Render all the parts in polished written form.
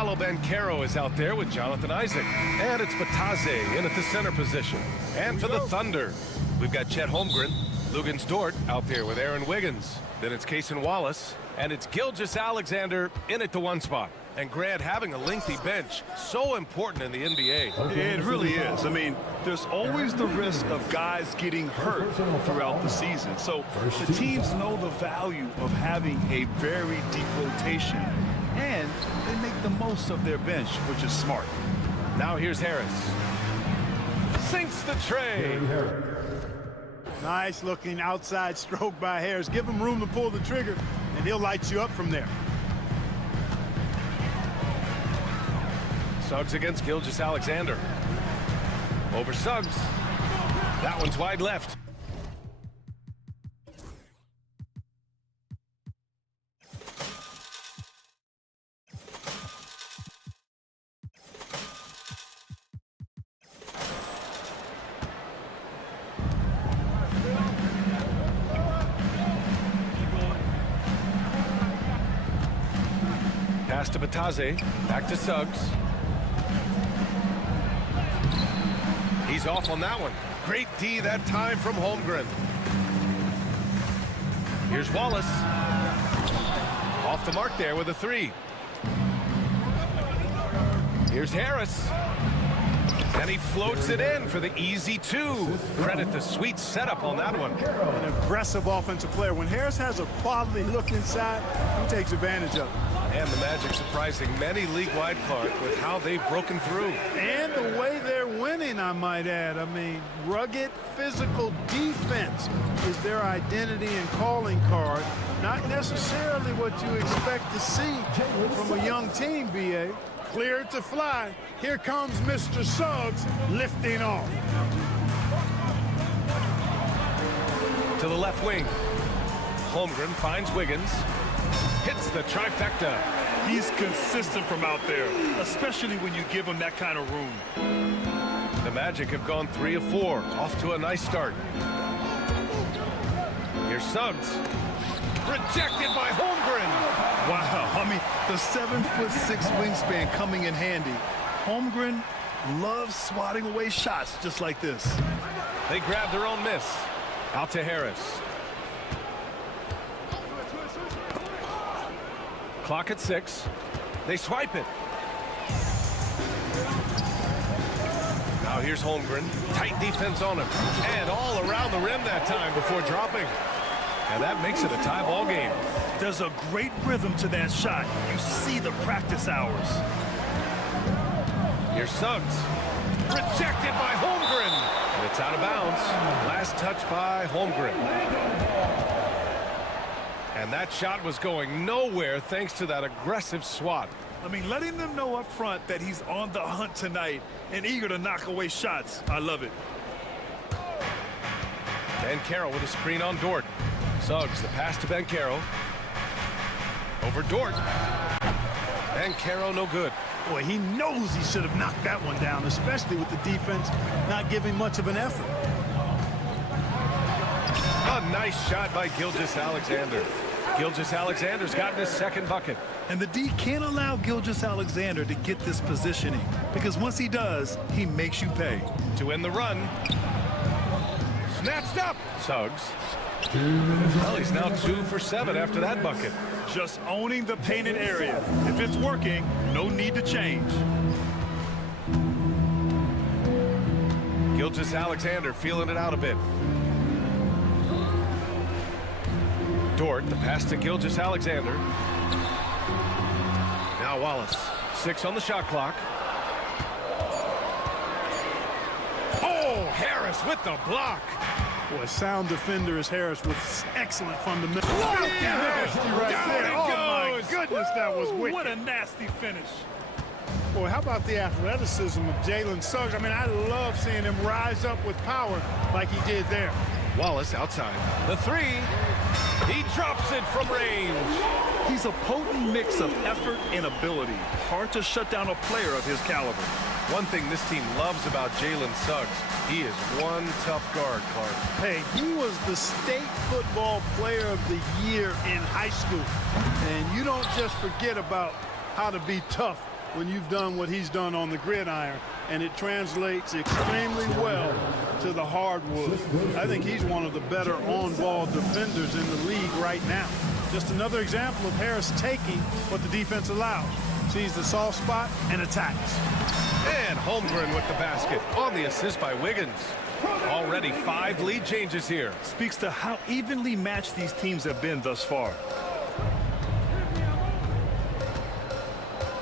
Paolo Banchero is out there with Jonathan Isaac. And it's Batase in at the center position. And for the Thunder, we've got Chet Holmgren, Lugans Dort out there with Aaron Wiggins. Then it's Cason Wallace, and it's Gilgeous-Alexander in at the one spot. And Grant, having a lengthy bench, so important in the NBA. It really is. I mean, there's always the risk of guys getting hurt throughout the season. So the teams know the value of having a very deep rotation, and they make the most of their bench, which is smart. Now here's Harris. Sinks the tray. Nice looking outside stroke by Harris. Give him room to pull the trigger, and he'll light you up from there. Suggs against Gilgeous-Alexander. Over Suggs. That one's wide left. Pass to Batase. Back to Suggs. He's off on that one. Great D that time from Holmgren. Here's Wallace. Off the mark there with a three. Here's Harris. And he floats it in for the easy two. Credit the sweet setup on that one. An aggressive offensive player. When Harris has a quality look inside, he takes advantage of it. And the Magic surprising many league-wide, Clark, with how they've broken through. And the way they're winning, I might add. I mean, rugged physical defense is their identity and calling card. Not necessarily what you expect to see from a young team, B.A. Clear to fly. Here comes Mr. Suggs lifting off. To the left wing. Holmgren finds Wiggins. Hits the trifecta. He's consistent from out there, especially when you give him that kind of room. The Magic have gone 3 of 4. Off to a nice start. Here's Suggs. Rejected by Holmgren. Wow, I mean, the 7'6" wingspan coming in handy. Holmgren loves swatting away shots just like this. They grab their own miss. Out to Harris. Clock at 6. They swipe it. Now here's Holmgren. Tight defense on him. And all around the rim that time before dropping. And that makes it a tie ball game. There's a great rhythm to that shot. You see the practice hours. Here's Suggs. Rejected by Holmgren. And it's out of bounds. Last touch by Holmgren. And that shot was going nowhere thanks to that aggressive swat. I mean, letting them know up front that he's on the hunt tonight and eager to knock away shots. I love it. Banchero with a screen on Dort. Suggs, the pass to Banchero. Over Dort. Banchero no good. Boy, he knows he should have knocked that one down, especially with the defense not giving much of an effort. A nice shot by Gilgeous-Alexander. Gilgeous-Alexander's gotten his second bucket. And the D can't allow Gilgeous-Alexander to get this positioning, because once he does, he makes you pay. To end the run. Snatched up. Suggs. Well, he's now 2 for 7 after that bucket. Just owning the painted area. If it's working, no need to change. Gilgeous-Alexander feeling it out a bit. Dort, the pass to Gilgeous-Alexander. Now Wallace. 6 on the shot clock. Oh, Harris with the block. Boy, sound defender is Harris with excellent fundamentals. Down it Oh, goes. my goodness, that was wicked. What a nasty finish. Boy, how about the athleticism of Jalen Suggs? I mean, I love seeing him rise up with power like he did there. Wallace outside. The 3. He drops it from range. He's a potent mix of effort and ability. Hard to shut down a player of his caliber. One thing this team loves about Jalen Suggs, he is one tough guard, Clark. Hey, he was the state football player of the year in high school. And you don't just forget about how to be tough when you've done what he's done on the gridiron, and it translates extremely well to the hardwood. I think he's one of the better on-ball defenders in the league right now. Just another example of Harris taking what the defense allows. Sees the soft spot and attacks. And Holmgren with the basket on the assist by Wiggins. Already 5 lead changes here. Speaks to how evenly matched these teams have been thus far.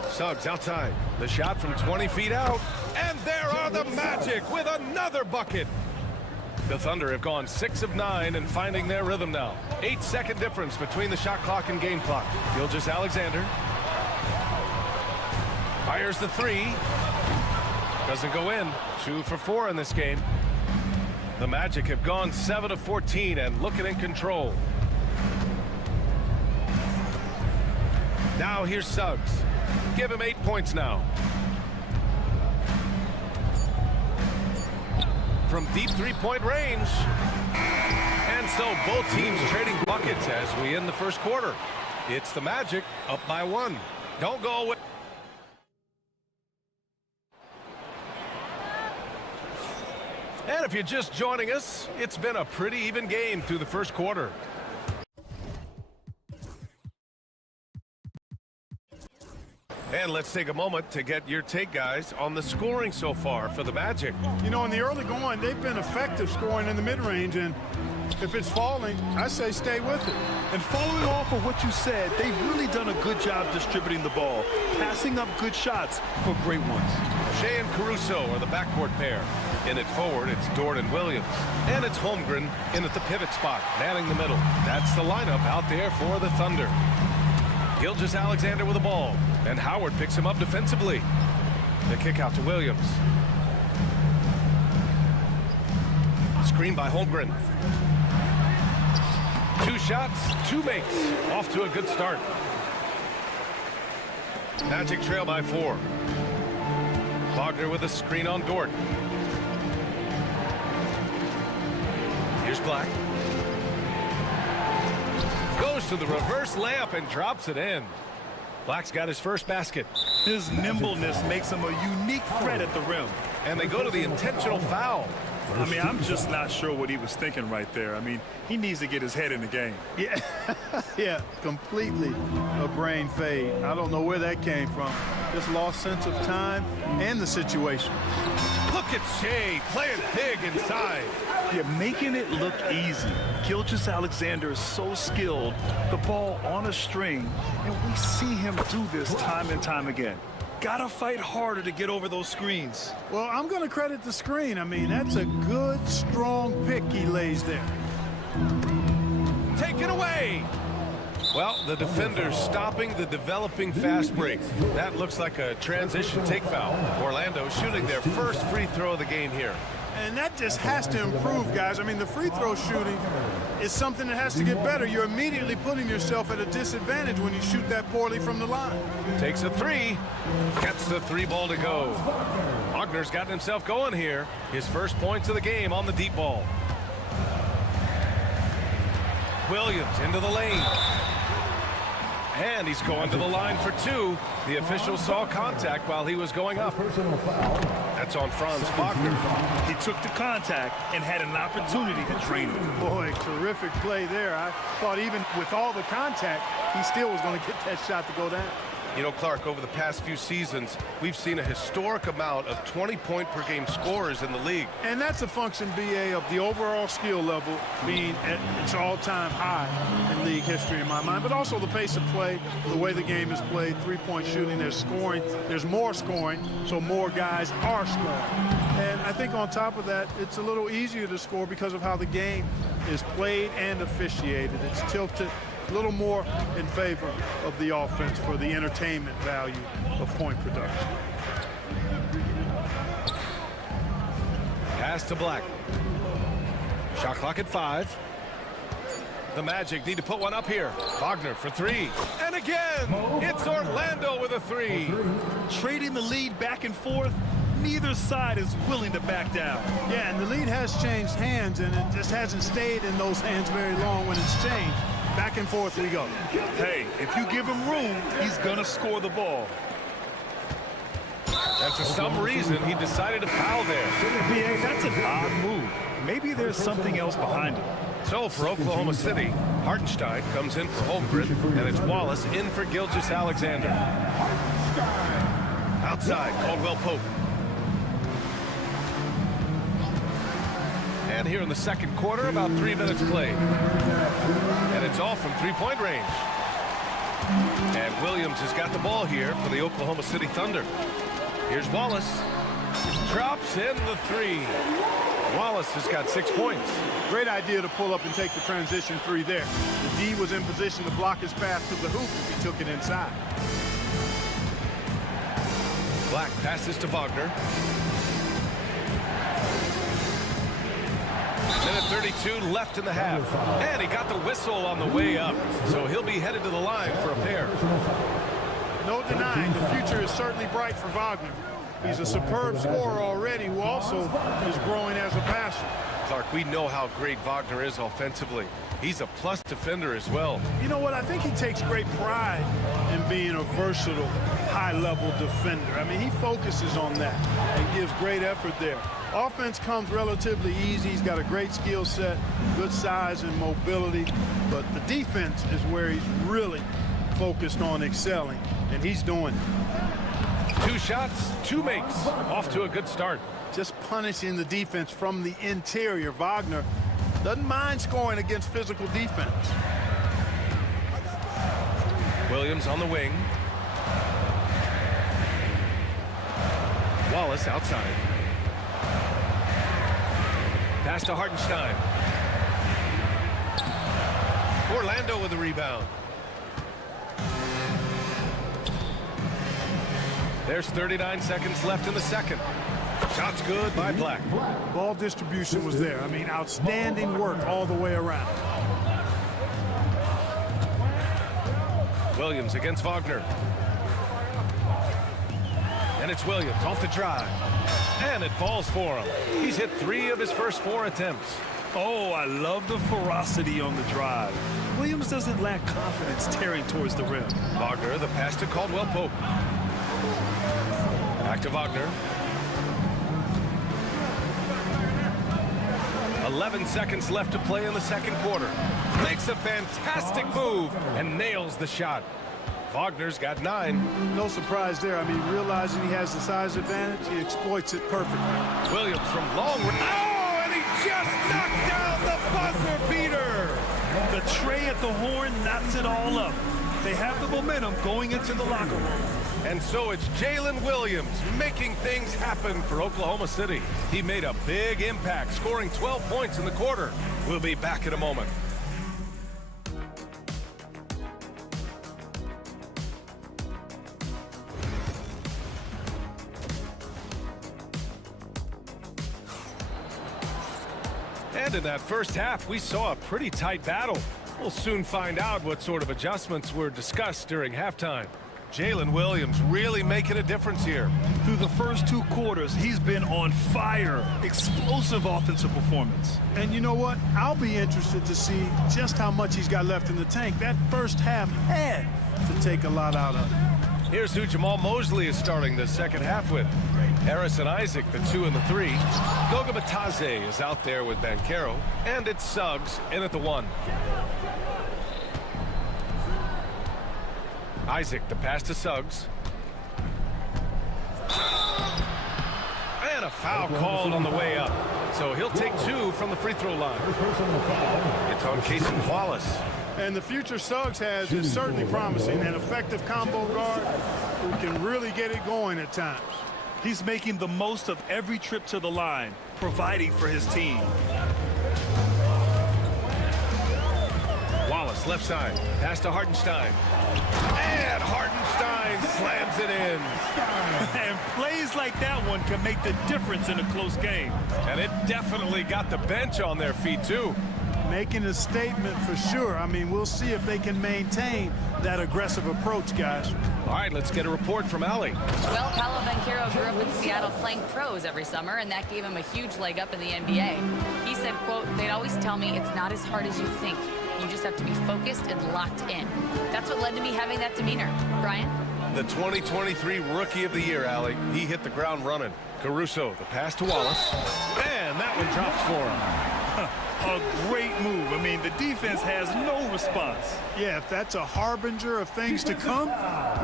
Suggs outside. The shot from 20 feet out. And there are the Magic with another bucket. The Thunder have gone 6 of 9 and finding their rhythm now. 8-second difference between the shot clock and game clock. Gilgeous-Alexander fires the 3. Doesn't go in. 2 for 4 in this game. The Magic have gone 7 of 14 and looking in control. Now here's Suggs. Give him 8 points now. From deep three-point range. And so both teams trading buckets as we end the first quarter. It's the Magic up by 1. Don't go away. And if you're just joining us, it's been a pretty even game through the first quarter. And let's take a moment to get your take, guys, on the scoring so far for the Magic. You know, in the early going, they've been effective scoring in the mid-range, and if it's falling, I say stay with it. And following off of what you said, they've really done a good job distributing the ball, passing up good shots for great ones. Shea and Caruso are the backcourt pair. In it forward, it's Dort and Williams. And it's Holmgren in at the pivot spot, manning the middle. That's the lineup out there for the Thunder. Gilgeous-Alexander with the ball, and Howard picks him up defensively. The kick out to Williams. Screen by Holmgren. 2 shots, 2 makes. Off to a good start. Magic trail by 4. Wagner with a screen on Dort. Here's Black. Goes to the reverse layup and drops it in. Black's got his first basket. His nimbleness makes him a unique threat at the rim. And they go to the intentional foul. I mean, I'm just not sure what he was thinking right there. I mean, he needs to get his head in the game. Yeah, yeah, completely a brain fade. I don't know where that came from. Just lost sense of time and the situation. Look at Shea playing big inside. Yeah, making it look easy. Gilgeous-Alexander is so skilled, the ball on a string, and we see him do this time and time again. Gotta fight harder to get over those screens. Well, I'm going to credit the screen. I mean, that's a good, strong pick he lays there. Take it away. Well, the defender's stopping the developing fast break. That looks like a transition take foul. Orlando shooting their first free throw of the game here. And that just has to improve, guys. I mean, the free throw shooting is something that has to get better. You're immediately putting yourself at a disadvantage when you shoot that poorly from the line. Takes a 3. Gets the 3 ball to go. Wagner's gotten himself going here. His first points of the game on the deep ball. Williams into the lane. And he's going to the line for 2. The official saw contact while he was going up. That's on Franz Wagner. He took the contact and had an opportunity to drain it. Boy, terrific play there. I thought even with all the contact, he still was going to get that shot to go down. You know, Clark, over the past few seasons, we've seen a historic amount of 20-point-per-game scorers in the league. And that's a function, BA, of the overall skill level being at its all-time high in league history in my mind, but also the pace of play, the way the game is played, three-point shooting, there's scoring, there's more scoring, so more guys are scoring. And I think on top of that, it's a little easier to score because of how the game is played and officiated. It's tilted a little more in favor of the offense for the entertainment value of point production. Pass to Black. Shot clock at 5. The Magic need to put one up here. Wagner for 3. And again, it's Orlando with a 3. Trading the lead back and forth, neither side is willing to back down. Yeah, and the lead has changed hands, and it just hasn't stayed in those hands very long when it's changed. Back and forth we go. Hey, if you give him room, he's gonna score the ball. And for some reason, he decided to foul there. That's an odd move. Maybe there's something else behind it. So for Oklahoma City, Hartenstein comes in for Holmgren, and it's Wallace in for Gilgeous-Alexander. Outside, Caldwell-Pope. And here in the second quarter, about 3 minutes played. And it's all from three-point range. And Williams has got the ball here for the Oklahoma City Thunder. Here's Wallace. Drops in the three. Wallace has got 6 points. Great idea to pull up and take the transition three there. The D was in position to block his path to the hoop if he took it inside. Black passes to Wagner. Minute 32 left in the half. And he got the whistle on the way up. So he'll be headed to the line for a pair. No denying the future is certainly bright for Wagner. He's a superb scorer already who also is growing as a passer. Clark, we know how great Wagner is offensively. He's a plus defender as well. You know what? I think he takes great pride in being a versatile, high-level defender. I mean, he focuses on that and gives great effort there. Offense comes relatively easy. He's got a great skill set, good size and mobility. But the defense is where he's really focused on excelling, and he's doing it. 2 shots, 2 makes. Off to a good start. Just punishing the defense from the interior. Wagner doesn't mind scoring against physical defense. Williams on the wing. Wallace outside. Pass to Hartenstein. Orlando with the rebound. There's 39 seconds left in the second. Shot's good by Black. Ball distribution was there. I mean, outstanding work all the way around. Williams against Wagner. And it's Williams off the drive. And it falls for him. He's hit 3 of his first 4 attempts. Oh, I love the ferocity on the drive. Williams doesn't lack confidence tearing towards the rim. Wagner, the pass to Caldwell-Pope. Back to Wagner. 11 seconds left to play in the second quarter. Makes a fantastic move and nails the shot. Wagner's got 9. No surprise there. I mean, realizing he has the size advantage, he exploits it perfectly. Williams from long range. Oh, and he just knocked down the buzzer beater. The tray at the horn knocks it all up. They have the momentum going into the locker room. And so it's Jalen Williams making things happen for Oklahoma City. He made a big impact, scoring 12 points in the quarter. We'll be back in a moment. And in that first half, we saw a pretty tight battle. We'll soon find out what sort of adjustments were discussed during halftime. Jalen Williams really making a difference here. Through the first 2 quarters, he's been on fire. Explosive offensive performance. And you know what? I'll be interested to see just how much he's got left in the tank. That first half had to take a lot out of it. Here's who Jamal Mosley is starting the second half with. Harris and Isaac, the 2 and the 3. Goga Batadze is out there with Banchero. And it's Suggs in at the 1. Isaac, the pass to Suggs. And a foul called on the way up. So he'll take 2 from the free throw line. It's on Cason Wallace. And the future Suggs has is certainly promising. An effective combo guard who can really get it going at times. He's making the most of every trip to the line, providing for his team. Wallace, left side. Pass to Hartenstein. And Hartenstein slams it in. And plays like that one can make the difference in a close game. And it definitely got the bench on their feet, too. Making a statement for sure. I mean, we'll see if they can maintain that aggressive approach, guys. All right, let's get a report from Allie. Well, Paolo Banchero grew up in Seattle playing pros every summer, and that gave him a huge leg up in the NBA. He said, quote, "They'd always tell me it's not as hard as you think. You just have to be focused and locked in." That's what led to me having that demeanor. Brian? the 2023 Rookie of the Year, Allie. He hit the ground running. Caruso, the pass to Wallace. And that one drops for him. A great move. I mean, the defense has no response. Yeah, if that's a harbinger of things to come,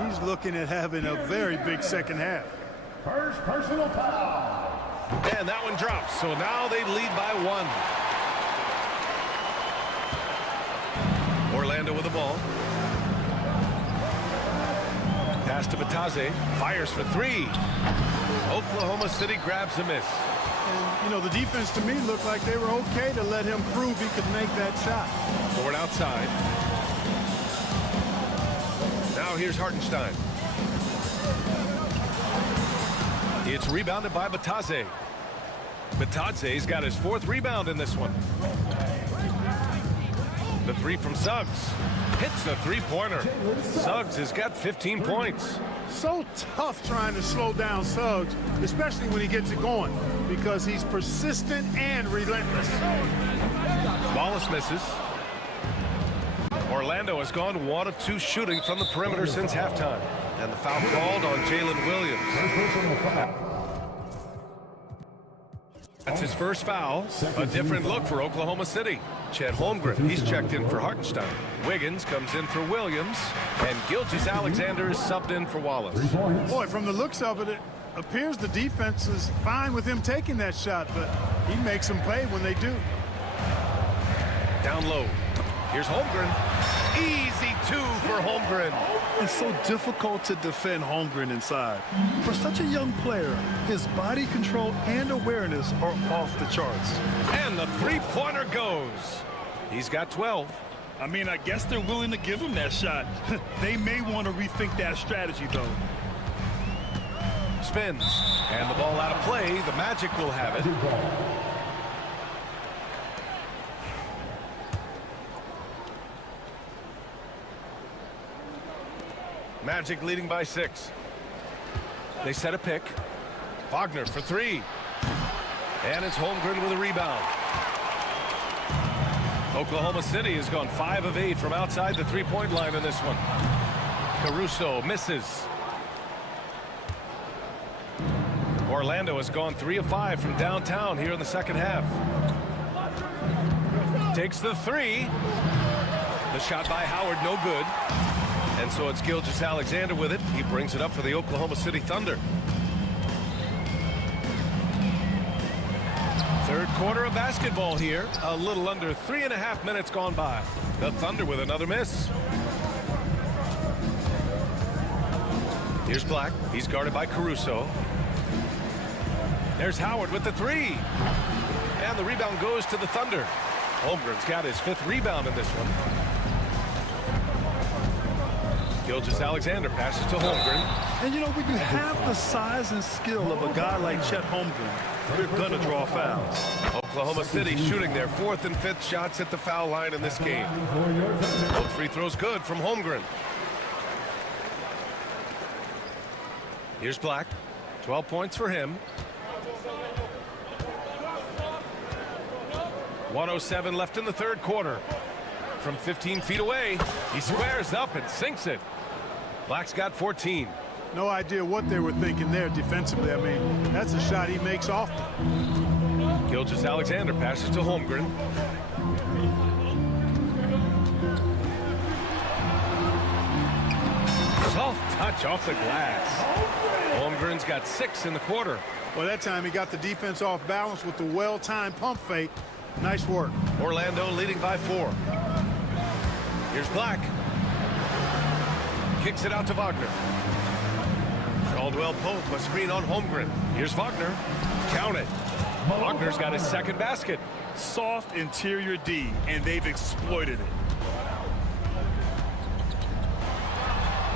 he's looking at having a very big second half. First personal foul. And that one drops. So now they lead by 1. Orlando with the ball. Pass to Bataze. Fires for 3. Oklahoma City grabs a miss. And, you know, the defense to me looked like they were okay to let him prove he could make that shot. Forward outside. Now here's Hartenstein. It's rebounded by Bataze. Bataze's got his 4th rebound in this one. The 3 from Suggs. Hits the 3-pointer. Suggs has got 15 points. So tough trying to slow down Suggs, especially when he gets it going, because he's persistent and relentless. Wallace misses. Orlando has gone 1 of 2 shooting from the perimeter since halftime. And the foul called on Jalen Williams. That's his first foul. A different look for Oklahoma City. Chet Holmgren, he's checked in for Hartenstein. Wiggins comes in for Williams. And Gilgeous-Alexander is subbed in for Wallace. Boy, from the looks of it, it appears the defense is fine with him taking that shot, but he makes them pay when they do. Down low. Here's Holmgren. Easy 2 for Holmgren. It's so difficult to defend Holmgren inside. For such a young player, his body control and awareness are off the charts. And the 3-pointer goes. He's got 12. I mean, I guess they're willing to give him that shot. They may want to rethink that strategy, though. Spins. And the ball out of play. The Magic will have it. Magic leading by 6. They set a pick. Wagner for 3. And it's Holmgren with a rebound. Oklahoma City has gone 5 of 8 from outside the 3-point line in this one. Caruso misses. Orlando has gone 3 of 5 from downtown here in the second half. Takes the 3. The shot by Howard, no good. And so it's Gilgeous-Alexander with it. He brings it up for the Oklahoma City Thunder. Third quarter of basketball here. A little under 3.5 minutes gone by. The Thunder with another miss. Here's Black. He's guarded by Caruso. There's Howard with the 3. And the rebound goes to the Thunder. Holmgren's got his 5th rebound in this one. Gilgeous-Alexander passes to Holmgren. And, you know, when you have the size and skill of a guy like Chet Holmgren, you're going to draw fouls. Oklahoma City shooting their 4th and 5th shots at the foul line in this game. Both free throws good from Holmgren. Here's Black. 12 points for him. 1:07 left in the third quarter. From 15 feet away, he squares up and sinks it. Black's got 14. No idea what they were thinking there defensively. I mean, that's a shot he makes often. Gilgeous-Alexander passes to Holmgren. Soft touch off the glass. Holmgren's got 6 in the quarter. Well, that time he got the defense off balance with the well-timed pump fake. Nice work. Orlando leading by 4. Here's Black. Kicks it out to Wagner. Caldwell Pope, a screen on Holmgren. Here's Wagner. Count it. Wagner's got his 2nd basket. Soft interior D, and they've exploited it.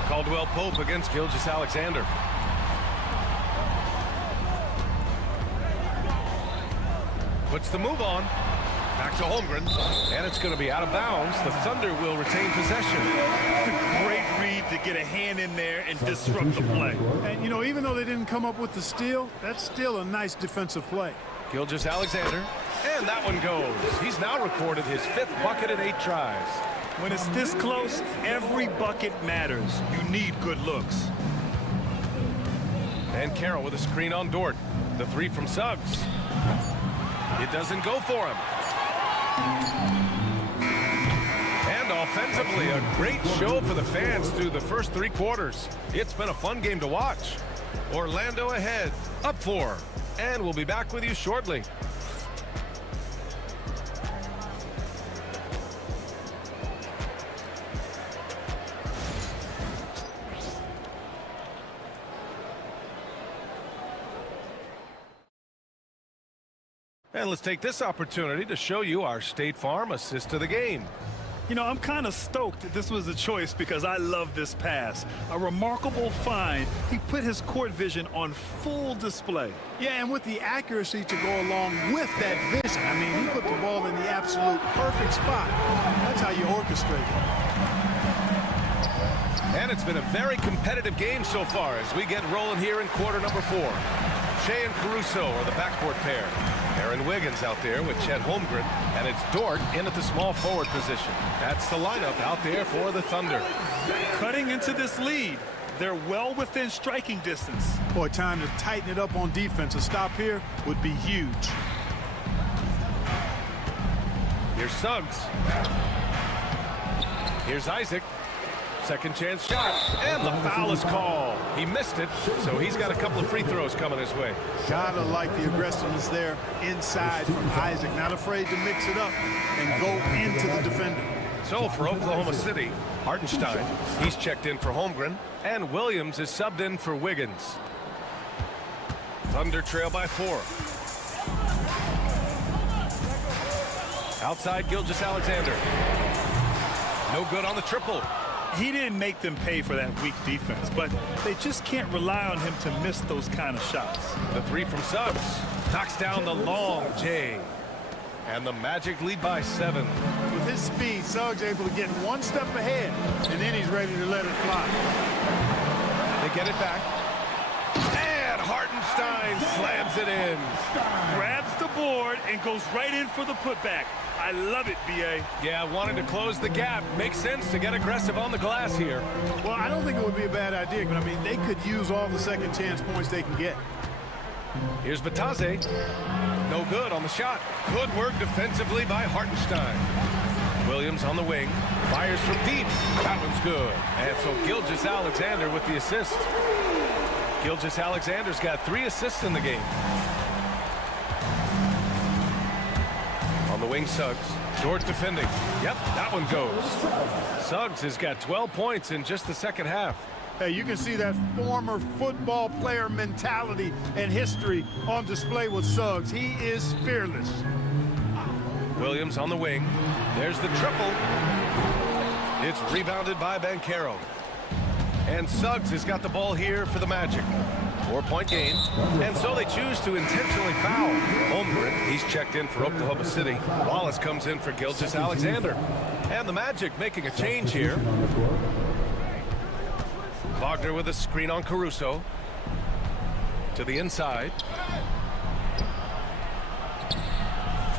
Caldwell Pope against Gilgeous-Alexander. Puts the move on. Back to Holmgren, and it's going to be out of bounds. The Thunder will retain possession. Great read to get a hand in there and disrupt the play. And, you know, even though they didn't come up with the steal, that's still a nice defensive play. Gilgeous-Alexander, and that one goes. He's now recorded his 5th bucket in 8 tries. When it's this close, every bucket matters. You need good looks. And Carroll with a screen on Dort. The three from Suggs. It doesn't go for him. And offensively, a great show for the fans through the first three quarters. It's been a fun game to watch. Orlando ahead, up 4. And we'll be back with you shortly. And let's take this opportunity to show you our State Farm assist to the game. You know, I'm kind of stoked that this was a choice because I love this pass. A remarkable find. He put his court vision on full display. Yeah, and with the accuracy to go along with that vision. I mean, he put the ball in the absolute perfect spot. That's how you orchestrate it. And it's been a very competitive game so far as we get rolling here in quarter number 4. Shea and Caruso are the backcourt pair. Aaron Wiggins out there with Chet Holmgren, and it's Dort in at the small forward position. That's the lineup out there for the Thunder. Cutting into this lead. They're well within striking distance. Boy, time to tighten it up on defense. A stop here would be huge. Here's Suggs. Here's Isaac. Second chance shot, and the foul is called. He missed it, so he's got a couple of free throws coming his way. Gotta like the aggressiveness there inside from Isaac. Not afraid to mix it up and go into the defender. So for Oklahoma City, Hartenstein, he's checked in for Holmgren, and Williams is subbed in for Wiggins. Thunder trail by 4. Outside Gilgeous-Alexander. No good on the triple. He didn't make them pay for that weak defense, but they just can't rely on him to miss those kind of shots. The three from Suggs knocks down the long J. And the Magic lead by 7. With his speed, Suggs able to get one step ahead, and then he's ready to let it fly. They get it back. And Hartenstein slams it in. Grabs the board and goes right in for the putback. I love it, B.A. Yeah, wanting to close the gap. Makes sense to get aggressive on the glass here. Well, I don't think it would be a bad idea, but I mean, they could use all the second chance points they can get. Here's Batase. No good on the shot. Good work defensively by Hartenstein. Williams on the wing. Fires from deep. That one's good. And so Gilgeous-Alexander with the assist. Gilgeous-Alexander's got 3 assists in the game. On the wing, Suggs. Dort defending. Yep, that one goes. Suggs has got 12 points in just the second half. Hey, you can see that former football player mentality and history on display with Suggs. He is fearless. Williams on the wing. There's the triple. It's rebounded by Banchero. And Suggs has got the ball here for the Magic. 4-point game. And so they choose to intentionally foul. Holmgren, he's checked in for Oklahoma City. Wallace comes in for Gilgeous-Alexander. And the Magic making a change here. Wagner with a screen on Caruso. To the inside.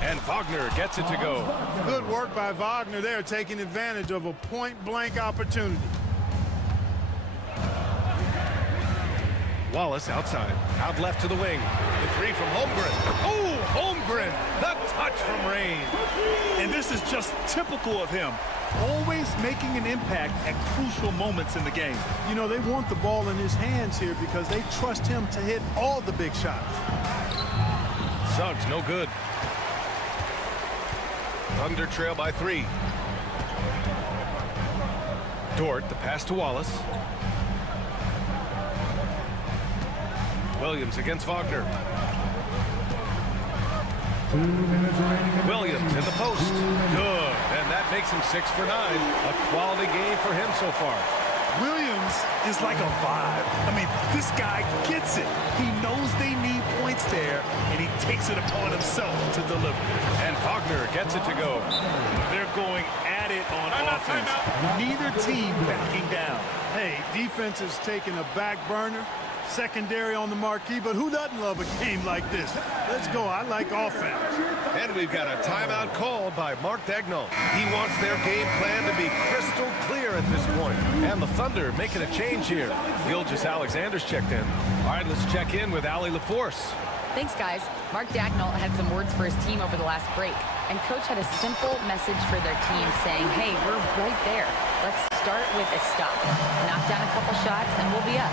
And Wagner gets it to go. Good work by Wagner there, taking advantage of a point-blank opportunity. Wallace outside. Out left to the wing. The three from Holmgren. Oh, Holmgren! The touch from Rain. And this is just typical of him. Always making an impact at crucial moments in the game. You know, they want the ball in his hands here because they trust him to hit all the big shots. Suggs, no good. Thunder trail by 3. Dort, the pass to Wallace. Williams against Wagner. Williams in the post. Good. And that makes him 6 for 9. A quality game for him so far. Williams is like a vibe. I mean, this guy gets it. He knows they need points there, and he takes it upon himself to deliver. And Wagner gets it to go. They're going at it on offense. Neither team backing down. Hey, defense is taking a back burner, Secondary on the marquee, but who doesn't love a game like this? Let's go. I like offense. And we've got a timeout called by Mark Dagnall. He wants their game plan to be crystal clear at this point. And the Thunder making a change here. Gilgeous-Alexander's checked in. All right, let's check in with Allie LaForce. Thanks, guys. Mark Dagnall had some words for his team over the last break, and Coach had a simple message for their team saying, hey, we're right there. Let's start with a stop. Knock down a couple shots, and we'll be up.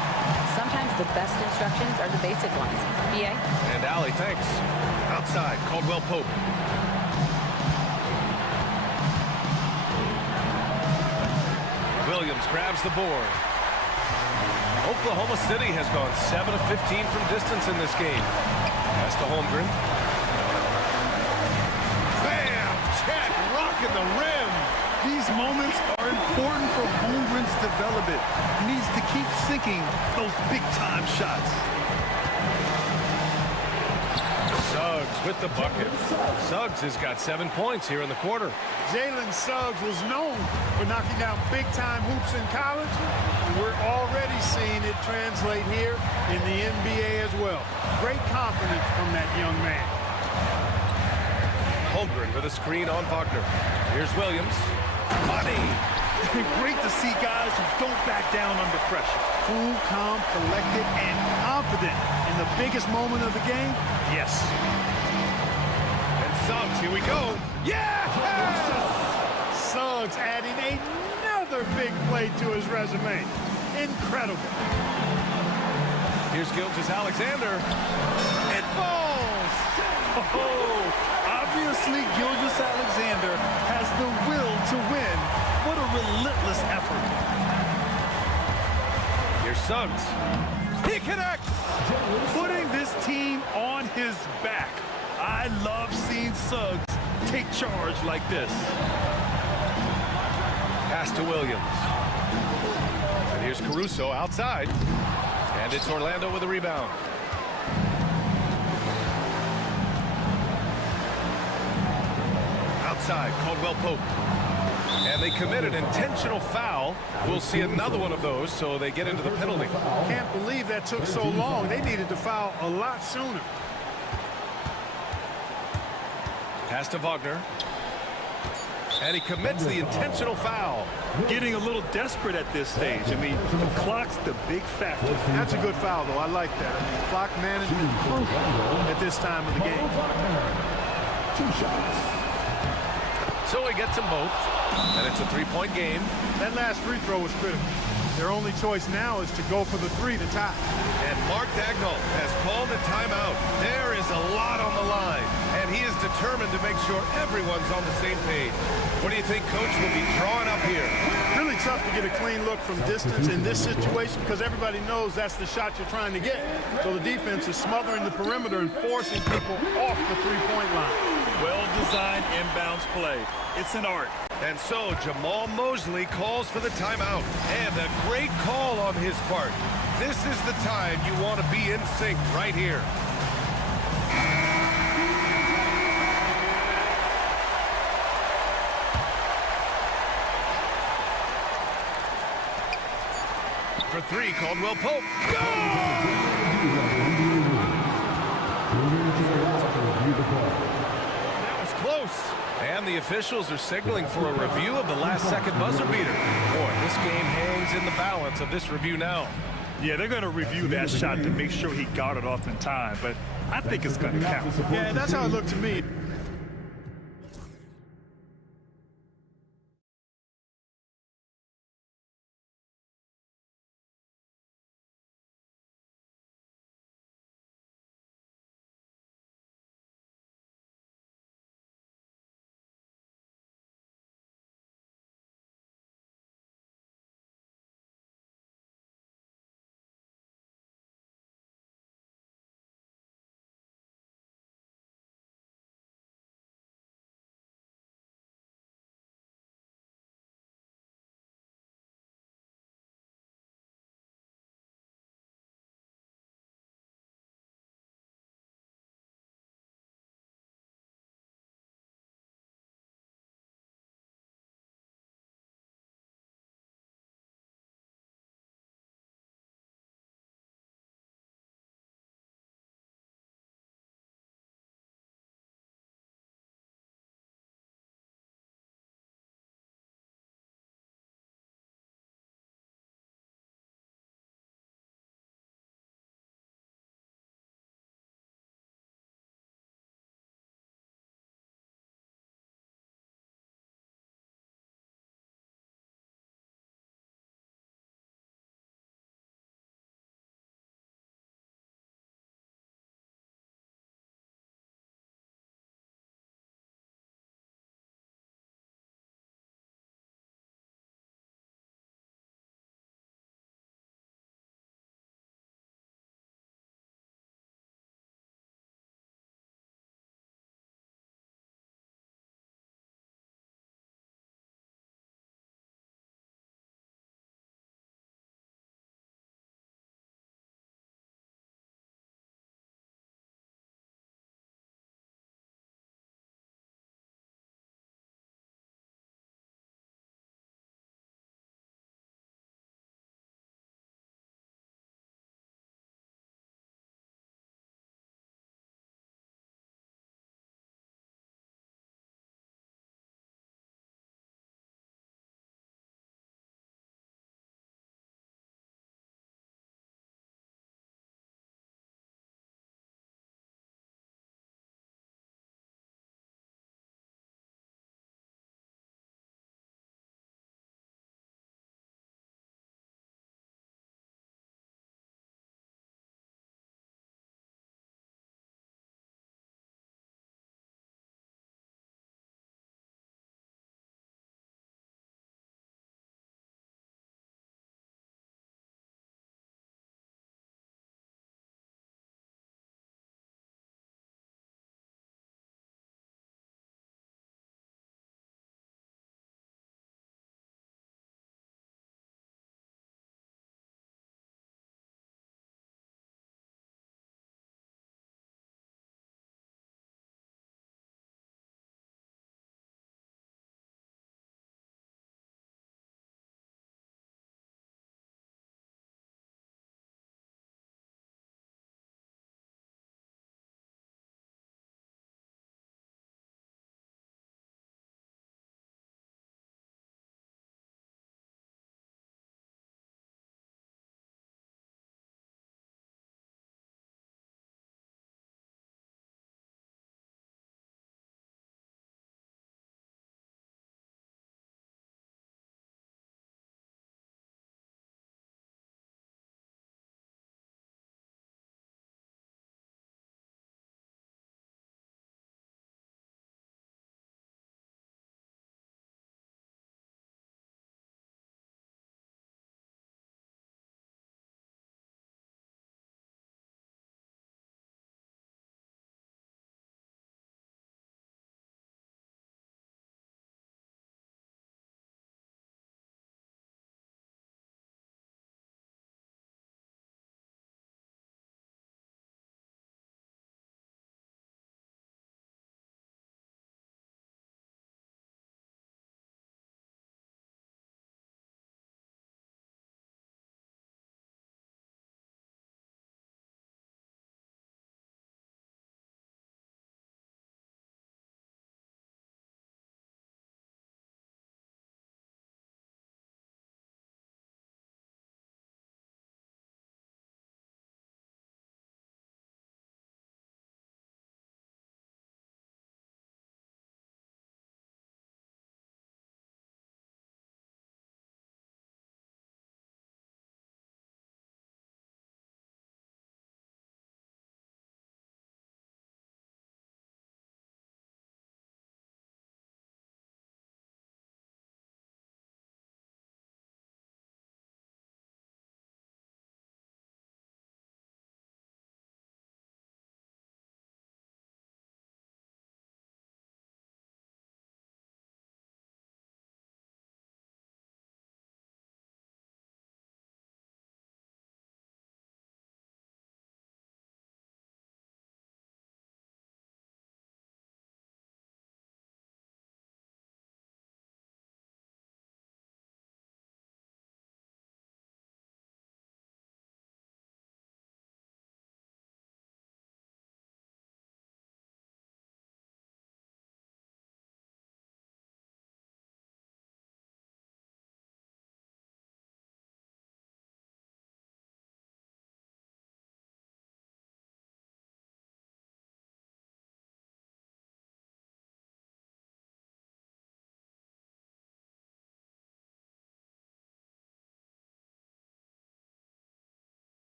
Sometimes the best instructions are the basic ones. BA? And Allie, thanks. Outside, Caldwell Pope. Williams grabs the board. Oklahoma City has gone 7 of 15 from distance in this game. Pass to Holmgren. Bam! Chet rocking the rim. These moments are important for Holmgren's development. He needs to keep sinking those big-time shots. Suggs with the bucket. Suggs has got 7 points here in the quarter. Jalen Suggs was known for knocking down big-time hoops in college, and we're already seeing it translate here in the NBA as well. Great confidence from that young man. Holmgren with a screen on Wagner. Here's Williams. Money! Great to see guys who don't back down under pressure. Cool, calm, collected, and confident in the biggest moment of the game. Yes. And Suggs, here we go. Yeah! Suggs adding another big play to his resume. Incredible. Here's Gilgeous-Alexander. It falls! Oh, obviously Gilgeous-Alexander has the will to win. What a relentless effort. Here's Suggs. He connects! Putting this team on his back. I love seeing Suggs take charge like this. Pass to Williams. And here's Caruso outside. And it's Orlando with a rebound. Outside, Caldwell Pope. And they commit an intentional foul. We'll see another one of those, so they get into the penalty. Can't believe that took so long. They needed to foul a lot sooner. Pass to Wagner. And he commits the intentional foul. Getting a little desperate at this stage. I mean, the clock's the big factor. That's a good foul, though. I like that. I mean, clock management crucial at this time of the game. 2 shots. So he gets them both. And it's a 3-point game. That last free throw was critical. Their only choice now is to go for the 3 to tie. And Mark Dagnall has called a timeout. There is a lot on the line, and he is determined to make sure everyone's on the same page. What do you think Coach will be drawing up here? Really tough to get a clean look from distance in this situation because everybody knows that's the shot you're trying to get. So the defense is smothering the perimeter and forcing people off the three-point line. Well-designed inbounds play. It's an art. And so Jamal Mosley calls for the timeout. And a great call on his part. This is the time you want to be in sync right here. For 3, Caldwell Pope. That was close. And the officials are signaling for a review of the last-second buzzer beater. Boy, this game hangs in the balance of this review now. Yeah, they're going to review that shot to make sure he got it off in time, but I think it's going to count. Yeah, that's how it looked to me.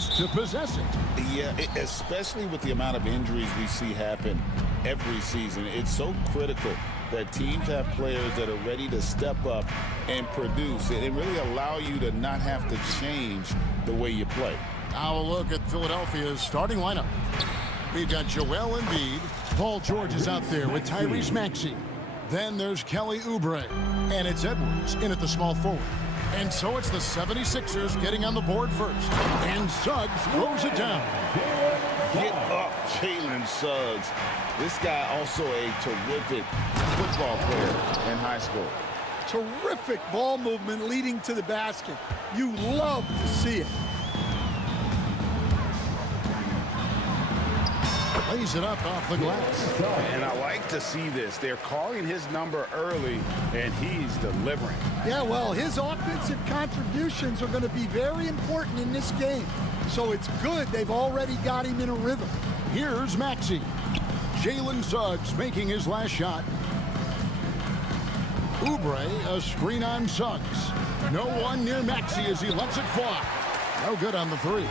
to possess it. Yeah, especially with the amount of injuries we see happen every season. It's so critical that teams have players that are ready to step up and produce and really allow you to not have to change the way you play. Now a look at Philadelphia's starting lineup. We've got Joel Embiid. Paul George is out there with Tyrese Maxey. Then there's Kelly Oubre. And it's Edwards in at the small forward. And so it's the 76ers getting on the board first. And Suggs throws it down. Get up, Jalen Suggs. This guy also a terrific football player in high school. Terrific ball movement leading to the basket. You love to see it. Lays it up off the glass. And I like to see this. They're calling his number early, and he's delivering. Yeah, well, his offensive contributions are going to be very important in this game. So it's good they've already got him in a rhythm. Here's Maxey. Jalen Suggs making his last shot. Oubre, a screen on Suggs. No one near Maxey as he lets it fly. No good on the three.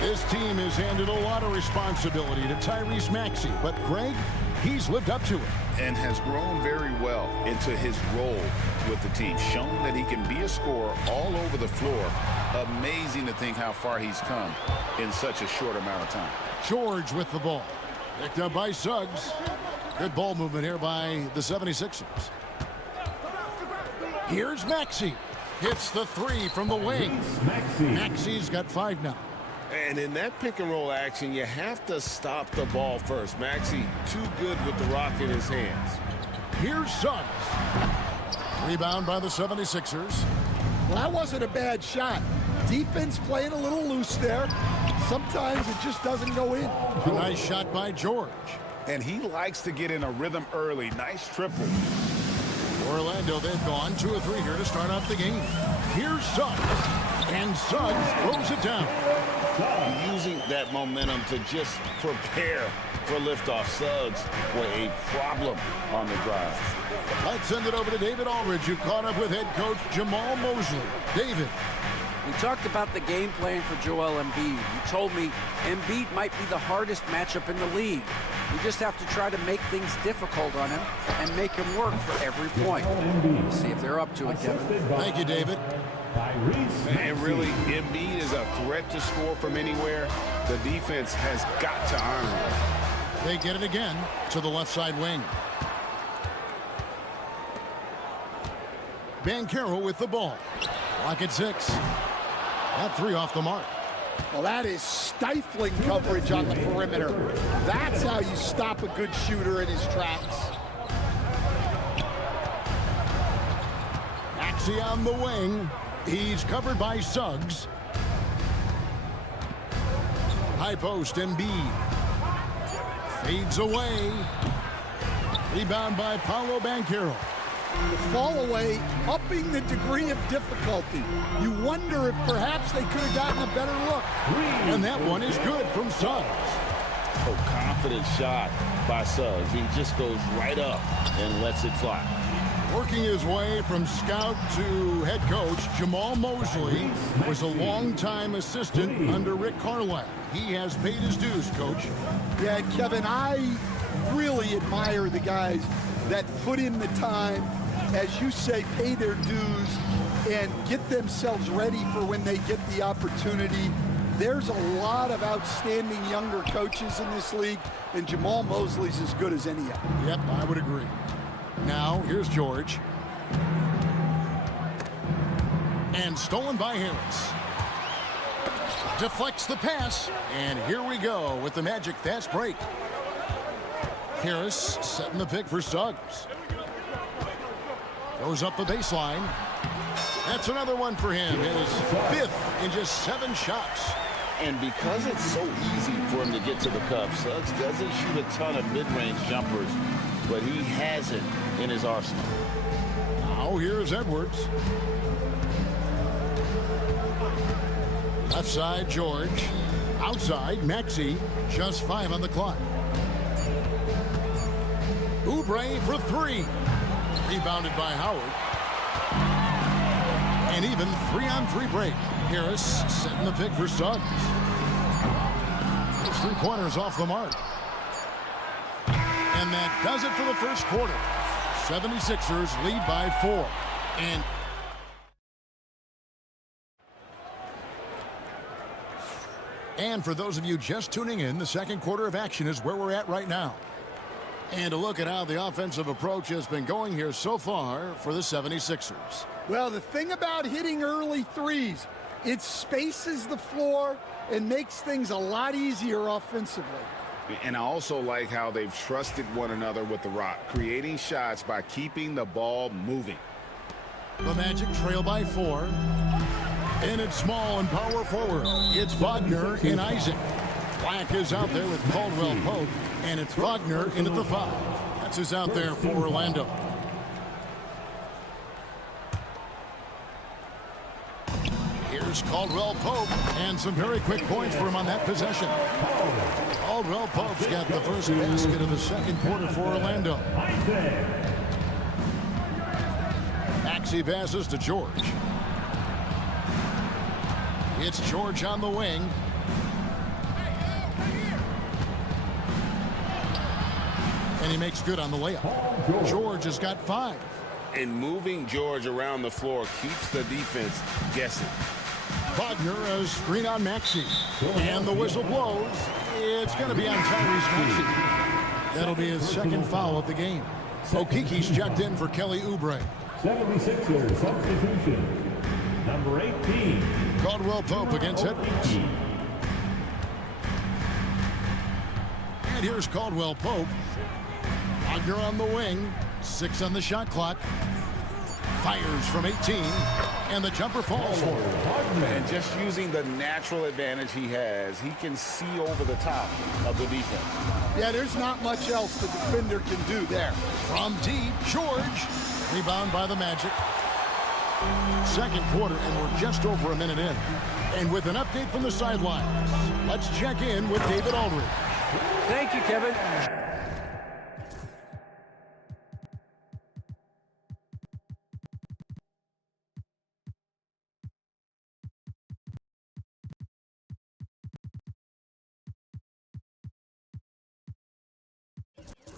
This team has handed a lot of responsibility to Tyrese Maxey, but Greg, he's lived up to it. And has grown very well into his role with the team, shown that he can be a scorer all over the floor. Amazing to think how far he's come in such a short amount of time. George with the ball. Picked up by Suggs. Good ball movement here by the 76ers. Here's Maxey. Hits the three from the wing. Maxey's got 5 now. And in that pick and roll action, you have to stop the ball first. Maxey too good with the rock in his hands. Here's Suggs. Rebound by the 76ers. Well, that wasn't a bad shot. Defense playing a little loose there. Sometimes it just doesn't go in. A nice shot by George. And he likes to get in a rhythm early. Nice triple. Orlando, they've gone 2 of 3 here to start out the game. Here's Suggs. And Suggs throws it down. Using that momentum to just prepare for liftoff. Suggs were a problem on the drive. Let's send it over to David Aldridge, who caught up with head coach Jamal Mosley. David. We talked about the game plan for Joel Embiid. You told me Embiid might be the hardest matchup in the league. We just have to try to make things difficult on him and make him work for every point. We'll see if they're up to it, Kevin. Thank you, David. And really, Embiid is a threat to score from anywhere. The defense has got to honor it. They get it again to the left side wing. Banchero with the ball. Lock at 6. That 3 off the mark. Well, that is stifling coverage on the perimeter. That's how you stop a good shooter in his tracks. Maxey on the wing. He's covered by Suggs. High post, Embiid. Fades away. Rebound by Paolo Banchero. The fall away, upping the degree of difficulty. You wonder if perhaps they could have gotten a better look. And that one is good from Suggs. Oh, confident shot by Suggs. He just goes right up and lets it fly. Working his way from scout to head coach, Jamal Mosley was a longtime assistant under Rick Carlisle. He has paid his dues, Coach. Yeah, Kevin, I really admire the guys that put in the time, as you say, pay their dues and get themselves ready for when they get the opportunity. There's a lot of outstanding younger coaches in this league, and Jamal Mosley's as good as any of them. Yep, I would agree. Now, here's George. And stolen by Harris. Deflects the pass. And here we go with the Magic fast break. Harris setting the pick for Suggs. Goes up the baseline. That's another one for him. His 5th in just 7 shots. And because it's so easy for him to get to the cup, Suggs doesn't shoot a ton of mid-range jumpers, but he has it in his arsenal. Now here's Edwards. Left side, George. Outside, Maxey. Just 5 on the clock. Oubre for 3. Rebounded by Howard. An even 3-on-3 break. Harris setting the pick for Suggs. His three-pointers off the mark. And that does it for the first quarter. 76ers lead by 4. And for those of you just tuning in, the second quarter of action is where we're at right now. And a look at how the offensive approach has been going here so far for the 76ers. Well, the thing about hitting early threes, it spaces the floor and makes things a lot easier offensively. And I also like how they've trusted one another with the rock, creating shots by keeping the ball moving. The Magic trail by 4. And it's small and power forward. It's Wagner and Isaac. Black is out there with Caldwell Pope. And it's Wagner in at the 5. That's who's out there for Orlando. Here's Caldwell Pope. And some very quick points for him on that possession. Caldwell Pope's got the first basket of the second quarter for Orlando. Maxey passes to George. It's George on the wing. And he makes good on the layup. George has got 5. And moving George around the floor keeps the defense guessing. Wagner, a screen on Maxey. And the whistle blows. It's going to be on Tyrese Maxey. That'll be his second foul of the game. Okiki's checked in for Kelly Oubre. 76ers substitution. Number 18. Caldwell Pope against Edwards. And here's Caldwell Pope. Wagner on the wing. 6 on the shot clock. Fires from 18. And the jumper falls for him. And just using the natural advantage he has, he can see over the top of the defense. Yeah, there's not much else the defender can do there. From deep, George. Rebound by the Magic. Second quarter, and we're just over a minute in. And with an update from the sidelines, let's check in with David Aldridge. Thank you, Kevin.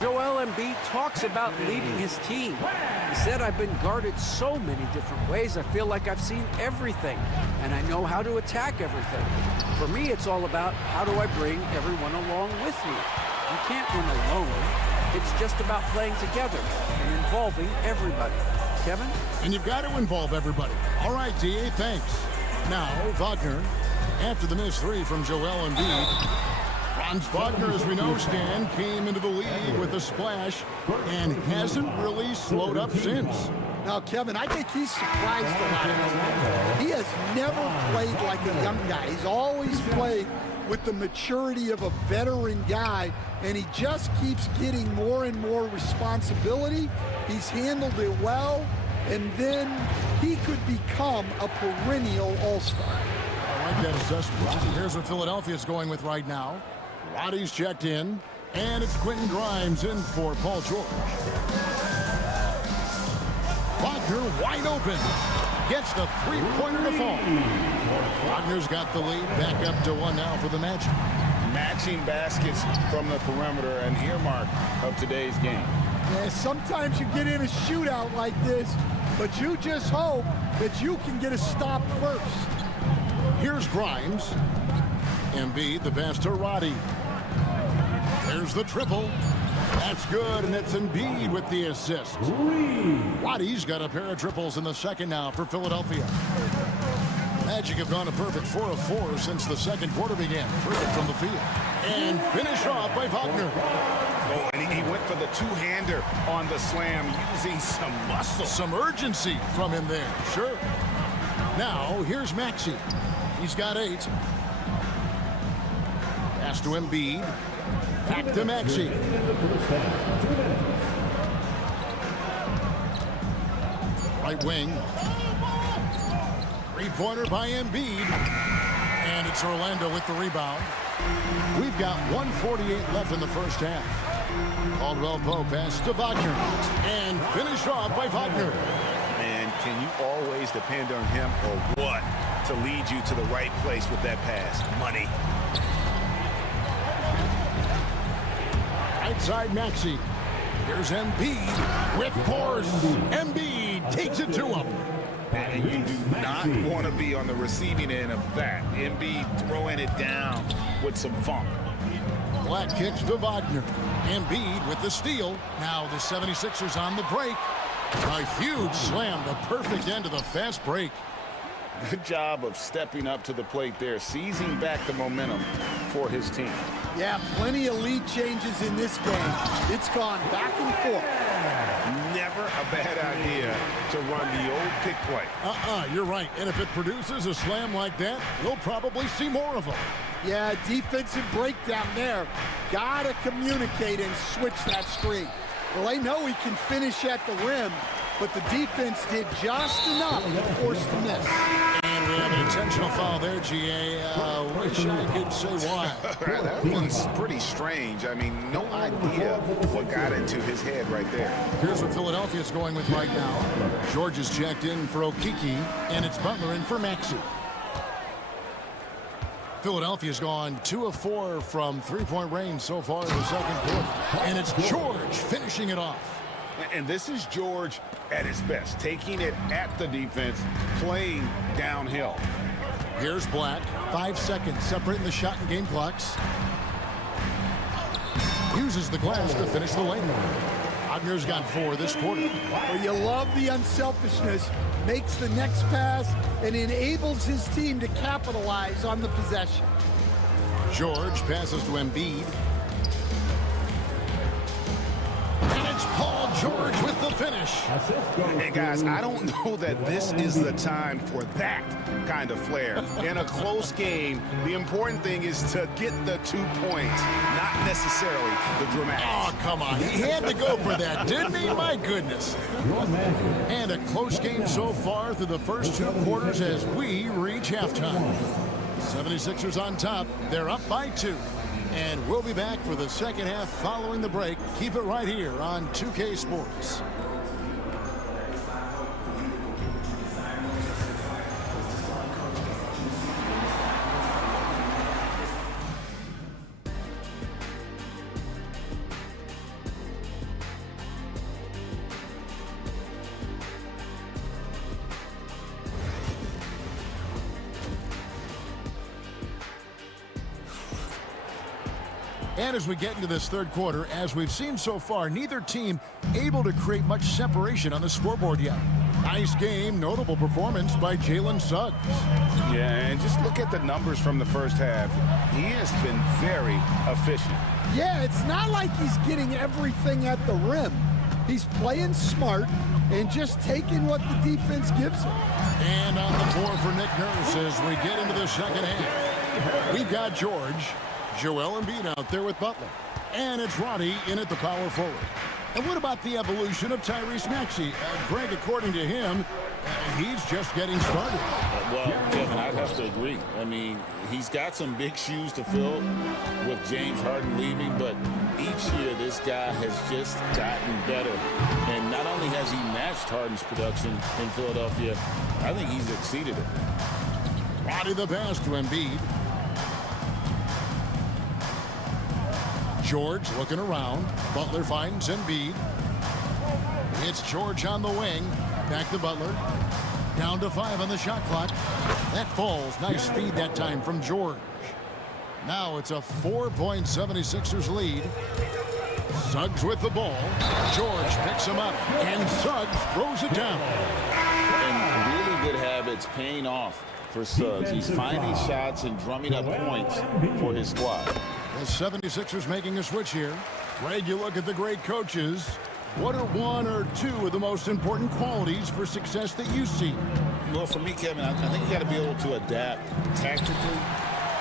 Joel Embiid talks about leading his team. He said, I've been guarded so many different ways. I feel like I've seen everything, and I know how to attack everything. For me, it's all about how do I bring everyone along with me. You can't win alone. It's just about playing together and involving everybody. Kevin? And you've got to involve everybody. All right, D.A., thanks. Now, Wagner, after the missed 3 from Joel Embiid. Franz Wagner, as we know, Stan, came into the league with a splash and hasn't really slowed up since. Now, Kevin, I think he's surprised a lot of people. He has never played like a young guy. He's always played with the maturity of a veteran guy, and he just keeps getting more and more responsibility. He's handled it well, and then he could become a perennial all-star. I like that assessment. Here's what Philadelphia's going with right now. Roddy's checked in, and it's Quentin Grimes in for Paul George. Wagner wide open. Gets the three-pointer to fall. Wagner's got the lead, back up to 1 now for the Magic. Matching baskets from the perimeter, an earmark of today's game. Yeah, sometimes you get in a shootout like this, but you just hope that you can get a stop first. Here's Grimes. Embiid, the pass to Roddy. There's the triple. That's good, and it's Embiid with the assist. Roddy's got a pair of triples in the second now for Philadelphia. Magic have gone a perfect 4 of 4 since the second quarter began. Perfect from the field. And finished off by Wagner. Oh, and he went for the two-hander on the slam, using some muscle. Some urgency from him there, sure. Now, here's Maxey. He's got 8. Pass to Embiid. Back to Maxey. Right wing. Three-pointer by Embiid. And it's Orlando with the rebound. We've got 1:48 left in the first half. Caldwell Pope pass to Wagner. And finished off by Wagner. And Can you always depend on him or what to lead you to the right place with that pass? Money. Right side Maxey. Here's Embiid with force. Embiid takes it to him. And you do not want to be on the receiving end of that. Embiid throwing it down with some funk. Black kicks to Wagner. Embiid with the steal. Now the 76ers on the break. A huge slam, the perfect end of the fast break. Good job of stepping up to the plate there, seizing back the momentum for his team. Yeah, plenty of lead changes in this game. It's gone back and forth. Never a bad idea to run the old pick play. You're right. And if it produces a slam like that, we'll probably see more of them. Yeah, defensive breakdown there. Gotta communicate and switch that screen. Well, they know he can finish at the rim, but the defense did just enough to force the miss. And we have an intentional foul there, GA. Wish I could say why. That one's pretty strange. I mean, no idea what got into his head right there. Here's what Philadelphia's going with right now. George is checked in for Okiki, and it's Butler in for Maxey. Philadelphia's gone 2 of 4 from three-point range so far in the second quarter. And it's George finishing it off. And this is George at his best, taking it at the defense, playing downhill. Here's Black. 5 seconds separating the shot and game clocks. Uses the glass to finish the lane. Wagner's got 4 this quarter. Well, you love the unselfishness. Makes the next pass and enables his team to capitalize on the possession. George passes to Embiid. And it's Paul George with the finish. Hey, guys, I don't know that this is the time for that kind of flair. In a close game, the important thing is to get the 2 points, not necessarily the dramatics. Oh, come on. He had to go for that, didn't he? My goodness. And a close game so far through the first 2 quarters as we reach halftime. 76ers on top. They're up by 2. And we'll be back for the second half following the break. Keep it right here on 2K Sports. And as we get into this third quarter, as we've seen so far, neither team able to create much separation on the scoreboard yet. Nice game, notable performance by Jalen Suggs. Yeah, and just look at the numbers from the first half. He has been very efficient. Yeah, it's not like he's getting everything at the rim. He's playing smart and just taking what the defense gives him. And on the floor for Nick Nurse as we get into the second half. We've got George, Joel Embiid out there with Butler. And it's Roddy in at the power forward. And what about the evolution of Tyrese Maxey? Greg, according to him, he's just getting started. Well, Kevin, I'd have to agree. I mean, he's got some big shoes to fill with James Harden leaving, but each year this guy has just gotten better. And not only has he matched Harden's production in Philadelphia, I think he's exceeded it. Roddy the pass to Embiid. George looking around. Butler finds Embiid. It's George on the wing. Back to Butler. Down to 5 on the shot clock. That falls. Nice feed that time from George. Now it's a 4-point 76ers lead. Suggs with the ball. George picks him up. And Suggs throws it down. And really good habits paying off for Suggs. He's finding shots and drumming up points for his squad. The 76ers making a switch here. Greg, you look at the great coaches. What are 1 or 2 of the most important qualities for success that you see? Well, for me, Kevin, I think you got to be able to adapt tactically.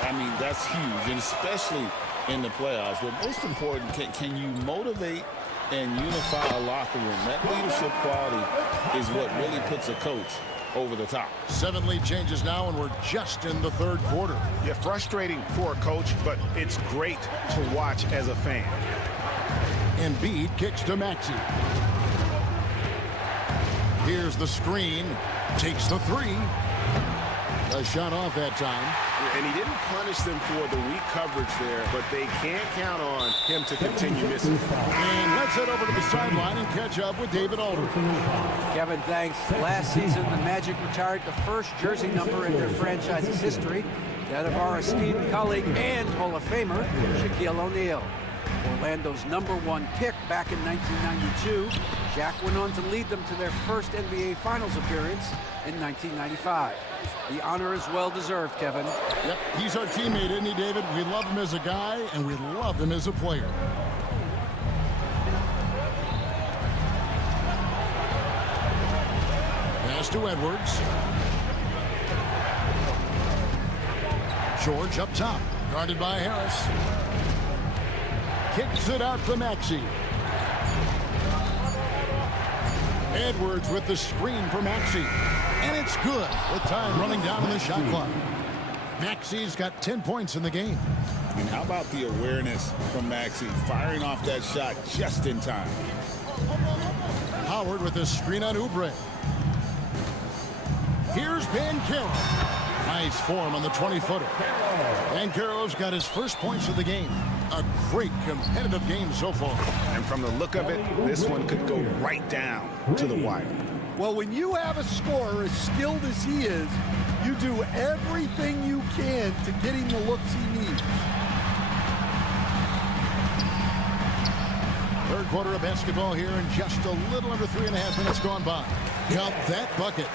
I mean, that's huge, and especially in the playoffs. But most important, can you motivate and unify a locker room? That leadership quality is what really puts a coach over the top. 7 lead changes now, and we're just in the third quarter. Yeah, frustrating for a coach, but it's great to watch as a fan. Embiid kicks to Maxey. Here's the screen. Takes the three. A shot off that time. And he didn't punish them for the weak coverage there, but they can't count on him to continue missing. And let's head over to the sideline and catch up with David Aldridge. Kevin, thanks. Last season, the Magic retired the first jersey number in their franchise's history, that of our esteemed colleague and Hall of Famer, Shaquille O'Neal. Orlando's #1 pick back in 1992, Shaq went on to lead them to their first NBA Finals appearance in 1995. The honor is well-deserved, Kevin. Yep, he's our teammate, isn't he, David? We love him as a guy, and we love him as a player. Pass to Edwards. George up top, guarded by Harris. Kicks it out to Maxey. Edwards with the screen for Maxey. And it's good with time running down on the shot clock. Maxey's got 10 points in the game. And how about the awareness from Maxey, firing off that shot just in time. Howard with the screen on Oubre. Here's Banchero. Nice form on the 20-footer. Banchero's got his first points of the game. A great competitive game so far. And from the look of it, this one could go right down to the wire. Well, when you have a scorer as skilled as he is, you do everything you can to get him the looks he needs. Third quarter of basketball here, and just a little under 3.5 minutes gone by. Count that bucket.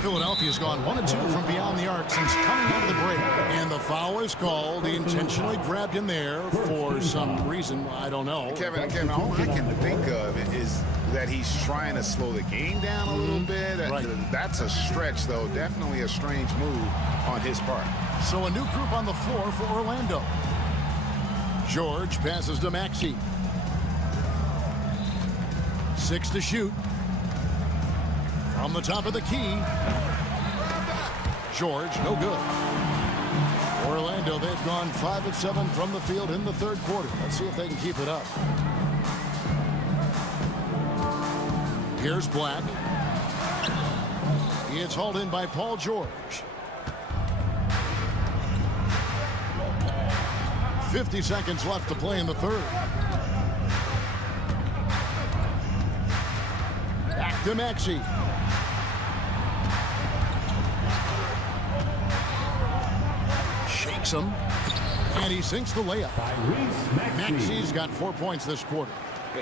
Philadelphia's gone 1-2 from beyond the arc since coming out of the break. And the foul is called. He intentionally grabbed him there for some reason. I don't know. Kevin, all I can think of is that he's trying to slow the game down a little bit. Right. That's a stretch, though. Definitely a strange move on his part. So a new group on the floor for Orlando. George passes to Maxey. 6 to shoot. From the top of the key. George, no good. Orlando, they've gone 5 of 7 from the field in the third quarter. Let's see if they can keep it up. Here's Black. It's hauled in by Paul George. 50 seconds left to play in the third. Back to Maxey. Shakes him. And he sinks the layup. Maxey's got 4 points this quarter.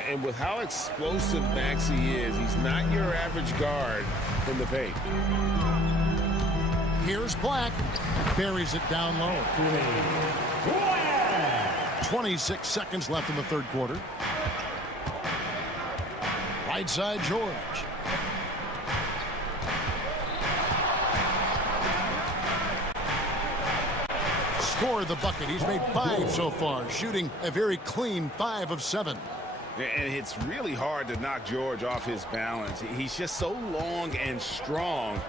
And with how explosive Maxey is, he's not your average guard in the paint. Here's Black. Buries it down low. 26 seconds left in the third quarter. Right side, George. Scored the bucket. He's made 5 so far, shooting a very clean 5 of 7. And it's really hard to knock George off his balance. He's just so long and strong.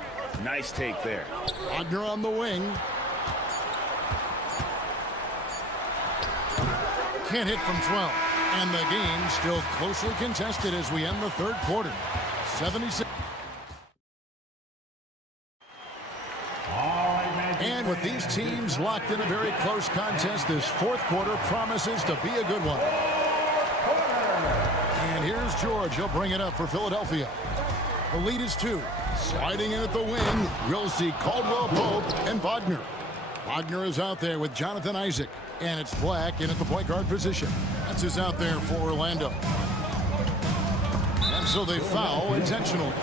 Nice take there. Wagner on the wing. Can't hit from 12. And the game still closely contested as we end the third quarter. 76. And with these teams locked in a very close contest, this fourth quarter promises to be a good one. And here's George. He'll bring it up for Philadelphia. The lead is 2. Sliding in at the wing, we'll see Caldwell Pope and Wagner. Wagner is out there with Jonathan Isaac. And it's Black in at the point guard position. That's who's out there for Orlando. And so they foul intentionally.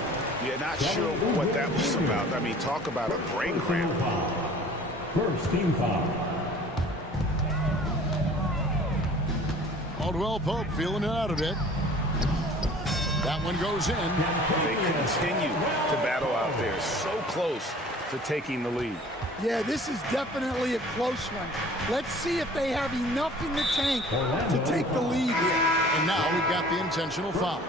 Yeah, not sure what that was about. I mean, talk about a brain cramp. First team foul. Caldwell Pope feeling it out a bit. That one goes in. They continue to battle out there, so close to taking the lead. Yeah, this is definitely a close one. Let's see if they have enough in the tank to take the lead here. And now we've got the intentional foul.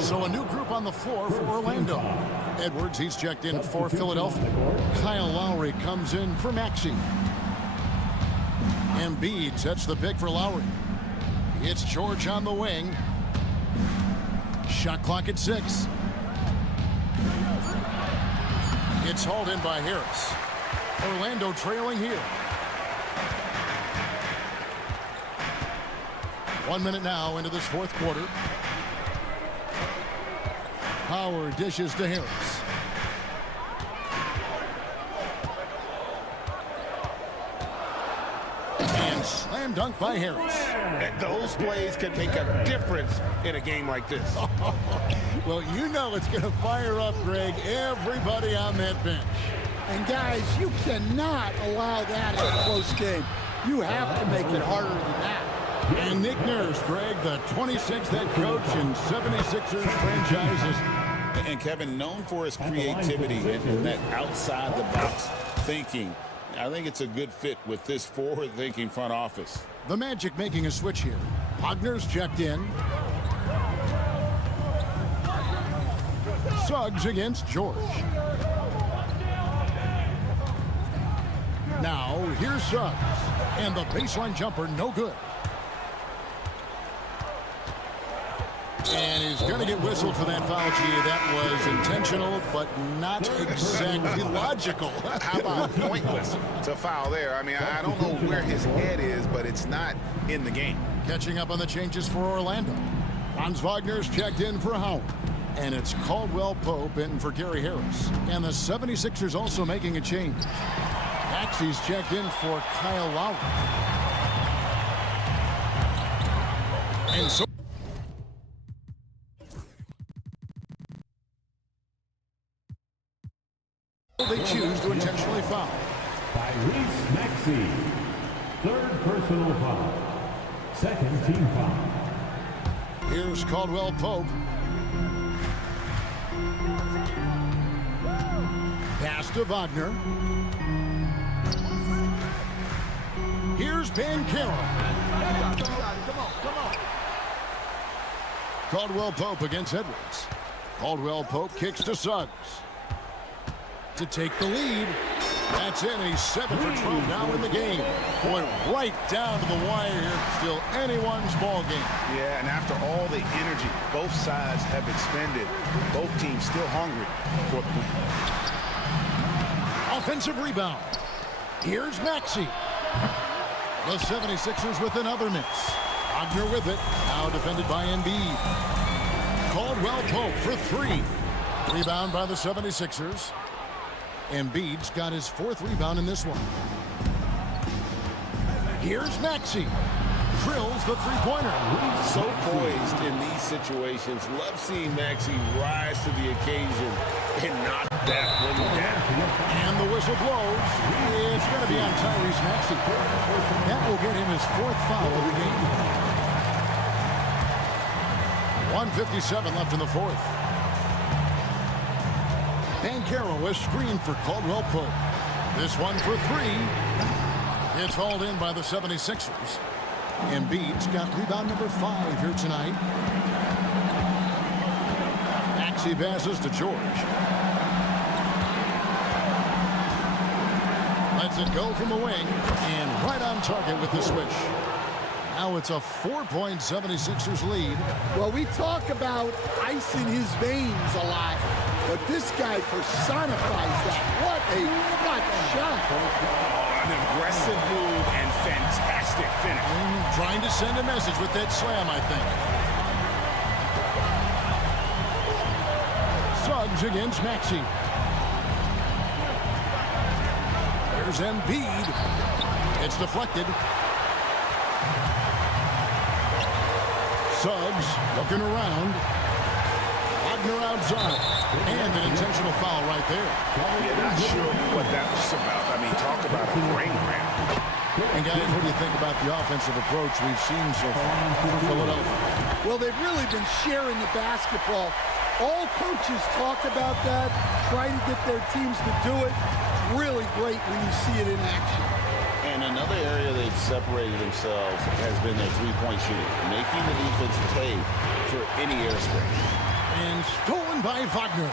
So a new group on the floor for Orlando. Edwards, he's checked in for Philadelphia. Kyle Lowry comes in for Maxey. Embiid sets the pick for Lowry. It's George on the wing. Shot clock at 6. It's hauled in by Harris. Orlando trailing here. 1 minute now into this fourth quarter. Howard dishes to Harris. And slam dunk by Harris. And those plays can make a difference in a game like this. Well, you know it's going to fire up, Greg, everybody on that bench. And guys, you cannot allow that in a close game. You have to make it harder than that. And Nick Nurse, Greg, the 26th head coach in 76ers franchises. And Kevin, known for his creativity and that outside-the-box thinking, I think it's a good fit with this forward-thinking front office. The Magic making a switch here. Wagner's checked in. Suggs against George. Now, here's Suggs. And the baseline jumper, no good. And he's going to get whistled for that foul, G. That was intentional, but not exactly logical. How about pointless to foul there? I mean, I don't know where his head is, but it's not in the game. Catching up on the changes for Orlando. Franz Wagner's checked in for Howard. And it's Caldwell Pope in for Gary Harris. And the 76ers also making a change. Maxey's checked in for Kyle Lowry. And so they choose to intentionally foul. Tyrese Maxey. Third personal foul. Second team foul. Here's Caldwell Pope. Pass to Wagner. Here's Bankero. Caldwell Pope against Edwards. Caldwell Pope kicks to Suggs. To take the lead. That's in. He's 7 for 12 now in the game. Boy, right down to the wire here. Still anyone's ball game. Yeah, and after all the energy both sides have expended, both teams still hungry for the win. Offensive rebound. Here's Maxey. The 76ers with another miss. Wagner with it. Now defended by Embiid. Caldwell Pope for 3. Rebound by the 76ers. Embiid's got his 4th rebound in this one. Here's Maxey. Drills the three-pointer. So poised in these situations. Love seeing Maxey rise to the occasion and knock that one down. And the whistle blows. It's going to be on Tyrese Maxey. That will get him his 4th foul of the game. 1:57 left in the 4th. Bankero is screened for Caldwell Pope. This one for 3. It's hauled in by the 76ers. Embiid's got rebound number 5 here tonight. Maxey passes to George. Lets it go from the wing and right on target with the switch. Now it's a 4-point 76ers lead. Well, we talk about ice in his veins a lot, but this guy personifies that. What a shot. An aggressive move and fantastic finish. Trying to send a message with that slam, I think. Suggs against Maxey. There's Embiid. It's deflected. Suggs looking around. Wagner outside. And an intentional foul right there. You're not sure what that was about. I mean, talk about a brain cramp. And guys, what do you think about the offensive approach we've seen so far for Philadelphia? Well, they've really been sharing the basketball. All coaches talk about that, try to get their teams to do it. It's really great when you see it in action. And another area they've separated themselves has been their three-point shooting, making the defense pay for any airspace. And stolen by Wagner.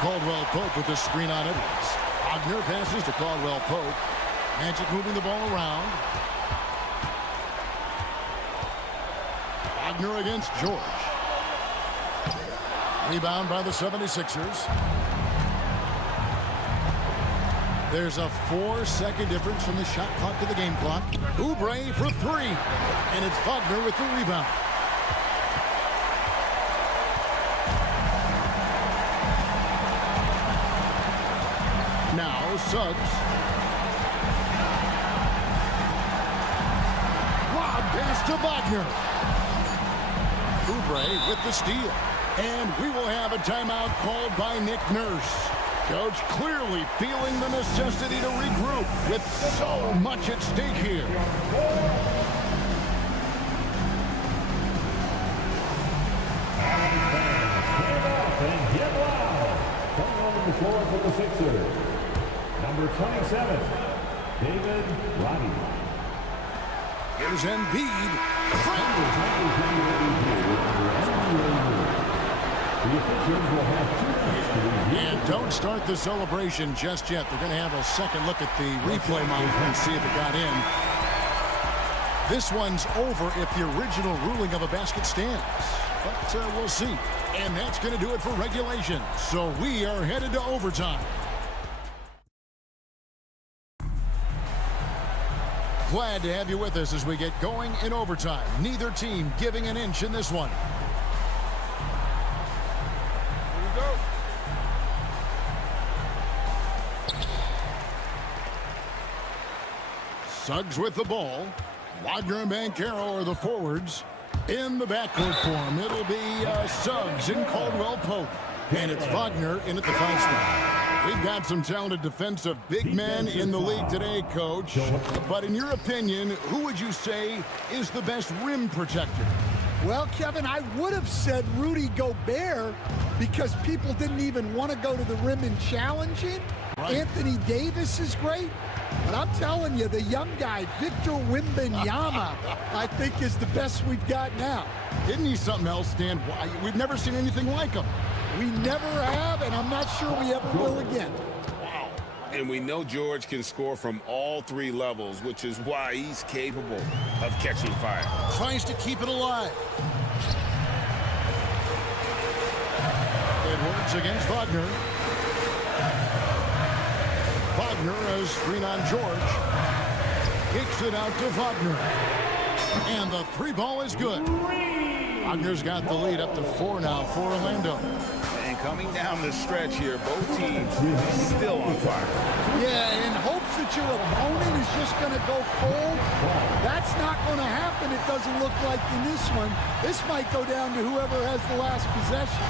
Caldwell Pope with the screen on Edwards. Wagner passes to Caldwell Pope. Magic moving the ball around. Wagner against George. Rebound by the 76ers. There's a 4-second difference from the shot clock to the game clock. Oubre for three. And it's Wagner with the rebound. Now Suggs. Lob pass to Wagner. Oubre with the steal. And we will have a timeout called by Nick Nurse. Coach clearly feeling the necessity to regroup with so much at stake here. Stand up and get loud. Coming on the floor for the Sixers, number 27, David Roddy. Here's Embiid. The officials will have 2 minutes to review. And don't start the celebration just yet. They're going to have a second look at the replay monitor and see if it got in. This one's over if the original ruling of a basket stands. But we'll see. And that's going to do it for regulation. So we are headed to overtime. Glad to have you with us as we get going in overtime. Neither team giving an inch in this one. Suggs with the ball. Wagner and Banchero are the forwards. In the backcourt form, it'll be Suggs and Caldwell Pope. And it's Wagner in at the 5 spot. We've got some talented defensive big men in the league today, Coach. But in your opinion, who would you say is the best rim protector? Well, Kevin, I would have said Rudy Gobert because people didn't even want to go to the rim and challenge him. Right. Anthony Davis is great. But I'm telling you, the young guy, Victor Wembanyama, I think is the best we've got now. Isn't he something else, Dan? We've never seen anything like him. We never have, and I'm not sure we ever will again. Wow. And we know George can score from all 3 levels, which is why he's capable of catching fire. Tries to keep it alive. Edwards against Wagner. Wagner has screen on George. Kicks it out to Wagner. And the 3 ball is good. Wagner's got the lead up to 4 now for Orlando. And coming down the stretch here, both teams still on fire. Yeah, in hopes that your opponent is just going to go cold. That's not going to happen, it doesn't look like in this one. This might go down to whoever has the last possession.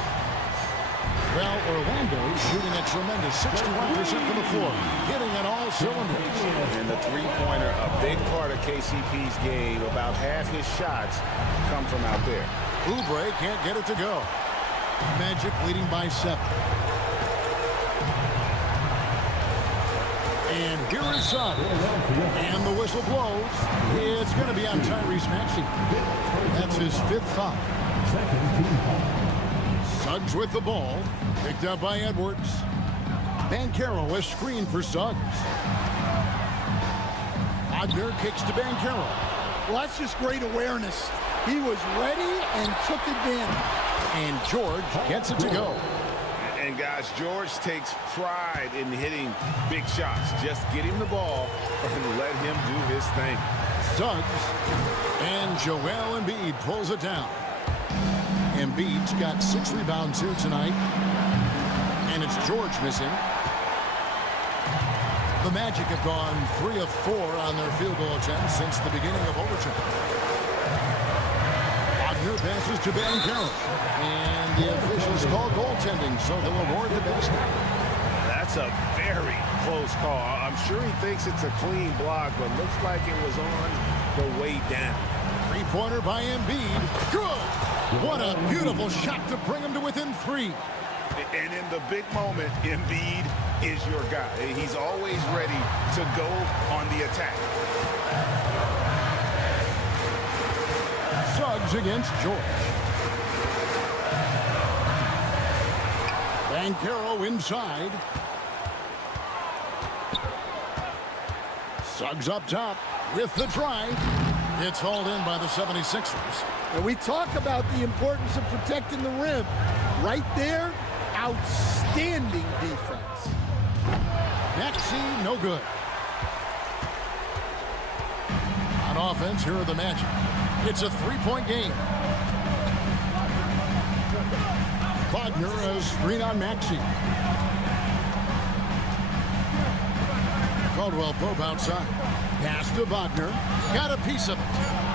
Well, Orlando shooting a tremendous 61% from the floor, hitting on all cylinders. And the three-pointer, a big part of KCP's game. About half his shots come from out there. Oubre can't get it to go. Magic leading by 7. And here is Suggs. And the whistle blows. It's going to be on Tyrese Maxey. That's his 5th foul. Second team foul. Suggs with the ball. Picked up by Edwards. Banchero is screened for Suggs. Wagner kicks to Banchero. Well, that's just great awareness. He was ready and took advantage. And George gets it to go. And guys, George takes pride in hitting big shots. Just get him the ball and let him do his thing. Suggs and Joel Embiid pulls it down. Embiid's got 6 rebounds here tonight. And it's George missing. The Magic have gone 3 of 4 on their field goal attempts since the beginning of overtime. Wagner passes to Banchero. And the officials call goaltending, so they'll award the basket. That's a very close call. I'm sure he thinks it's a clean block, but looks like it was on the way down. 3-pointer by Embiid. Good! What a beautiful shot to bring him to within 3. And in the big moment, Embiid is your guy. He's always ready to go on the attack. Suggs against George. Banchero inside. Suggs up top with the drive. It's hauled in by the 76ers. And we talk about the importance of protecting the rim. Right there, outstanding defense. Maxey, no good. On offense, here are the Magic. It's a three-point game. Wagner, a screen on Maxey. Caldwell Pope outside. Pass to Wagner. Got a piece of it.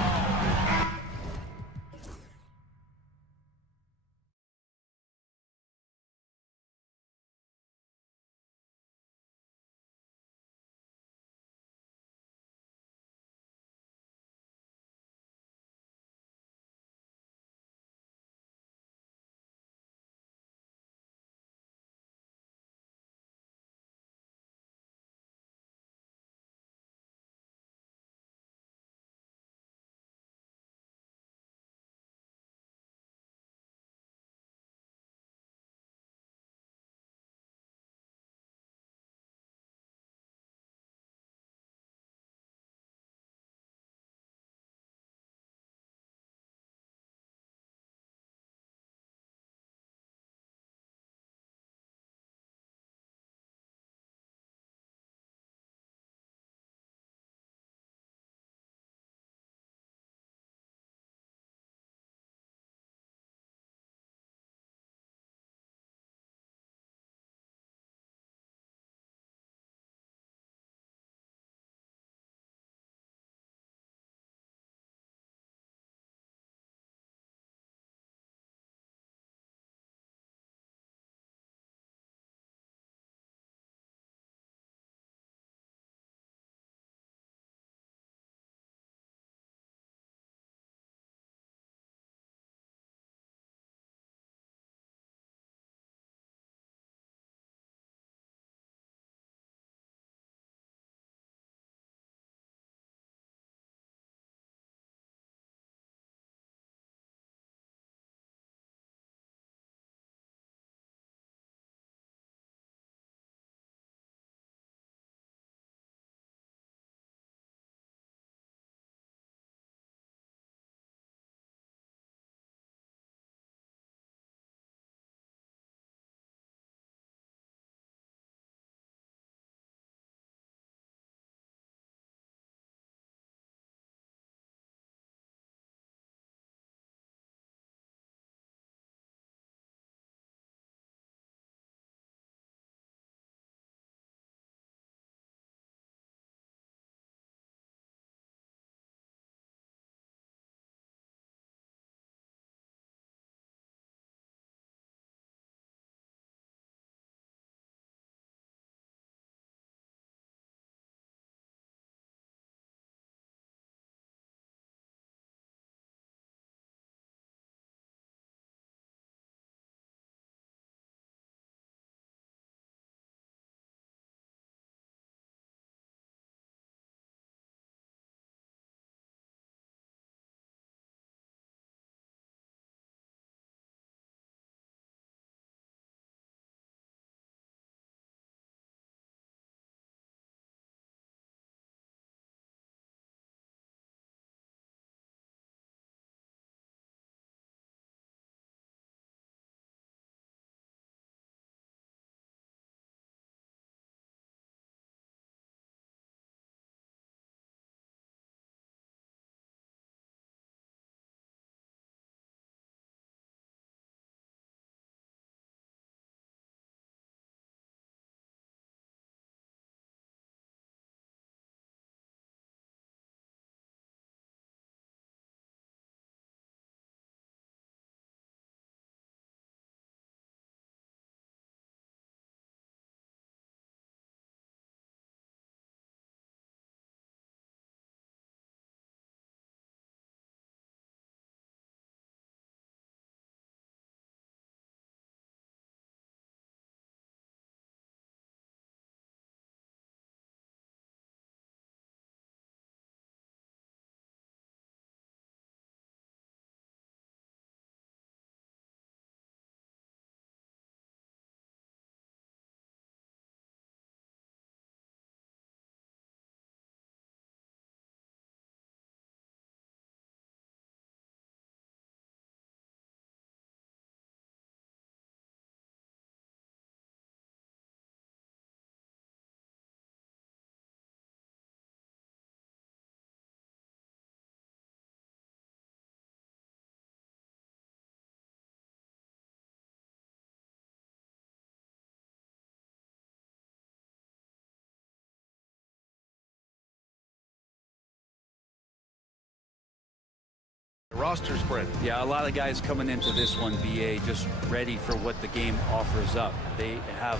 roster sprint. Yeah, a lot of guys coming into this one, BA, just ready for what the game offers up. They have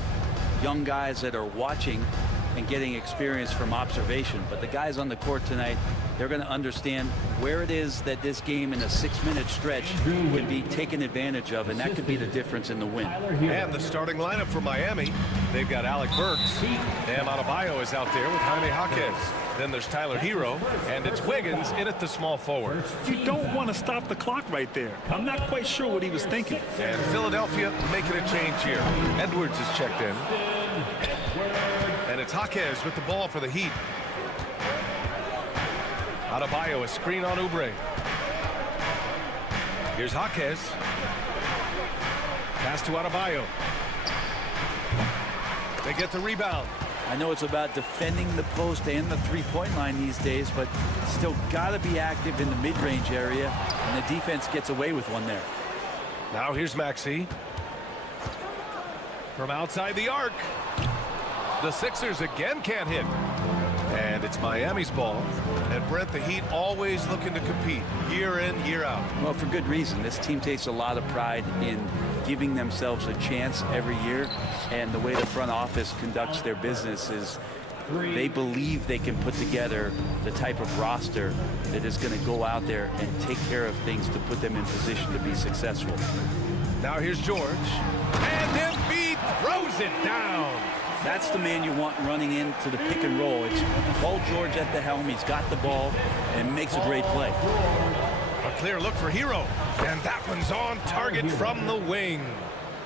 young guys that are watching and getting experience from observation. But the guys on the court tonight, they're going to understand where it is that this game in a 6-minute stretch can be taken advantage of, and that could be the difference in the win. And the starting lineup for Miami, they've got Alec Burks. Bam Adebayo is out there with Jaime Jaquez. Then there's Tyler Hero, and it's Wiggins in at the small forward. You don't want to stop the clock right there. I'm not quite sure what he was thinking. And Philadelphia making a change here. Edwards is checked in. And it's Jaquez with the ball for the Heat. Adebayo, a screen on Oubre. Here's Jaquez. Pass to Adebayo. They get the rebound. I know it's about defending the post and the three-point line these days, but still got to be active in the mid-range area, and the defense gets away with one there. Now here's Maxey. From outside the arc. The Sixers again can't hit. And it's Miami's ball. And Brent, the Heat always looking to compete year in, year out. Well, for good reason. This team takes a lot of pride in giving themselves a chance every year. And the way the front office conducts their business is they believe they can put together the type of roster that is going to go out there and take care of things to put them in position to be successful. Now here's George. And Embiid throws it down. That's the man you want running into the pick and roll. It's Paul George at the helm. He's got the ball and makes a great play. A clear look for Hero. And that one's on target from the wing.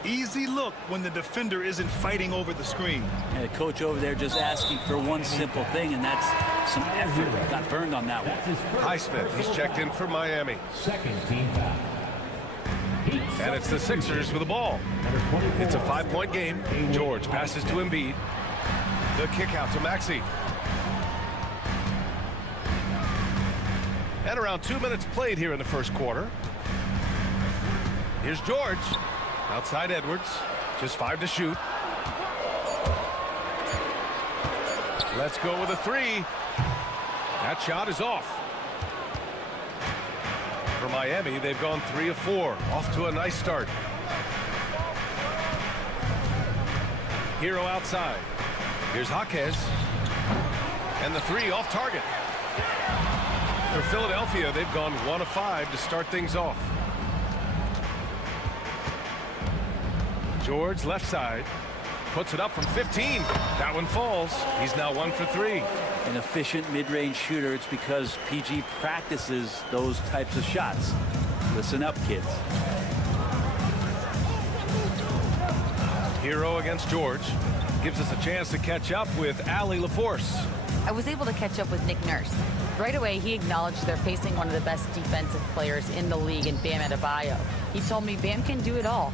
Easy look when the defender isn't fighting over the screen. And the coach over there just asking for one simple thing, and that's some effort. Got burned on that one. Highsmith, he's checked in for Miami. Second team foul. And it's the Sixers with the ball. It's a 5-point game. George passes to Embiid. The kick out to Maxey. And around 2 minutes played here in the first quarter. Here's George. Outside Edwards. Just 5 to shoot. Let's go with a 3. That shot is off. For Miami, they've gone 3 of 4. Off to a nice start. Hero outside. Here's Jaquez. And the 3 off target. For Philadelphia, they've gone 1 of 5 to start things off. George left side. Puts it up from 15. That one falls. He's now 1 for 3. An efficient mid-range shooter. It's because PG practices those types of shots. Listen up, kids. Hero against George. Gives us a chance to catch up with Allie LaForce. I was able to catch up with Nick Nurse. Right away, he acknowledged they're facing one of the best defensive players in the league in Bam Adebayo. He told me Bam can do it all.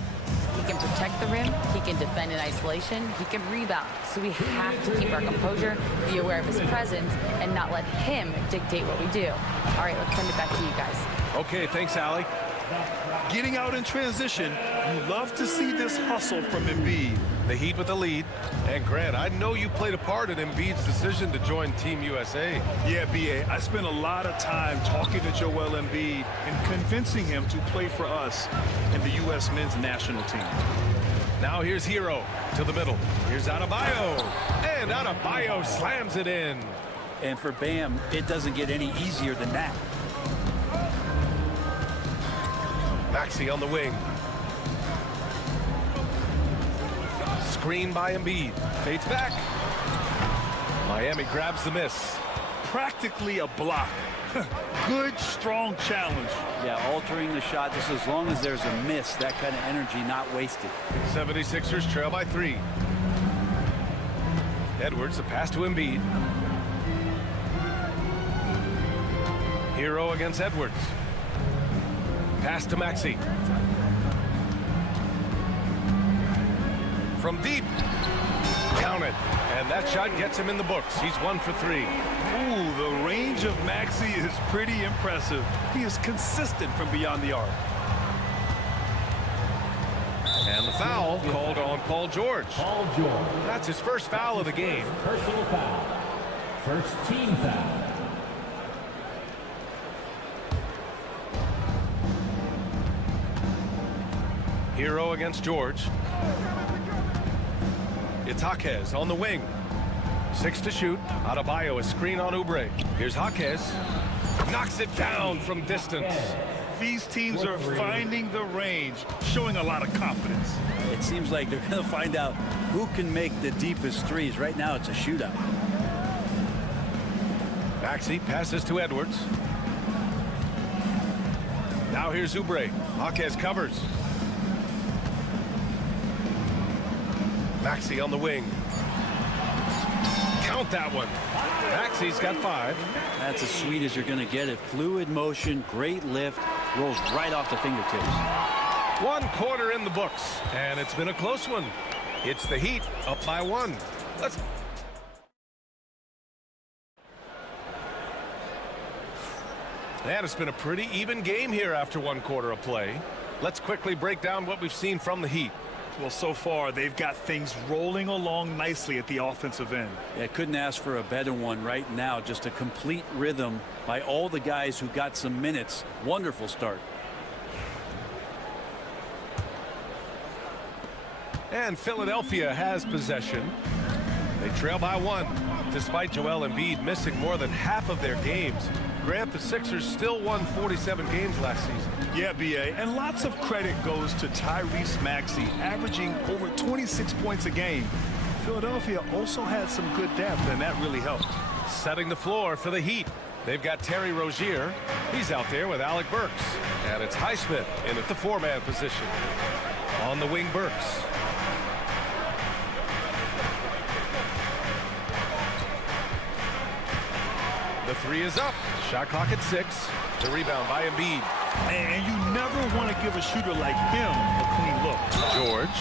He can protect the rim, he can defend in isolation, he can rebound. So we have to keep our composure, be aware of his presence, and not let him dictate what we do. All right, let's send it back to you guys. Okay, thanks, Allie. Getting out in transition, you love to see this hustle from Embiid. The Heat with the lead. And Grant, I know you played a part in Embiid's decision to join Team USA. Yeah, BA, I spent a lot of time talking to Joel Embiid and convincing him to play for us in the U.S. men's national team. Now here's Hero to the middle. Here's Adebayo. And Adebayo slams it in. And for Bam, it doesn't get any easier than that. Maxey on the wing. Screen by Embiid. Fades back. Miami grabs the miss. Practically a block. Good, strong challenge. Yeah, altering the shot just as long as there's a miss, that kind of energy not wasted. 76ers trail by 3. Edwards, the pass to Embiid. Hero against Edwards. Pass to Maxey. From deep. Count it. And that shot gets him in the books. He's 1 for 3. Ooh, the range of Maxey is pretty impressive. He is consistent from beyond the arc. And the foul called on Paul George. Paul George. That's his first foul of the game. Personal foul. First team foul. hero against George. It's Jaquez on the wing. 6 to shoot. Adebayo, a screen on Oubre. Here's Jaquez. Knocks it down from distance. These teams are finding the range, showing a lot of confidence. It seems like they're going to find out who can make the deepest threes. Right now, it's a shootout. Maxey passes to Edwards. Now here's Oubre. Jaquez covers. Maxey on the wing. Count that one. Maxey's got 5. That's as sweet as you're going to get it. Fluid motion, great lift, rolls right off the fingertips. 1 quarter in the books, and it's been a close one. It's the Heat up by 1. Let's... And it's been a pretty even game here after 1 quarter of play. Let's quickly break down what we've seen from the Heat. Well, so far, they've got things rolling along nicely at the offensive end. Yeah, couldn't ask for a better one right now. Just a complete rhythm by all the guys who got some minutes. Wonderful start. And Philadelphia has possession. They trail by 1. Despite Joel Embiid missing more than half of their games, Grant, the Sixers still won 47 games last season. Yeah, B.A., and lots of credit goes to Tyrese Maxey, averaging over 26 points a game. Philadelphia also had some good depth, and that really helped. Setting the floor for the Heat. They've got Terry Rozier. He's out there with Alec Burks. And it's Highsmith in at the 4-man position. On the wing, Burks. The 3 is up. Shot clock at 6. The rebound by Embiid. And you never want to give a shooter like him a clean look. George.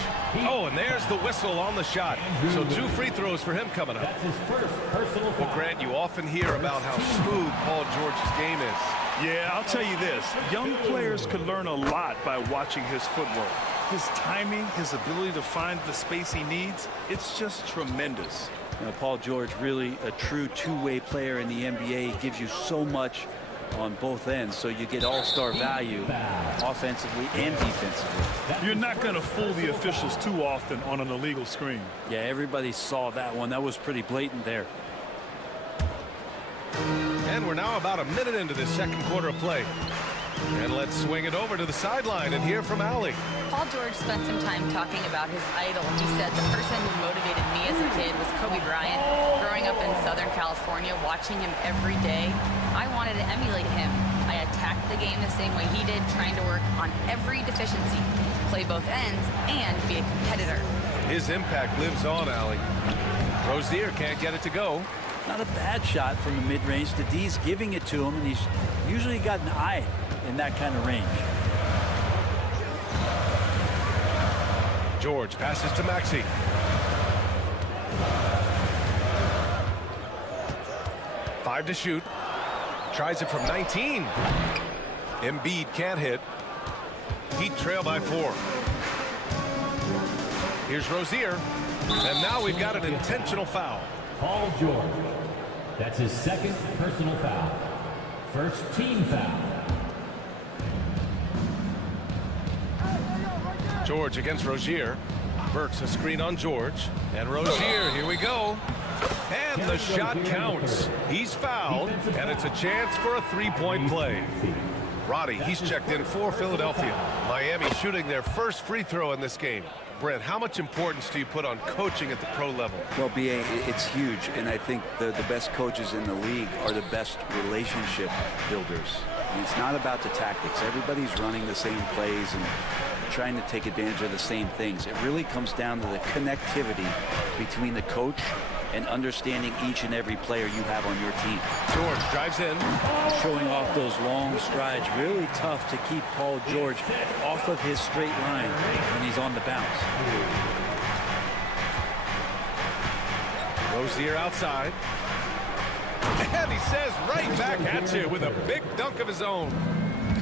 Oh, and there's the whistle on the shot. So 2 free throws for him coming up. That's his first personal foul. Well, Grant, you often hear about how smooth Paul George's game is. Yeah, I'll tell you this. Young players can learn a lot by watching his footwork. His timing, his ability to find the space he needs, it's just tremendous. You know, Paul George, really a true two-way player in the NBA. Gives you so much on both ends, so you get all-star value offensively and defensively. You're not going to fool the officials too often on an illegal screen. Yeah, everybody saw that one. That was pretty blatant there. And we're now about a minute into this 2nd quarter of play. And let's swing it over to the sideline and hear from Allie. Paul George spent some time talking about his idol. He said the person who motivated me as a kid was Kobe Bryant. Growing up in Southern California, watching him every day, I wanted to emulate him. I attacked the game the same way he did, trying to work on every deficiency, play both ends, and be a competitor. His impact lives on, Allie. Rozier can't get it to go. Not a bad shot from the mid-range. The D's giving it to him, and he's usually got an eye in that kind of range. George passes to Maxey. Five to shoot. Tries it from 19. Embiid can't hit. Heat trail by 4. Here's Rozier. And now we've got an intentional foul. Paul George. That's his 2nd personal foul. First team foul. George against Rozier. Burks a screen on George. And Rozier, here we go. And the shot counts. He's fouled, and it's a chance for a 3-point play. Roddy, he's checked in for Philadelphia. Miami shooting their first free throw in this game. Brent, how much importance do you put on coaching at the pro level? Well, B.A., it's huge, and I think the best coaches in the league are the best relationship builders. I mean, it's not about the tactics. Everybody's running the same plays and trying to take advantage of the same things. It really comes down to the connectivity between the coach and understanding each and every player you have on your team. George drives in. Showing off those long strides. Really tough to keep Paul George off of his straight line when he's on the bounce. Rozier outside. And he says right back at you with a big dunk of his own.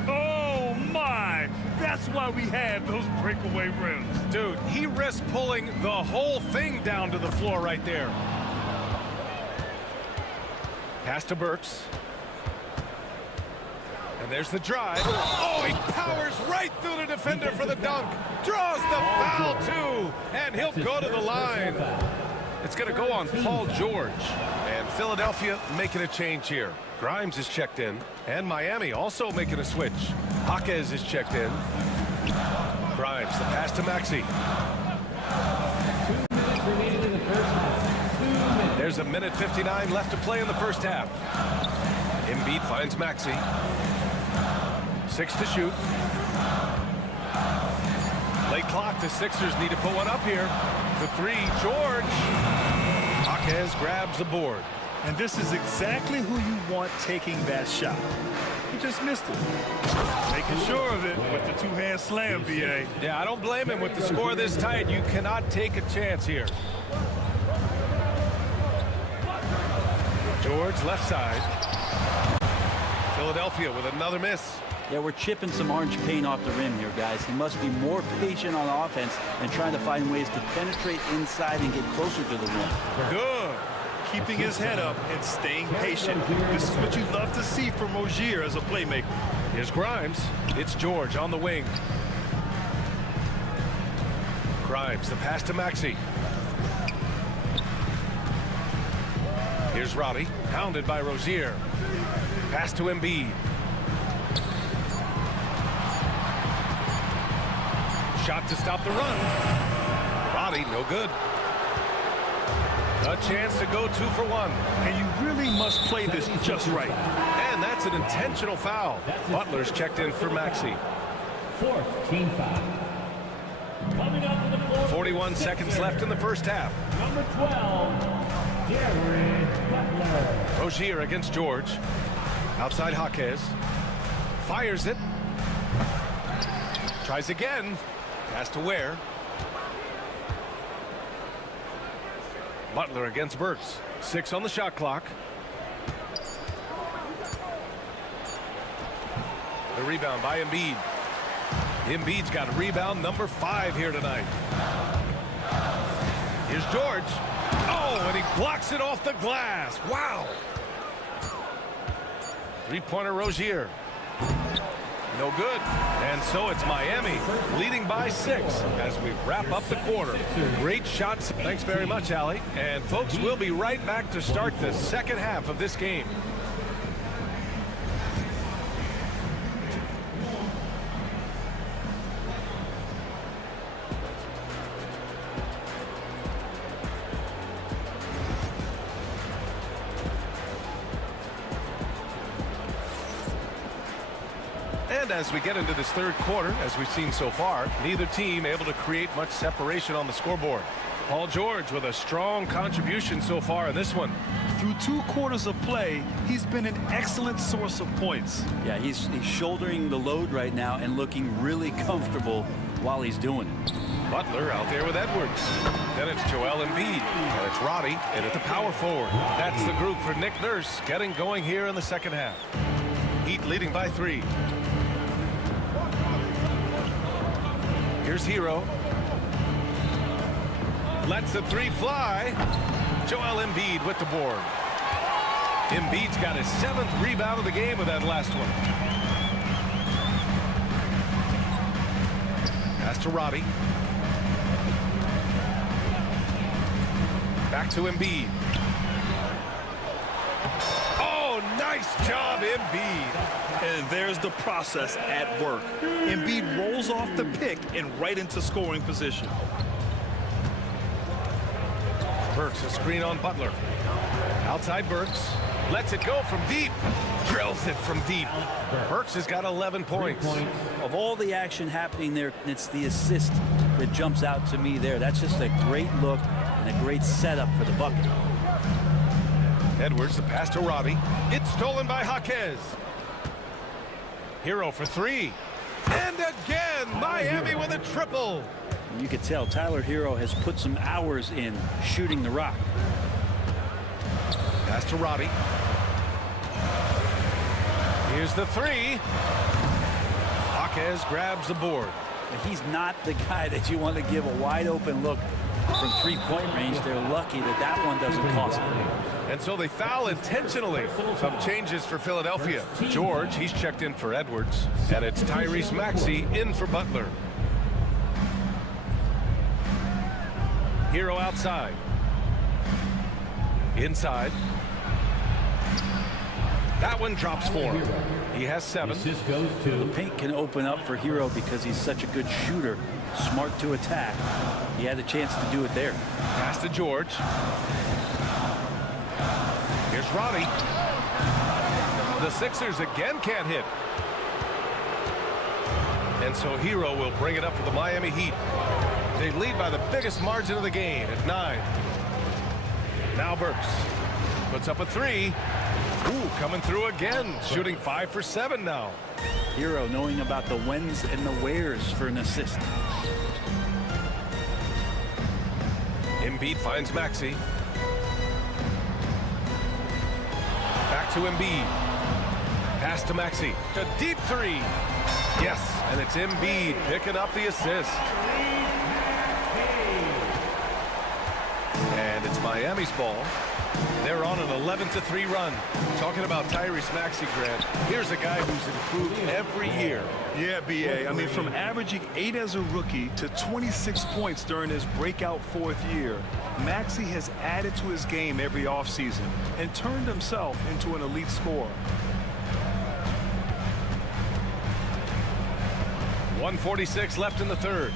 Oh, my! That's why we have those breakaway rims. Dude, he risked pulling the whole thing down to the floor right there. Pass to Burks. And there's the drive. Oh, he powers right through the defender for the dunk. Draws the foul, too. And he'll go to the line. It's going to go on Paul George. And Philadelphia making a change here. Grimes is checked in. And Miami also making a switch. Jaquez is checked in. Grimes, the pass to Maxey. 2 minutes remaining in the first half. 2 minutes. There's a minute 59 left to play in the first half. Embiid finds Maxey. 6 to shoot. Late clock. The Sixers need to put one up here. The three, George. Jaquez grabs the board. And this is exactly who you want taking that shot. He just missed it. Making sure of it with the two-hand slam, B.A. Yeah, I don't blame him with the score this tight. You cannot take a chance here. George, left side. Philadelphia with another miss. Yeah, we're chipping some orange paint off the rim here, guys. He must be more patient on offense and trying to find ways to penetrate inside and get closer to the rim. Good. Keeping his head up and staying patient. This is what you love to see from Rozier as a playmaker. Here's Grimes. It's George on the wing. Grimes, the pass to Maxey. Here's Roddy, hounded by Rozier. Pass to Embiid. Shot to stop the run. Roddy, no good. A chance to go 2 for 1. And you really must play this just right. And that's an intentional foul. Butler's checked in for Maxey. Fourth team foul. Coming up in the fourth. 41 seconds left in the first half. Number 12, Jared Butler. Rozier against George. Outside Jaquez. Fires it. Tries again. Pass to Ware. Butler against Burks. 6 on the shot clock. The rebound by Embiid. Embiid's got rebound number 5 here tonight. Here's George. Oh, and he blocks it off the glass. Wow. Three-pointer Rozier. No good. And so it's Miami leading by 6 as we wrap up the quarter. Great shots. Thanks very much, Allie. And folks, we'll be right back to start the second half of this game. And as we get into this third quarter, as we've seen so far, neither team able to create much separation on the scoreboard. Paul George with a strong contribution so far in this one. Through 2 quarters of play, he's been an excellent source of points. Yeah, he's shouldering the load right now and looking really comfortable while he's doing it. Butler out there with Edwards. Then it's Joel Embiid. And it's Roddy in at the power forward. That's the group for Nick Nurse getting going here in the second half. Heat leading by 3. Here's Hero. Lets the 3 fly. Joel Embiid with the board. Embiid's got his 7th rebound of the game with that last one. Pass to Roddy. Back to Embiid. Oh, nice job, Embiid. And there's the process at work. Embiid rolls off the pick and right into scoring position. Burks, a screen on Butler. Outside Burks. Lets it go from deep. Drills it from deep. Burks has got 11 points. Of all the action happening there, it's the assist that jumps out to me there. That's just a great look and a great setup for the bucket. Edwards, the pass to Roddy. It's stolen by Jaquez. Hero for 3. And again, Miami with a triple. You could tell Tyler Hero has put some hours in shooting the rock. Pass to Roddy. Here's the 3. Jaquez grabs the board. He's not the guy that you want to give a wide open look from three-point range. They're lucky that that one doesn't cost them. And so they foul intentionally. Some changes for Philadelphia. George, he's checked in for Edwards. And it's Tyrese Maxey in for Butler. Hero outside. Inside. That one drops for him. He has 7. The paint can open up for Hero because he's such a good shooter. Smart to attack. He had a chance to do it there. Pass to George. Here's Roddy. The Sixers again can't hit. And so Hero will bring it up for the Miami Heat. They lead by the biggest margin of the game at 9. Now Burks puts up a 3. Ooh, coming through again, shooting 5 for 7 now. Hero knowing about the whens and the wheres for an assist. Embiid finds Maxey. Back to Embiid. Pass to Maxey. A deep 3. Yes, and it's Embiid picking up the assist. And it's Miami's ball. They're on an 11-3 run. Talking about Tyrese Maxey, Grant, here's a guy who's improved every year. Yeah, B.A. I mean, from averaging 8 as a rookie to 26 points during his breakout 4th year, Maxey has added to his game every offseason and turned himself into an elite scorer. 1:46 left in the 3rd.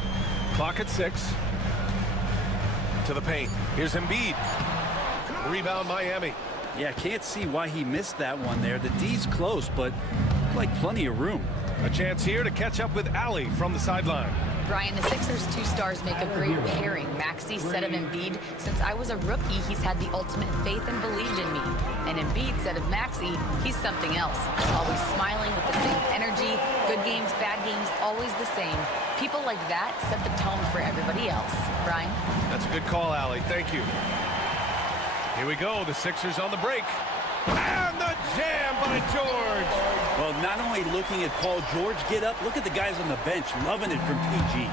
Clock at 6. To the paint. Here's Embiid. Rebound Miami. Yeah, can't see why he missed that one there. The D's close, but like plenty of room. A chance here to catch up with Allie from the sideline. Brian, the Sixers' 2 stars make a great pairing. Maxey said of Embiid, since I was a rookie, he's had the ultimate faith and believed in me. And Embiid said of Maxey, he's something else. Always smiling with the same energy. Good games, bad games, always the same. People like that set the tone for everybody else. Brian? That's a good call, Allie. Thank you. Here we go. The Sixers on the break. And the jam by George. Well, not only looking at Paul George get up, look at the guys on the bench loving it from PG.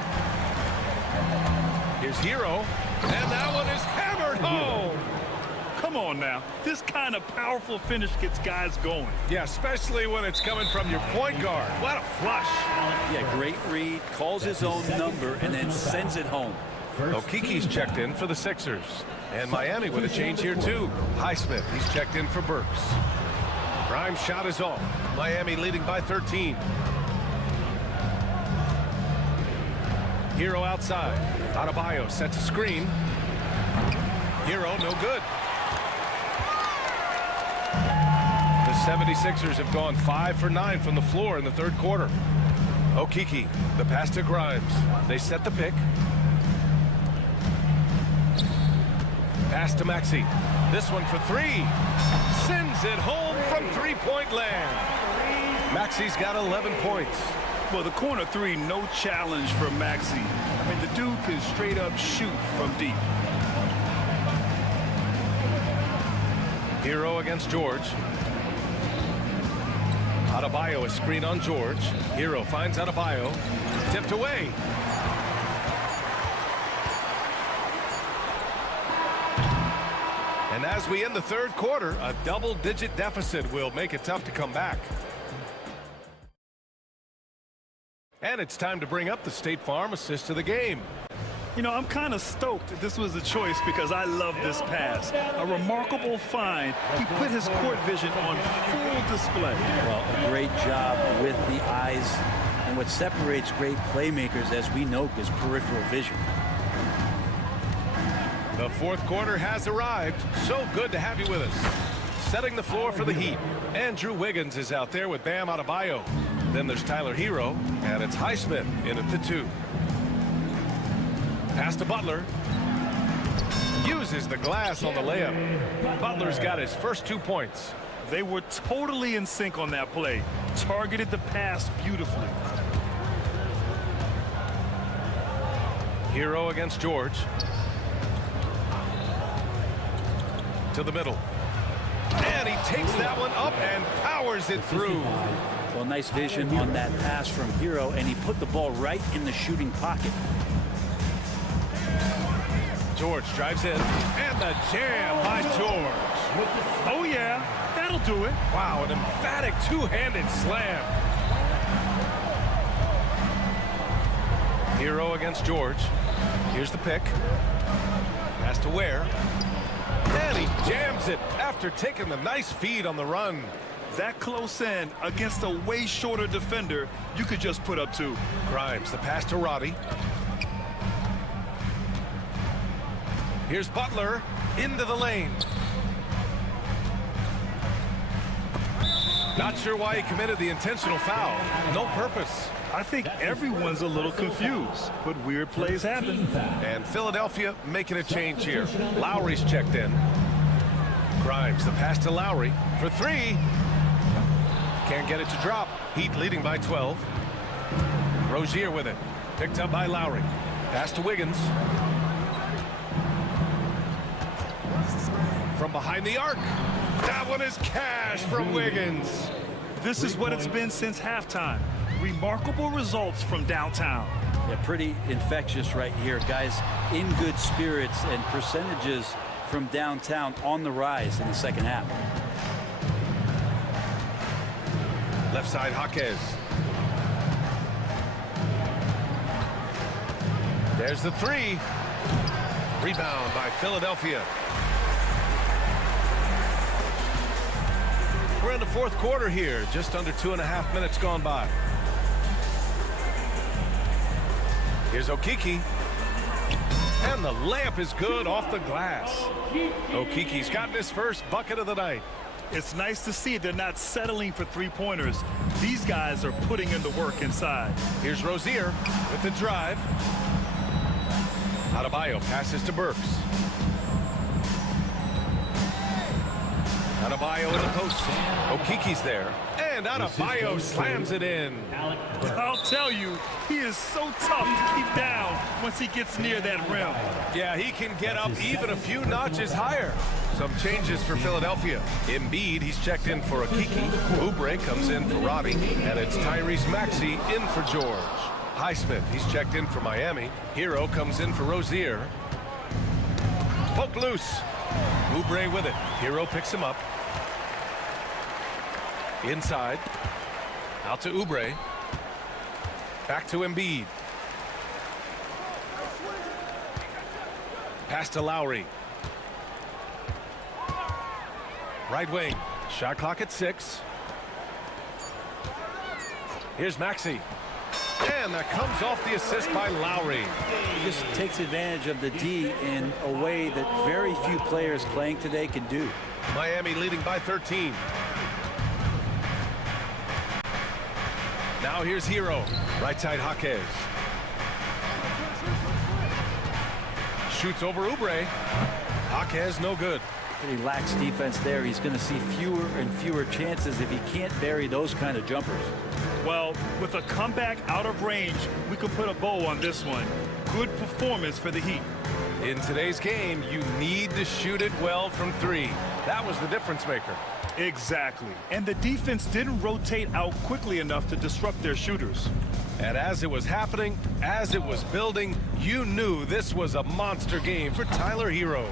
Here's Hero. And that one is hammered home. Come on now. This kind of powerful finish gets guys going. Yeah, especially when it's coming from your point guard. What a flush. Yeah, great read, calls his own number, and then sends it home. Okiki's checked in for the Sixers. And Miami with a change here, too. Highsmith, he's checked in for Burks. Grimes' shot is off. Miami leading by 13. Hero outside. Adebayo sets a screen. Hero, no good. The 76ers have gone 5 for 9 from the floor in the 3rd quarter. Okiki, the pass to Grimes. They set the pick. Pass to Maxey. This one for 3. Sends it home from 3-point land. Maxey's got 11 points. Well, the corner 3, no challenge for Maxey. I mean, the dude can straight up shoot from deep. Hero against George. Adebayo, a screen on George. Hero finds Adebayo. Tipped away. And as we end the 3rd quarter, a double-digit deficit will make it tough to come back. And it's time to bring up the State Farm assist of the game. You know, I'm kind of stoked that this was a choice because I love this pass. A remarkable find. He put his court vision on full display. Well, a great job with the eyes. And what separates great playmakers, as we know, is peripheral vision. The 4th quarter has arrived. So good to have you with us. Setting the floor for the Heat. Andrew Wiggins is out there with Bam Adebayo. Then there's Tyler Hero, and it's Highsmith in at the 2. Pass to Butler. Uses the glass on the layup. Butler's got his first 2 points. They were totally in sync on that play. Targeted the pass beautifully. Hero against George. To the middle. And he takes that one up and powers it through. Well, nice vision on that pass from Hero, and he put the ball right in the shooting pocket. George drives in, and the jam by George. Oh, yeah, that'll do it. Wow, an emphatic two-handed slam. Hero against George. Here's the pick. Has to Ware. And he jams it after taking the nice feed on the run. That close in against a way shorter defender, you could just put up two. Grimes, the pass to Roddy. Here's Butler into the lane. Not sure why he committed the intentional foul. No purpose. I think everyone's a little confused, but weird plays happen. And Philadelphia making a change here. Lowry's checked in. Grimes, the pass to Lowry for three. Can't get it to drop. Heat leading by 12. Rozier with it. Picked up by Lowry. Pass to Wiggins. From behind the arc. That one is cash from Wiggins. This is what it's been since halftime. Remarkable results from downtown. Yeah, pretty infectious right here. Guys in good spirits, and percentages from downtown on the rise in the second half. Left side, Jaquez. There's the three. Rebound by Philadelphia. We're in the fourth quarter here. Just under 2.5 minutes gone by. Here's Okiki. And the layup is good off the glass. Okiki's gotten his first bucket of the night. It's nice to see they're not settling for three-pointers. These guys are putting in the work inside. Here's Rozier with the drive. Adebayo passes to Burks. Adebayo in the post. Okiki's there. And Adebayo slams it in. I'll tell you, he is so tough to keep down once he gets near that rim. Yeah, he can get up even a few notches higher. Some changes for Philadelphia. Embiid, he's checked in for Okiki. Oubre comes in for Roddy. And it's Tyrese Maxey in for George. Highsmith, he's checked in for Miami. Hero comes in for Rozier. Poke loose. Oubre with it. Hero picks him up. Inside. Out to Oubre. Back to Embiid. Pass to Lowry. Right wing. Shot clock at 6. Here's Maxey. And that comes off the assist by Lowry. He just takes advantage of the D in a way that very few players playing today can do. Miami leading by 13. Now here's Hero. Right side Jaquez. Shoots over Oubre. Jaquez no good. Pretty lax defense there. He's going to see fewer and fewer chances if he can't bury those kind of jumpers. Well, with a comeback out of range, we could put a bow on this one. Good performance for the Heat. In today's game, you need to shoot it well from three. That was the difference maker. Exactly. And the defense didn't rotate out quickly enough to disrupt their shooters. And as it was happening, as it was building, you knew this was a monster game for Tyler Hero.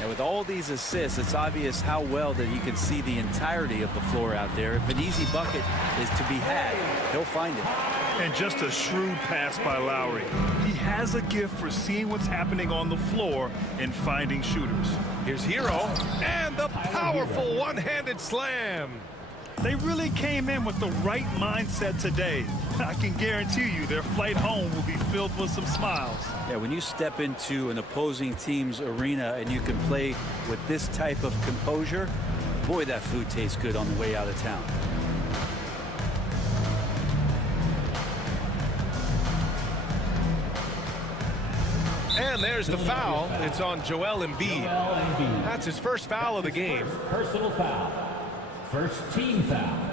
And with all these assists, it's obvious how well that he can see the entirety of the floor out there. If an easy bucket is to be had, he'll find it. And just a shrewd pass by Lowry. He has a gift for seeing what's happening on the floor and finding shooters. Here's Hero, and the powerful one-handed slam. They really came in with the right mindset today. I can guarantee you their flight home will be filled with some smiles. Yeah, when you step into an opposing team's arena and you can play with this type of composure, boy, that food tastes good on the way out of town. And there's the foul. It's on Joel Embiid. That's his first foul of the game. Personal foul. First team foul.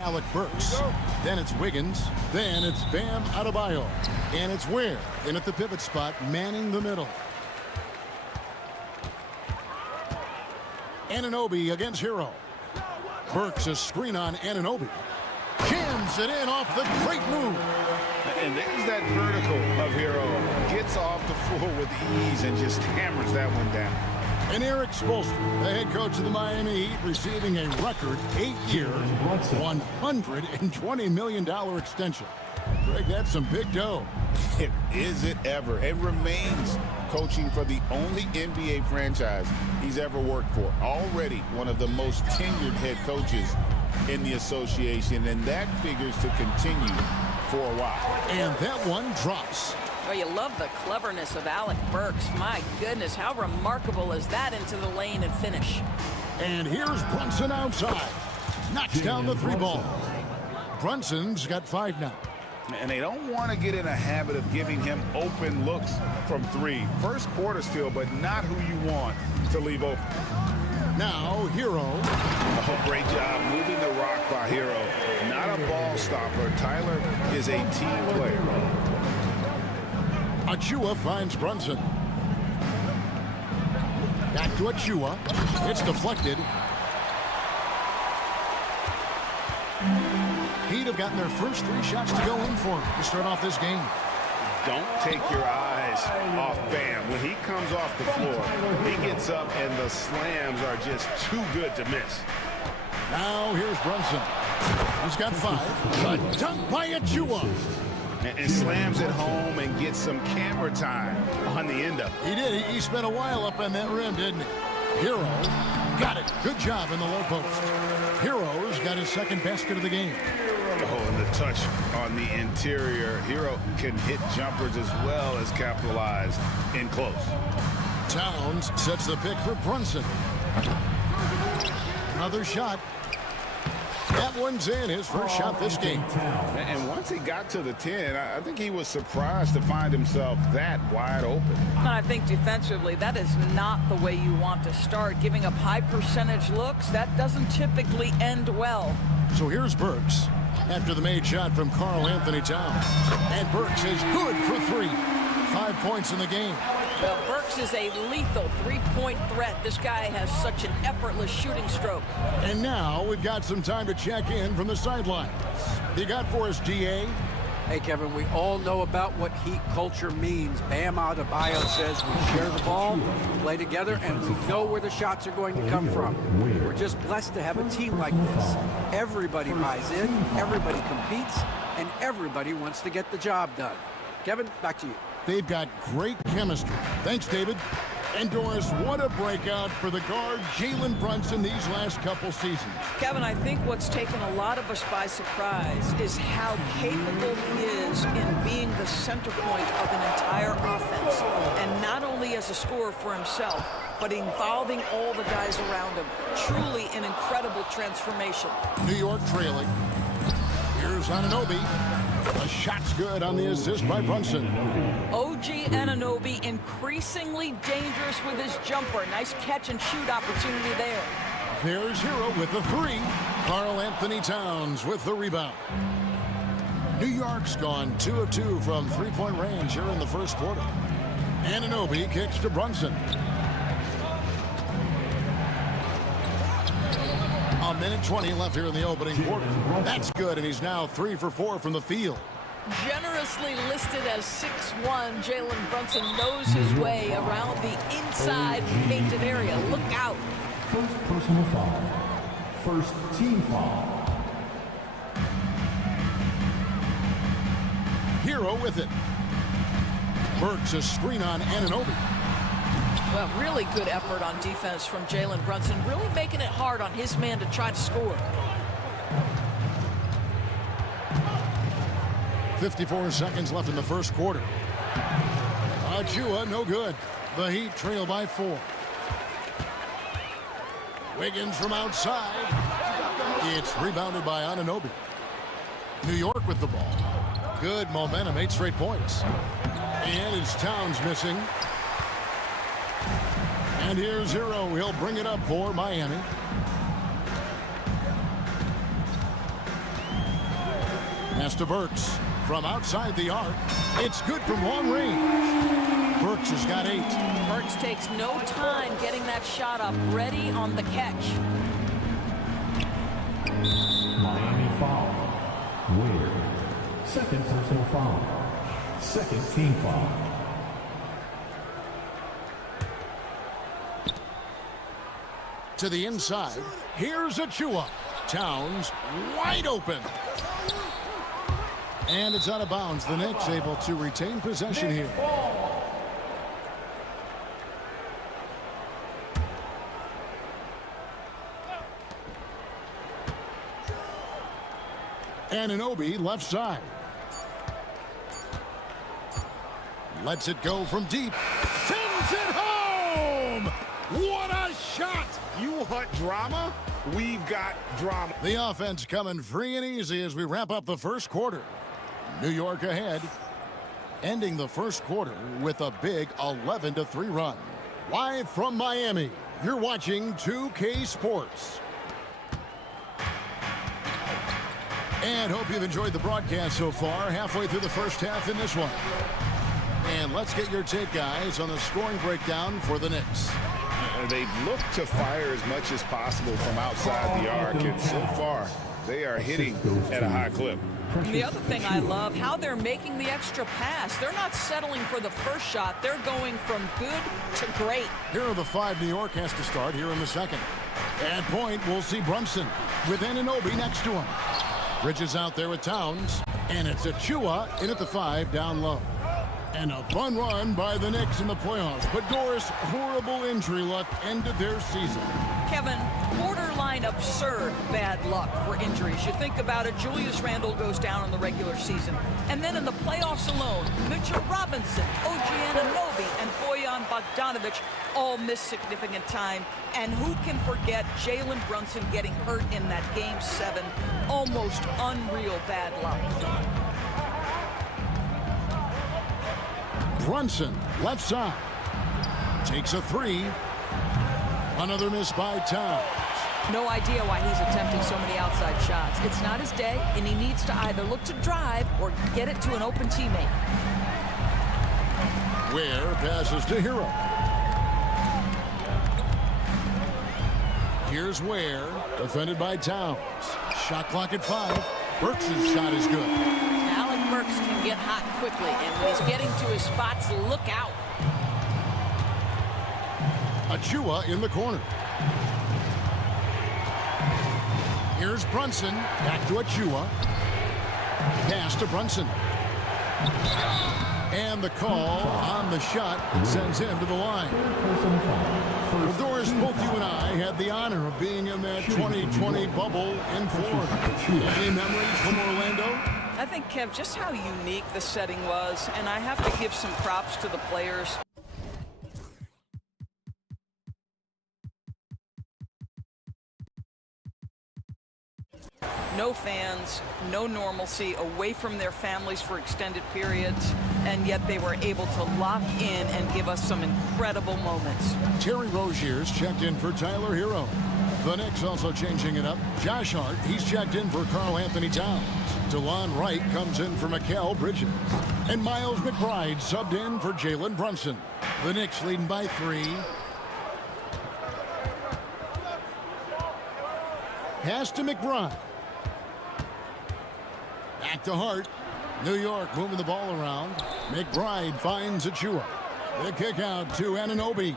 Alec Burks. Then it's Wiggins. Then it's Bam Adebayo. And it's Ware in at the pivot spot, manning the middle. Anunoby against Hero. Burks a screen on Anunoby. Jams it in off the great move. And there's that vertical of Hero. Gets off the floor with ease and just hammers that one down. And Eric Spoelstra, the head coach of the Miami Heat, receiving a record 8-year, $120 million extension. Greg, that's some big dough. Is it ever? It remains coaching for the only NBA franchise he's ever worked for. Already one of the most tenured head coaches in the association, and that figures to continue for a while. And that one drops. Well, you love the cleverness of Alec Burks. My goodness, how remarkable is that into the lane and finish? And here's Brunson outside. Knocks down the three ball. Brunson's got 5 now. And they don't want to get in a habit of giving him open looks from 3. First quarter still, but not who you want to leave open. Now, Hero. Oh, great job moving the rock by Hero. Not a ball stopper. Tyler is a team player. Achua finds Brunson. Back to Achua. It's deflected. Heat have gotten their first 3 shots to go in for him to start off this game. Don't take your eyes off Bam. When he comes off the floor, he gets up and the slams are just too good to miss. Now here's Brunson. He's got 5. A dunk by Achua. And slams it home and gets some camera time on the end of it. He did. He spent a while up on that rim, didn't he? Hero got it. Good job in the low post. Hero's got his second basket of the game. Oh, and the touch on the interior. Hero can hit jumpers as well as capitalize in close. Towns sets the pick for Brunson. Another shot. That one's in, his first shot this game. And once he got to the 10, I think he was surprised to find himself that wide open. I think defensively, that is not the way you want to start. Giving up high percentage looks, that doesn't typically end well. So here's Burks after the made shot from Karl Anthony Towns. And Burks is good for 3. 5 points in the game. Well, Burks is a lethal 3-point threat. This guy has such an effortless shooting stroke. And now we've got some time to check in from the sidelines. You got for us, DA? Hey, Kevin, we all know about what Heat culture means. Bam Adebayo says we share the ball, play together, and we know where the shots are going to come from. We're just blessed to have a team like this. Everybody buys in, everybody competes, and everybody wants to get the job done. Kevin, back to you. They've got great chemistry. Thanks, David. And Doris, what a breakout for the guard Jalen Brunson these last couple seasons. Kevin, I think what's taken a lot of us by surprise is how capable he is in being the center point of an entire offense. And not only as a scorer for himself, but involving all the guys around him. Truly an incredible transformation. New York trailing. Here's Anunoby. The shot's good on the assist by Brunson. OG Anunoby increasingly dangerous with his jumper. Nice catch and shoot opportunity there. There's Hero with the 3. Karl Anthony Towns with the rebound. New York's gone 2 of 2 from 3-point range here in the first quarter. Anunoby kicks to Brunson. A minute 20 left here in the opening quarter. That's good, and he's now 3 for 4 from the field. Generously listed as 6'1", Jalen Brunson knows his way around the inside painted area. Look out. First personal foul. First team foul. Hero with it. Burks a screen on Anunoby. Well, really good effort on defense from Jalen Brunson, really making it hard on his man to try to score. 54 seconds left in the first quarter. Achua, no good. The Heat trail by 4. Wiggins from outside. It's rebounded by Anunoby. New York with the ball. Good momentum, 8 straight points. And it's Towns missing. And here's Hero. He'll bring it up for Miami. Pass to Burks. From outside the arc, it's good from long range. Burks has got 8. Burks takes no time getting that shot up, ready on the catch. Miami foul. Wade. Second personal foul. Second team foul. To the inside. Here's Achua. Towns wide open. And it's out of bounds. The Knicks able to retain possession here. Anunoby left side. Lets it go from deep. Sends it home! What a shot! You want drama? We've got drama. The offense coming free and easy as we wrap up the first quarter. New York ahead, ending the first quarter with a big 11-3 run. Live from Miami, you're watching 2K Sports. And hope you've enjoyed the broadcast so far, halfway through the first half in this one. And let's get your take, guys, on the scoring breakdown for the Knicks. They've looked to fire as much as possible from outside the arc, and so far, they are hitting at a high clip. The other thing I love, how they're making the extra pass. They're not settling for the first shot. They're going from good to great. Here are the 5 New York has to start here in the second. At point, we'll see Brunson with Anunoby next to him. Bridges out there with Towns, and it's Achua in at the 5 down low. And a fun run by the Knicks in the playoffs. But Doris, horrible injury luck ended their season. Kevin, borderline absurd bad luck for injuries. You think about it, Julius Randle goes down in the regular season. And then in the playoffs alone, Mitchell Robinson, OG Anunoby, and Bojan Bogdanovic all missed significant time. And who can forget Jalen Brunson getting hurt in that Game 7? Almost unreal bad luck. Brunson, left side. Takes a 3. Another miss by Towns. No idea why he's attempting so many outside shots. It's not his day, and he needs to either look to drive or get it to an open teammate. Ware passes to Hero. Here's Ware, defended by Towns. Shot clock at 5. Burks' shot is good. Alec Burks can get hot quickly, and when he's getting to his spots, look out. Achua in the corner. Here's Brunson. Back to Achua. Pass to Brunson. And the call on the shot sends him to the line. Well, Doris, both you and I had the honor of being in that 2020 bubble in Florida. Any memories from Orlando? I think, Kev, just how unique the setting was, and I have to give some props to the players. No fans, no normalcy, away from their families for extended periods, and yet they were able to lock in and give us some incredible moments. Terry Rozier's checked in for Tyler Hero. The Knicks also changing it up. Josh Hart, he's checked in for Karl Anthony Towns. DeLon Wright comes in for Mikal Bridges. And Miles McBride subbed in for Jalen Brunson. The Knicks leading by 3. Pass to McBride. Back to Hart. New York moving the ball around. McBride finds Achua. The kick out to Anunoby.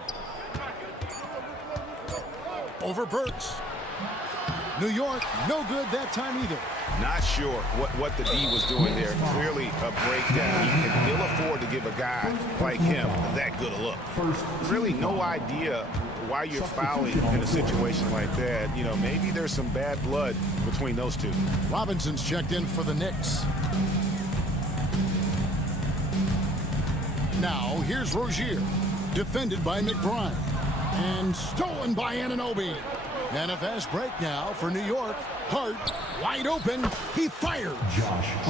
Over Burks. New York, no good that time either. Not sure what the D was doing there. Clearly a breakdown. You can ill afford to give a guy like him that good a look. Really no idea why you're fouling in a situation like that. You know, maybe there's some bad blood between those two. Robinson's checked in for the Knicks. Now here's Rozier, defended by McBride, and stolen by Anunoby. And a fast break now for New York. Hart, wide open, he fires.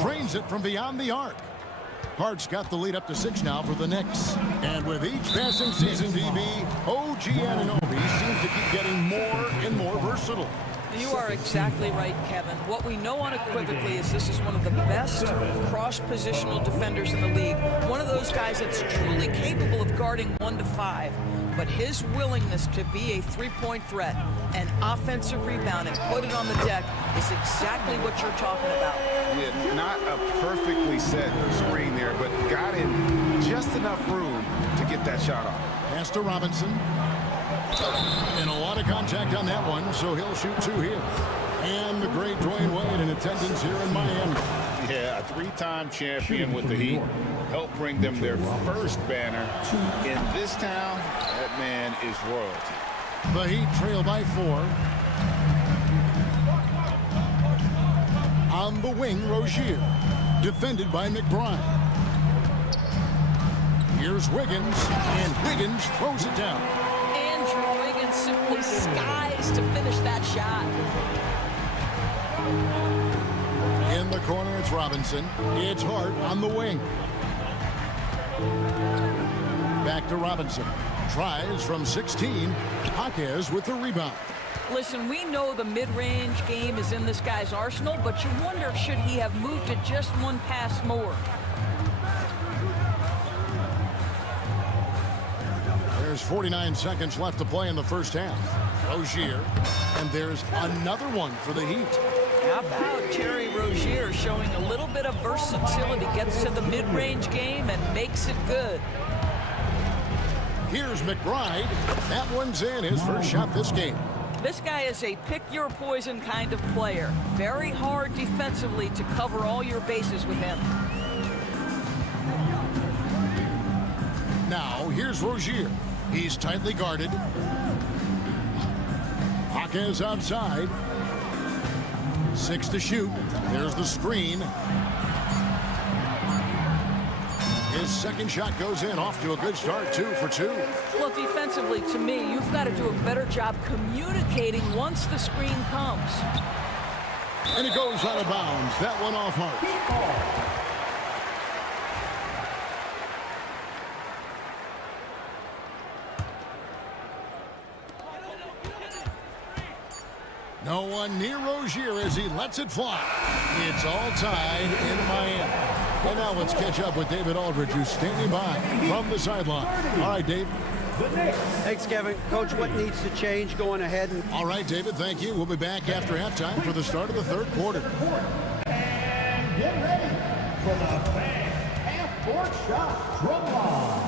Drains it from beyond the arc. Hart's got the lead up to 6 now for the Knicks. And with each passing season, DB, OG Anunoby seems to keep getting more and more versatile. You are exactly right, Kevin. What we know unequivocally is this is one of the best cross-positional defenders in the league. One of those guys that's truly capable of guarding 1 to 5. But his willingness to be a three-point threat, an offensive rebound, and put it on the deck is exactly what you're talking about. Yeah, not a perfectly set screen there, but got in just enough room to get that shot off. Pass to Robinson. And a lot of contact on that one, so he'll shoot 2 here. And the great Dwayne Wade in attendance here in Miami. Yeah, a 3-time champion with the Heat. Helped bring them their first banner. In this town, that man is royalty. The Heat trail by 4. On the wing, Rozier. Defended by McBride. Here's Wiggins, and Wiggins throws it down. Andrew Wiggins simply skies to finish that shot. In the corner, it's Robinson. It's Hart on the wing. Back to Robinson. Tries from 16. Jaquez with the rebound. Listen, we know the mid-range game is in this guy's arsenal, but you wonder, should he have moved to just 1 pass more? There's 49 seconds left to play in the first half. Rozier, and there's another one for the Heat. How about Terry Rozier showing a little bit of versatility, gets to the mid-range game and makes it good. Here's McBride. That one's in, his first shot this game. This guy is a pick-your-poison kind of player. Very hard defensively to cover all your bases with him. Now, here's Rozier. He's tightly guarded. Jaquez outside. 6 to shoot. There's the screen. His second shot goes in, off to a good start, 2 for 2. Well, defensively, to me, you've got to do a better job communicating once the screen comes. And it goes out of bounds. That one off Hart. No one near Rozier as he lets it fly. It's all tied in Miami. And now let's catch up with David Aldridge, who's standing by from the sideline. All right, Dave. Thanks, Kevin. Coach, what needs to change going ahead? All right, David, thank you. We'll be back after halftime for the start of the third quarter. And get ready for the fan half-court shot drum line.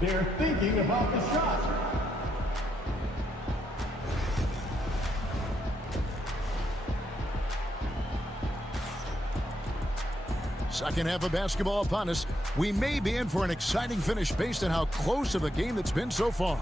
They're thinking about the shot. Second half of basketball upon us. We may be in for an exciting finish based on how close of a game it's been so far.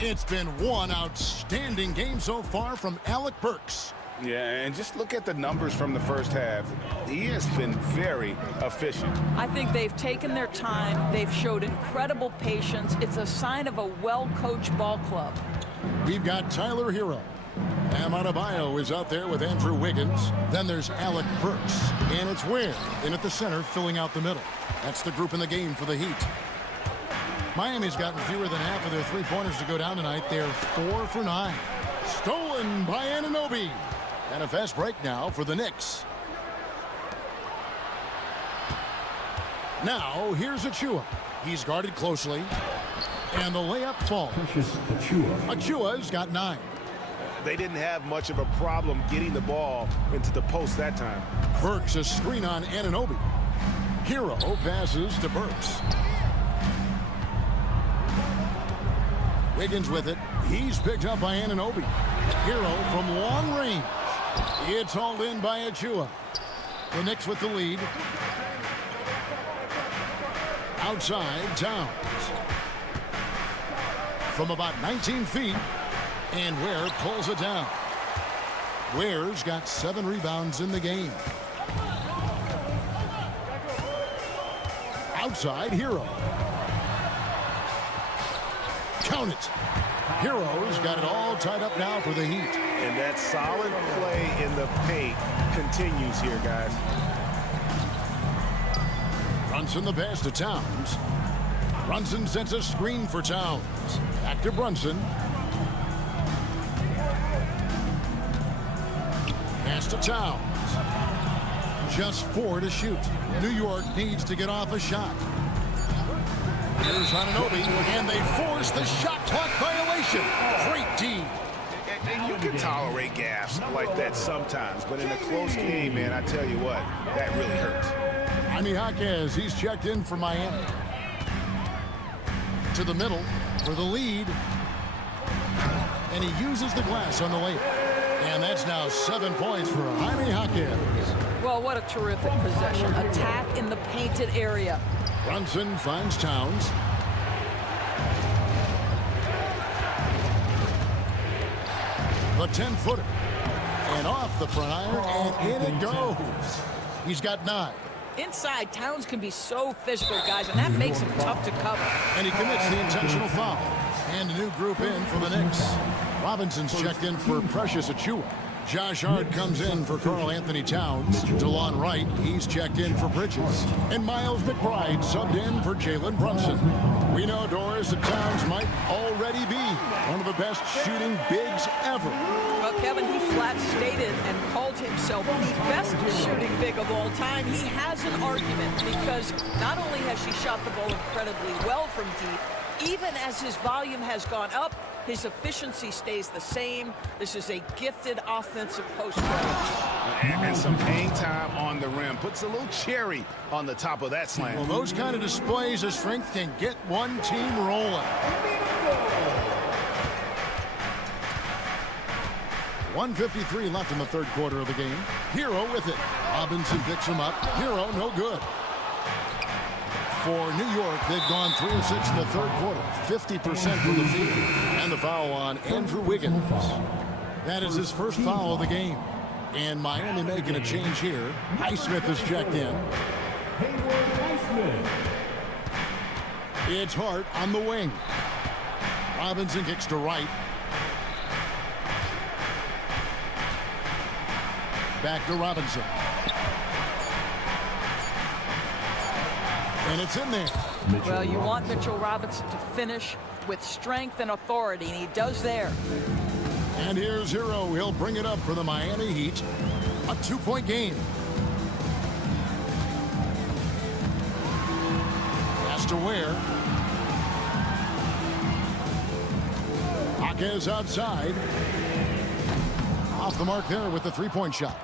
It's been one outstanding game so far from Alec Burks. Yeah, and just look at the numbers from the first half. He has been very efficient. I think they've taken their time. They've showed incredible patience. It's a sign of a well-coached ball club. We've got Tyler Hero. Bam Adebayo is out there with Andrew Wiggins. Then there's Alec Burks. And it's Ware in at the center, filling out the middle. That's the group in the game for the Heat. Miami's gotten fewer than half of their three-pointers to go down tonight. They're 4 for 9. Stolen by Anunoby. And a fast break now for the Knicks. Now, here's Achua. He's guarded closely. And the layup falls. Achua's got 9. They didn't have much of a problem getting the ball into the post that time. Burks a screen on Anunoby. Hero passes to Burks. Wiggins with it. He's picked up by Anunoby. Hero from long range. It's hauled in by Achua. The Knicks with the lead. Outside, Towns. From about 19 feet. And Ware pulls it down. Ware's got 7 rebounds in the game. Outside, Hero. Count it. Hero's got it all tied up now for the Heat. And that solid play in the paint continues here, guys. Brunson the pass to Towns. Brunson sets a screen for Towns. Back to Brunson. Pass to Towns. Just 4 to shoot. New York needs to get off a shot. Here's Anunoby, and they force the shot clock violation. Great D. And you can tolerate gaffes like that sometimes, but in a close game, man, I tell you what, that really hurts. Jaime Jaquez, he's checked in for Miami. To the middle for the lead. And he uses the glass on the layup. And that's now 7 points for Jaime Jaquez. Well, what a terrific possession. Attack in the painted area. Brunson finds Towns. The 10-footer. And off the front iron, and in it goes. He's got 9. Inside, Towns can be so physical, guys, and that makes him tough to cover. And he commits the intentional foul. And a new group in for the Knicks. Robinson's checked in for Precious Achiuwa. Josh Hart comes in for Karl Anthony Towns. DeLon Wright, he's checked in for Bridges. And Miles McBride subbed in for Jalen Brunson. We know, Doris, that Towns might already be one of the best shooting bigs ever. Well, Kevin, he flat stated and called himself the best shooting big of all time. He has an argument because not only has she shot the ball incredibly well from deep, even as his volume has gone up, his efficiency stays the same. This is a gifted offensive post player. And some hang time on the rim. Puts a little cherry on the top of that slam. Well, those kind of displays of strength can get one team rolling. 1:53 left in the third quarter of the game. Hero with it. Robinson picks him up. Hero no good. For New York, they've gone 3 of 6 in the third quarter, 50% from the field. And the foul on Andrew Wiggins. That is his first foul of the game. And Miami making a change here. Highsmith is checked in. It's Hart on the wing. Robinson kicks to right. Back to Robinson. And it's in there. Well, you want Mitchell Robinson to finish with strength and authority, and he does there. And here's Hero. He'll bring it up for the Miami Heat. A 2-point game. Pass to Ware. Jaquez outside. Off the mark there with the 3-point shot.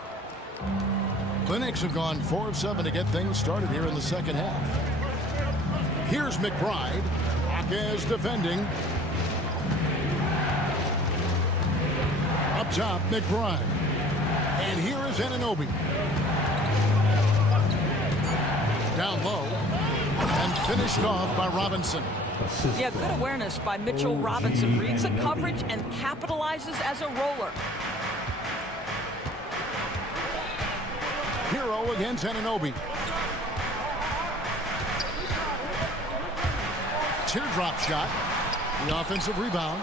The Knicks have gone 4 of 7 to get things started here in the second half. Here's McBride. Jaquez defending. Up top, McBride. And here is Anunoby. Down low. And finished off by Robinson. Yeah, good awareness by Mitchell Robinson. Reads the coverage and capitalizes as a roller. Hero against Anunoby. Teardrop shot. The offensive rebound.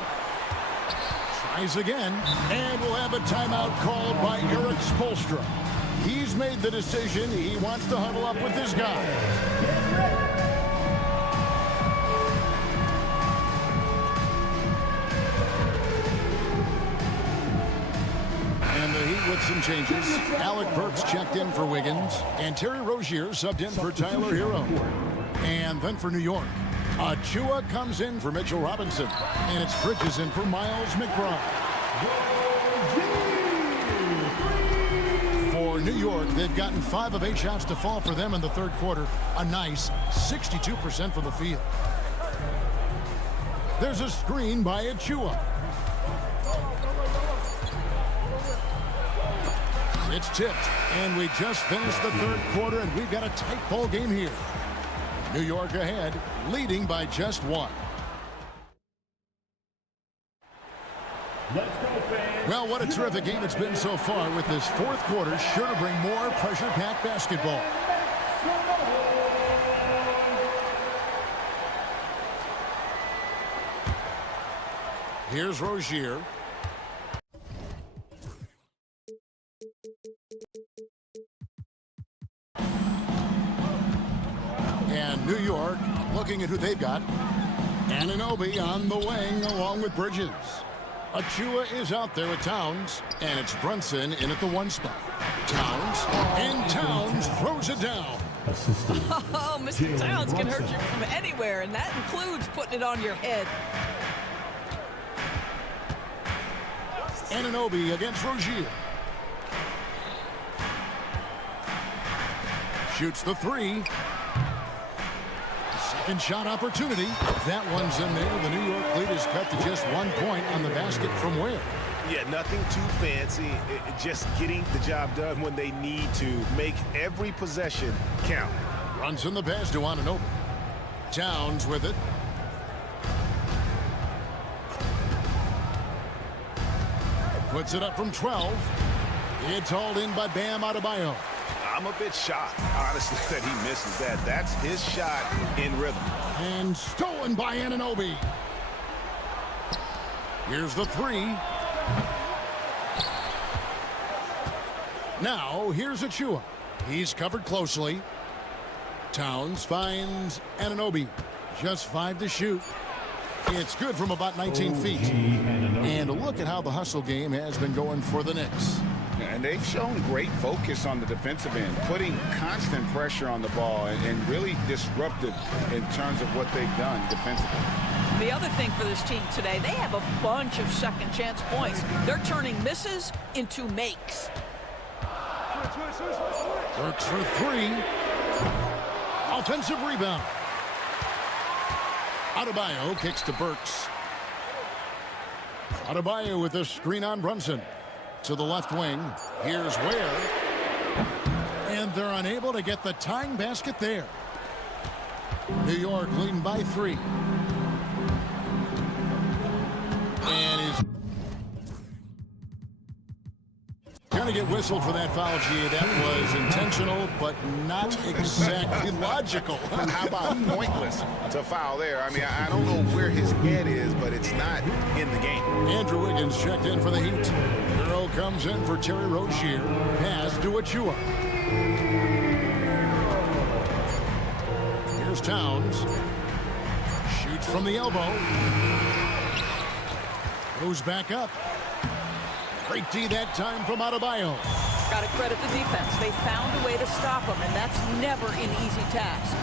Tries again. And we'll have a timeout called by Eric Spoelstra. He's made the decision. He wants to huddle up with this guy. And the Heat with some changes. Alec Burks checked in for Wiggins. And Terry Rozier subbed in for Tyler Hero. And then for New York, Achiuwa comes in for Mitchell Robinson. And it's Bridges in for Miles McBride. For New York, they've gotten 5 of 8 shots to fall for them in the third quarter. A nice 62% from the field. There's a screen by Achiuwa. It's tipped, and we just finished the third quarter, and we've got a tight ball game here. New York ahead, leading by just 1. Well, what a terrific game it's been so far, with this fourth quarter sure to bring more pressure-packed basketball. Here's Rozier. And New York looking at who they've got. Anunoby on the wing along with Bridges. Achua is out there at Towns, and it's Brunson in at the 1 spot. Towns, and Towns throws it down. Oh, Mr. Towns can hurt you from anywhere, and that includes putting it on your head. Anunoby against Rozier. Shoots the 3. Second shot opportunity. That one's in there. The New York lead is cut to just 1 point on the basket from where? Yeah, nothing too fancy. Just getting the job done when they need to. Make every possession count. Runs in the pass to Anunoby. Towns with it. Puts it up from 12. It's hauled in by Bam Adebayo. I'm a bit shocked, honestly, that he misses that. That's his shot in rhythm. And stolen by Anunoby. Here's the 3. Now, here's Achua. He's covered closely. Towns finds Anunoby. Just 5 to shoot. It's good from about 19 feet. And look at how the hustle game has been going for the Knicks. And they've shown great focus on the defensive end, putting constant pressure on the ball and really disruptive in terms of what they've done defensively. The other thing for this team today, they have a bunch of second chance points. They're turning misses into makes. Works for 3. Offensive rebound. Adebayo kicks to Burks. Adebayo with a screen on Brunson. To the left wing. Here's Ware. And they're unable to get the tying basket there. New York leading by 3. And he's going to get whistled for that foul, G. That was intentional, but not exactly logical. How about pointless to foul there? I mean, I don't know where his head is, but it's not in the game. Andrew Wiggins checked in for the Heat. Hero comes in for Terry Rozier. Pass to Achua. Here's Towns. Shoots from the elbow. Goes back up. Great D that time from Adebayo. Got to credit the defense. They found a way to stop him, and that's never an easy task.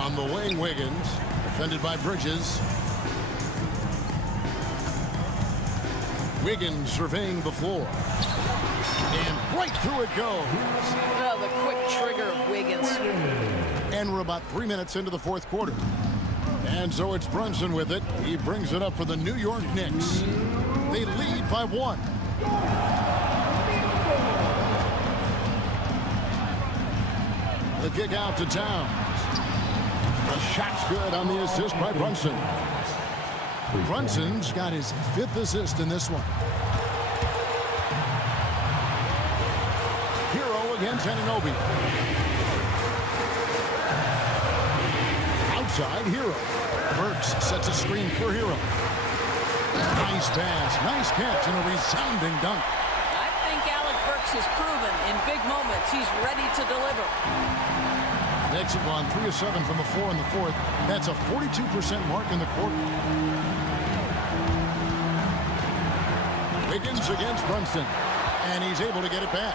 On the wing, Wiggins. Defended by Bridges. Wiggins surveying the floor. And right through it goes. Oh, the quick trigger of Wiggins. And we're about 3 minutes into the 4th quarter. And so it's Brunson with it. He brings it up for the New York Knicks. They lead by 1. The kick out to Towns. The shot's good on the assist by Brunson. Brunson's got his 5th assist in this one. Hero against Anunoby. Outside, Hero. Burks sets a screen for Hero. Nice pass, nice catch, and a resounding dunk. I think Alec Burks has proven in big moments he's ready to deliver. Exit one, 3 of 7 from the floor in the 4th. That's a 42% mark in the quarter. Wiggins against Brunson, and he's able to get it back.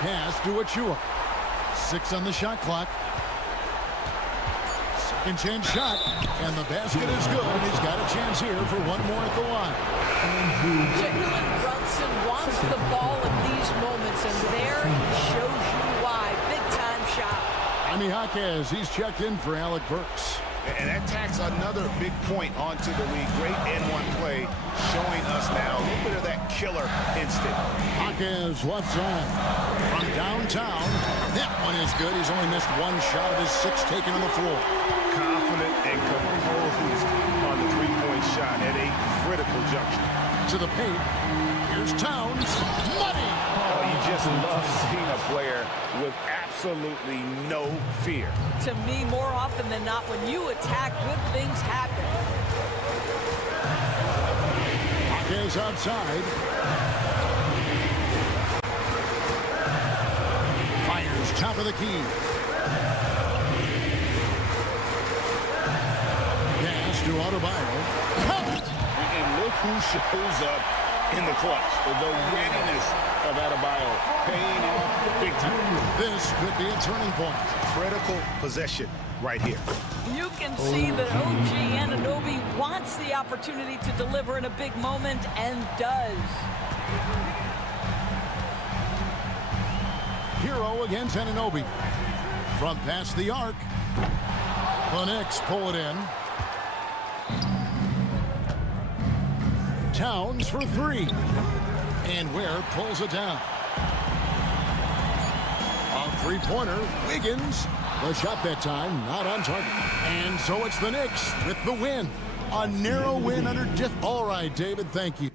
Pass to Achua. 6 on the shot clock. Second chance shot, and the basket is good. He's got a chance here for one more at the line. Jalen Brunson wants the ball in these moments, and there he shows you why. Big-time shot. Jaime Jaquez, he's checked in for Alec Burks. And that tacks another big point onto the league. Great N1 play, showing us now a little bit of that killer instinct. Jaquez left side. From downtown, that one is good. He's only missed 1 shot of his 6 taken on the floor. Confident and composed on the three-point shot at a critical junction. To the paint. Here's Towns. Money! Oh, you just love seeing a player with absolutely no fear. To me, more often than not, when you attack, good things happen. Jaquez outside. Fires top of the key. Pass to Adebayo. Count! And look who shows up in the clutch. The readiness of Adebayo paying off big time. This could be a turning point. Critical possession right here. You can see that OG Anunoby wants the opportunity to deliver in a big moment and does. Hero against Anunoby. From past the arc. The Knicks pull it in. Towns for three. And Ware pulls it down. A three-pointer, Wiggins. The shot that time, not on target. And so it's the Knicks with the win. A narrow win under All right, David, thank you.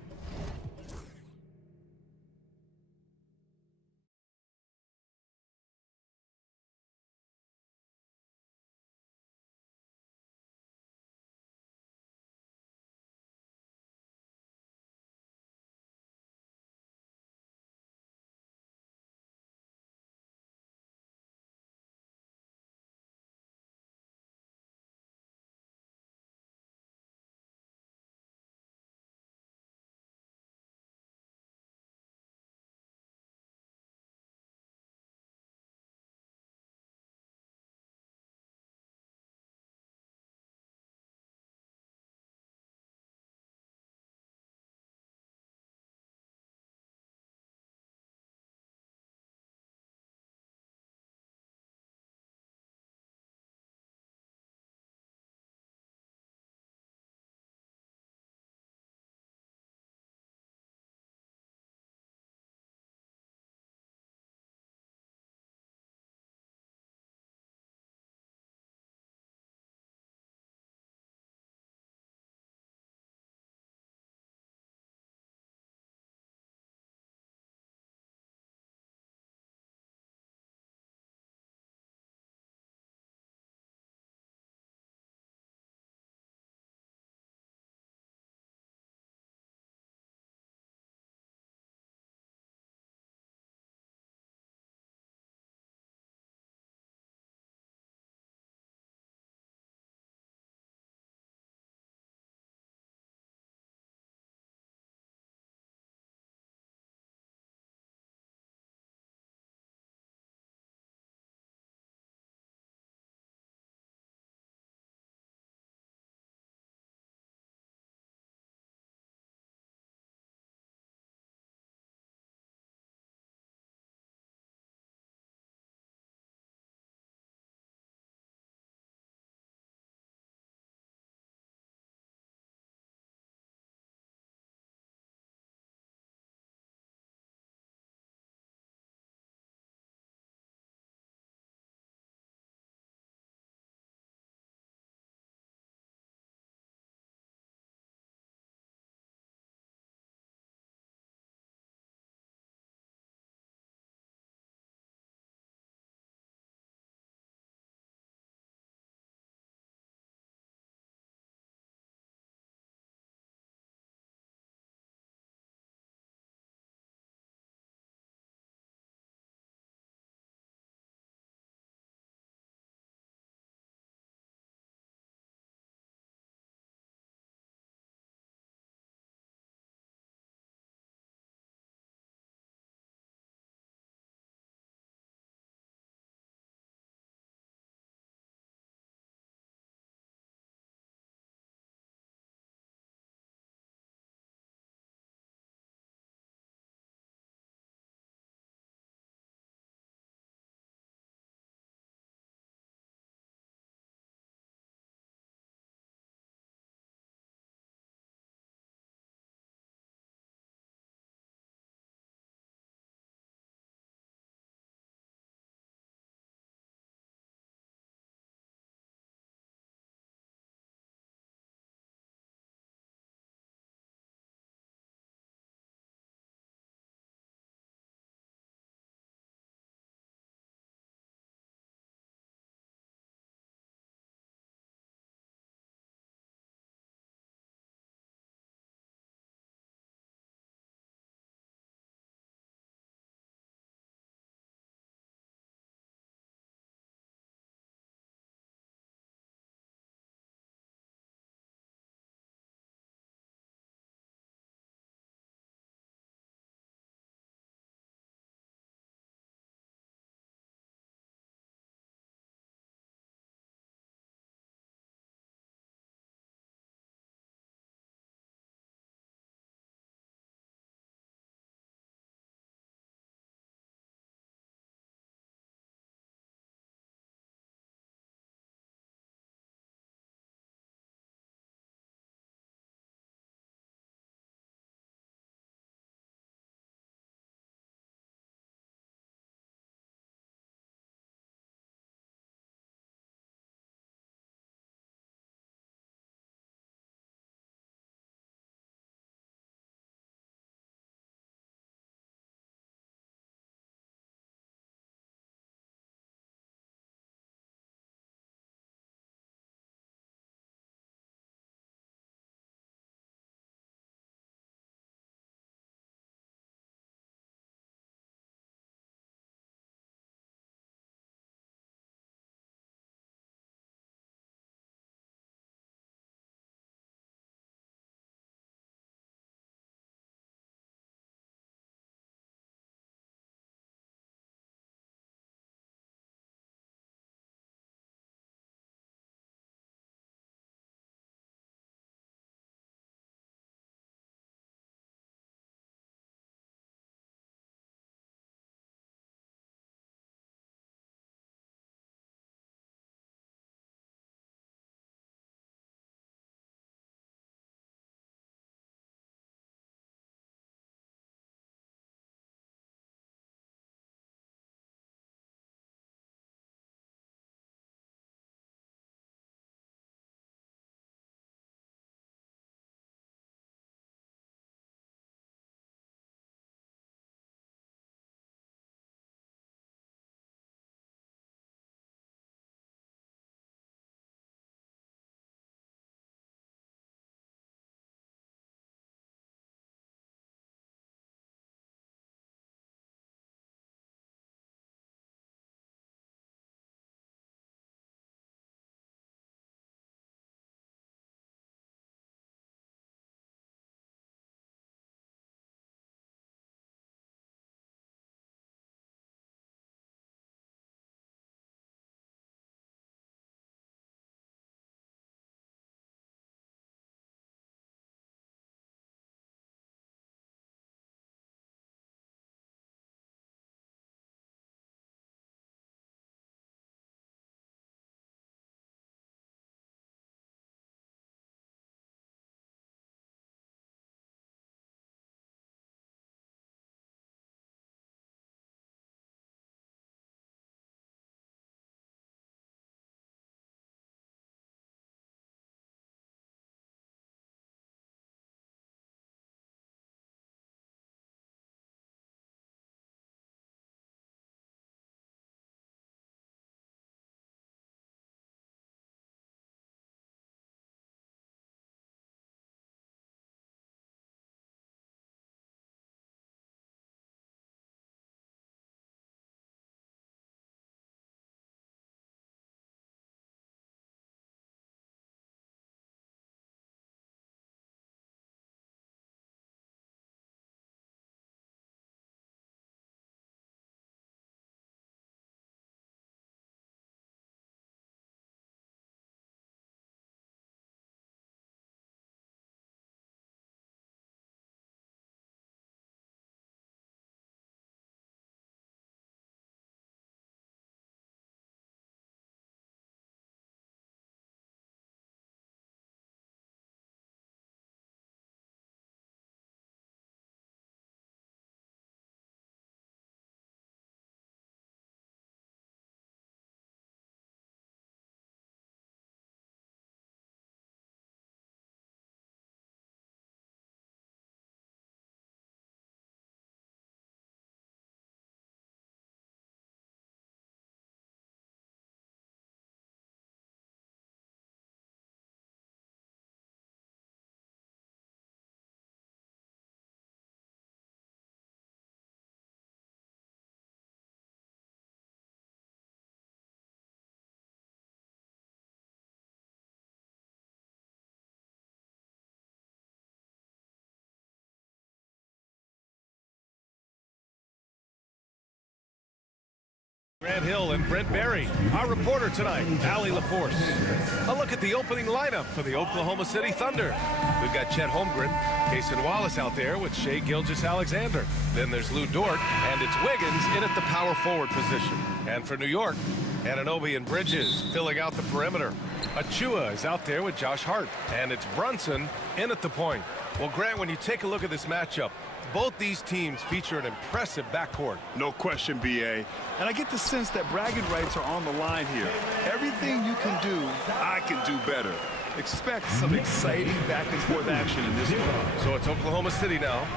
Grant Hill and Brent Berry. Our reporter tonight, Allie LaForce. A look at the opening lineup for the Oklahoma City Thunder. We've got Chet Holmgren, Cason Wallace out there with Shai Gilgeous-Alexander. Then there's Lou Dort, and it's Wiggins in at the power forward position. And for New York, Anunoby and Bridges filling out the perimeter. Achua is out there with Josh Hart, and it's Brunson in at the point. Well, Grant, when you take a look at this matchup, both these teams feature an impressive backcourt. No question, B.A. And I get the sense that bragging rights are on the line here. Everything you can do, I can do better. Expect some exciting back-and-forth action in this one. So it's Oklahoma City now,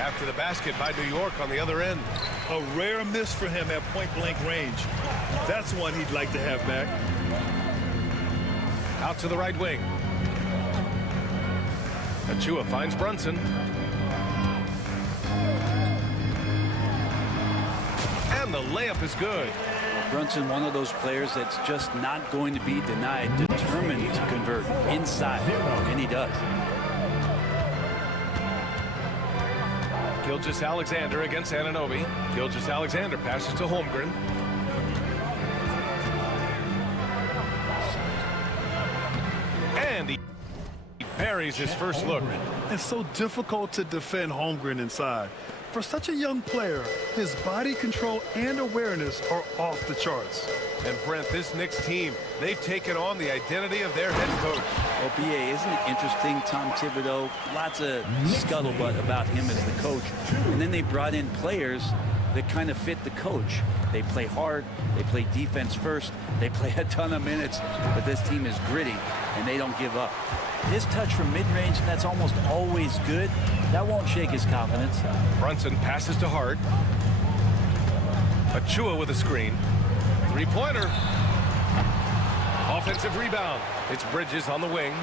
after the basket by New York on the other end. A rare miss for him at point-blank range. That's one he'd like to have back. Out to the right wing. Achua finds Brunson. And the layup is good. Brunson, one of those players that's just not going to be denied, determined to convert inside, and he does. Gilgeous-Alexander against Anunoby. Gilgeous-Alexander passes to Holmgren. And he buries his first look. It's so difficult to defend Holmgren inside. For such a young player, his body control and awareness are off the charts. And Brent, this Knicks team, they've taken on the identity of their head coach. Well, B.A., isn't it interesting, Tom Thibodeau, lots of scuttlebutt about him as the coach. And then they brought in players that kind of fit the coach. They play hard, they play defense first, they play a ton of minutes, but this team is gritty, and they don't give up. His touch from mid-range, that's almost always good. That won't shake his confidence. Brunson passes to Hart. Achua with a screen. Three-pointer. Offensive rebound. It's Bridges on the wing.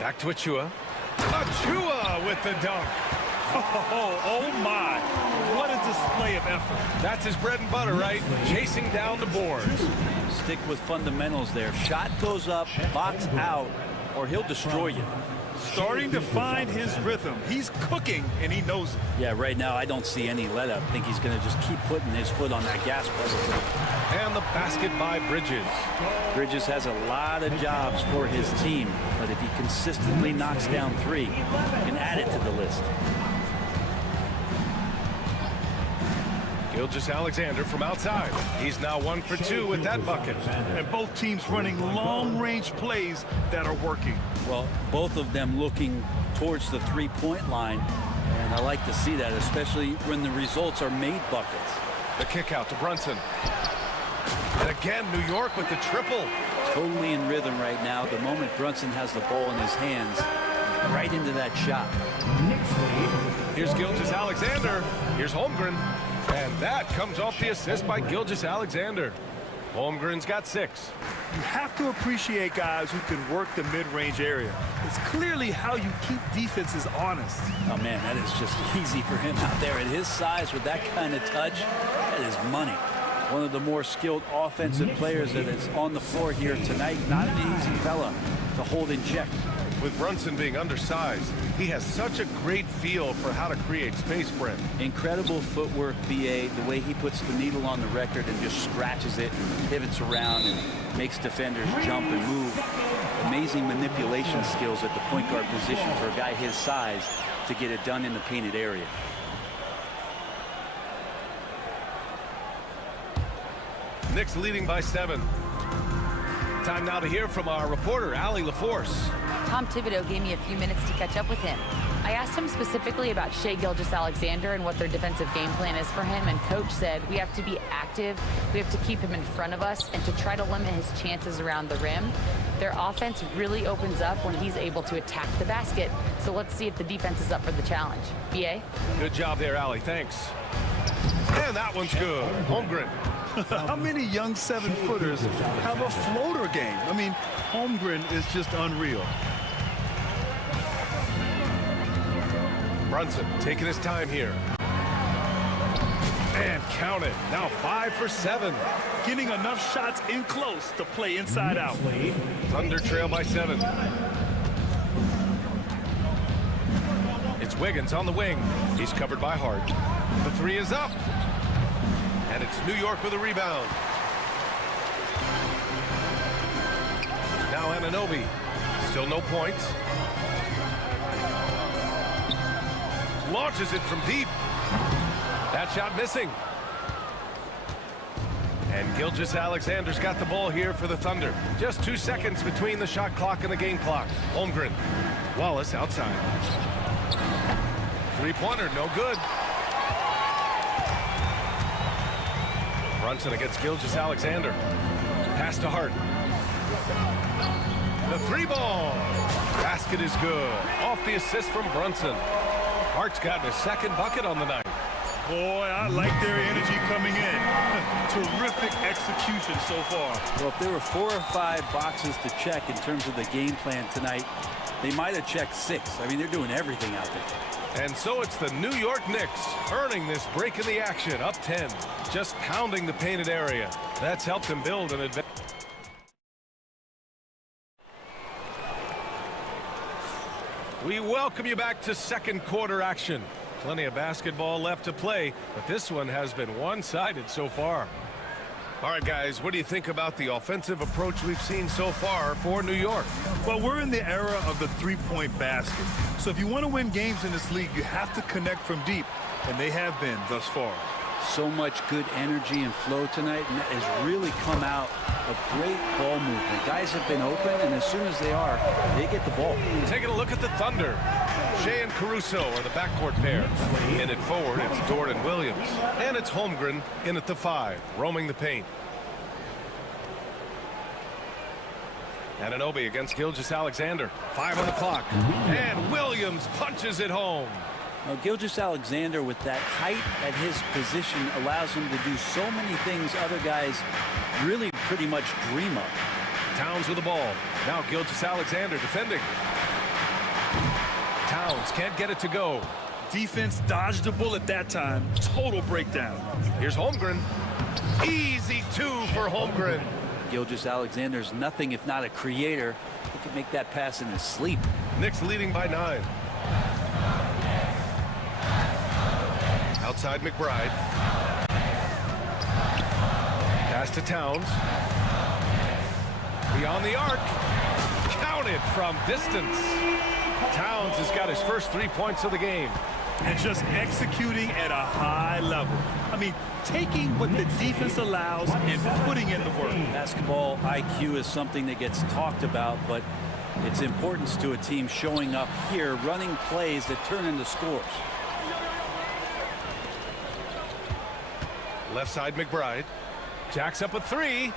Back to Achua. Achua with the dunk. Oh my. What a display of effort. That's his bread and butter, right? Chasing down the boards. Stick with fundamentals there. Shot goes up, box out, or he'll destroy you. Starting to find his rhythm. He's cooking, and he knows it. Yeah, right now I don't see any let up. I think he's going to just keep putting his foot on that gas pedal. And the basket by Bridges. Bridges has a lot of jobs for his team, but if he consistently knocks down three, he can add it to the list. Gilgeous-Alexander from outside. He's now 1 for 2 with that bucket. And both teams running long-range plays that are working. Well, both of them looking towards the three-point line, and I like to see that, especially when the results are made buckets. The kick out to Brunson. And again, New York with the triple. Totally in rhythm right now. The moment Brunson has the ball in his hands, right into that shot. Here's Gilgeous-Alexander. Here's Holmgren. And that comes off the assist by Gilgeous-Alexander. Holmgren's got 6. You have to appreciate guys who can work the mid-range area. It's clearly how you keep defenses honest. Oh, man, that is just easy for him out there. At his size, with that kind of touch, that is money. One of the more skilled offensive players that is on the floor here tonight. Not an easy fella to hold in check. With Brunson being undersized, he has such a great feel for how to create space, Brent. Incredible footwork, B.A. The way he puts the needle on the record and just scratches it and pivots around and makes defenders jump and move. Amazing manipulation skills at the point guard position for a guy his size to get it done in the painted area. Knicks leading by 7. Time now to hear from our reporter, Allie LaForce. Tom Thibodeau gave me a few minutes to catch up with him. I asked him specifically about Shai Gilgeous-Alexander and what their defensive game plan is for him, and Coach said we have to be active, we have to keep him in front of us, and to try to limit his chances around the rim. Their offense really opens up when he's able to attack the basket, so let's see if the defense is up for the challenge. B.A.? Good job there, Allie. Thanks. And that one's good. Holmgren. How many young 7-footers have a floater game? I mean, Holmgren is just unreal. Brunson taking his time here. And count it. Now 5 for 7. Getting enough shots in close to play inside out. Thunder trail by 7. It's Wiggins on the wing. He's covered by Hart. The three is up. And it's New York with a rebound. Now Anunoby. Still no points. Launches it from deep. That shot missing. And Gilgeous-Alexander's got the ball here for the Thunder. Just 2 seconds between the shot clock and the game clock. Holmgren. Wallace outside. Three-pointer, no good. Brunson against Gilgeous-Alexander. Pass to Hart. The three ball. Basket is good. Off the assist from Brunson. Hart's gotten his second bucket on the night. Boy, I like their energy coming in. Terrific execution so far. Well, if there were 4 or 5 boxes to check in terms of the game plan tonight, they might have checked 6. I mean, they're doing everything out there. And so it's the New York Knicks earning this break in the action, up 10, just pounding the painted area. That's helped them build an advantage. We welcome you back to second quarter action. Plenty of basketball left to play, but this one has been one-sided so far. All right, guys, what do you think about the offensive approach we've seen so far for New York? Well, we're in the era of the three-point basket. So if you want to win games in this league, you have to connect from deep, and they have been thus far. So much good energy and flow tonight, and that has really come out of great ball movement. Guys have been open, and as soon as they are, they get the ball. Taking a look at the Thunder. Shea and Caruso are the backcourt pair. In it forward, it's Dort and Williams. And it's Holmgren in at the 5, roaming the paint. Anunoby against Gilgeous-Alexander. 5 on the clock. And Williams punches it home. Now, Gilgeous-Alexander, with that height at his position, allows him to do so many things other guys really pretty much dream of. Towns with the ball. Now Gilgeous-Alexander defending. Towns can't get it to go. Defense dodged a bullet that time. Total breakdown. Here's Holmgren. Easy 2 for Holmgren. Gilgeous-Alexander's nothing if not a creator. He can make that pass in his sleep. Knicks leading by 9. Outside McBride. Pass to Towns. Beyond the arc. Counted from distance. Towns has got his first 3 points of the game. And just executing at a high level. I mean, taking what the defense allows and putting in the work. Basketball IQ is something that gets talked about, but its importance to a team showing up here, running plays that turn into scores. Left side McBride. Jacks up a 3.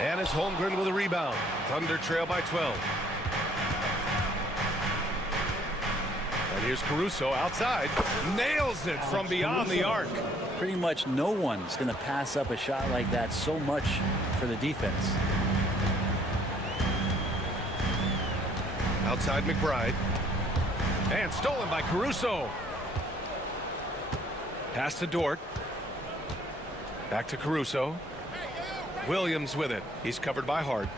And it's Holmgren with a rebound. Thunder trail by 12. And here's Caruso outside. Nails it from beyond the arc. Pretty much no one's going to pass up a shot like that so much for the defense. Outside McBride. And stolen by Caruso. Pass to Dort. Back to Caruso. Williams with it. He's covered by Hart.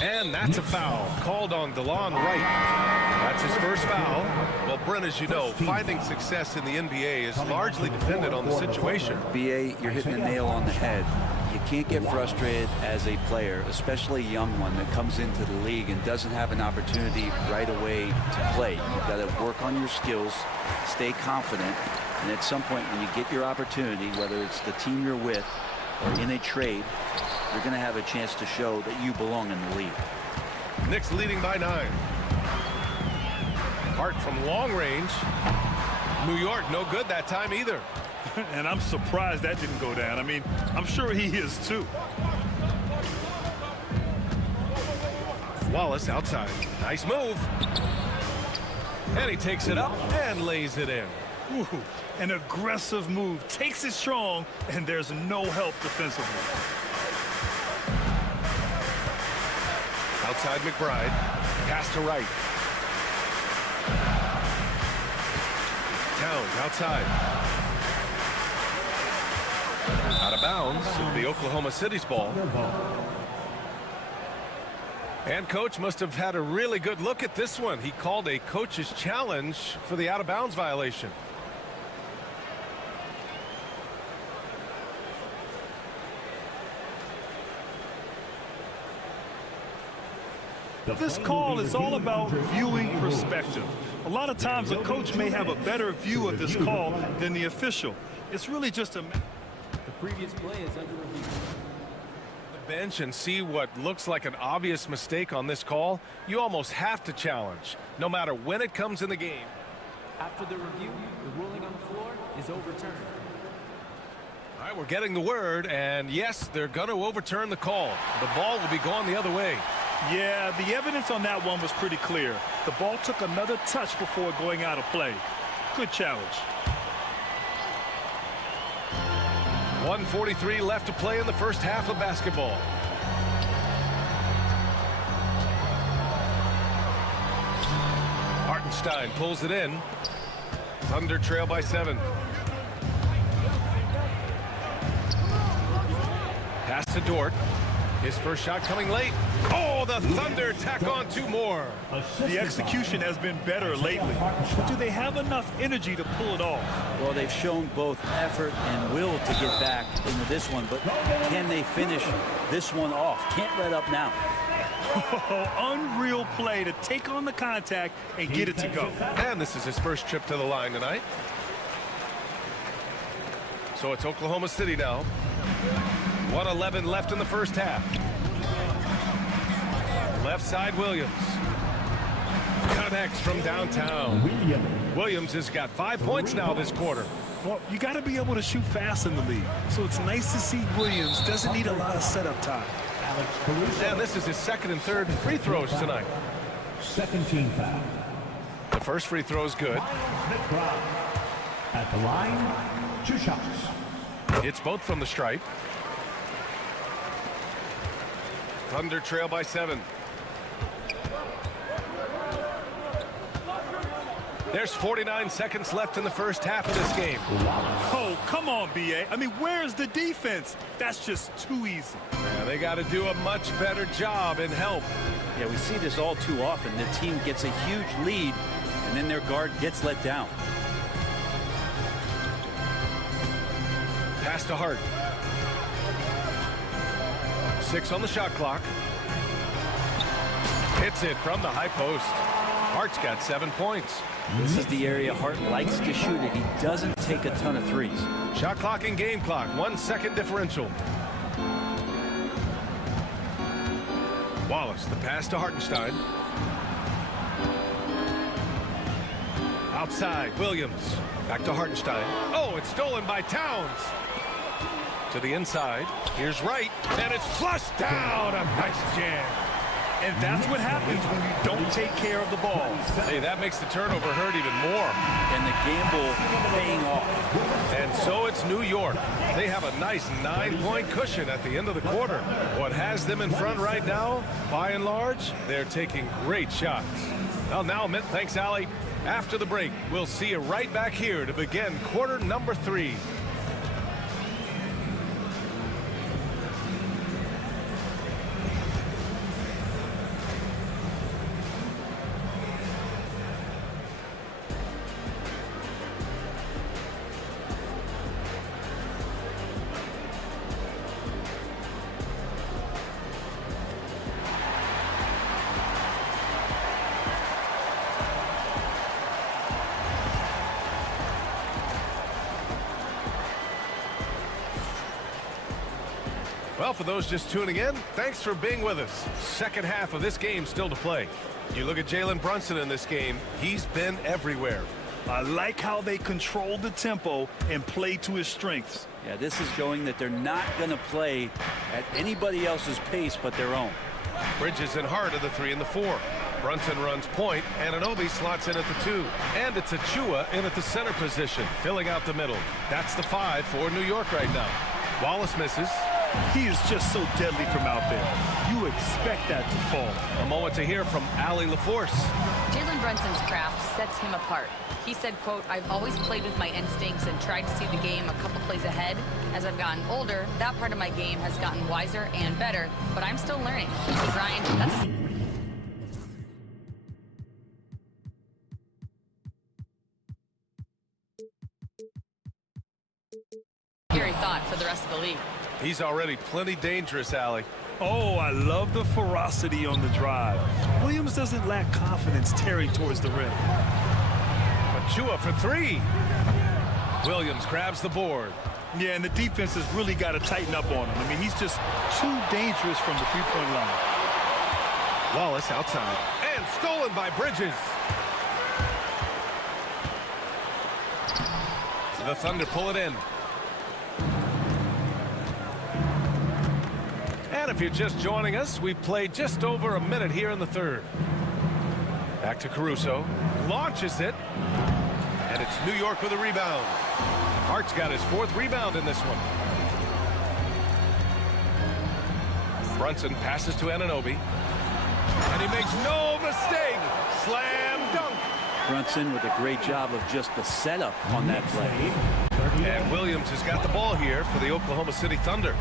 And that's a foul called on DeLon Wright. That's his first foul. Well, Brent, as you know, finding success in the NBA is largely dependent on the situation. BA, you're hitting the nail on the head. You can't get frustrated as a player, especially a young one that comes into the league and doesn't have an opportunity right away to play. You've got to work on your skills, stay confident, and at some point when you get your opportunity, whether it's the team you're with or in a trade, you're going to have a chance to show that you belong in the league. Knicks leading by 9. Hart from long range. New York no good that time either. And I'm surprised that didn't go down. I mean, I'm sure he is too. Wallace outside. Nice move. And he takes it up and lays it in. Ooh, an aggressive move. Takes it strong, and there's no help defensively. Outside McBride. Pass to Wright. Towns outside. Out of bounds. It'll be Oklahoma City's ball. And coach must have had a really good look at this one. He called a coach's challenge for the out-of-bounds violation. This call is all about viewing perspective. A lot of times a coach may have a better view of this call than the official. It's really just a... The previous play is under review. The bench and see what looks like an obvious mistake on this call. You almost have to challenge, no matter when it comes in the game. After the review, the ruling on the floor is overturned. All right, we're getting the word, and yes, they're going to overturn the call. The ball will be going the other way. Yeah, the evidence on that one was pretty clear. The ball took another touch before going out of play. Good challenge. 1:43 left to play in the first half of basketball. Hartenstein pulls it in. Thunder trail by 7. Pass to Dort. His first shot coming late. Oh, the Thunder tack on 2 more. The execution has been better lately. But do they have enough energy to pull it off? Well, they've shown both effort and will to get back into this one, but can they finish this one off? Can't let up now. Unreal play to take on the contact and get it to go. And this is his first trip to the line tonight. So it's Oklahoma City now. 1:11 left in the first half. Left side, Williams. Connects from downtown. Williams has got 5 points now this quarter. Well, you got to be able to shoot fast in the league. So it's nice to see Williams doesn't need a lot of setup time. And this is his second and third free throws tonight. Second team foul. The first free throw is good. At the line, 2 shots. It's both from the stripe. Thunder trail by 7. There's 49 seconds left in the first half of this game. Oh, come on, B.A. I mean, where's the defense? That's just too easy. Yeah, they got to do a much better job in help. Yeah, we see this all too often. The team gets a huge lead, and then their guard gets let down. Pass to Hart. 6 on the shot clock. Hits it from the high post. Hart's got 7 points. This is the area Hart likes to shoot it. He doesn't take a ton of threes. Shot clock and game clock. 1 second differential. Wallace, the pass to Hartenstein. Outside, Williams. Back to Hartenstein. Oh, it's stolen by Towns. To the inside. Here's Wright, and it's flushed down. A nice jam. And that's what happens when you don't take care of the ball. Hey, that makes the turnover hurt even more. And the gamble paying off. And so it's New York. They have a nice 9-point cushion at the end of the quarter. What has them in front right now, by and large, they're taking great shots. Well, now, thanks, Allie. After the break, we'll see you right back here to begin quarter number 3. Well, for those just tuning in, thanks for being with us. Second half of this game still to play. You look at Jalen Brunson in this game, he's been everywhere. I like how they control the tempo and play to his strengths. Yeah, this is showing that they're not going to play at anybody else's pace but their own. Bridges and Hart are the 3 and the 4. Brunson runs point, and Anunoby slots in at the 2. And it's Achua in at the center position, filling out the middle. That's the 5 for New York right now. Wallace misses. He is just so deadly from out there. You expect that to fall. A moment to hear from Allie LaForce. Jalen Brunson's craft sets him apart. He said, quote, "I've always played with my instincts and tried to see the game a couple plays ahead. As I've gotten older, that part of my game has gotten wiser and better, but I'm still learning." So Brian, that's scary thought for the rest of the league. He's already plenty dangerous, Allie. Oh, I love the ferocity on the drive. Williams doesn't lack confidence tearing towards the rim. Achua for three. Williams grabs the board. Yeah, and the defense has really got to tighten up on him. I mean, he's just too dangerous from the three-point line. Wallace outside. And stolen by Bridges. The Thunder pull it in. And if you're just joining us, we've played just over a minute here in the third. Back to Caruso. Launches it. And it's New York with a rebound. Hart's got his fourth rebound in this one. Brunson passes to Anunoby. And he makes no mistake. Slam dunk. Brunson with a great job of just the setup on that play. And Williams has got the ball here for the Oklahoma City Thunder.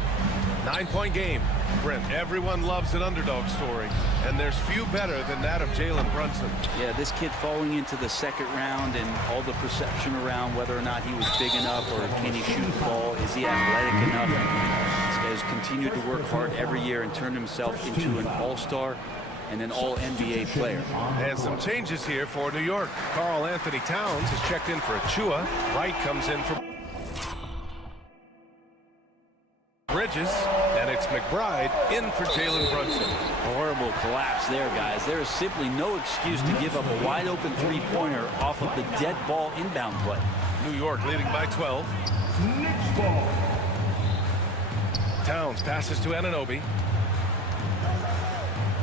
9-point game. Brent, everyone loves an underdog story, and there's few better than that of Jalen Brunson. Yeah, this kid falling into the second round and all the perception around whether or not he was big enough or can he shoot the ball, is he athletic enough? This guy has continued to work hard every year and turned himself into an all-star and an all-NBA player. And some changes here for New York. Karl Anthony Towns has checked in for Achua. Wright comes in for Bridges, and it's McBride in for Jalen Brunson. Horrible collapse there, guys. There is simply no excuse to give up a wide-open three-pointer off of the dead ball inbound play. New York leading by 12. Knicks ball. Towns passes to Anunoby.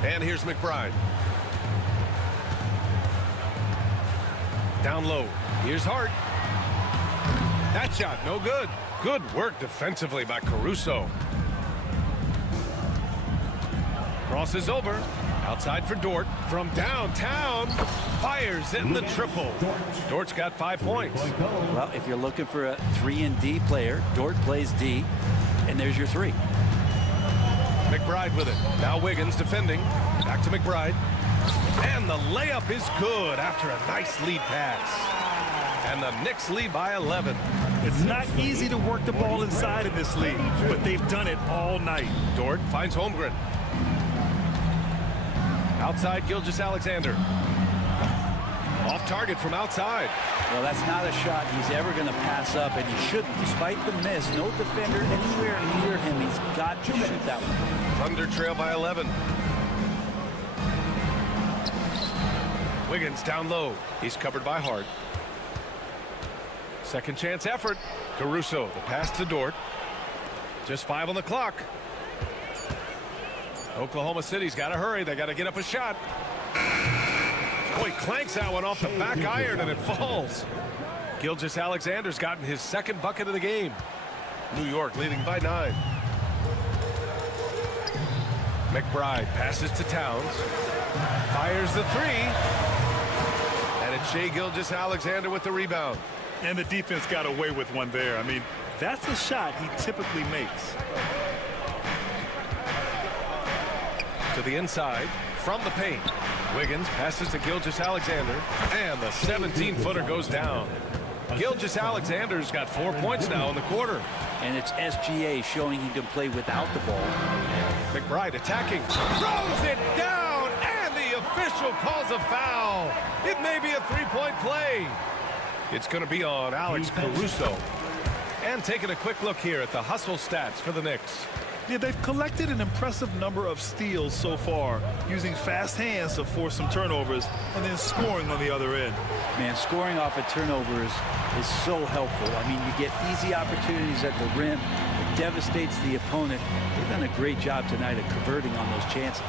And here's McBride. Down low. Here's Hart. That shot, no good. Good work defensively by Caruso. Crosses over. Outside for Dort. From downtown. Fires in the triple. Dort's got 5 points. Well, if you're looking for a 3-and-D player, Dort plays D. And there's your 3. McBride with it. Now Wiggins defending. Back to McBride. And the layup is good after a nice lead pass. And the Knicks lead by 11. It's not easy to work the ball inside in this league, but they've done it all night. Dort finds Holmgren. Outside Gilgeous-Alexander. Off target from outside. Well, that's not a shot he's ever going to pass up, and he shouldn't. Despite the miss, no defender anywhere near him. He's got to shoot that one. Thunder trail by 11. Wiggins down low. He's covered by Hart. Second chance effort. Caruso, the pass to Dort. Just 5 on the clock. Oklahoma City's got to hurry. They got to get up a shot. Oh, he clanks that one off the back iron and it falls. Gilgeous-Alexander's gotten his second bucket of the game. New York leading by 9. McBride passes to Towns. Fires the 3. And it's Shai Gilgeous-Alexander with the rebound. And the defense got away with one there. I mean, that's a shot he typically makes. To the inside, from the paint. Wiggins passes to Gilgeous-Alexander, and the 17-footer goes down. Gilgeous-Alexander's got 4 points now in the quarter. And it's SGA showing he can play without the ball. McBride attacking. Throws it down, and the official calls a foul. It may be a 3-point play. It's going to be on Alex Caruso. And taking a quick look here at the hustle stats for the Knicks. Yeah, they've collected an impressive number of steals so far, using fast hands to force some turnovers and then scoring on the other end. Man, scoring off of turnovers is so helpful. I mean, you get easy opportunities at the rim. It devastates the opponent. They've done a great job tonight of converting on those chances.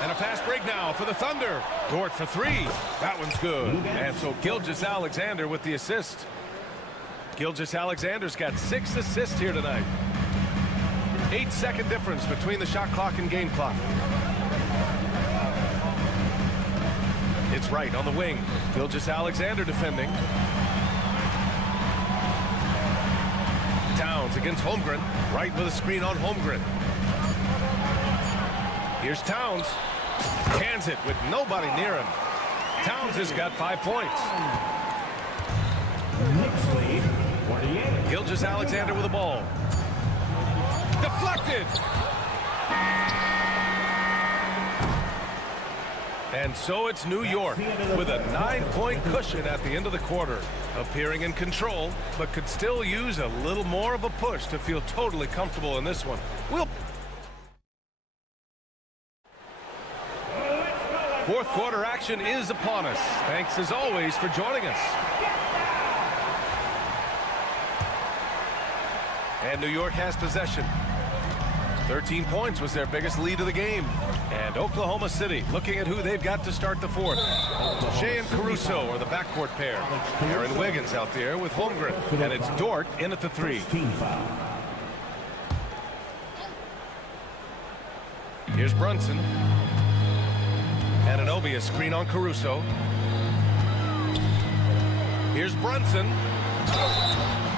And a fast break now for the Thunder. Dort for 3. That one's good. And so Gilgeous-Alexander with the assist. Gilgeous-Alexander's got 6 assists here tonight. 8-second difference between the shot clock and game clock. It's Wright on the wing. Gilgeous-Alexander defending. Towns against Holmgren. Wright with a screen on Holmgren. Here's Towns. Hands it with nobody near him. Towns has got 5 points. Knicks lead Gilgeous-Alexander with the ball. Deflected. And so it's New York with a 9-point cushion at the end of the quarter. Appearing in control, but could still use a little more of a push to feel totally comfortable in this one. Fourth quarter action is upon us. Thanks as always for joining us. And New York has possession. 13 points was their biggest lead of the game. And Oklahoma City looking at who they've got to start the fourth. Shea and Caruso are the backcourt pair. Aaron Wiggins out there with Holmgren. And it's Dort in at the 3. Here's Brunson. Anunoby, a screen on Caruso. Here's Brunson.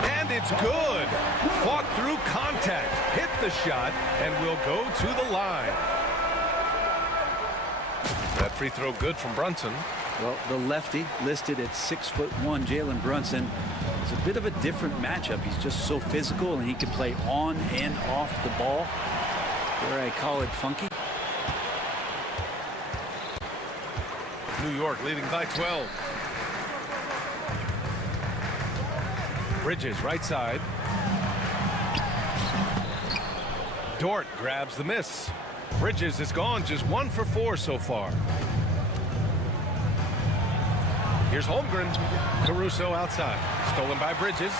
And it's good. Fought through contact, hit the shot, and will go to the line. That free throw good from Brunson. Well, the lefty listed at 6'1", Jalen Brunson, is a bit of a different matchup. He's just so physical, and he can play on and off the ball. Dare I call it funky? New York leading by 12. Bridges right side. Dort grabs the miss. Bridges is gone, just 1 for 4 so far. Here's Holmgren. Caruso outside. Stolen by Bridges.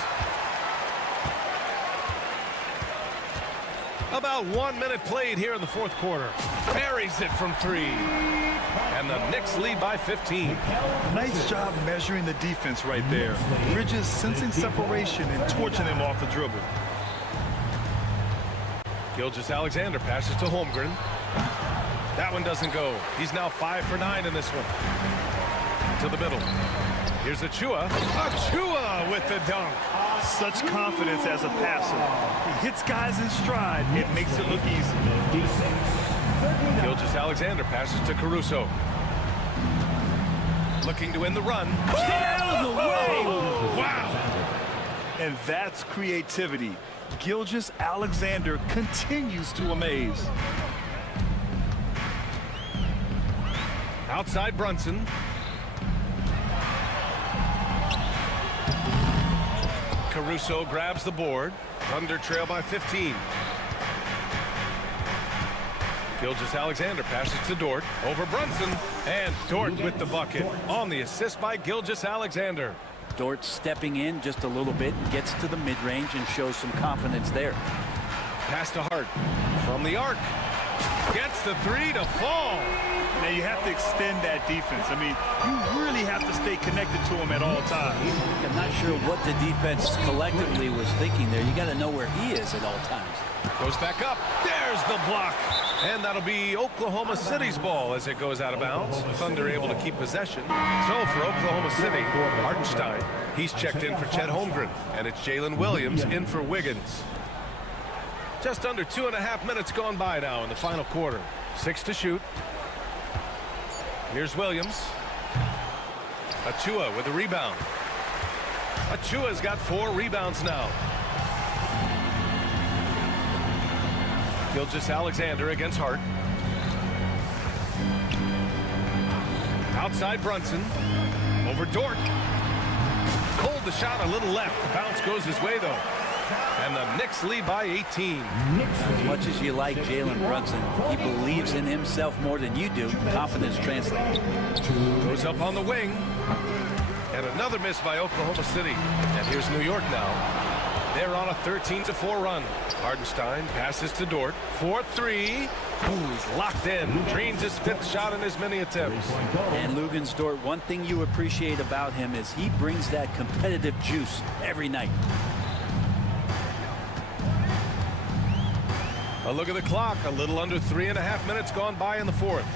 About 1 minute played here in the fourth quarter. Buries it from 3. And the Knicks lead by 15. Nice job measuring the defense right there. Bridges sensing separation and torching him off the dribble. Gilgeous-Alexander passes to Holmgren. That one doesn't go. He's now 5 for 9 in this one. To the middle. Here's Achua. Achua with the dunk. Such confidence as a passer. He hits guys in stride. It makes it look easy. Gilgeous-Alexander passes to Caruso. Looking to end the run. Out of the way! Wow! And that's creativity. Gilgeous-Alexander continues to amaze. Outside Brunson. Caruso grabs the board. Thunder trail by 15. Gilgeous-Alexander passes to Dort. Over Brunson. And Dort with the bucket. On the assist by Gilgeous-Alexander. Dort stepping in just a little bit, gets to the mid-range and shows some confidence there. Pass to Hart. From the arc. Gets the 3 to fall. Now you have to extend that defense. I mean, you really have to stay connected to him at all times. I'm not sure what the defense collectively was thinking there. You got to know where he is at all times. Goes back up. There's the block. And that'll be Oklahoma City's ball as it goes out of bounds. Thunder able to keep possession. So for Oklahoma City, Hartenstein, he's checked in for Chet Holmgren. And it's Jalen Williams in for Wiggins. Just under 2.5 minutes gone by now in the final quarter. 6 to shoot. Here's Williams. Achua with a rebound. Achua's got 4 rebounds now. Gilgeous-Alexander against Hart. Outside Brunson. Over Dort. Cold the shot a little left. The bounce goes his way though. And the Knicks lead by 18. As much as you like Jalen Brunson, he believes in himself more than you do. Confidence translates. Goes up on the wing. And another miss by Oklahoma City. And here's New York now. They're on a 13-4 run. Hartenstein passes to Dort. 4-3. Ooh, he's locked in. Drains his 5th shot in as many attempts. And Lugens Dort, one thing you appreciate about him is he brings that competitive juice every night. A look at the clock. A little under 3.5 minutes gone by in the fourth.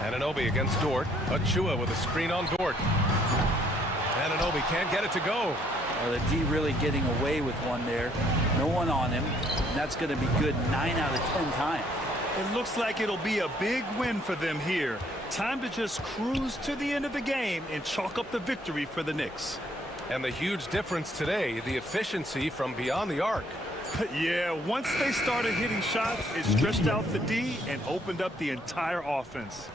Anunoby against Dort. Achua with a screen on Dort. Anunoby can't get it to go. Well, the D really getting away with one there. No one on him. And that's going to be good 9 out of 10 times. It looks like it'll be a big win for them here. Time to just cruise to the end of the game and chalk up the victory for the Knicks. And the huge difference today, the efficiency from beyond the arc. Yeah, once they started hitting shots, it stretched out the D and opened up the entire offense.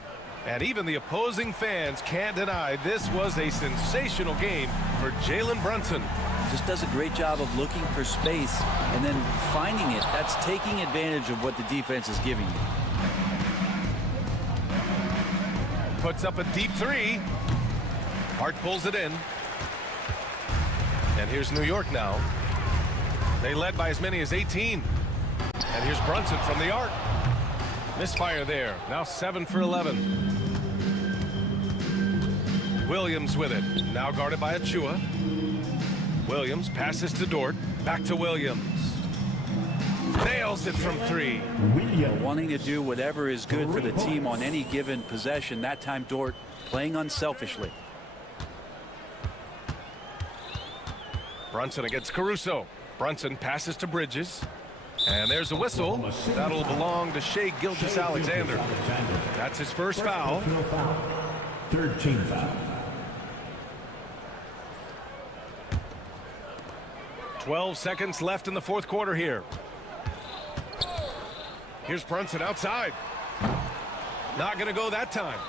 And even the opposing fans can't deny this was a sensational game for Jalen Brunson. Just does a great job of looking for space and then finding it. That's taking advantage of what the defense is giving you. Puts up a deep three. Hart pulls it in. And here's New York now. They led by as many as 18. And here's Brunson from the arc. Misfire there. Now 7 for 11. Williams with it. Now guarded by Achua. Williams passes to Dort. Back to Williams. Nails it from 3. Wanting to do whatever is good for the team on any given possession. That time Dort playing unselfishly. Brunson against Caruso. Brunson passes to Bridges. And there's a whistle. That'll belong to Shai Gilgeous-Alexander. That's his first foul. Third team foul. 12 seconds left in the fourth quarter here. Here's Brunson outside. Not going to go that time.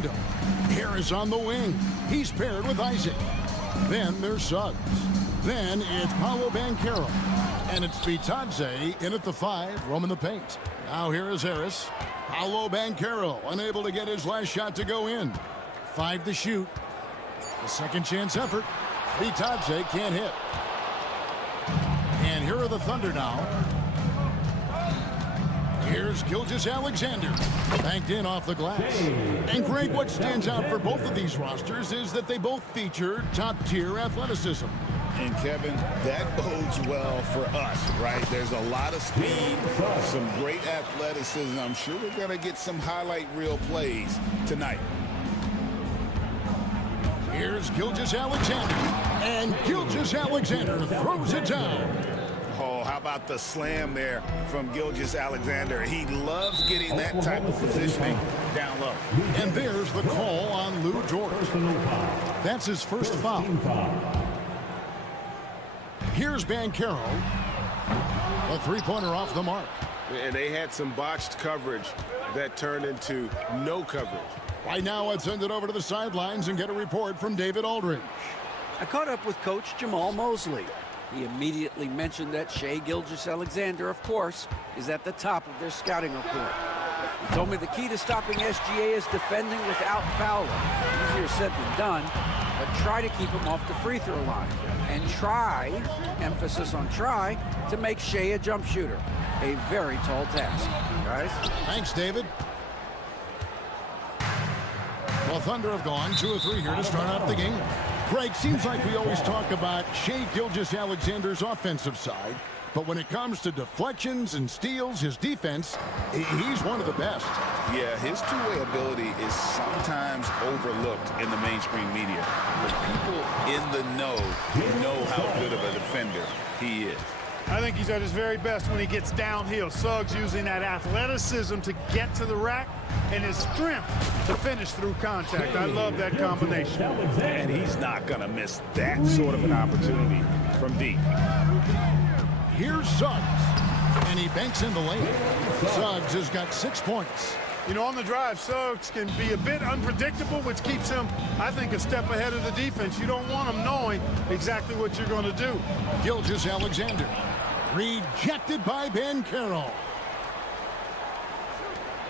Orlando. Harris on the wing. He's paired with Isaac. Then there's Suggs. Then it's Paolo Banchero. And it's Vitadze in at the 5, roaming the paint. Now here is Harris. Paolo Banchero unable to get his last shot to go in. 5 to shoot. The second chance effort. Vitadze can't hit. And here are the Thunder now. Here's Gilgeous-Alexander, banked in off the glass. And Greg, what stands out for both of these rosters is that they both feature top-tier athleticism. And Kevin, that bodes well for us, right? There's a lot of speed, some great athleticism. I'm sure we're going to get some highlight reel plays tonight. Here's Gilgeous-Alexander, and Gilgeous-Alexander throws it down. Oh, how about the slam there from Gilgeous-Alexander? He loves getting that type of positioning down low. And there's the call on Lou Dort. That's his first foul. Here's Banchero. A three-pointer off the mark. And they had some botched coverage that turned into no coverage. Right now, let's send it over to the sidelines and get a report from David Aldridge. I caught up with Coach Jamal Mosley. He immediately mentioned that Shai Gilgeous-Alexander, of course, is at the top of their scouting report. He told me the key to stopping SGA is defending without fouling. Easier said than done, but try to keep him off the free throw line. And try, emphasis on try, to make Shai a jump shooter. A very tall task, guys. Thanks, David. Well, Thunder have gone 2 of 3 here to start out the game. Greg, seems like we always talk about Shai Gilgeous-Alexander's offensive side, but when it comes to deflections and steals, his defense, he's one of the best. Yeah, his two-way ability is sometimes overlooked in the mainstream media, but people in the know how good of a defender he is. I think he's at his very best when he gets downhill. Suggs using that athleticism to get to the rack and his strength to finish through contact. I love that combination. And he's not going to miss that sort of an opportunity from deep. Here's Suggs, and he banks in the lane. Suggs has got 6 points. You know, on the drive, Suggs can be a bit unpredictable, which keeps him, I think, a step ahead of the defense. You don't want him knowing exactly what you're going to do. Gilgeous-Alexander, rejected by Banchero.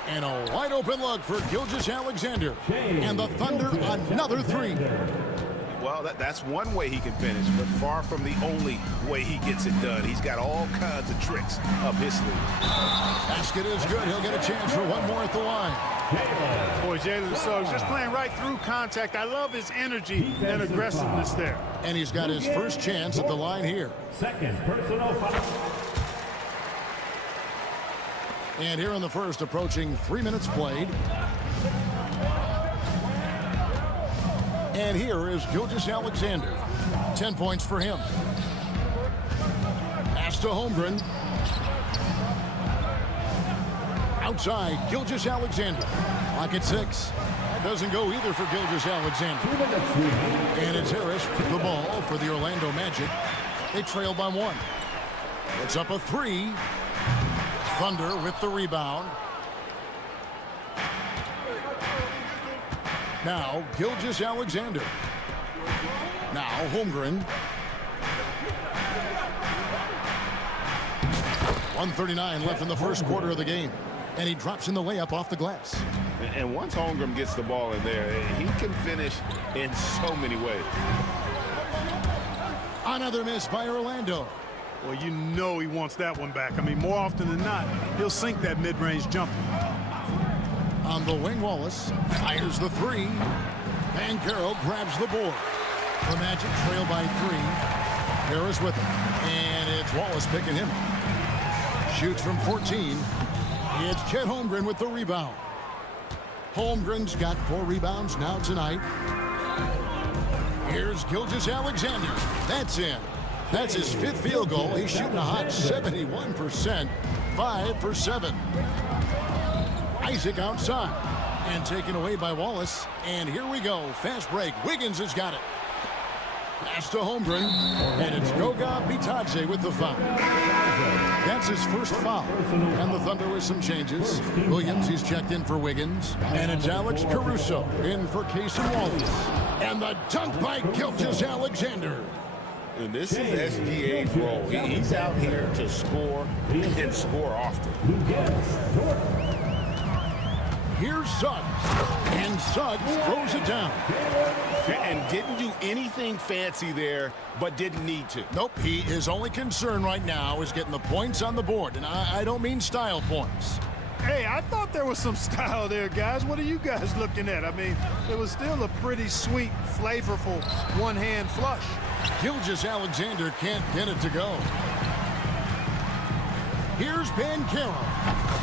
And a wide open look for Gilgeous-Alexander. And the Thunder another 3. Well, that's one way he can finish, but far from the only way he gets it done. He's got all kinds of tricks up his sleeve. Basket is good. He'll get a chance for one more at the line. Boy, Jalen Suggs just playing right through contact. I love his energy and aggressiveness there. And he's got his first chance at the line here. Second personal foul. And here in the first, approaching 3 minutes played. And here is Gilgeous-Alexander. 10 points for him. Pass to Holmgren. Outside, Gilgeous-Alexander. Lock at 6. That doesn't go either for Gilgeous-Alexander. And it's Harris with the ball for the Orlando Magic. They trail by 1. It's up a 3. Thunder with the rebound. Now, Gilgeous-Alexander. Now, Holmgren. 1:39 left in the first quarter of the game. And he drops in the layup off the glass. And once Holmgren gets the ball in there, he can finish in so many ways. Another miss by Orlando. Well, you know he wants that one back. I mean, more often than not, he'll sink that mid-range jumper. On the wing, Wallace fires the 3. Banchero grabs the board. The Magic trail by 3. Harris with it. And it's Wallace picking him up. Shoots from 14. It's Chet Holmgren with the rebound. Holmgren's got 4 rebounds now tonight. Here's Gilgeous-Alexander. That's in. That's his 5th field goal. He's shooting a hot 71%. 5 for 7. Isaac outside. And taken away by Wallace. And here we go. Fast break. Wiggins has got it. Pass to Holmgren. And it's Goga Bitadze with the foul. That That's his first foul. And the Thunder with some changes. Williams, he's checked in for Wiggins. And it's Alex Caruso in for Casey Wallace. And the dunk by Gilgeous-Alexander. And this is SGA's role. He's out here to score and score often. Here's Suggs. And Suggs throws it down. And didn't do anything fancy there, but didn't need to. Nope, his only concern right now is getting the points on the board. And I don't mean style points. Hey, I thought there was some style there, guys. What are you guys looking at? I mean, it was still a pretty sweet, flavorful one-hand flush. Gilgeous-Alexander can't get it to go. Here's Banchero.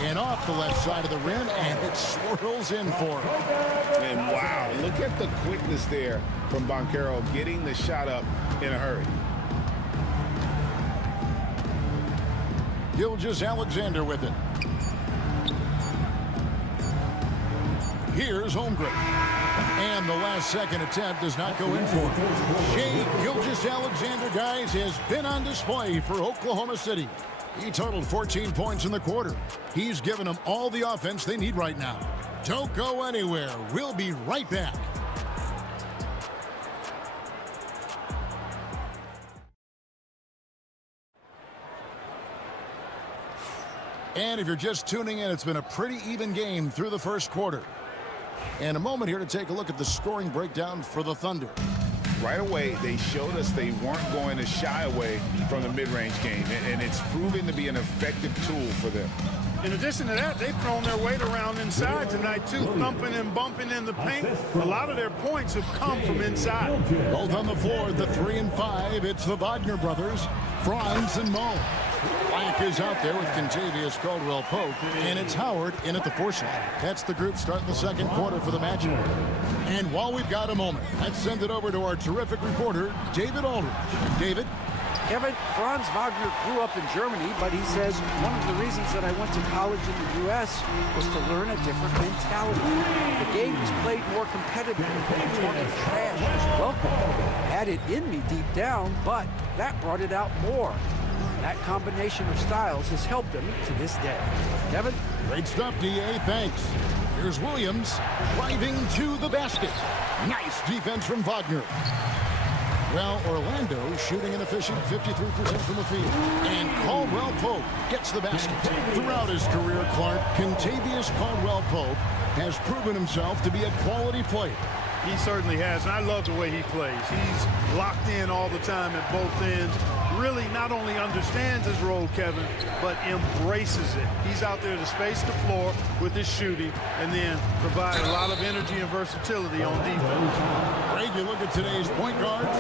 And off the left side of the rim, and it swirls in for him. And wow, look at the quickness there from Banchero getting the shot up in a hurry. Gilgeous-Alexander with it. Here's Holmgren. And the last second attempt does not go in for it. Shai Gilgeous-Alexander, guys, has been on display for Oklahoma City. He totaled 14 points in the quarter. He's given them all the offense they need right now. Don't go anywhere. We'll be right back. And if you're just tuning in, it's been a pretty even game through the first quarter. And a moment here to take a look at the scoring breakdown for the Thunder. Right away, they showed us they weren't going to shy away from the mid-range game, and it's proven to be an effective tool for them. In addition to that, they've thrown their weight around inside tonight, too, thumping and bumping in the paint. A lot of their points have come from inside. Both on the floor, the 3 and 5. It's the Wagner brothers, Franz and Mo. Black is out there with Contavious Caldwell-Pope, and it's Howard in at the 4 slot. That's the group starting the second quarter for the Magic. And while we've got a moment, let's send it over to our terrific reporter, David Aldridge. David? Kevin, Franz Wagner grew up in Germany, but he says one of the reasons that I went to college in the U.S. was to learn a different mentality. The game was played more competitively. Talking trash was welcome. I had it in me deep down, but that brought it out more. That combination of styles has helped him to this day. Kevin? Great stuff, D.A. Thanks. Here's Williams driving to the basket. Nice defense from Wagner. Well, Orlando shooting an efficient 53% from the field. And Caldwell-Pope gets the basket. Throughout his career, Clark, Contavious Caldwell-Pope has proven himself to be a quality player. He certainly has, and I love the way he plays. He's locked in all the time at both ends. Really not only understands his role, Kevin, but embraces it. He's out there to space the floor with his shooting and then provide a lot of energy and versatility on defense. Greg, you look at today's point guards,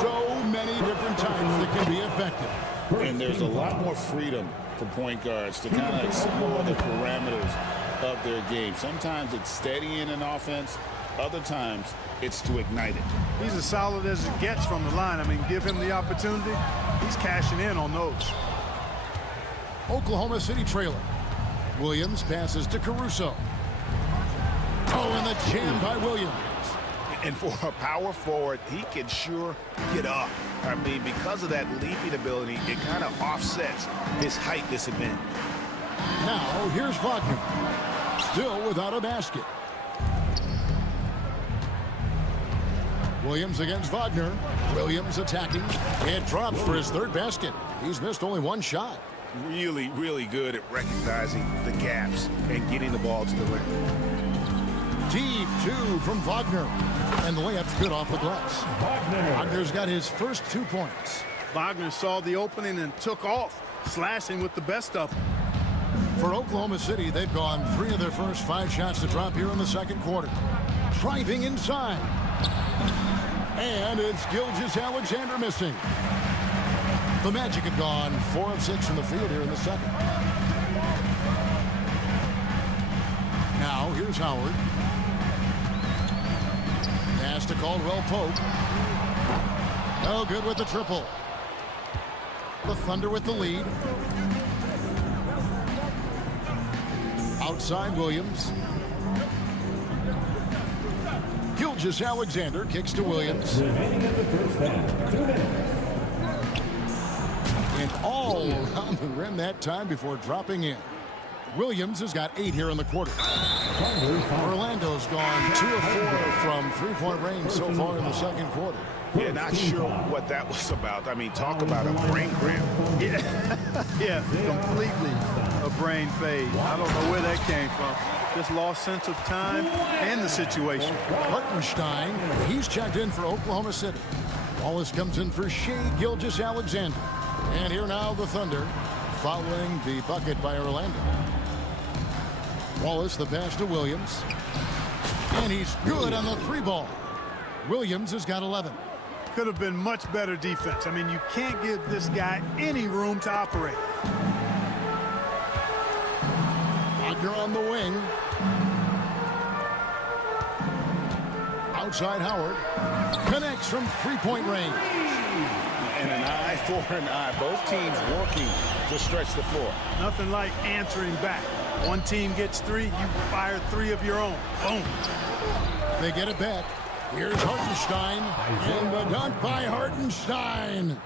so many different types that can be effective. And there's a lot more freedom for point guards to kind of explore the parameters of their game. Sometimes it's steadying an offense. Other times, it's to ignite it. He's as solid as it gets from the line. I mean, give him the opportunity. He's cashing in on those. Oklahoma City trailer. Williams passes to Caruso. Oh, and the jam by Williams. And for a power forward, he can sure get up. I mean, because of that leaping ability, it kind of offsets his height disadvantage. Now, here's Wagner. Still without a basket. Williams against Wagner. Williams attacking. It drops for his third basket. He's missed only one shot. Really, really good at recognizing the gaps and getting the ball to the rim. Deep 2 from Wagner. And the layup's good off the glass. Wagner's got his first 2 points. Wagner saw the opening and took off, slashing with the best of them. For Oklahoma City, they've gone 3 of their first 5 shots to drop here in the second quarter. Driving inside. And it's Gilgeous-Alexander missing. The Magic had gone 4 of 6 from the field here in the second. Now, here's Howard. Pass to Caldwell-Pope. No good with the triple. The Thunder with the lead. Outside Williams. Gilgeous-Alexander kicks to Williams. And all around the rim that time before dropping in. Williams has got 8 here in the quarter. Orlando's gone 2 of 4 from three-point range so far in the second quarter. Yeah, not sure what that was about. I mean, talk about a brain cramp. Yeah, completely a brain fade. I don't know where that came from. Just lost sense of time and the situation. Hartenstein, he's checked in for Oklahoma City. Wallace comes in for Shai Gilgeous-Alexander. And here now the Thunder, following the bucket by Orlando. Wallace, the pass to Williams. And he's good on the 3-ball. Williams has got 11. Could have been much better defense. I mean, you can't give this guy any room to operate. Wagner on the wing. Outside Howard. Connects from three-point range. And an eye for an eye. Both teams working to stretch the floor. Nothing like answering back. One team gets 3, you fire 3 of your own. Boom. They get it back. Here's Hartenstein. And the dunk by Hartenstein.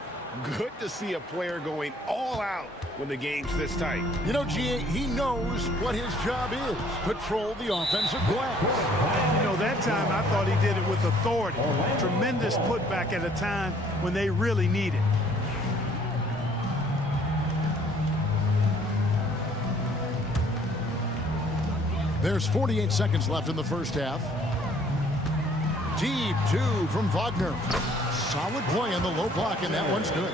Good to see a player going all out when the game's this tight. You know, G.A., he knows what his job is. Patrol the offensive glass. You know, that time I thought he did it with authority. Tremendous putback at a time when they really need it. There's 48 seconds left in the first half. Deep 2 from Wagner. Solid play on the low block, and that one's good.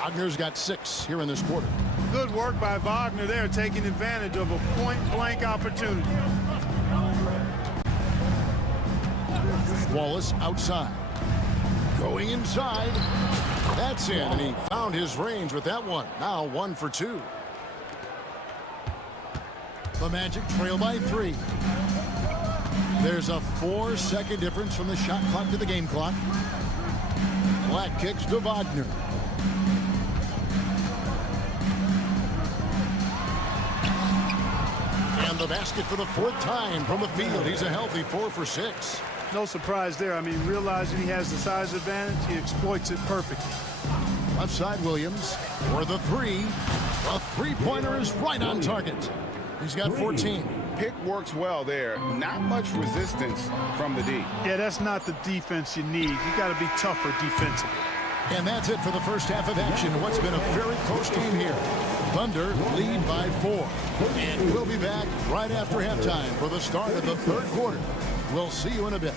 Wagner's got 6 here in this quarter. Good work by Wagner there, taking advantage of a point-blank opportunity. Wallace outside. Going inside. That's in, and he found his range with that one. Now 1 for 2. The Magic trail by 3. There's a 4-second difference from the shot clock to the game clock. Black kicks to Wagner. And the basket for the 4th time from the field. He's a healthy 4 for 6. No surprise there. I mean, realizing he has the size advantage, he exploits it perfectly. Left side Williams for the 3. The three-pointer is right on target. He's got 14. Pick works well there. Not much resistance from the D. Yeah, that's not the defense you need. You got to be tougher defensively. And that's it for the first half of action. What's been a very close game here. Thunder lead by 4. And we'll be back right after halftime for the start of the 3rd quarter. We'll see you in a bit.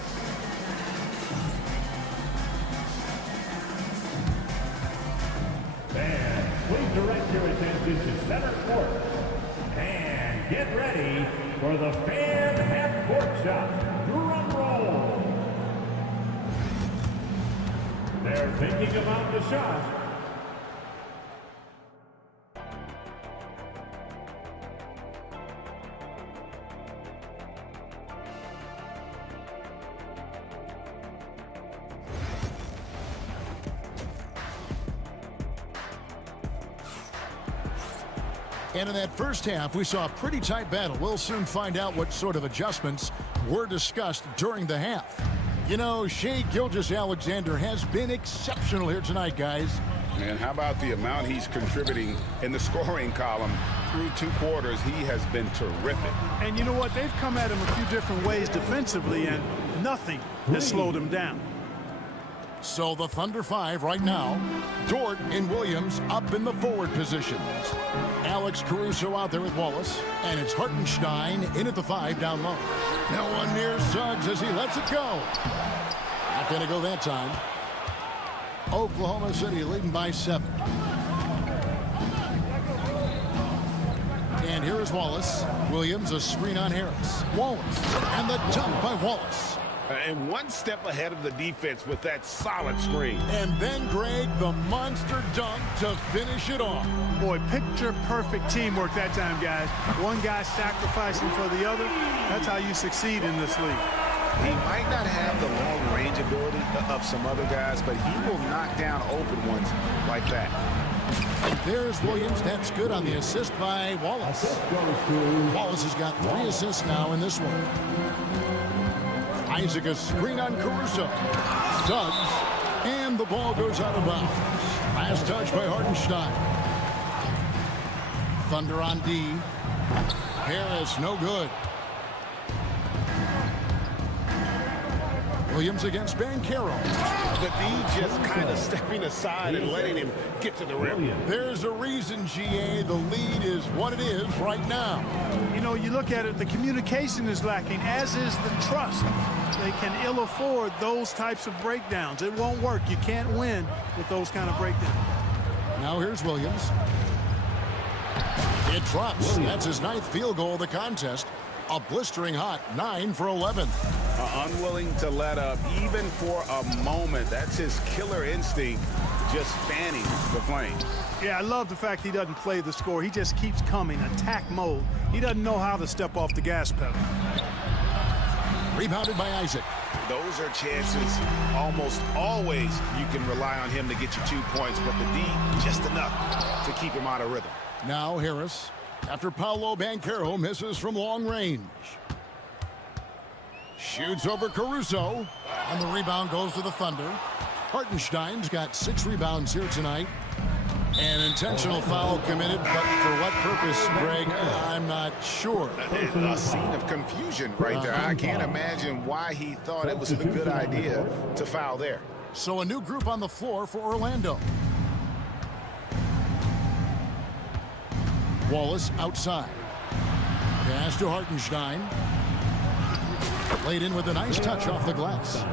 Fans, please direct your attention to center court. And get ready for the fan half-court shot. Drum roll. They're thinking about the shot. And in that first half, we saw a pretty tight battle. We'll soon find out what sort of adjustments were discussed during the half. You know, Shai Gilgeous-Alexander has been exceptional here tonight, guys. And how about the amount he's contributing in the scoring column through 2 quarters? He has been terrific. And you know what? They've come at him a few different ways defensively, and nothing has slowed him down. So the Thunder 5 right now. Dort and Williams up in the forward positions. Alex Caruso out there with Wallace. And it's Hartenstein in at the 5 down low. Now one near Suggs as he lets it go. Not going to go that time. Oklahoma City leading by 7. And here is Wallace. Williams a screen on Harris. Wallace. And the dunk by Wallace. And 1 step ahead of the defense with that solid screen. And then, Greg, the monster dunk to finish it off. Boy, picture-perfect teamwork that time, guys. One guy sacrificing for the other. That's how you succeed in this league. He might not have the long-range ability of some other guys, but he will knock down open ones like that. And there's Williams. That's good on the assist by Wallace. Wallace has got 3 assists now in this one. Isaac a screen on Caruso. Suggs. And the ball goes out of bounds. Last touch by Hartenstein. Thunder on D. Harris, no good. Williams against Banchero. The D just kind of stepping aside and letting him get to the rim. There's a reason, GA, the lead is what it is right now. You know, you look at it, the communication is lacking, as is the trust. They can ill afford those types of breakdowns. It won't work. You can't win with those kind of breakdowns. Now here's Williams. It drops. That's his 9th field goal of the contest. A blistering hot 9 for 11. Unwilling to let up even for a moment. That's his killer instinct, just fanning the flame. Yeah, I love the fact he doesn't play the score. He just keeps coming, attack mode. He doesn't know how to step off the gas pedal. Rebounded by Isaac. Those are chances almost always you can rely on him to get you 2 points, but the D just enough to keep him out of rhythm. Now Harris, after Paolo Banchero misses from long range. Shoots over Caruso, and the rebound goes to the Thunder. Hartenstein's got 6 rebounds here tonight. An intentional foul committed, but for what purpose, Greg, I'm not sure. A scene of confusion right there. I can't imagine why he thought it was a good idea to foul there. So a new group on the floor for Orlando. Wallace outside. Pass to Hartenstein. Laid in with a nice touch off the glass.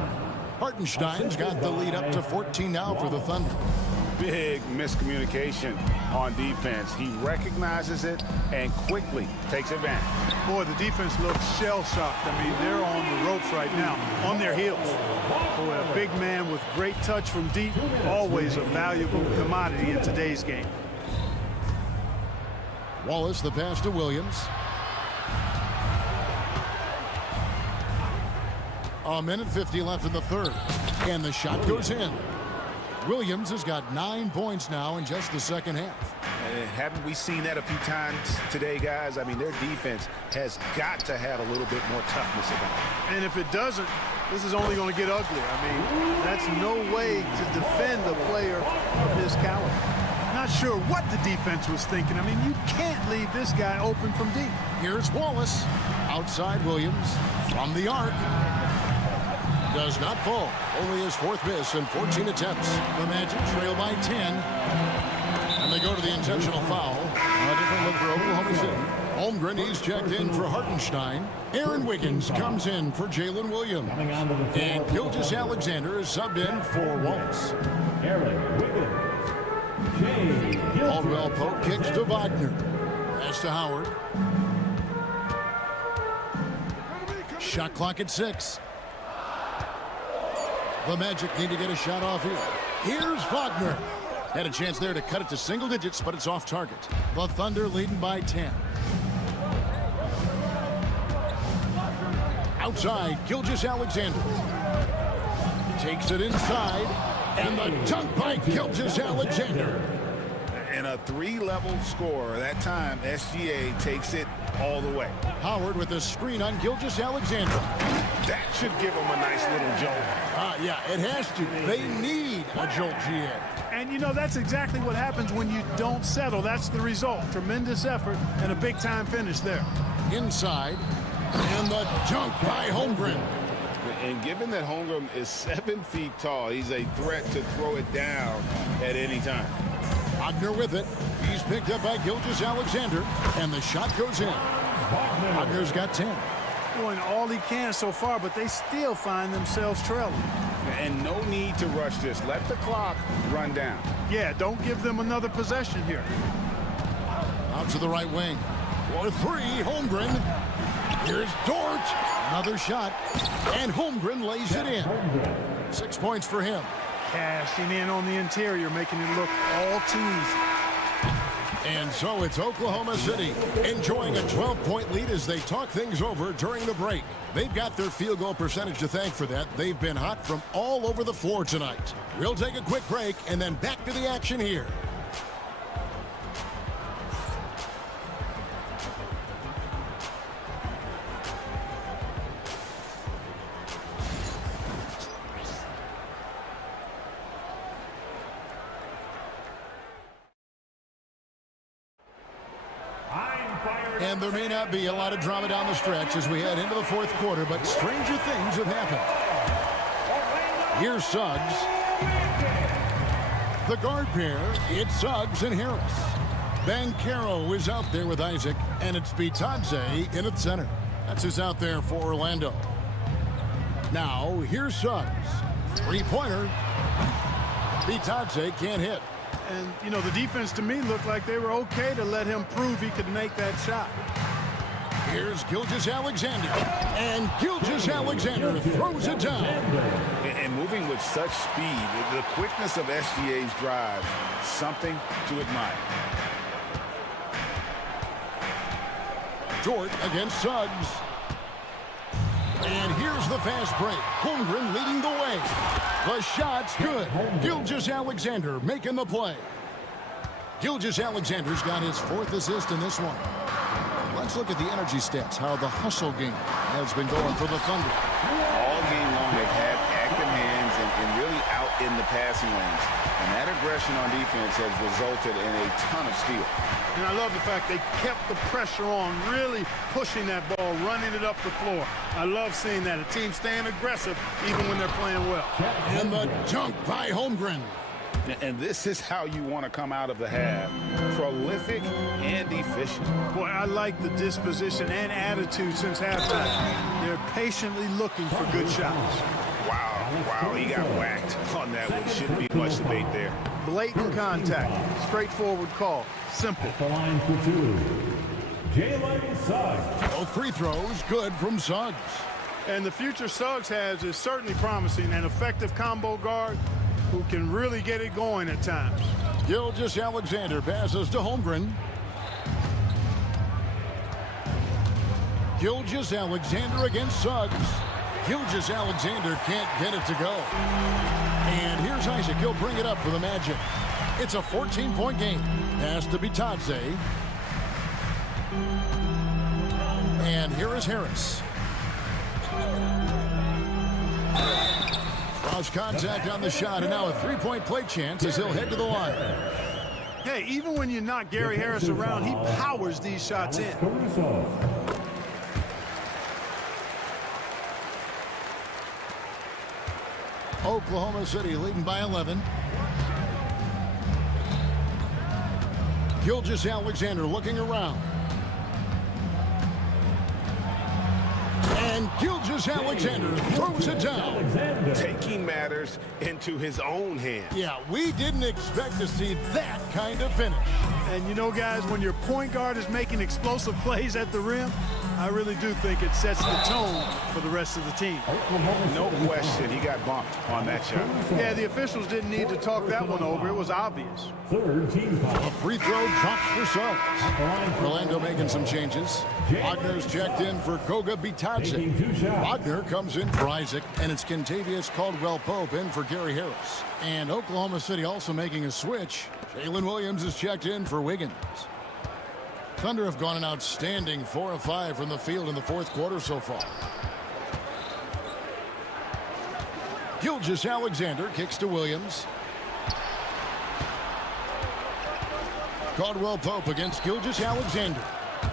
Hartenstein's got the lead up to 14 now for the Thunder. Big miscommunication on defense. He recognizes it and quickly takes advantage. Boy, the defense looks shell-shocked. I mean, they're on the ropes right now, on their heels. Boy, a big man with great touch from deep, always a valuable commodity in today's game. Wallace, the pass to Williams. A minute 50 left in the third, and the shot goes in. Williams has got 9 points now in just the second half. And haven't we seen that a few times today, guys? I mean, their defense has got to have a little bit more toughness about it. And if it doesn't, this is only going to get uglier. I mean, that's no way to defend a player of his caliber. Not sure what the defense was thinking. I mean, you can't leave this guy open from deep. Here's Wallace. Outside Williams. From the arc. Does not fall. Only his 4th miss in 14 attempts. The Magic trail by 10. And they go to the intentional foul. A different look for Oklahoma City. Holmgren, he's checked in for Hartenstein. Aaron Wiggins comes in for Jalen Williams. And Gilgeous Alexander is subbed in for Wallace. Aaron Wiggins. Caldwell Pope kicks to Wagner. Pass to Howard. Shot clock at 6. The Magic need to get a shot off here. Here's Wagner. Had a chance there to cut it to single digits, but it's off target. The Thunder leading by 10. Outside, Gilgeous Alexander. Takes it inside. And the dunk by Gilgeous Alexander. And a 3-level score. That time, SGA takes it all the way. Howard with a screen on Gilgeous Alexander. That should give him a nice little jolt. Yeah, it has to. They need a jolt, GA. And, you know, that's exactly what happens when you don't settle. That's the result. Tremendous effort and a big-time finish there. Inside. And the dunk by Holmgren. And given that Holmgren is 7 feet tall, he's a threat to throw it down at any time. Wagner with it. He's picked up by Gilgeous Alexander. And the shot goes in. Wagner's got 10. Doing all he can so far, but they still find themselves trailing. And no need to rush this. Let the clock run down. Yeah, don't give them another possession here. Out to the right wing. For 3, Holmgren. Here's Dort. Another shot. And Holmgren lays it in. 6 points for him. Cashing in on the interior, making it look all too easy. And so it's Oklahoma City enjoying a 12-point lead as they talk things over during the break. They've got their field goal percentage to thank for that. They've been hot from all over the floor tonight. We'll take a quick break and then back to the action here. And there may not be a lot of drama down the stretch as we head into the fourth quarter, but stranger things have happened. Here's Suggs. The guard pair, it's Suggs and Harris. Banchero is out there with Isaac, and it's Bitadze in at center. That's who's out there for Orlando. Now, here's Suggs. Three-pointer. Bitadze can't hit. And, you know, the defense to me looked like they were okay to let him prove he could make that shot. Here's Gilgeous-Alexander. And Gilgeous-Alexander throws it down. And moving with such speed, the quickness of SGA's drive, something to admire. Dort against Suggs. And here's the fast break. Holmgren leading the way. The shot's good. Gilgeous-Alexander making the play. Gilgeous-Alexander's got his fourth assist in this one. Let's look at the energy stats, how the hustle game has been going for the Thunder. All game long, they've had active hands and really out in the passing lanes. And that aggression on defense has resulted in a ton of steals. And I love the fact they kept the pressure on, really pushing that ball, running it up the floor. I love seeing that. A team staying aggressive even when they're playing well. And the dunk by Holmgren. And this is how you want to come out of the half. Prolific and efficient. Boy, I like the disposition and attitude since halftime. They're patiently looking for good shots. Wow, he got whacked on that one. Shouldn't be much debate there. Blatant contact, straightforward call, simple. At the line for two, Jalen Suggs. Both free throws good from Suggs. And the future Suggs has is certainly promising, an effective combo guard who can really get it going at times. Gilgeous-Alexander passes to Holmgren. Gilgeous-Alexander against Suggs. Gilgeous-Alexander can't get it to go. And here's Isaac. He'll bring it up for the Magic. It's a 14-point game. Pass to Bitadze. And here is Harris. Cross contact on the shot, and now a three-point play chance as he'll head to the line. Hey, even when you knock Gary Harris around, he powers these shots in. Oklahoma City leading by 11. Gilgeous-Alexander looking around. And Gilgeous-Alexander throws it down. Taking matters into his own hands. Yeah, we didn't expect to see that kind of finish. And you know, guys, when your point guard is making explosive plays at the rim, I really do think it sets the tone for the rest of the team. No question, he got bumped on that shot. Yeah, the officials didn't need to talk that one over. It was obvious. Third team foul. A free throw drops for Suggs. Orlando making some changes. Wagner's checked in for Goga Bitadze. Wagner comes in for Isaac, and it's Kentavious Caldwell-Pope in for Gary Harris. And Oklahoma City also making a switch. Jalen Williams is checked in for Wiggins. Thunder have gone an outstanding 4 of 5 from the field in the fourth quarter so far. Gilgeous-Alexander kicks to Williams. Caldwell-Pope against Gilgeous-Alexander.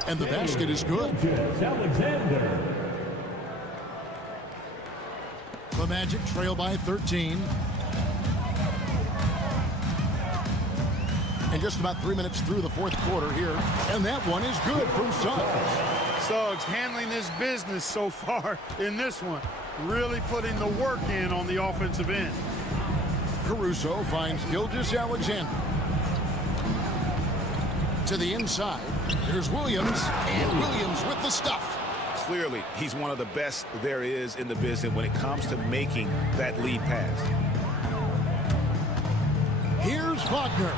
And the basket is good. Alexander. The Magic trail by 13. And just about 3 minutes through the fourth quarter here. And that one is good from Suggs. Suggs handling his business so far in this one. Really putting the work in on the offensive end. Caruso finds Gilgeous-Alexander. To the inside. Here's Williams. And Williams with the stuff. Clearly, he's one of the best there is in the business when it comes to making that lead pass. Here's Wagner.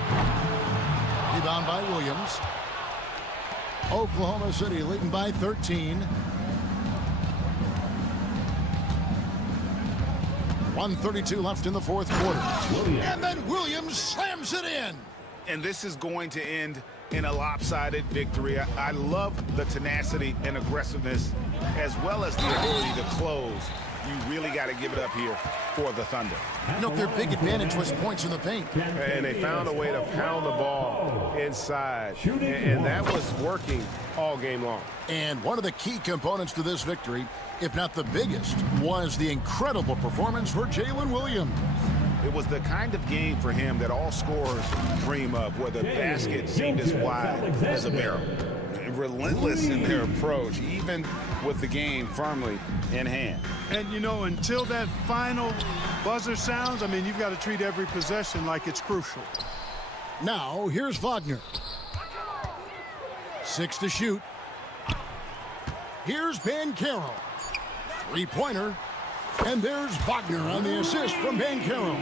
Rebound by Williams. Oklahoma City leading by 13. 1:32 left in the fourth quarter. And then Williams slams it in. And this is going to end in a lopsided victory. I love the tenacity and aggressiveness as well as the ability to close. you really got to give it up here for the Thunder. You know, their big advantage was points in the paint. And they found a way to pound the ball inside, and that was working all game long. And one of the key components to this victory, if not the biggest, was the incredible performance for Jalen Williams. It was the kind of game for him that all scorers dream of, where the basket seemed as wide as a barrel. Relentless in their approach, even with the game firmly in hand. And, you know, until that final buzzer sounds, I mean, you've got to treat every possession like it's crucial. Now, here's Wagner. 6 to shoot. Here's Bancaro. Three-pointer. And there's Wagner on the assist from Bancaro.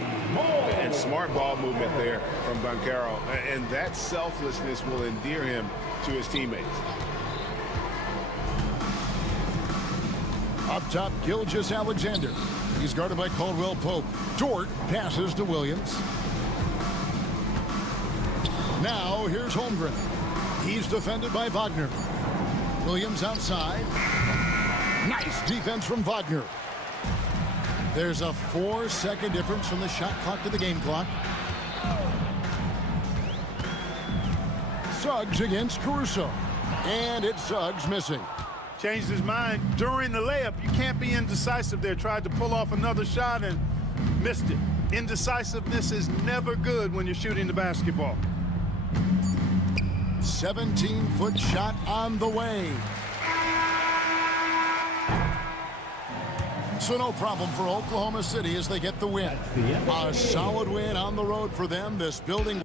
And smart ball movement there from Bancaro. And that selflessness will endear him to his teammates. Up top, Gilgeous Alexander. He's guarded by Caldwell Pope. Dort passes to Williams. Now, here's Holmgren. He's defended by Wagner. Williams outside. Nice defense from Wagner. There's a 4-second difference from the shot clock to the game clock. Suggs against Caruso. And it's Suggs missing. Changed his mind during the layup. You can't be indecisive there. Tried to pull off another shot and missed it. Indecisiveness is never good when you're shooting the basketball. 17-foot shot on the way. So no problem for Oklahoma City as they get the win. A solid win on the road for them. This building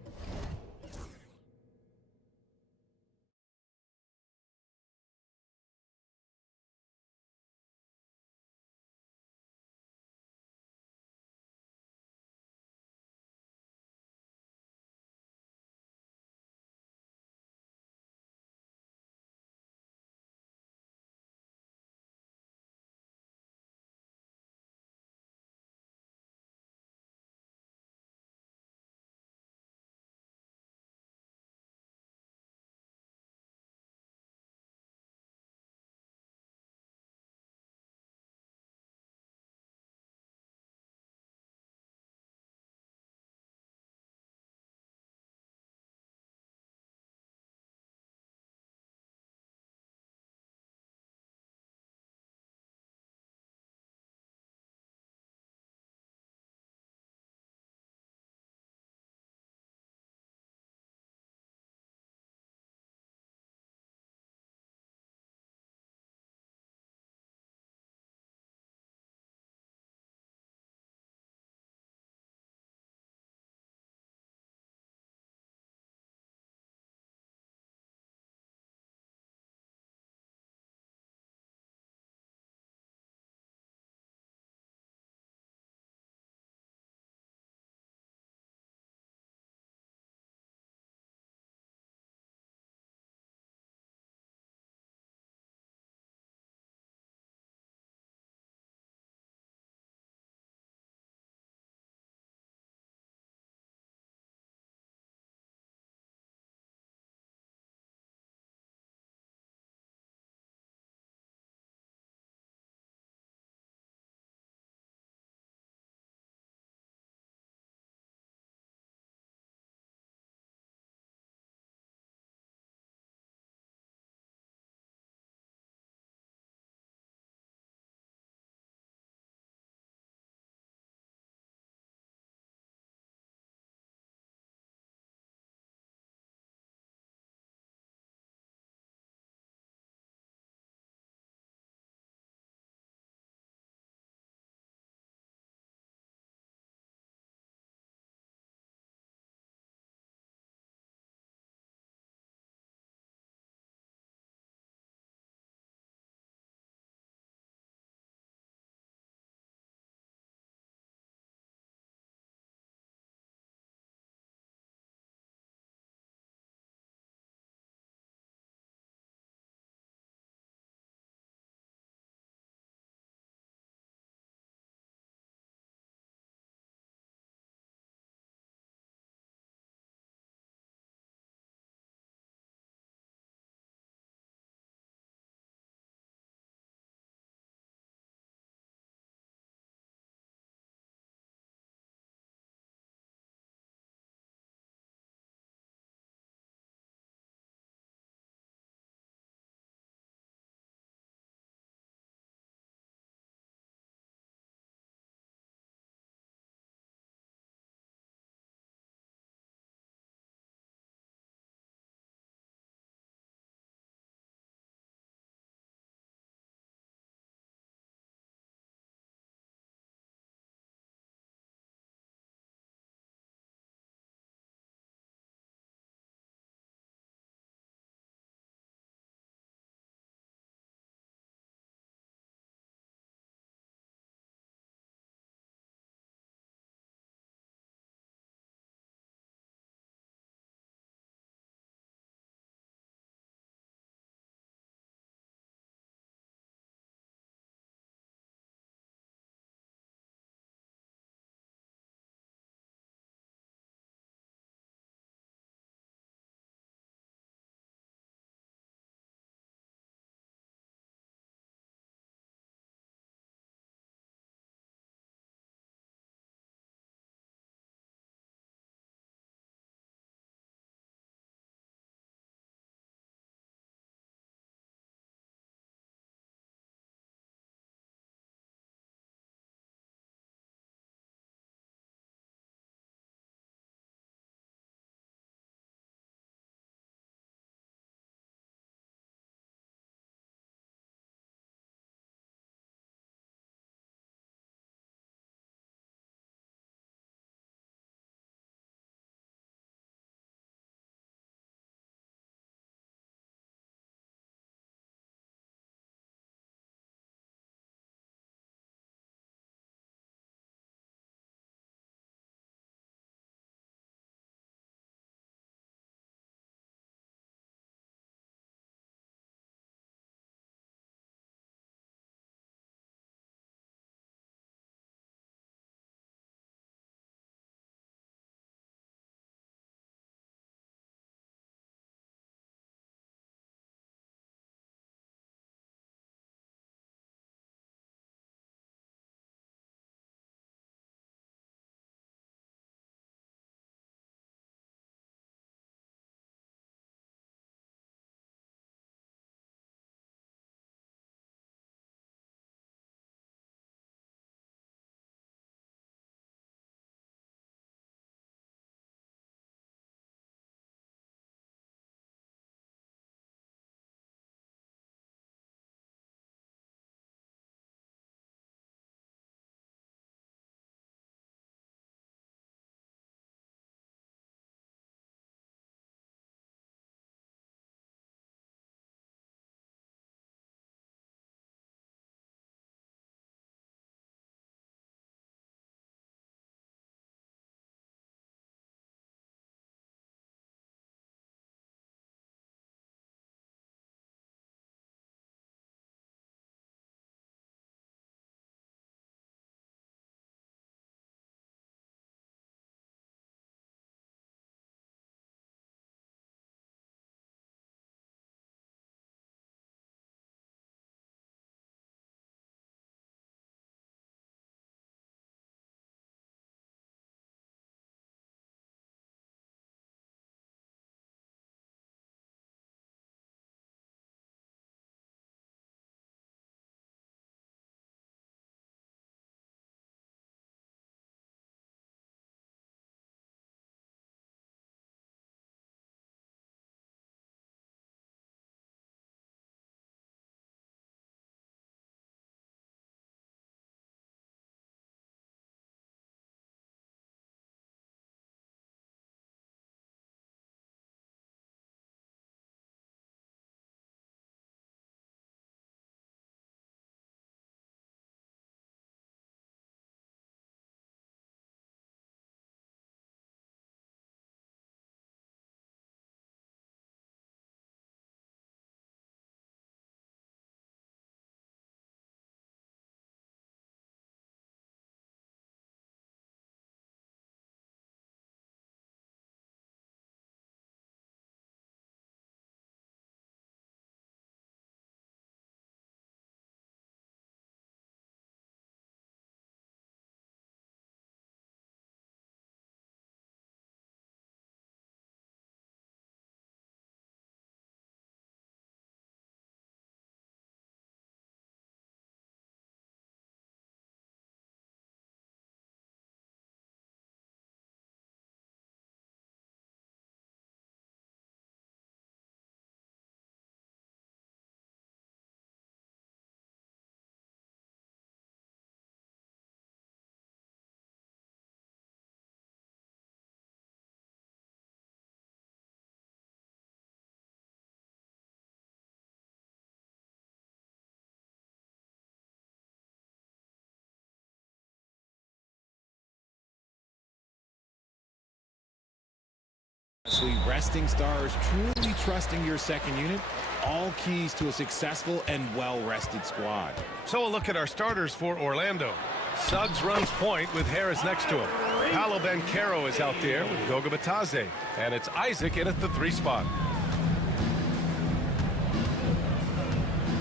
Resting stars, truly trusting your second unit, all keys to a successful and well-rested squad. So a look at our starters for Orlando. Suggs runs point with Harris next to him. Paolo Banchero is out there with Goga Batadze. And it's Isaac in at the 3 spot.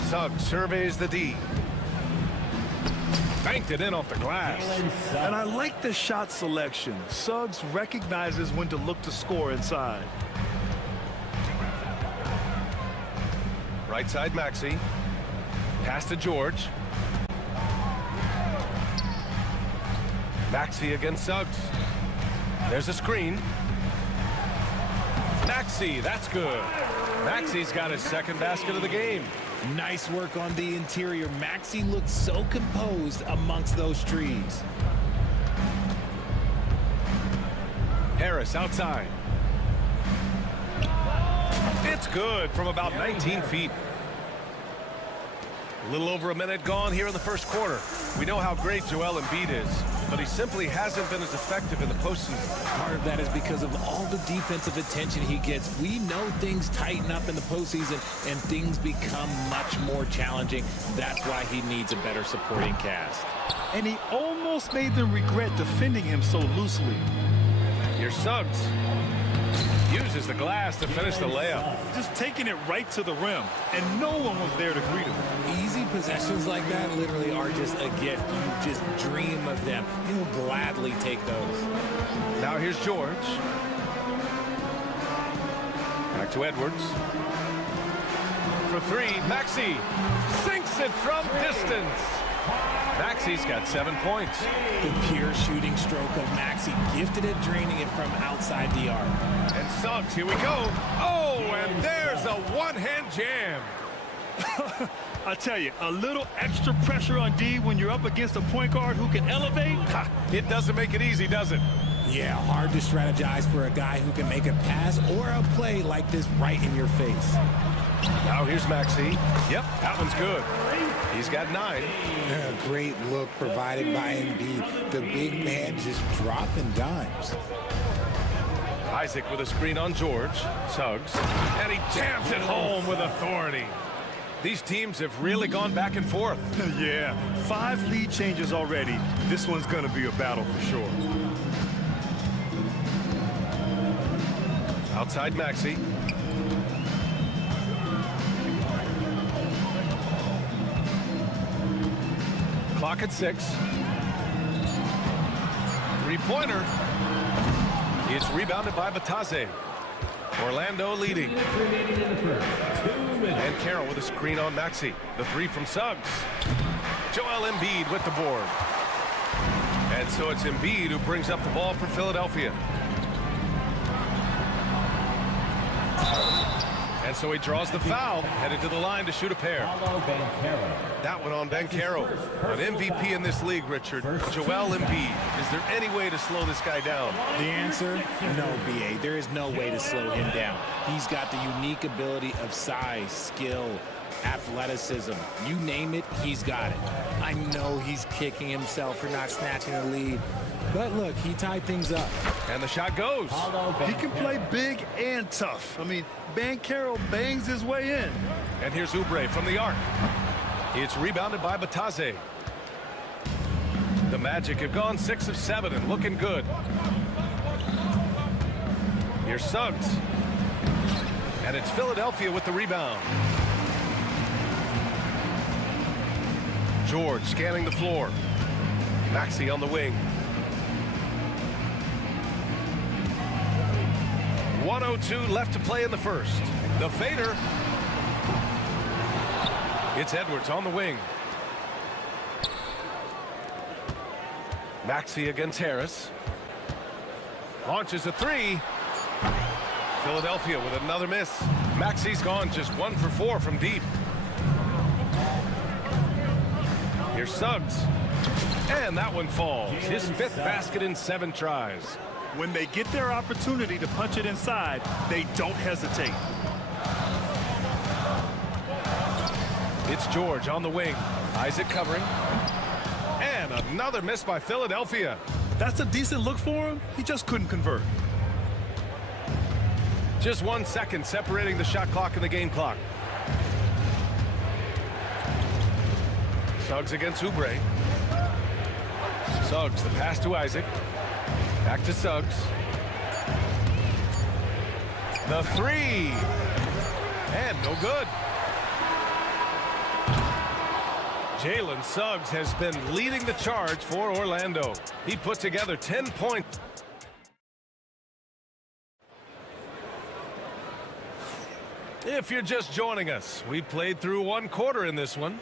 Suggs surveys the D. Banked it in off the glass. And I like the shot selection. Suggs recognizes when to look to score inside. Right side Maxey. Pass to George. Maxey against Suggs. There's a screen. Maxey, that's good. Maxey's got his second basket of the game. Nice work on the interior. Maxey looks so composed amongst those trees. Harris outside. It's good from about 19 feet. A little over a minute gone here in the first quarter. We know how great Joel Embiid is, but he simply hasn't been as effective in the postseason. Part of that is because of all the defensive attention he gets. We know things tighten up in the postseason and things become much more challenging. That's why he needs a better supporting cast. And he almost made them regret defending him so loosely. Here's Suggs. Uses the glass to finish the layup. Just taking it right to the rim, and no one was there to greet him. Easy possessions like that literally are just a gift. You just dream of them. He'll gladly take those. Now here's George. Back to Edwards. For 3, Maxey sinks it from distance. Maxey's got 7 points. The pure shooting stroke of Maxey, gifted at draining it from outside the arc. And Suggs, here we go. Oh, and there's a one-hand jam. I tell you, a little extra pressure on D when you're up against a point guard who can elevate. It doesn't make it easy, does it? Yeah, hard to strategize for a guy who can make a pass or a play like this right in your face. Now here's Maxey. Yep, that one's good. He's got 9. Great look provided by Embiid. The big man just dropping dimes. Isaac with a screen on George. Suggs. And he jams it home with authority. These teams have really gone back and forth. Yeah, 5 lead changes already. This one's going to be a battle for sure. Outside Maxey. Clock at 6. 3-pointer. It's rebounded by Batadze. Orlando leading. And Carroll with a screen on Maxey. The 3 from Suggs. Joel Embiid with the board. And so it's Embiid who brings up the ball for Philadelphia. And so he draws the foul, headed to the line to shoot a pair. That one on Banchero. An MVP in this league, Richard. Joel Embiid. Is there any way to slow this guy down? The answer, no, B.A. There is no way to slow him down. He's got the unique ability of size, skill, athleticism. You name it, he's got it. I know he's kicking himself for not snatching the lead. But look, he tied things up. And the shot goes. He can play big and tough. I mean, Banchero bangs his way in. And here's Oubre from the arc. It's rebounded by Batadze. The Magic have gone 6 of 7 and looking good. Here's Suggs. And it's Philadelphia with the rebound. George scanning the floor. Maxey on the wing. 1:02 left to play in the first. The fader. It's Edwards on the wing. Maxey against Harris. Launches a 3. Philadelphia with another miss. Maxey's gone just 1 for 4 from deep. Here's Suggs. And that one falls. His 5th basket in 7 tries. When they get their opportunity to punch it inside, they don't hesitate. It's George on the wing. Isaac covering. And another miss by Philadelphia. That's a decent look for him. He just couldn't convert. Just 1 second separating the shot clock and the game clock. Suggs against Oubre. Suggs, the pass to Isaac. Back to Suggs. The three. And no good. Jalen Suggs has been leading the charge for Orlando. He put together 10 points. If you're just joining us, we played through 1 quarter in this one.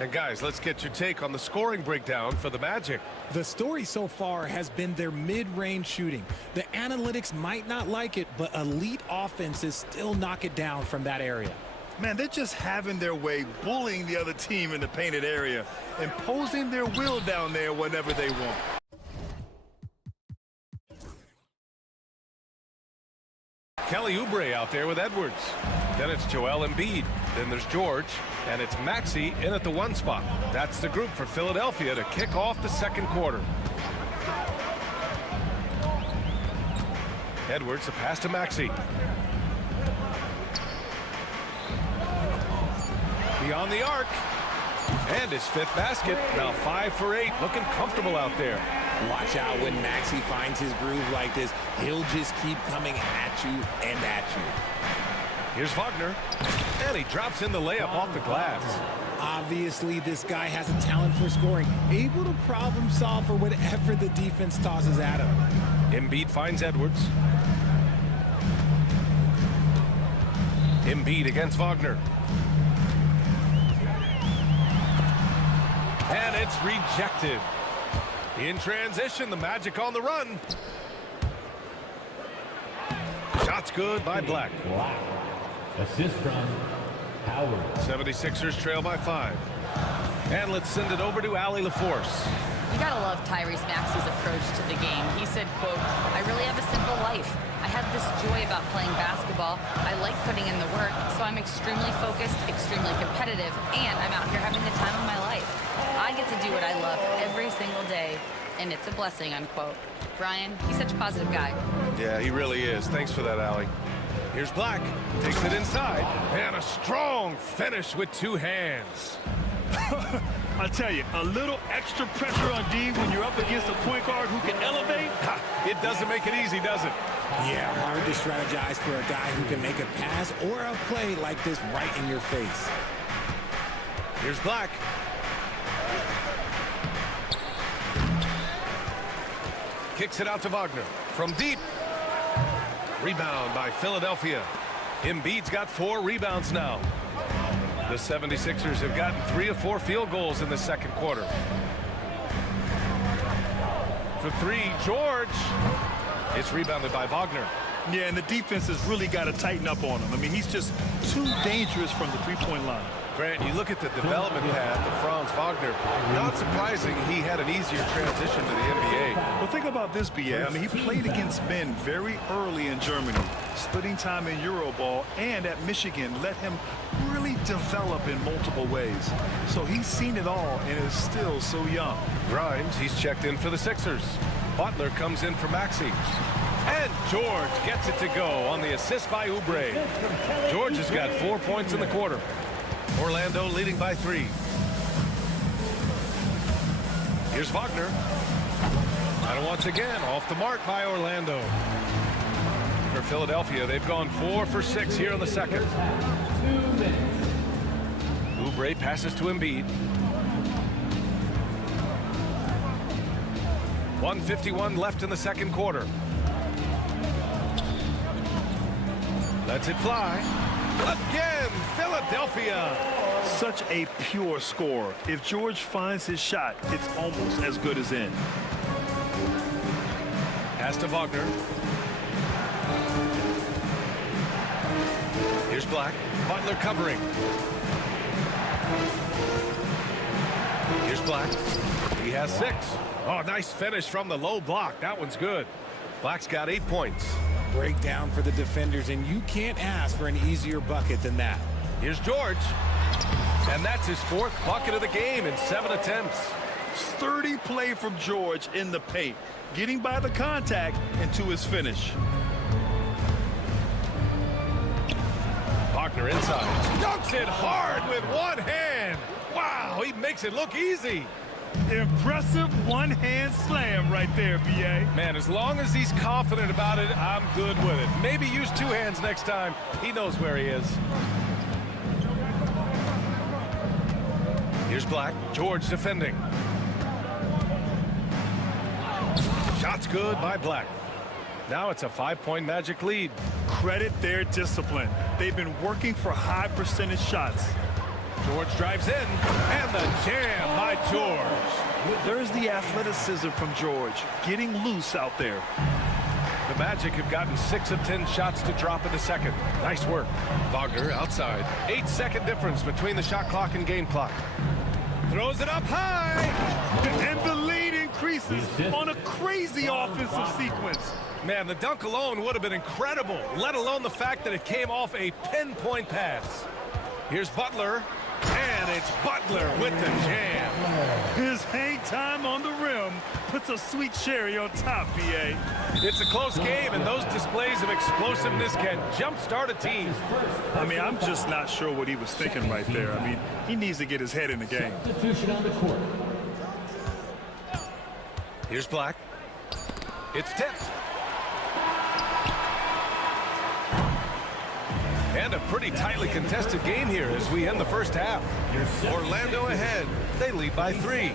And guys, let's get your take on the scoring breakdown for the Magic. The story so far has been their mid-range shooting. The analytics might not like it, but elite offenses still knock it down from that area. Man, they're just having their way, bullying the other team in the painted area, imposing their will down there whenever they want. Kelly Oubre out there with Edwards. Then it's Joel Embiid. Then there's George. And it's Maxey in at the 1 spot. That's the group for Philadelphia to kick off the second quarter. Edwards, a pass to Maxey. Beyond the arc. And his 5th basket. Now 5 for 8. Looking comfortable out there. Watch out when Maxey finds his groove like this. He'll just keep coming at you and at you. Here's Wagner. And he drops in the layup off the glass. Obviously, this guy has a talent for scoring. Able to problem solve for whatever the defense tosses at him. Embiid finds Edwards. Embiid against Wagner. And it's rejected. In transition, the Magic on the run. Shot's good by Black. Assist from Howard. 76ers trail by 5. And let's send it over to Allie LaForce. You gotta love Tyrese Maxey's approach to the game. He said, quote, "I really have a simple life. I have this joy about playing basketball. I like putting in the work, so I'm extremely focused, extremely competitive, and I'm out here having the time of my life. I get to do what I love every single day, and it's a blessing," unquote. Brian, he's such a positive guy. Yeah, he really is. Thanks for that, Allie. Here's Black. Takes it inside. And a strong finish with 2 hands. I tell you, a little extra pressure on D when you're up against a point guard who can elevate. It doesn't make it easy, does it? Yeah, hard to strategize for a guy who can make a pass or a play like this right in your face. Here's Black. Kicks it out to Wagner. From deep. Rebound by Philadelphia. Embiid's got 4 rebounds now. The 76ers have gotten 3 of 4 field goals in the second quarter. For 3, George. It's rebounded by Wagner. Yeah, and the defense has really got to tighten up on him. I mean, he's just too dangerous from the three-point line. Grant, you look at the development path of Franz Wagner. Not surprising he had an easier transition to the NBA. Well, think about this, B.A. I mean, he played against men very early in Germany, splitting time in Euroball, and at Michigan let him really develop in multiple ways. So he's seen it all and is still so young. Grimes, he's checked in for the Sixers. Butler comes in for Maxey. And George gets it to go on the assist by Oubre. George has got 4 points in the quarter. Orlando leading by 3. Here's Wagner. And once again, off the mark by Orlando. For Philadelphia, they've gone 4 for 6 here in the second. Oubre passes to Embiid. 1:51 left in the second quarter. Lets it fly. Again, Philadelphia. Such a pure scorer. If George finds his shot, it's almost as good as in. Pass to Wagner. Here's Black. Butler covering. Here's Black. He has 6. Oh, nice finish from the low block. That one's good. Black's got 8 points. Breakdown for the defenders, and you can't ask for an easier bucket than that. Here's George. And that's his 4th bucket of the game in 7 attempts. Sturdy play from George in the paint, getting by the contact and to his finish. Wagner inside. Dunks it hard with one hand. Wow, he makes it look easy. Impressive one-hand slam right there, B.A. Man, as long as he's confident about it, I'm good with it. Maybe use two hands next time. He knows where he is. Here's Black. George defending. Shot's good by Black. Now it's a 5-point Magic lead. Credit their discipline. They've been working for high percentage shots. George drives in, and the jam by George. There's the athleticism from George, getting loose out there. The Magic have gotten 6 of 10 shots to drop in the second. Nice work. Wagner outside. 8-second difference between the shot clock and game clock. Throws it up high. And the lead increases on a crazy offensive sequence. Man, the dunk alone would have been incredible, let alone the fact that it came off a pinpoint pass. Here's Butler, and it's Butler with the jam. His hang time on the rim puts a sweet cherry on top, B.A. It's a close game, and those displays of explosiveness can jumpstart a team. I mean, I'm just not sure what he was thinking right there. I mean, he needs to get his head in the game. Here's Black. It's tipped. And a pretty tightly contested game here as we end the first half. Orlando ahead. They lead by 3.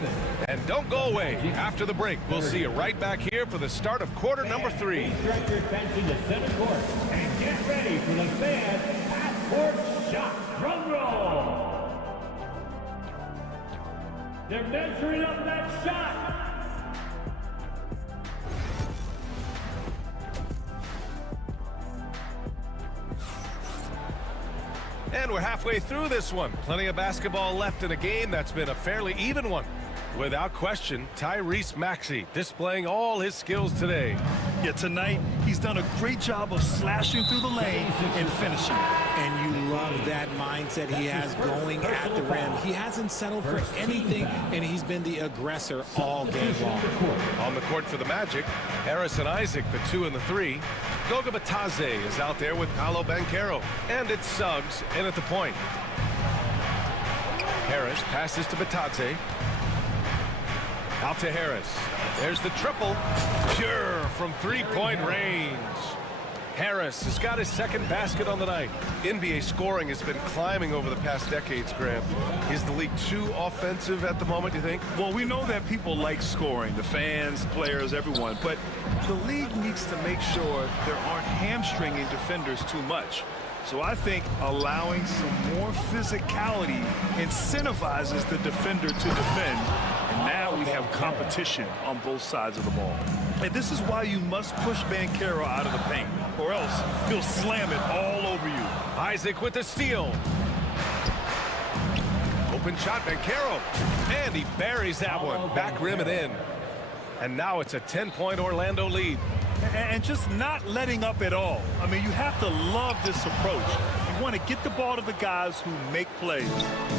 And don't go away. After the break, we'll see you right back here for the start of quarter number 3. Direct your attention to center court and get ready for the fan half-court shot. Drum roll. They're measuring up that shot. And we're halfway through this one. Plenty of basketball left in a game that's been a fairly even one. Without question, Tyrese Maxey displaying all his skills today. Yeah, tonight, he's done a great job of slashing through the lane and finishing. And you love that mindset he has going at the rim. He hasn't settled for anything, and he's been the aggressor all game long. On the court for the Magic, Harris and Isaac, the 2 and the 3. Goga Bitadze is out there with Paolo Banchero. And it's Suggs in at the point. Harris passes to Bitadze. Out to Harris. There's the triple. Pure from three-point range. Harris has got his second basket on the night. NBA scoring has been climbing over the past decades, Graham. Is the league too offensive at the moment, do you think? Well, we know that people like scoring, the fans, players, everyone, but the league needs to make sure there aren't hamstringing defenders too much. So I think allowing some more physicality incentivizes the defender to defend. And now we have competition on both sides of the ball. And this is why you must push Banchero out of the paint, or else he'll slam it all over you. Isaac with the steal. Open shot, Banchero. And he buries that one. Back rim and in. And now it's a 10-point Orlando lead. And just not letting up at all. I mean, you have to love this approach. You want to get the ball to the guys who make plays.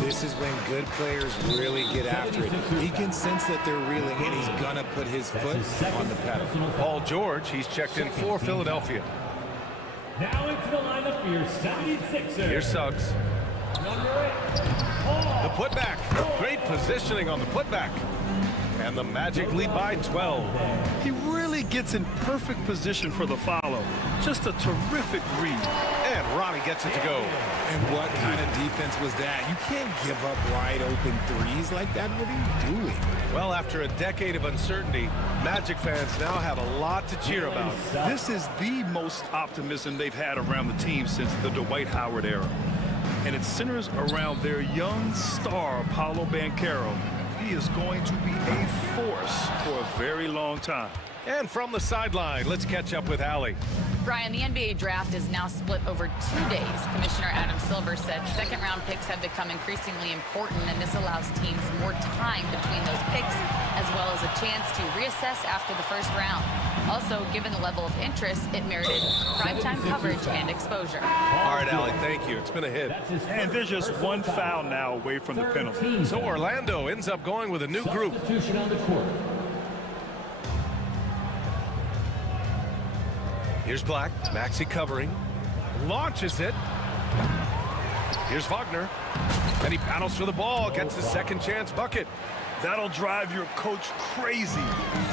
This is when good players really get after it. He can sense that they're reeling and he's going to put his foot on the pedal. Paul George, he's checked in for Philadelphia. Now into the lineup for your 76ers. Here's Suggs. Number 8. The putback. Great positioning on the putback. And the Magic lead by 12. He really gets in perfect position for the follow. Just a terrific read. And Ronnie gets it to go. And what kind of defense was that? You can't give up wide open threes like that. What are you doing? Well, after a decade of uncertainty, Magic fans now have a lot to cheer about. This is the most optimism they've had around the team since the Dwight Howard era. And it centers around their young star, Paolo Banchero. He is going to be a force for a very long time. And from the sideline, let's catch up with Allie. Brian, the NBA draft is now split over 2 days. Commissioner Adam Silver said second-round picks have become increasingly important, and this allows teams more time between those picks, as well as a chance to reassess after the first round. Also, given the level of interest, it merited primetime coverage and exposure. All right, Allie, thank you. It's been a hit. And there's just one foul now away from the penalty. So Orlando ends up going with a new group. Here's Black. Maxey covering. Launches it. Here's Wagner. And he battles for the ball, gets his second chance bucket. That'll drive your coach crazy,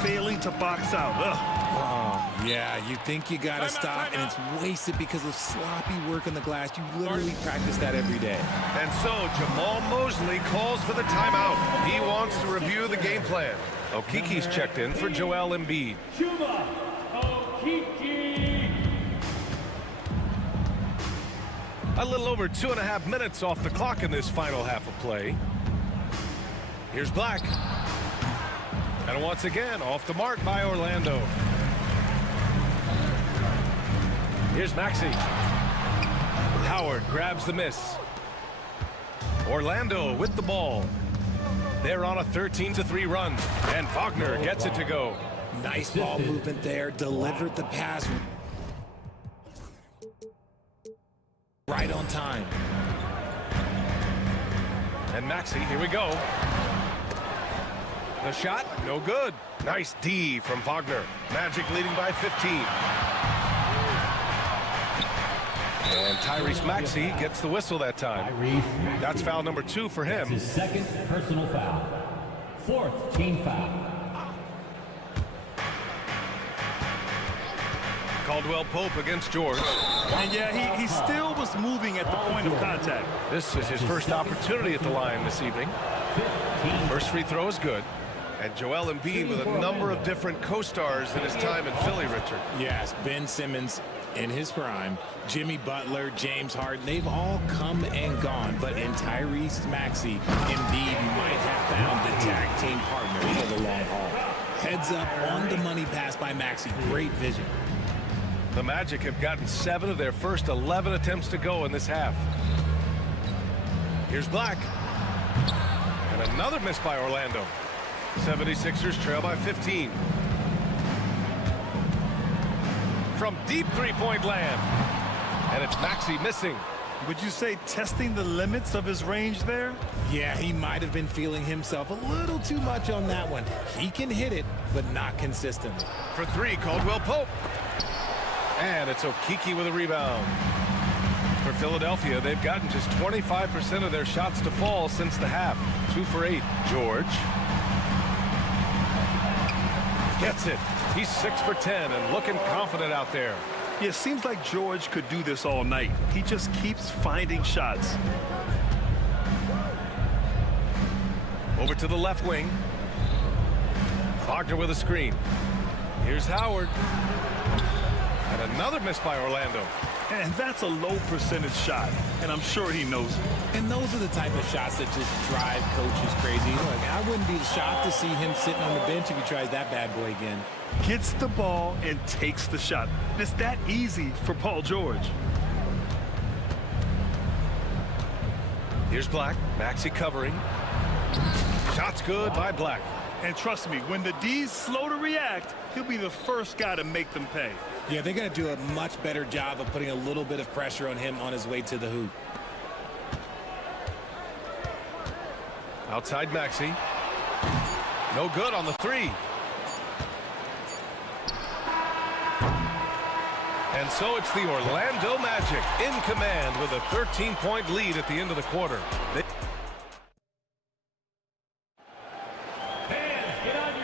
failing to box out. Ugh. Oh, yeah, you think you got to stop, and it's wasted because of sloppy work on the glass. You literally practice that every day. And so Jamal Mosley calls for the timeout. He wants to review the game plan. Okiki's checked in for Joel Embiid. A little over 2.5 minutes off the clock in this final half of play. Here's Black. And once again, off the mark by Orlando. Here's Maxey. Howard grabs the miss. Orlando with the ball. They're on a 13-3 run. And Wagner gets it to go. Nice ball movement there. Delivered the pass right on time. And Maxey, here we go. The shot, no good. Nice D from Wagner. Magic leading by 15. And Tyrese Maxey gets the whistle that time. That's foul number 2 for him. His second personal foul. 4th team foul. Caldwell Pope against George. And yeah, he still was moving at the point of contact. This is his first opportunity at the line this evening. First free throw is good. And Joel Embiid with a number of different co-stars in his time in Philly, Richard. Yes, Ben Simmons in his prime, Jimmy Butler, James Harden, they've all come and gone. But in Tyrese Maxey, Embiid might have found the tag team partner for the long haul. Heads up on the money pass by Maxey. Great vision. The Magic have gotten 7 of their first 11 attempts to go in this half. Here's Black. And another miss by Orlando. 76ers trail by 15. From deep three-point land. And it's Maxey missing. Would you say testing the limits of his range there? Yeah, he might have been feeling himself a little too much on that one. He can hit it, but not consistently. For 3, Caldwell Pope. And it's Okiki with a rebound. For Philadelphia, they've gotten just 25% of their shots to fall since the half. 2 for 8. George. Gets it. He's 6 for 10 and looking confident out there. Yeah, it seems like George could do this all night. He just keeps finding shots. Over to the left wing. Wagner with a screen. Here's Howard. And another miss by Orlando. And that's a low percentage shot, and I'm sure he knows it. And those are the type of shots that just drive coaches crazy. Look, I wouldn't be shocked to see him sitting on the bench if he tries that bad boy again. Gets the ball and takes the shot. It's that easy for Paul George. Here's Black. Maxey covering. Shot's good by Black. And trust me, when the D's slow to react, he'll be the first guy to make them pay. Yeah, they're going to do a much better job of putting a little bit of pressure on him on his way to the hoop. Outside Maxey. No good on the 3. And so it's the Orlando Magic in command with a 13-point lead at the end of the quarter.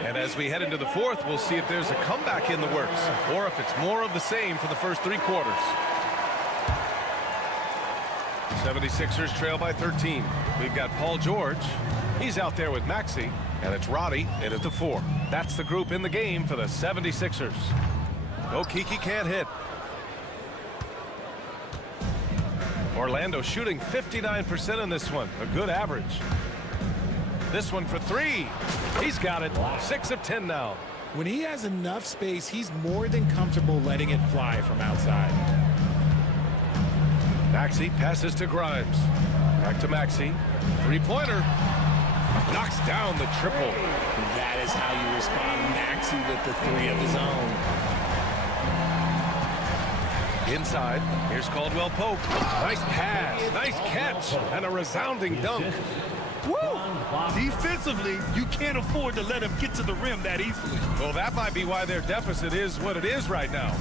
And as we head into the 4th, we'll see if there's a comeback in the works or if it's more of the same for the first 3 quarters. 76ers trail by 13. We've got Paul George. He's out there with Maxey. And it's Roddy in at the 4. That's the group in the game for the 76ers. Okiki can't hit. Orlando shooting 59% in this one. A good average. This one for 3. He's got it. 6 of 10 now. When he has enough space, he's more than comfortable letting it fly from outside. Maxey passes to Grimes. Back to Maxey. 3-pointer. Knocks down the triple. That is how you respond. Maxey with the 3 of his own. Inside, here's Caldwell Pope. Nice pass, nice catch, and a resounding dunk. Woo! Defensively, you can't afford to let him get to the rim that easily. Well, that might be why their deficit is what it is right now.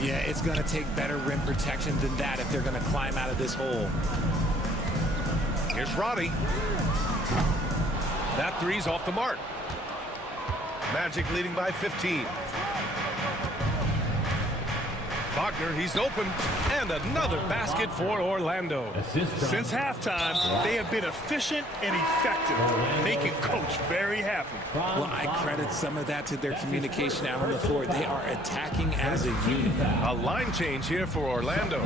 Yeah, it's going to take better rim protection than that if they're going to climb out of this hole. Here's Roddy. That three's off the mark. Magic leading by 15. Wagner, he's open, and another basket for Orlando. Since halftime, they have been efficient and effective, making Coach very happy. Well, I credit some of that to their communication out on the floor. They are attacking as a unit. A line change here for Orlando.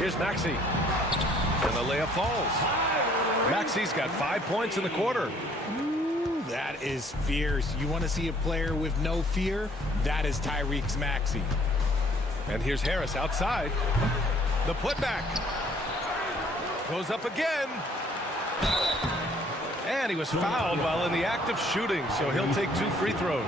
Here's Maxey, and the layup falls. Maxey's got 5 points in the quarter. Ooh, that is fierce. You want to see a player with no fear? That is Tyrese Maxey. And here's Harris outside. The putback. Goes up again. And he was fouled while in the act of shooting, so he'll take 2 free throws.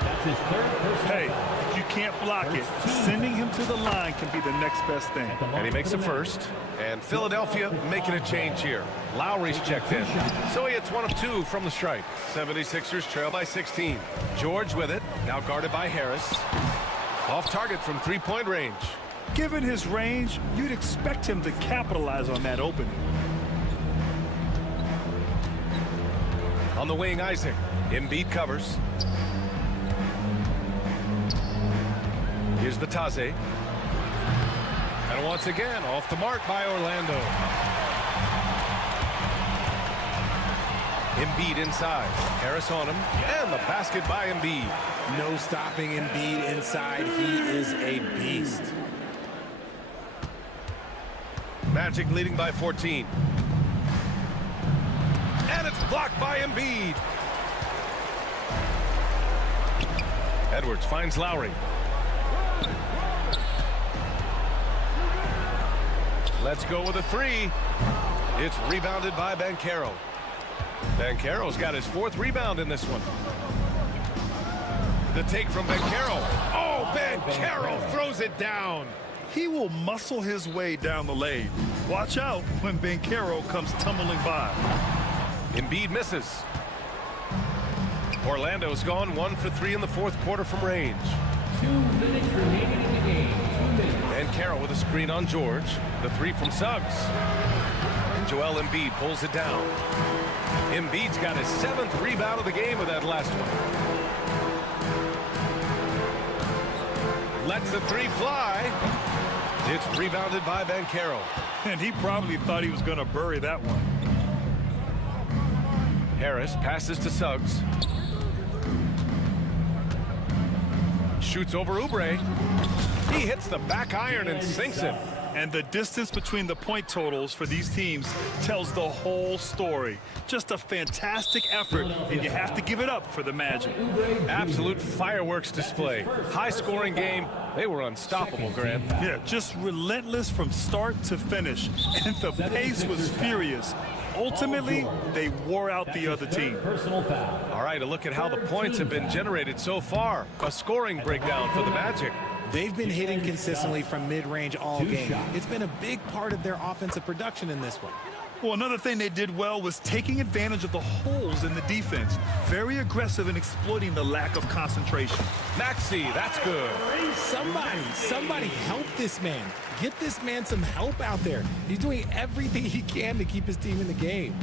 That's his third personal Hey, if you can't block it, sending him to the line can be the next best thing. And he makes a first. And Philadelphia making a change here. Lowry's checked in. So he hits 1 of 2 from the strike. 76ers trail by 16. George with it, now guarded by Harris. Off target from 3-point range. Given his range, you'd expect him to capitalize on that opening. On the wing, Isaac. Embiid covers. Here's the Taze. And once again, off the mark by Orlando. Embiid inside. Harris on him. And the basket by Embiid. No stopping Embiid inside. He is a beast. Magic leading by 14. And it's blocked by Embiid. Edwards finds Lowry. Let's go with a 3. It's rebounded by Banchero. Banchero's got his 4th rebound in this one. The take from Banchero. Oh, Banchero throws it down. He will muscle his way down the lane. Watch out when Banchero comes tumbling by. Embiid misses. Orlando's gone 1 for 3 in the 4th quarter from range. 2 minutes remaining in the game. 2 minutes. Banchero with a screen on George. The 3 from Suggs. And Joel Embiid pulls it down. Embiid's got his 7th rebound of the game with that last one. Lets the 3 fly. It's rebounded by Banchero. And he probably thought he was going to bury that one. Harris passes to Suggs. Shoots over Oubre. He hits the back iron and sinks it. And the distance between the point totals for these teams tells the whole story. Just a fantastic effort, and you have to give it up for the Magic. Absolute fireworks display. High-scoring game. They were unstoppable, Grant. Yeah, just relentless from start to finish. And the pace was furious. Ultimately, they wore out the other team. All right, a look at how the points have been generated so far. A scoring breakdown for the Magic. They've been hitting consistently from mid-range all game. It's been a big part of their offensive production in this one. Well, another thing they did well was taking advantage of the holes in the defense. Very aggressive in exploiting the lack of concentration. Maxey, that's good. Somebody help this man. Get this man some help out there. He's doing everything he can to keep his team in the game.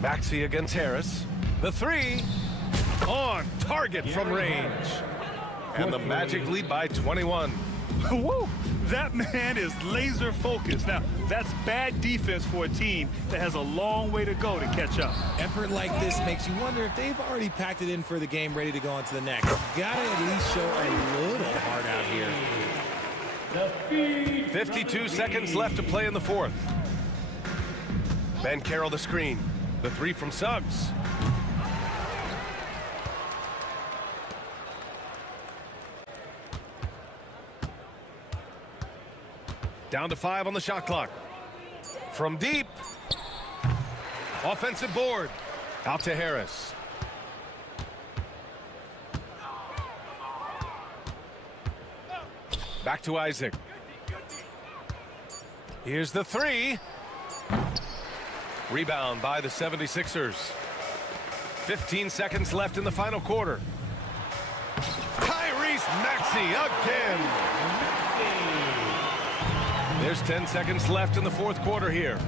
Maxey against Harris. The 3 on target from range. And the Magic lead by 21. Woo! That man is laser focused. Now, that's bad defense for a team that has a long way to go to catch up. Effort like this makes you wonder if they've already packed it in for the game, ready to go on to the next. Gotta at least show a little heart out here. 52 seconds left to play in the 4th. Banchero the screen. The 3 from Suggs. Down to 5 on the shot clock. From deep. Offensive board. Out to Harris. Back to Isaac. Here's the 3. Rebound by the 76ers. 15 seconds left in the final quarter. Tyrese Maxey again. There's 10 seconds left in the fourth quarter here.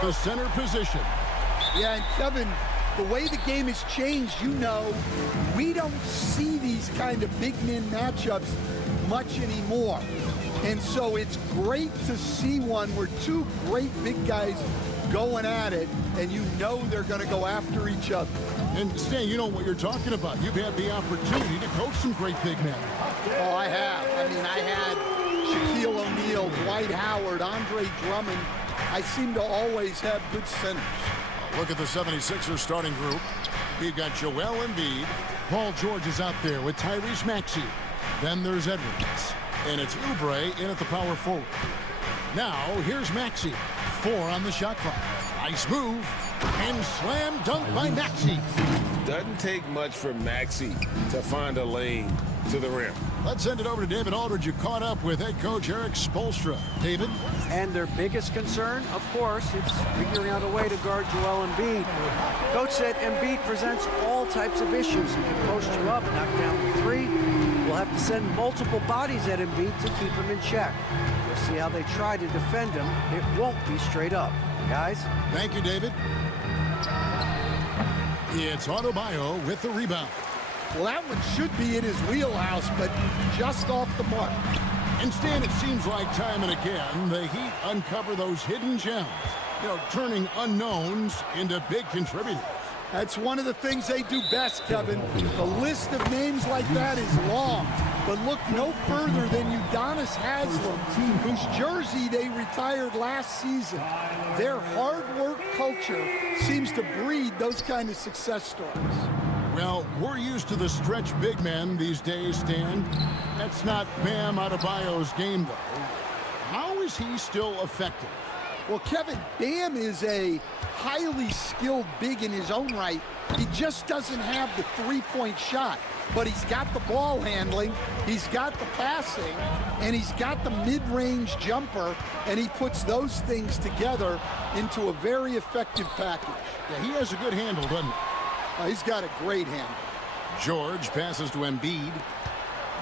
the center position. Yeah, and Kevin, the way the game has changed, you know, we don't see these kind of big men matchups much anymore. And so it's great to see one where two great big guys going at it, and you know they're going to go after each other. And Stan, you know what you're talking about. You've had the opportunity to coach some great big men. Oh, I have. I mean, I had Shaquille O'Neal, Dwight Howard, Andre Drummond. I seem to always have good centers. Look at the 76ers starting group. We've got Joel Embiid. Paul George is out there with Tyrese Maxey. Then there's Edwards. And it's Oubre in at the power forward. Now, here's Maxey. 4 on the shot clock. Nice move. And slam dunk by Maxey. Doesn't take much for Maxey to find a lane to the rim. Let's send it over to David Aldridge. You caught up with head coach Eric Spoelstra. David? And their biggest concern, of course, it's figuring out a way to guard Joel Embiid. Coach said Embiid presents all types of issues. He can post you up, knock down the three. We'll have to send multiple bodies at Embiid to keep him in check. We'll see how they try to defend him. It won't be straight up. Guys? Thank you, David. It's Adebayo with the rebound. Well, that one should be in his wheelhouse, but just off the mark. Instead, it seems like time and again, the Heat uncover those hidden gems, you know, turning unknowns into big contributors. That's one of the things they do best, Kevin. The list of names like that is long, but look no further than Udonis Haslem, whose jersey they retired last season. Their hard work culture seems to breed those kind of success stories. Well, we're used to the stretch big men these days, Stan. That's not Bam Adebayo's game, though. How is he still effective? Well, Kevin, Bam is a highly skilled big in his own right. He just doesn't have the three-point shot, but he's got the ball handling, he's got the passing, and he's got the mid-range jumper, and he puts those things together into a very effective package. Yeah, he has a good handle, doesn't he? He's got a great handle. George passes to Embiid.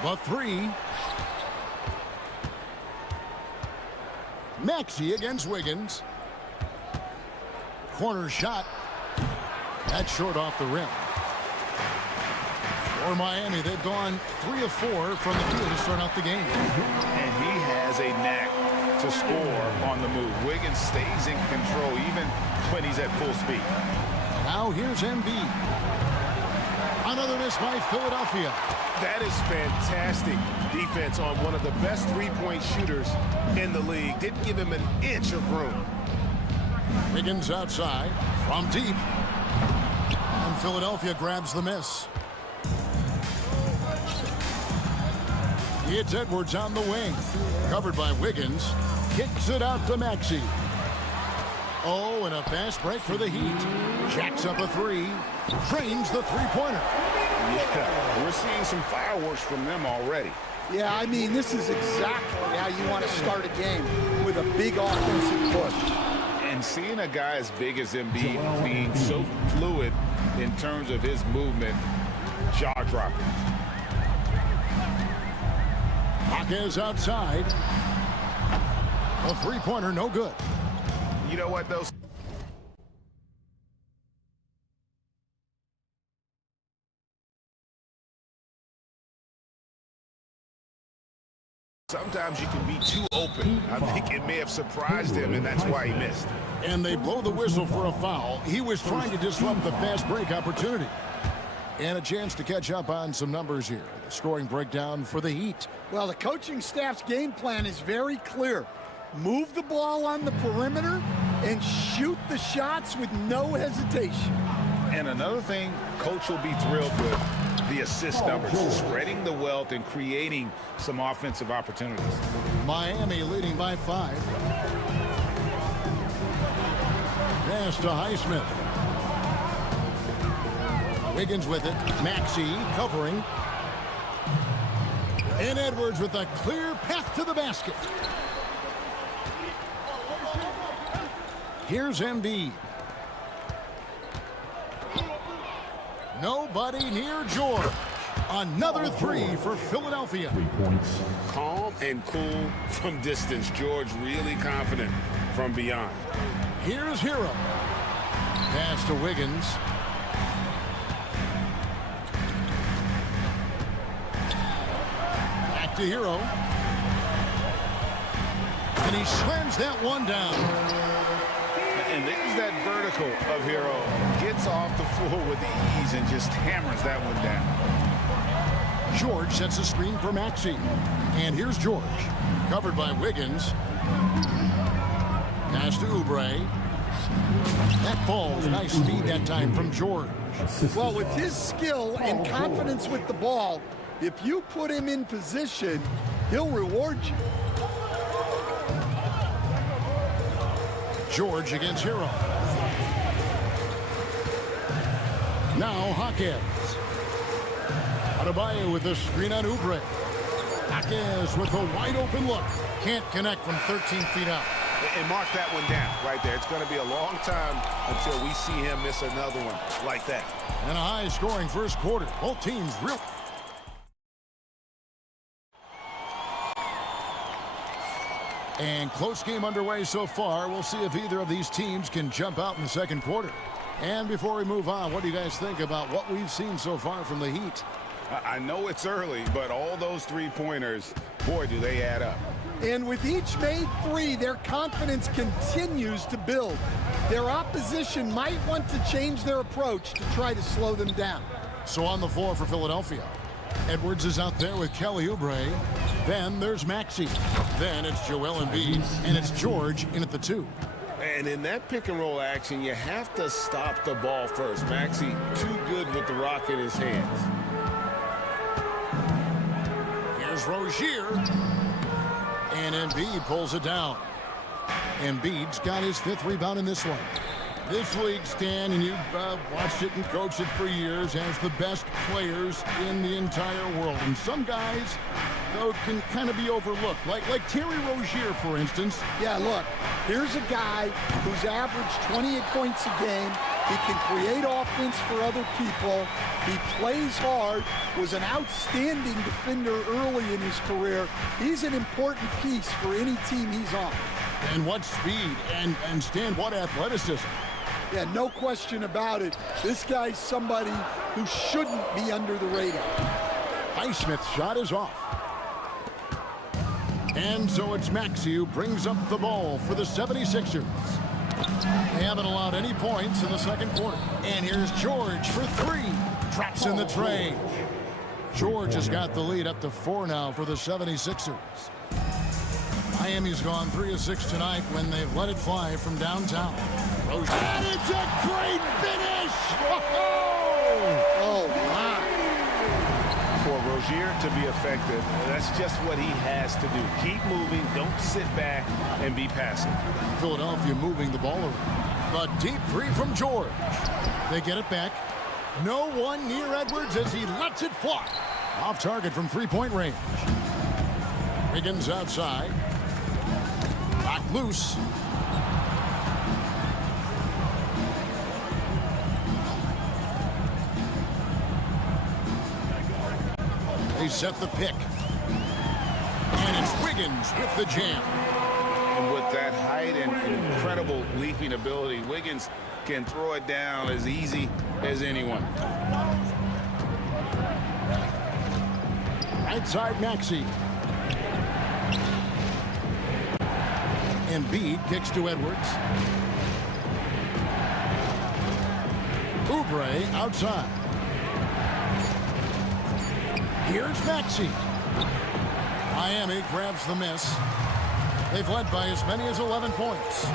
The three. Maxey against Wiggins. Corner shot. That's short off the rim. For Miami, they've gone 3 of 4 from the field to start out the game. And he has a knack to score on the move. Wiggins stays in control even when he's at full speed. Now here's Embiid. Another miss by Philadelphia. That is fantastic defense on one of the best three-point shooters in the league. Didn't give him an inch of room. Wiggins outside from deep. And Philadelphia grabs the miss. It's Edwards on the wing. Covered by Wiggins. Kicks it out to Maxey. Oh, and a fast break for the Heat. Jacks up a three. Drains the three-pointer. Yeah, we're seeing some fireworks from them already. Yeah, I mean, this is exactly how you want to start a game, with a big offensive push. And seeing a guy as big as Embiid being so fluid in terms of his movement, jaw-dropping. Hawkins outside. A three-pointer, no good. You know what, though? Sometimes you can be too open. I think it may have surprised him, and that's why he missed. And they blow the whistle for a foul. He was trying to disrupt the fast break opportunity. And a chance to catch up on some numbers here. The scoring breakdown for the Heat. Well, the coaching staff's game plan is very clear. Move the ball on the perimeter and shoot the shots with no hesitation. And another thing, coach will be thrilled with the assist numbers, spreading the wealth and creating some offensive opportunities. Miami leading by 5. Pass to Highsmith. Wiggins with it. Maxey covering. And Edwards with a clear path to the basket. Here's Embiid. Nobody near George. Another three for Philadelphia. 3 points. Calm and cool from distance. George really confident from beyond. Here's Hero. Pass to Wiggins. Back to Hero. And he slams that one down. And there's that vertical of Hero. Gets off the floor with ease and just hammers that one down. George sets a screen for Maxey. And here's George. Covered by Wiggins. Pass to Oubre. That falls. Nice speed that time from George. Well, with his skill and confidence with the ball, if you put him in position, he'll reward you. George against Hero. Now Hawkins. Adebayo with the screen on Oubre. Hawkins with a wide open look. Can't connect from 13 feet out. And mark that one down right there. It's going to be a long time until we see him miss another one like that. And a high-scoring first quarter. Both teams real. And close game underway so far. We'll see if either of these teams can jump out in the second quarter. And before we move on, what do you guys think about what we've seen so far from the Heat? I know it's early, but all those three-pointers, boy, do they add up. And with each made three, their confidence continues to build. Their opposition might want to change their approach to try to slow them down. So on the floor for Philadelphia, Edwards is out there with Kelly Oubre. Then there's Maxey. Then it's Joel Embiid, and it's George in at the 2. And in that pick-and-roll action, you have to stop the ball first. Maxey too good with the rock in his hands. Here's Rozier. And Embiid pulls it down. Embiid's got his 5th rebound in this one. This league, Stan, and you've watched it and coached it for years, has the best players in the entire world. And some guys, though, can kind of be overlooked. Like Terry Rozier, for instance. Yeah, look, here's a guy who's averaged 28 points a game. He can create offense for other people. He plays hard, was an outstanding defender early in his career. He's an important piece for any team he's on. And what speed, and Stan, what athleticism. Yeah, no question about it. This guy's somebody who shouldn't be under the radar. Highsmith's shot is off. And so it's Maxey who brings up the ball for the 76ers. They haven't allowed any points in the second quarter. And here's George for 3. Traps in the tray. George has got the lead up to 4 now for the 76ers. Miami's gone 3 of 6 tonight when they've let it fly from downtown. Rozier. And it's a great finish! Oh, my. For Rozier to be effective, that's just what he has to do. Keep moving, don't sit back and be passive. Philadelphia moving the ball around. But deep 3 from George. They get it back. No one near Edwards as he lets it fly. Off target from 3-point range. Wiggins outside. Back loose. They set the pick. And it's Wiggins with the jam. And with that height and incredible leaping ability, Wiggins can throw it down as easy as anyone. Right side Maxey. Embiid kicks to Edwards. Oubre outside. Here's Maxey. Miami grabs the miss. They've led by as many as 11 points.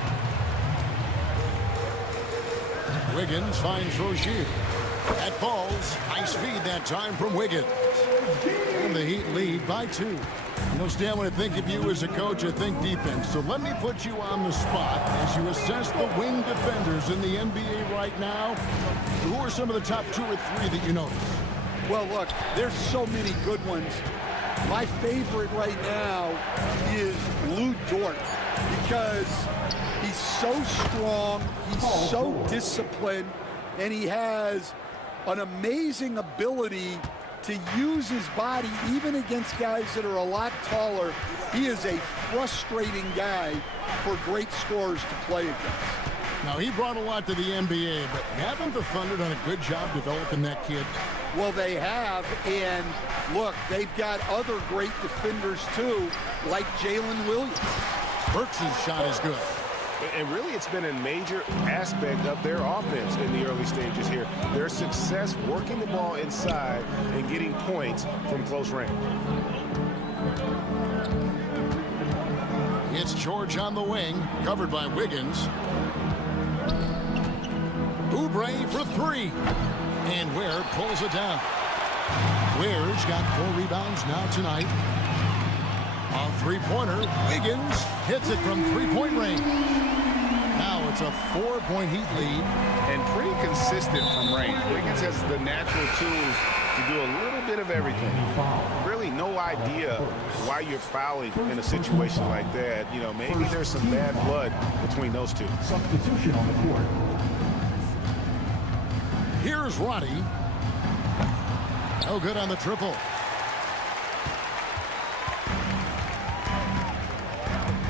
Wiggins finds Rozier. That falls. Nice feed that time from Wiggins. And the Heat lead by 2. You know, Stan, when I think of you as a coach, I think defense. So let me put you on the spot as you assess the wing defenders in the NBA right now. Who are some of the top 2 or 3 that you notice? Well, look, there's so many good ones. My favorite right now is Lou Dort because he's so strong, he's so disciplined, and he has an amazing ability to use his body even against guys that are a lot taller. He is a frustrating guy for great scorers to play against. Now, he brought a lot to the NBA, but haven't the Thunder done a good job developing that kid? Well, they have, and look, they've got other great defenders too, like Jalen Williams. Burks' shot is good. And really, it's been a major aspect of their offense in the early stages here. Their success working the ball inside and getting points from close range. It's George on the wing, covered by Wiggins. Oubre for three. And Ware pulls it down. Ware's got 4 rebounds now tonight. A three-pointer. Wiggins hits it from three-point range. Now it's a 4-point Heat lead. And pretty consistent from range. Wiggins has the natural tools to do a little bit of everything. Really no idea why you're fouling in a situation like that. You know, maybe there's some bad blood between those two. Substitution on the court. Here's Roddy. No good on the triple.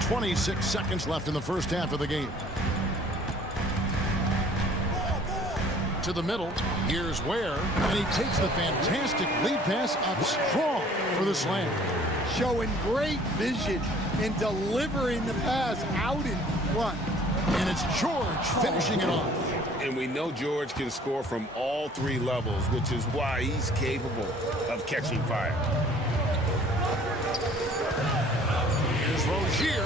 26 seconds left in the first half of the game. To the middle. Here's Ware. And he takes the fantastic lead pass up strong for the slam. Showing great vision and delivering the pass out in front. And it's George finishing it off. And we know George can score from all 3 levels, which is why he's capable of catching fire. Here's Rozier.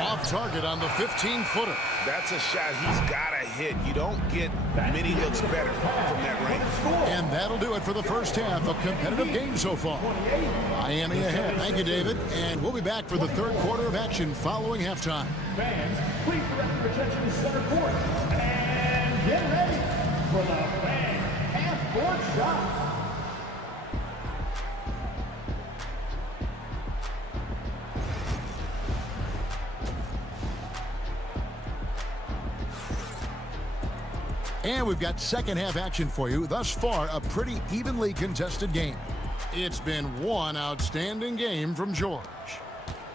Off target on the 15-footer. That's a shot he's got to hit. You don't get many looks better from that range. And that'll do it for the first half. A competitive game so far. Miami ahead. Thank you, David. And we'll be back for the third quarter of action following halftime. Fans, please direct your attention to center court. And get ready for the fan half-court shot. And we've got second half action for you. Thus far, a pretty evenly contested game. It's been one outstanding game from George.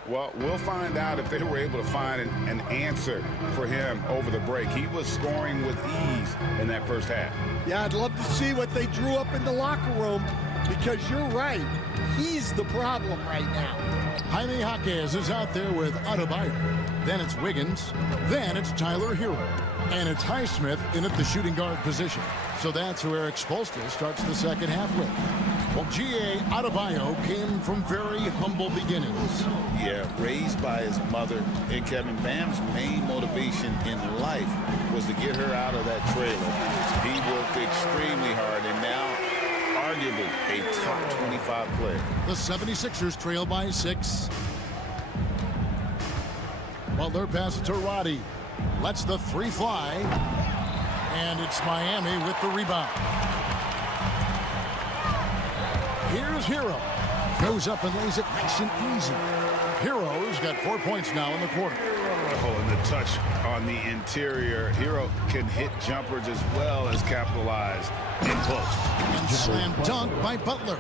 Well, we'll find out if they were able to find an answer for him over the break. He was scoring with ease in that first half. Yeah, I'd love to see what they drew up in the locker room, because you're right. He's the problem right now. Jaime Jaquez is out there with Adebayo. Then it's Wiggins. Then it's Tyler Hero. And it's Highsmith in at the shooting guard position. So that's who Eric Spoelstra starts the second half with. Well, G.A. Adebayo came from very humble beginnings. Yeah, raised by his mother. And Kevin, Bam's main motivation in life was to get her out of that trailer. He worked extremely hard, and now arguably a top 25 player. The 76ers trail by 6. Butler passes to Roddy. Lets the 3 fly. And it's Miami with the rebound. Here's Hero. Goes up and lays it nice and easy. Hero's got 4 points now in the quarter. Oh, and the touch on the interior. Hero can hit jumpers as well as capitalize in close. And slam dunk by Butler.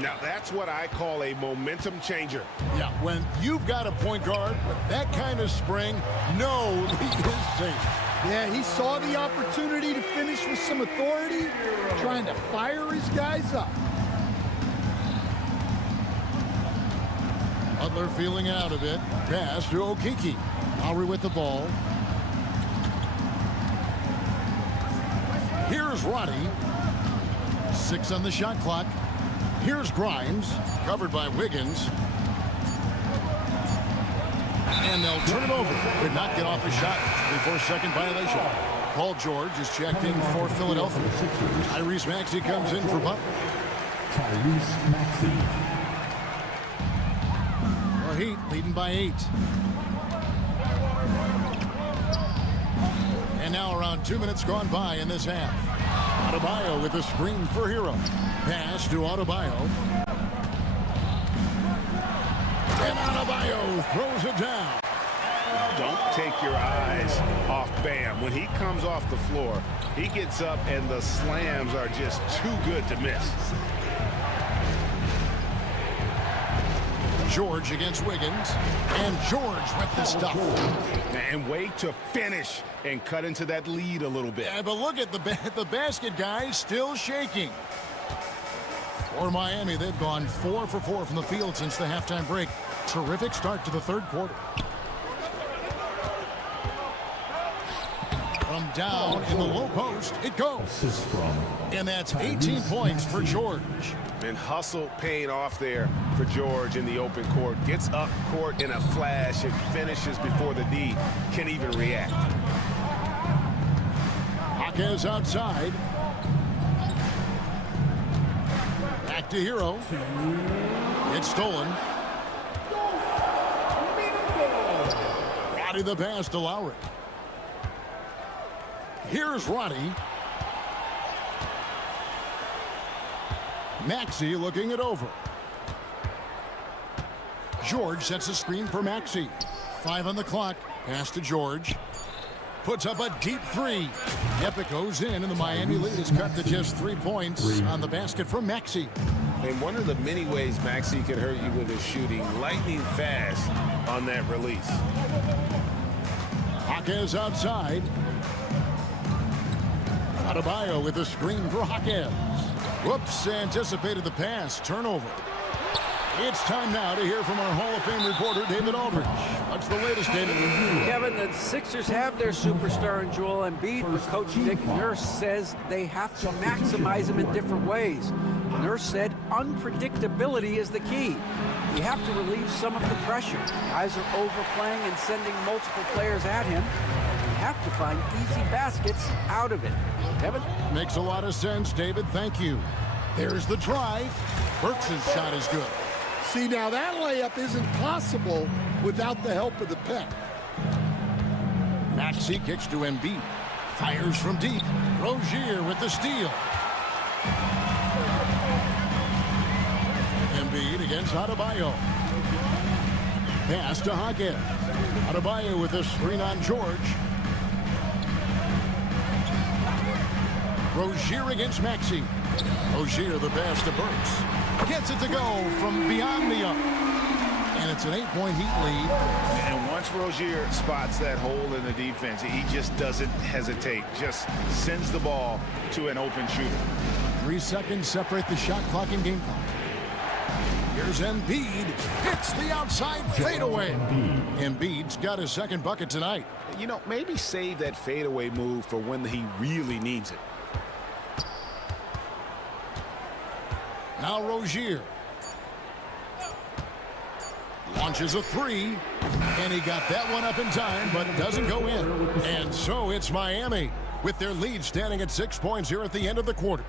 Now, that's what I call a momentum changer. Yeah, when you've got a point guard with that kind of spring, no lead is safe. Yeah, he saw the opportunity to finish with some authority, trying to fire his guys up. Butler feeling out a bit. Pass to Okeke. Lowry with the ball. Here's Roddy. 6 on the shot clock. Here's Grimes, covered by Wiggins. And they'll turn it over. Could not get off a shot before second violation. Paul George is checked in for Philadelphia. Tyrese Maxey comes in for Butler. Tyrese Maxey. The Heat leading by 8. And now around 2 minutes gone by in this half. Adebayo with a screen for Hero. Pass to Adebayo. And Adebayo throws it down. Don't take your eyes off Bam. When he comes off the floor, he gets up and the slams are just too good to miss. George against Wiggins. And George with the stuff. And way to finish and cut into that lead a little bit. Yeah, but look at the basket, guys, still shaking. For Miami, they've gone 4 for 4 from the field since the halftime break. Terrific start to the third quarter. From down in the low post, it goes. And that's 18 points for George. And hustle paying off there for George in the open court. Gets up court in a flash and finishes before the D can even react. Jaquez outside. Back to Hero. It's stolen. Roddy the pass to Lowry. Here's Roddy. Maxey looking it over. George sets a screen for Maxey. 5 on the clock. Pass to George. Puts up a deep three. Yep, it goes in, and the Miami lead is cut to just 3 points on the basket from Maxey. And one of the many ways Maxey can hurt you with his shooting, lightning fast on that release. Jaquez outside. Adebayo with a screen for Jaquez. Whoops, anticipated the pass. Turnover. It's time now to hear from our Hall of Fame reporter, David Aldridge. What's the latest, David? Kevin, the Sixers have their superstar in Joel Embiid, but Coach Nick Nurse says they have to maximize him in different ways. Nurse said unpredictability is the key. You have to relieve some of the pressure. Guys are overplaying and sending multiple players at him. You have to find easy baskets out of it. Kevin? Makes a lot of sense, David. Thank you. There's the drive. Burks' shot is good. See, now that layup isn't possible without the help of the pick. Maxey kicks to Embiid. Fires from deep. Rozier with the steal. Embiid against Adebayo. Pass to Jaquez. Adebayo with a screen on George. Rozier against Maxey. Rozier the pass to Burks. Gets it to go from beyond the arc. And it's an 8-point Heat lead. And once Rozier spots that hole in the defense, he just doesn't hesitate. Just sends the ball to an open shooter. 3 seconds separate the shot clock and game clock. Here's Embiid. Hits the outside fadeaway. Embiid's got his second bucket tonight. You know, maybe save that fadeaway move for when he really needs it. Now Rozier. Launches a three. And he got that one up in time, but it doesn't go in. And so it's Miami with their lead standing at 6 points here at the end of the quarter.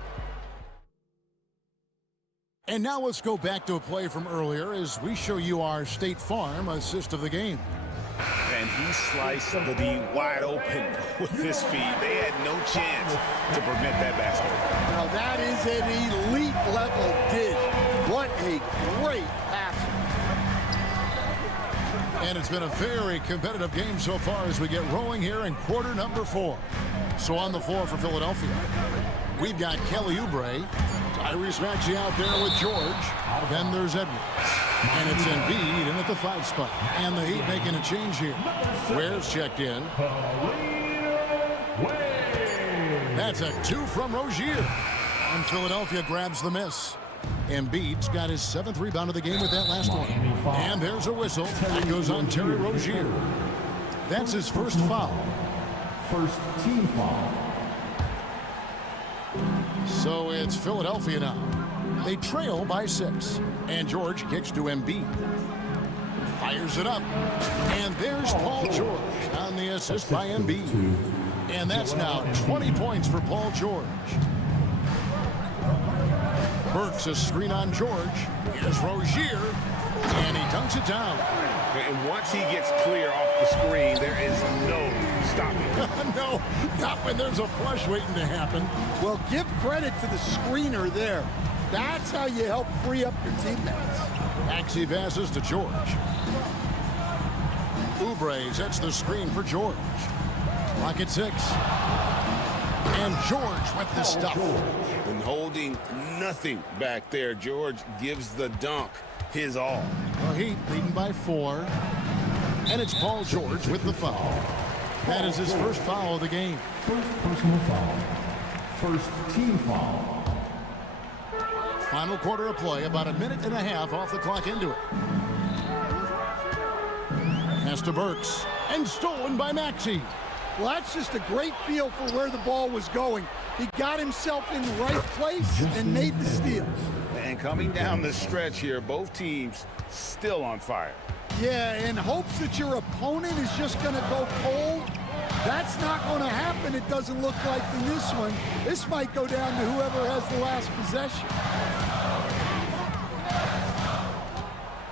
And now let's go back to a play from earlier as we show you our State Farm assist of the game. And he sliced the D wide open with his feet. They had no chance to prevent that basket. Now that is an elite level dish. What a great pass. And it's been a very competitive game so far as we get rolling here in quarter number 4. So on the floor for Philadelphia, we've got Kelly Oubre, Tyrese Maxey out there with George. Then there's Edwards. And it's Embiid in at the 5 spot. And the Heat making a change here. Ware's checked in. That's a 2 from Rozier. And Philadelphia grabs the miss. Embiid's got his 7th rebound of the game with that last one. And there's a whistle. That goes on Terry Rozier. That's his first foul. First team foul. So it's Philadelphia now. They trail by 6. And George kicks to Embiid. Fires it up. And there's Paul George on the assist by Embiid. And that's now 20 points for Paul George. Burks a screen on George. Here's Rozier. And he dunks it down. And once he gets clear off the screen, there is no stopping. No, not when there's a flush waiting to happen. Well, give credit to the screener there. That's how you help free up your teammates. Maxey passes to George. Oubre sets the screen for George. Clock at 6. And George with the stuff. And holding nothing back there, George gives the dunk his all. The Heat leading by 4. And it's Paul George with the foul. That is his first foul of the game. First personal foul. First team foul. Final quarter of play, about a minute and a half off the clock into it. Pass to Burks, and stolen by Maxey. Well, that's just a great feel for where the ball was going. He got himself in the right place and made the steal. And coming down the stretch here, both teams still on fire. Yeah, in hopes that your opponent is just going to go cold. That's not going to happen, it doesn't look like in this one. This might go down to whoever has the last possession.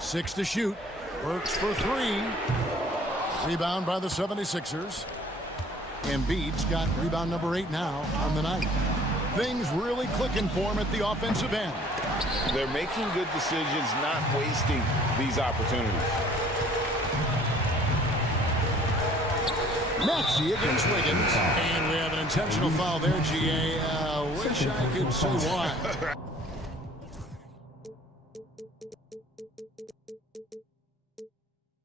6 to shoot. Burks for 3. Rebound by the 76ers. Embiid's got rebound number 8 now on the night. Things really clicking for him at the offensive end. They're making good decisions, not wasting these opportunities. Maxey against Wiggins. And we have an intentional foul there, GA. Wish I could say why.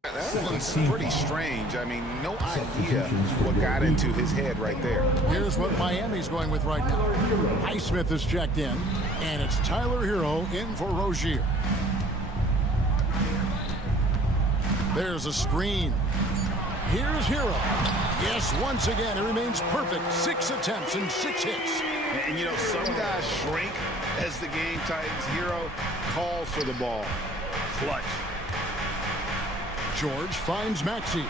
That one's pretty strange. I mean, no idea what got into his head right there. Here's what Miami's going with right now. Highsmith is checked in, and it's Tyler Hero in for Rozier. There's a screen. Here's Hero. Yes, once again, it remains perfect. 6 attempts and 6 hits. And you know, some guys shrink as the game tightens. Hero calls for the ball. Clutch. George finds Maxey.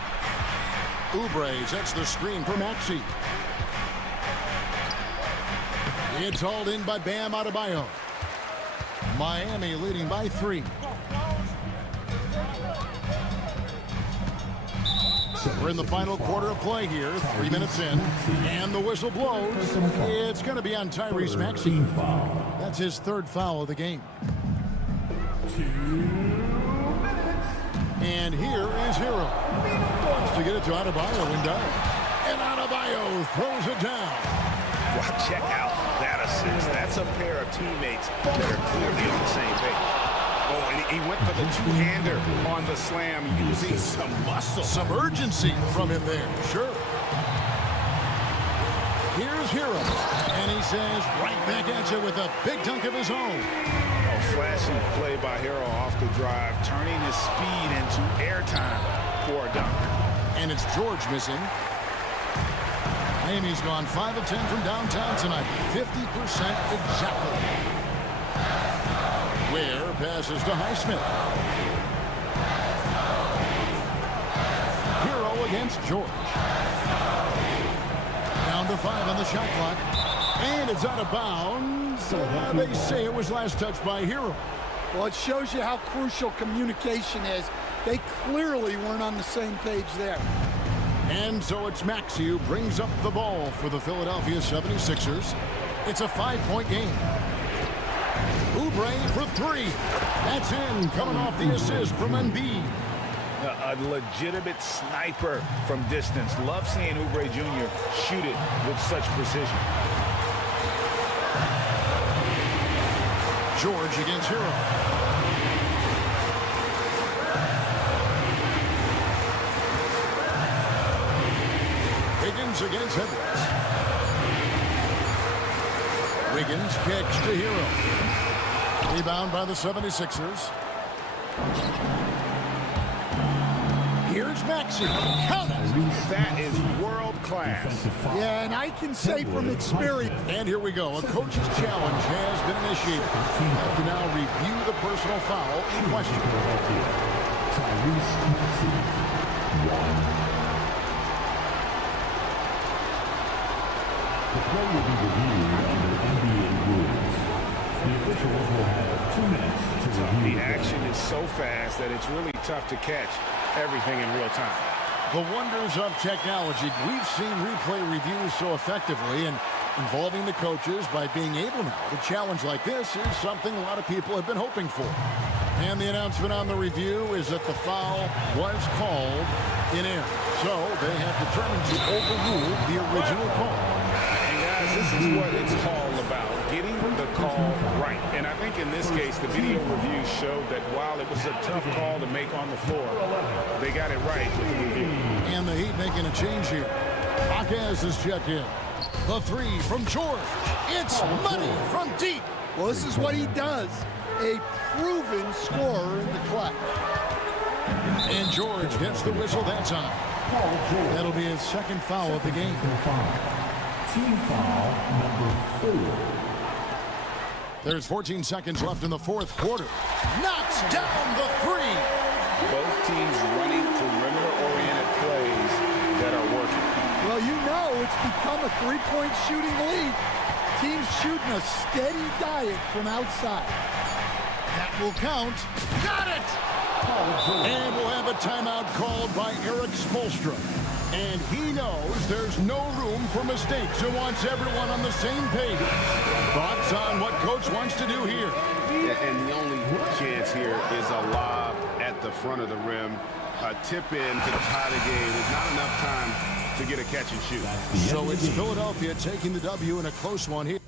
Oubre sets the screen for Maxey. It's hauled in by Bam Adebayo. Miami leading by 3. We're in the final quarter of play here, 3 minutes in, and the whistle blows. It's going to be on Tyrese Maxey. That's his 3rd foul of the game. 2 minutes. And here is Hero. Wants to get it to Adebayo and down. And Adebayo throws it down. Well, check out that assist. That's a pair of teammates that are clearly on the same page. Oh, and he went for the two-hander on the slam using some muscle. Some urgency from him there, sure. Here's Hero. And he says right back at you with a big dunk of his own. Oh, flashy play by Hero off the drive, turning his speed into airtime for a dunk. And it's George missing. Miami's gone 5 of 10 from downtown tonight. 50% exactly. Ware passes to Highsmith. Hero against George. Down to 5 on the shot clock. And it's out of bounds. They say it was last touched by Hero. Well, it shows you how crucial communication is. They clearly weren't on the same page there. And so it's Maxey who brings up the ball for the Philadelphia 76ers. It's a 5-point game. Oubre for 3. That's in, coming off the assist from Embiid. A legitimate sniper from distance. Love seeing Oubre Jr. shoot it with such precision. George against Hero. Wiggins against Edwards. Wiggins kicks to Hero. Rebound by the 76ers. Here's Maxey. Count it. That is world class. Yeah, and I can say from experience. And here we go. A coach's challenge has been initiated. Have to now review the personal foul in question. Tyrese Maxey, 1. The play will be reviewed under NBA rules. The officials will have 2 minutes to review. The action is so fast that it's really tough to catch everything in real time. The wonders of technology. We've seen replay reviews so effectively, and involving the coaches by being able now to challenge like this is something a lot of people have been hoping for. And the announcement on the review is that the foul was called in air. So they have determined to overrule the original call. And guys, this is what it's all about. getting the call right. And I think in this case, the video review showed that while it was a tough call to make on the floor, they got it right with the review. And the Heat making a change here. Marquez is checked in. The three from George. It's money from deep. Well, this is what he does. A proven scorer in the clutch. And George gets the whistle that time. That'll be his second foul of the game. Team foul number 4. There's 14 seconds left in the fourth quarter. Knocks down the three. Both teams running perimeter-oriented plays that are working. Well, you know it's become a three-point shooting league. Teams shooting a steady diet from outside. That will count. Got it! And we'll have a timeout called by Eric Spoelstra. And he knows there's no room for mistakes and wants everyone on the same page. Thoughts on what Coach wants to do here? And the only chance here is a lob at the front of the rim. A tip in to tie the game. There's not enough time to get a catch and shoot. So it's Philadelphia taking the W in a close one here.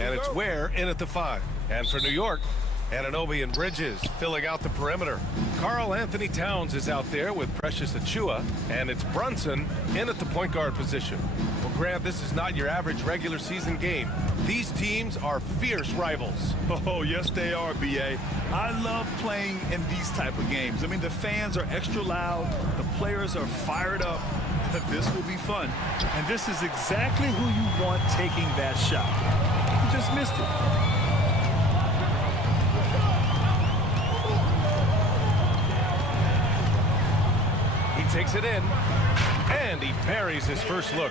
And it's Ware in at the 5. And for New York, Anunoby and Bridges filling out the perimeter. Karl Anthony Towns is out there with Precious Achiuwa, and it's Brunson in at the point guard position. Well, Grant, this is not your average regular season game. These teams are fierce rivals. Oh, yes, they are, B.A. I love playing in these type of games. I mean, the fans are extra loud. The players are fired up. This will be fun. And this is exactly who you want taking that shot. You just missed it. Takes it in, and he buries his first look.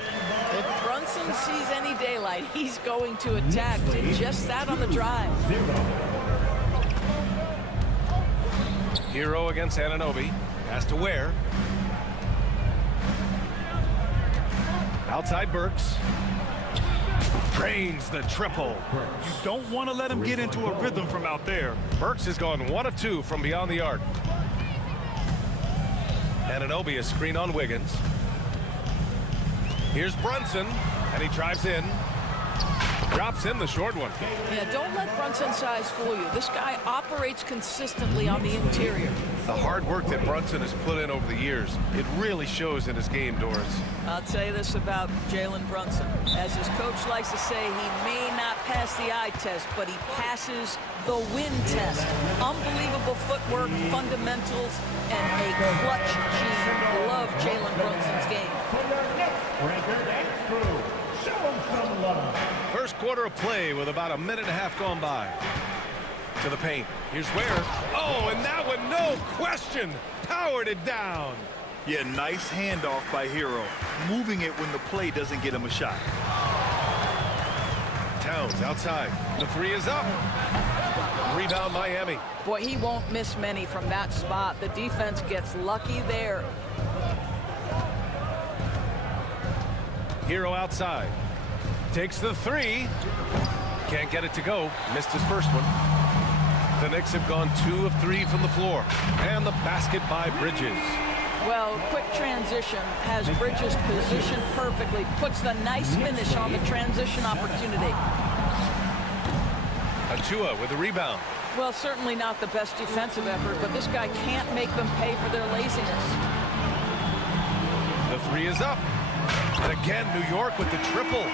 If Brunson sees any daylight, he's going to attack. Did just that on the drive. Hero against Anunoby. Has to Ware. Outside Burks. Drains the triple. You don't want to let him get into a rhythm from out there. Burks has gone 1 of 2 from beyond the arc. Anunoby a screen on Wiggins. Here's Brunson, and he drives in. Drops in the short one. Yeah, don't let Brunson's size fool you. This guy operates consistently on the interior. The hard work that Brunson has put in over the years, it really shows in his game, Doris. I'll tell you this about Jalen Brunson. As his coach likes to say, he may not pass the eye test, but he passes the win test. Unbelievable footwork, fundamentals, and a clutch gene. Love Jalen Brunson's game. First quarter of play with about a minute and a half gone by. To the paint. Here's Ware. Oh, and that one, no question, powered it down. Yeah, nice handoff by Hero. Moving it when the play doesn't get him a shot. Towns outside. The 3 is up. Rebound Miami. Boy, he won't miss many from that spot. The defense gets lucky there. Hero outside. Takes the 3. Can't get it to go. Missed his first one. The Knicks have gone 2 of 3 from the floor. And the basket by Bridges. Well, quick transition has Bridges positioned perfectly. Puts the nice finish on the transition opportunity. Achiuwa with a rebound. Well, certainly not the best defensive effort, but this guy can't make them pay for their laziness. The 3 is up. And again, New York with the triple.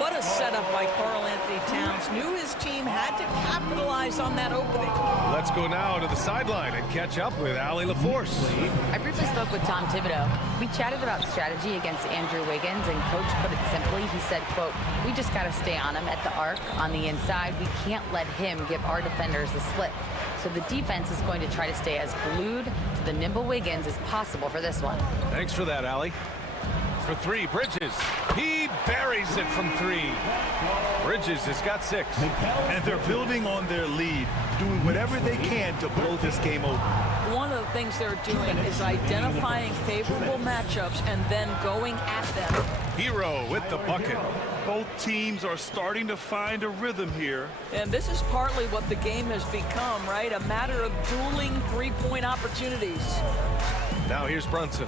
What a setup by Karl Anthony Towns. Knew his team had to capitalize on that opening. Let's go now to the sideline and catch up with Allie LaForce. I briefly spoke with Tom Thibodeau. We chatted about strategy against Andrew Wiggins, and Coach put it simply. He said, quote, we just got to stay on him at the arc on the inside. We can't let him give our defenders the slip. So the defense is going to try to stay as glued to the nimble Wiggins as possible for this one. Thanks for that, Allie. For 3, Bridges. He buries it from 3. Bridges has got 6. And they're building on their lead, doing whatever they can to blow this game open. One of the things they're doing is identifying favorable matchups and then going at them. Hero with the bucket. Both teams are starting to find a rhythm here. And this is partly what the game has become, right? A matter of dueling three-point opportunities. Now here's Brunson.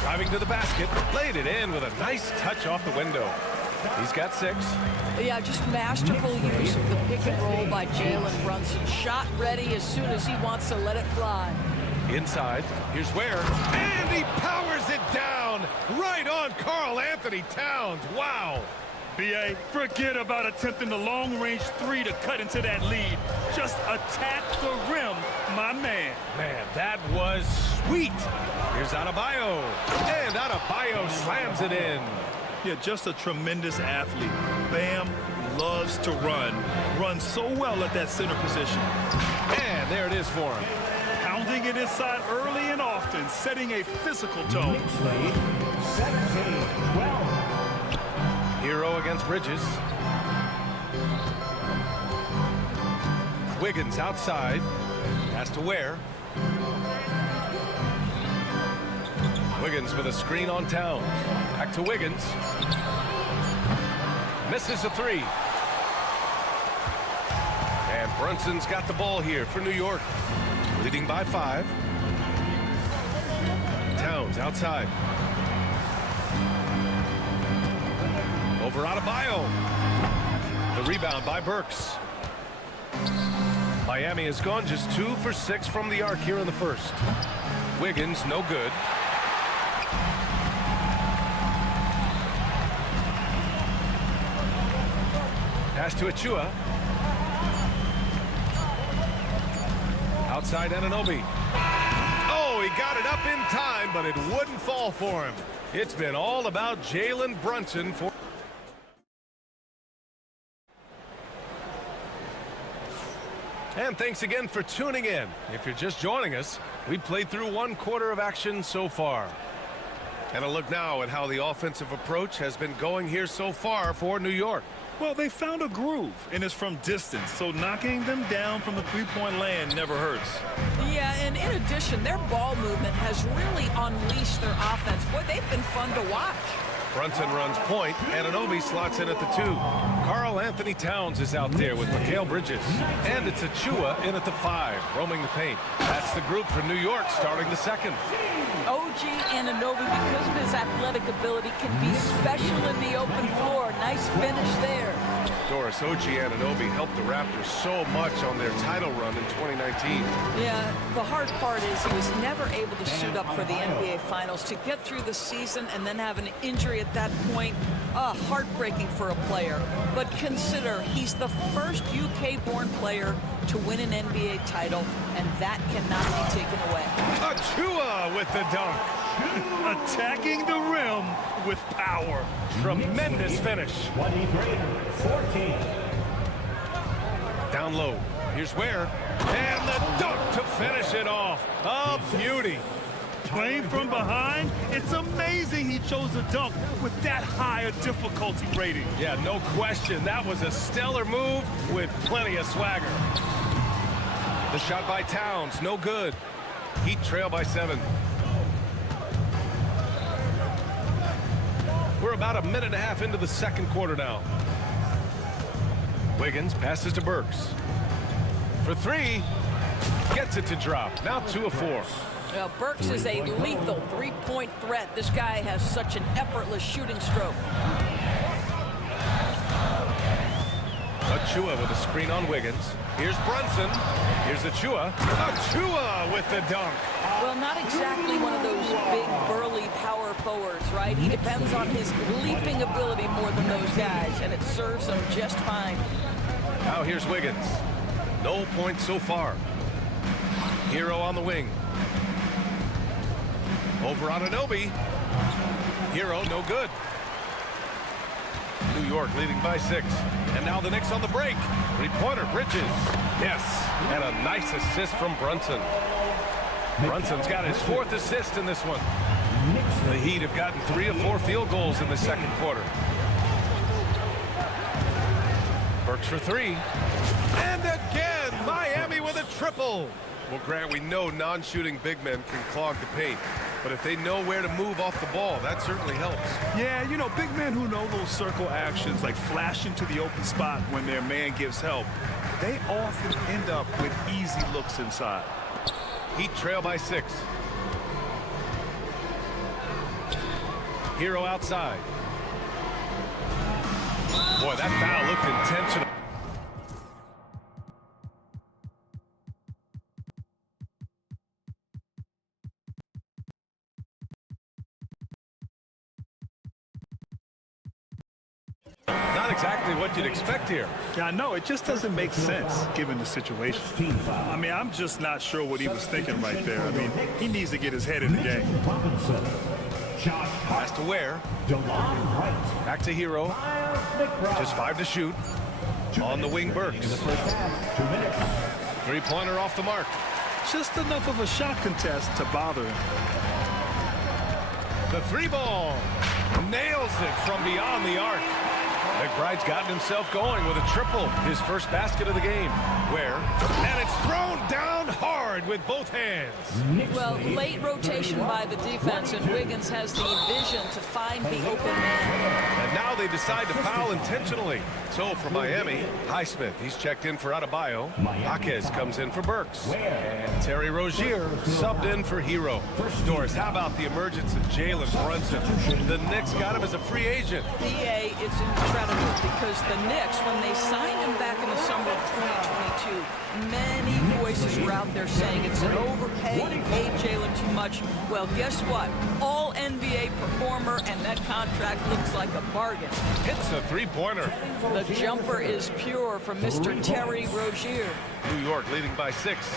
Driving to the basket, laid it in with a nice touch off the window. He's got 6. Yeah, just masterful use of the pick and roll by Jalen Brunson. Shot ready as soon as he wants to let it fly. Inside, here's Ware, and he powers it down right on Karl Anthony Towns. Wow. B.A., forget about attempting the long-range 3 to cut into that lead. Just attack the rim, my man. Man, that was sweet. Here's Adebayo, and Adebayo slams it in. Yeah, just a tremendous athlete. Bam loves to run. Runs so well at that center position. And there it is for him. Pounding it inside early and often, setting a physical tone. 17-12. Hero against Bridges. Wiggins outside. Has to Ware. Wiggins with a screen on Towns. Back to Wiggins. Misses a 3. And Brunson's got the ball here for New York. Leading by 5. Towns outside. Over Adebayo. The rebound by Burks. Miami has gone just 2 for 6 from the arc here in the first. Wiggins, no good. Pass to Achua. Outside Anunoby. Oh, he got it up in time, but it wouldn't fall for him. It's been all about Jalen Brunson for... And thanks again for tuning in. If you're just joining us, we played through 1 quarter of action so far. And a look now at how the offensive approach has been going here so far for New York. Well, they found a groove, and it's from distance, so knocking them down from the three-point land never hurts. Yeah, and in addition, their ball movement has really unleashed their offense. Boy, they've been fun to watch. Brunson runs point. Anunoby slots in at the 2. Karl Anthony Towns is out there with Mikal Bridges. And it's Achua in at the 5, roaming the paint. That's the group for New York starting the second. OG Anunoby, because of his athletic ability, can be special in the open floor. Nice finish there. Doris, OG Anunoby helped the Raptors so much on their title run in 2019. Yeah, the hard part is he was never able to suit up for the NBA Finals. To get through the season and then have an injury at that point, heartbreaking for a player. But consider, he's the first UK-born player to win an NBA title, and that cannot be taken away. Achua with the dunk. Attacking the rim with power. Tremendous finish. 23-14. Down low. Here's Ware. And the dunk to finish it off. A beauty. Playing from behind, it's amazing he chose a dunk with that high a difficulty rating. Yeah, no question. That was a stellar move with plenty of swagger. The shot by Towns, no good. Heat trail by 7. We're about a minute and a half into the second quarter now. Wiggins passes to Burks. For 3, gets it to drop. Now 2 of 4. Well, Burks is a lethal three-point threat. This guy has such an effortless shooting stroke. Achua with a screen on Wiggins. Here's Brunson. Here's Achua. Achua with the dunk. Well, not exactly one of those big, burly power forwards, right? He depends on his leaping ability more than those guys, and it serves him just fine. Now here's Wiggins. No points so far. Hero on the wing. Over Anunoby. Hero, no good. New York leading by 6. And now the Knicks on the break. 3-pointer, Bridges. Yes, and a nice assist from Brunson. Brunson's got his 4th assist in this one. The Heat have gotten 3 of 4 field goals in the second quarter. Burks for 3. And again, Miami with a triple. Well, Grant, we know non-shooting big men can clog the paint. But if they know where to move off the ball, that certainly helps. Yeah, you know, big men who know those circle actions, like flashing to the open spot when their man gives help, they often end up with easy looks inside. Heat trail by 6. Hero outside. Boy, that foul looked intentional. Not exactly what you'd expect here. Yeah, I know. It just doesn't make sense given the situation. I mean, I'm just not sure what he was thinking right there. I mean, he needs to get his head in the game. Pass to Ware. Back to Hero. Just 5 to shoot. On the wing, Burks. 3-pointer off the mark. Just enough of a shot contest to bother him. The 3-ball. Nails it from beyond the arc. McBride's gotten himself going with a triple. His first basket of the game. Ware. And it's thrown down hard. hard with both hands. Well, late rotation by the defense, and Wiggins has the vision to find the open man. And now they decide to foul intentionally. So for Miami, Highsmith, he's checked in for Adebayo. Jaquez comes in for Burks. And Terry Rozier subbed in for Hero. Doris, how about the emergence of Jalen Brunson? The Knicks got him as a free agent. BA, it's incredible because the Knicks, when they signed him back in the summer of 2022, many voices were out there saying it's an overpay, you paid Jalen too much. Well, guess what? All NBA performer, and that contract looks like a bargain. Hits a three-pointer. The jumper is pure from Mr. Terry Rozier. New York leading by 6.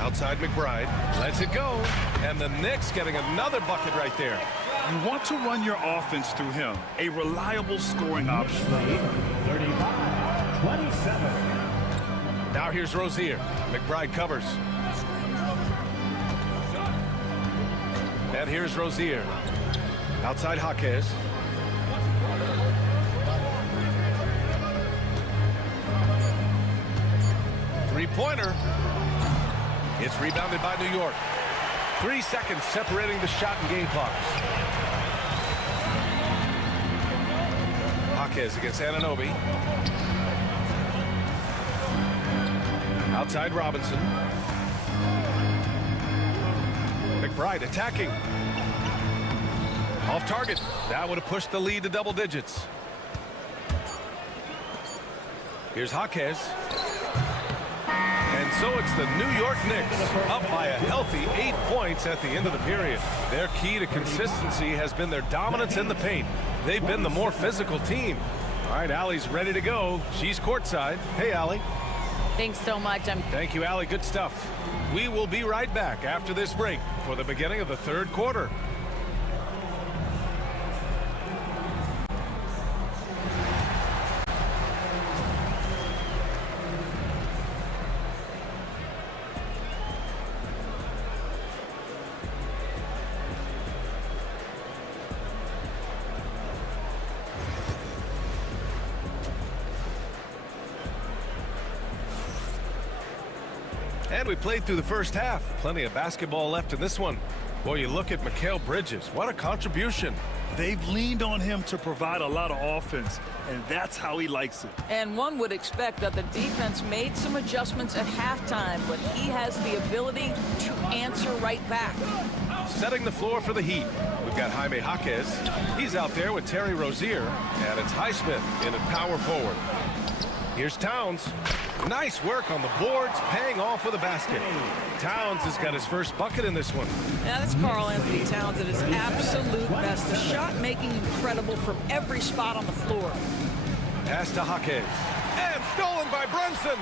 Outside McBride, lets it go. And the Knicks getting another bucket right there. You want to run your offense through him, a reliable scoring option. 35-27. Now here's Rozier. McBride covers. And here's Rozier. Outside Jaquez. Three-pointer. It's rebounded by New York. 3 seconds separating the shot and game clocks. Jaquez against Anunoby. Outside Robinson. McBride attacking. Off target. That would have pushed the lead to double digits. Here's Jaquez. And so it's the New York Knicks up by a healthy 8 points at the end of the period. Their key to consistency has been their dominance in the paint. They've been the more physical team. All right, Allie's ready to go. She's courtside. Hey, Allie. Thanks so much. Thank you, Allie. Good stuff. We will be right back after this break for the beginning of the third quarter. And we played through the first half. Plenty of basketball left in this one. Boy, you look at Mikal Bridges. What a contribution. They've leaned on him to provide a lot of offense, and that's how he likes it. And one would expect that the defense made some adjustments at halftime, but he has the ability to answer right back. Setting the floor for the Heat. We've got Jaime Jaquez. He's out there with Terry Rozier, and it's Highsmith in at power forward. Here's Towns. Nice work on the boards, paying off with a basket. Towns has got his first bucket in this one. Now that's Karl Anthony Towns at his absolute best. The shot making incredible from every spot on the floor. Pass to Jaquez. And stolen by Brunson.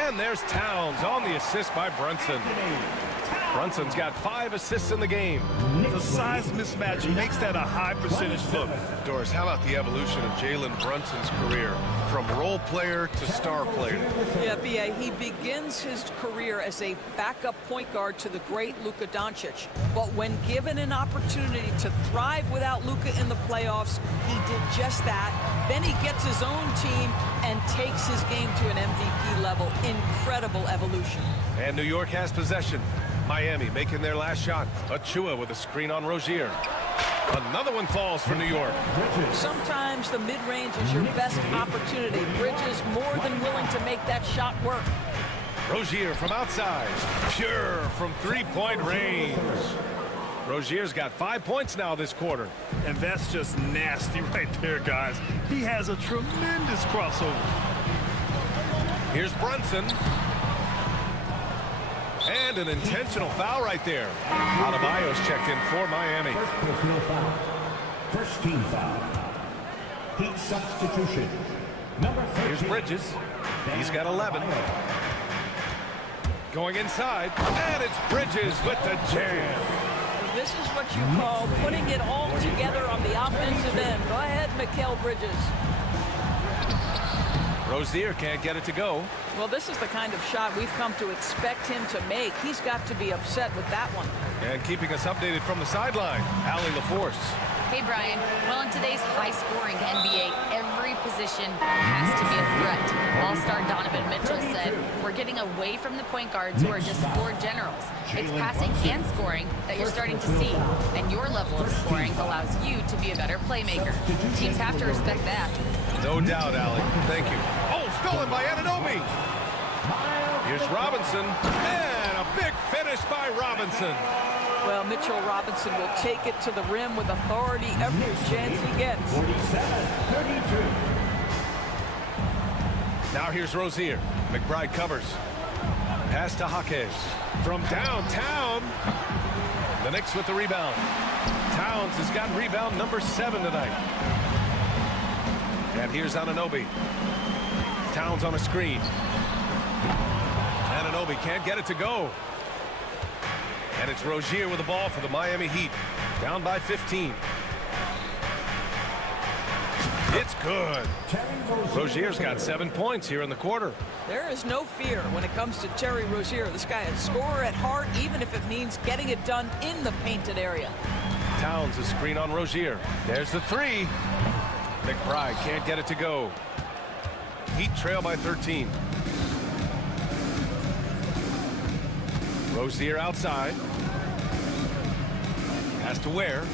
And there's Towns on the assist by Brunson. Brunson's got 5 assists in the game. The size mismatch makes that a high percentage look. Doris, how about the evolution of Jalen Brunson's career from role player to star player? Yeah, B.A., he begins his career as a backup point guard to the great Luka Doncic. But when given an opportunity to thrive without Luka in the playoffs, he did just that. Then he gets his own team and takes his game to an MVP level. Incredible evolution. And New York has possession. Miami making their last shot. Achua with a screen on Rozier. Another one falls for New York. Sometimes the mid-range is your best opportunity. Bridges more than willing to make that shot work. Rozier from outside. Pure from three-point range. Rozier's got 5 points now this quarter. And that's just nasty right there, guys. He has a tremendous crossover. Here's Brunson. And an intentional foul right there. Adebayo's checked in for Miami. First personal foul. First team foul. Heat substitution. Number 13. Here's Bridges. He's got 11. Going inside. And it's Bridges with the jam. This is what you call putting it all together on the offensive end. Go ahead, Mikal Bridges. Rozier can't get it to go. Well, this is the kind of shot we've come to expect him to make. He's got to be upset with that one. And keeping us updated from the sideline, Allie LaForce. Hey, Brian. Well, in today's high-scoring NBA, every position has to be a threat. All-star Donovan Mitchell said, we're getting away from the point guards who are just floor generals. It's passing and scoring that you're starting to see, and your level of scoring allows you to be a better playmaker. Teams have to respect that. No doubt, Allie. Thank you. Oh, stolen by Anunoby. Here's Robinson, and a big finish by Robinson. Well, Mitchell Robinson will take it to the rim with authority every chance he gets. 47-32. Now here's Rozier. McBride covers. Pass to Hawkes. From downtown. The Knicks with the rebound. Towns has got rebound number 7 tonight. And here's Anunoby. Towns on a screen. Anunoby can't get it to go. And it's Rozier with the ball for the Miami Heat. Down by 15. It's good. Rozier's got 7 points here in the quarter. There is no fear when it comes to Terry Rozier. This guy is a scorer at heart, even if it means getting it done in the painted area. Towns a screen on Rozier. There's the 3. McBride can't get it to go. Heat trail by 13. Rozier outside. Pass to Ware.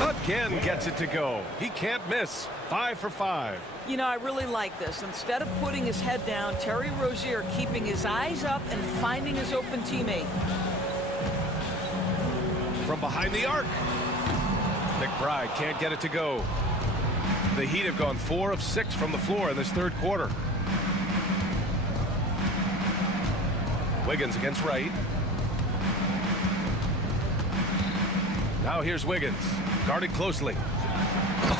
Again gets it to go. He can't miss. 5 for 5. You know, I really like this. Instead of putting his head down, Terry Rozier keeping his eyes up and finding his open teammate. From behind the arc. McBride can't get it to go. The Heat have gone 4 of 6 from the floor in this third quarter. Wiggins against Wright. Now here's Wiggins, guarded closely.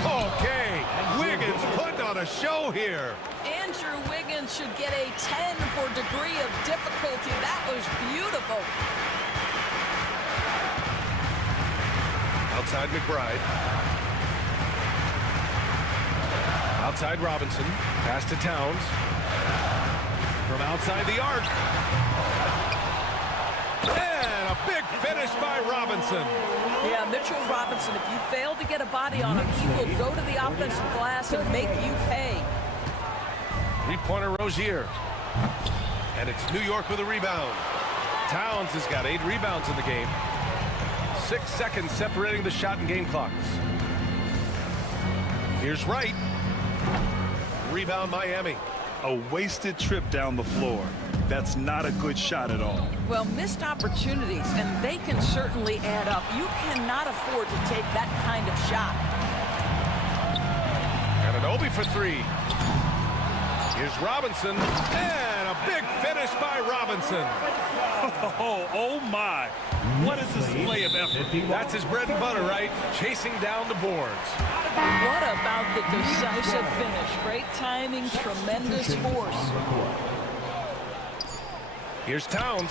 Okay, Wiggins putting on a show here. Andrew Wiggins should get a 10 for degree of difficulty. That was beautiful. Outside McBride. Outside Robinson. Pass to Towns. From outside the arc. And a big finish by Robinson. Yeah, Mitchell Robinson, if you fail to get a body on him, he will go to the offensive glass and make you pay. Three-pointer Rozier. And it's New York with a rebound. Towns has got 8 rebounds in the game. 6 seconds separating the shot and game clocks. Here's Wright. Rebound Miami. A wasted trip down the floor. That's not a good shot at all. Well, missed opportunities, and they can certainly add up. You cannot afford to take that kind of shot. Anunoby for 3. Here's Robinson, and a big finish by Robinson. Oh my. What is this display of effort? That's his bread and butter, right? Chasing down the boards. What about the decisive finish? Great timing, tremendous force. Here's Towns.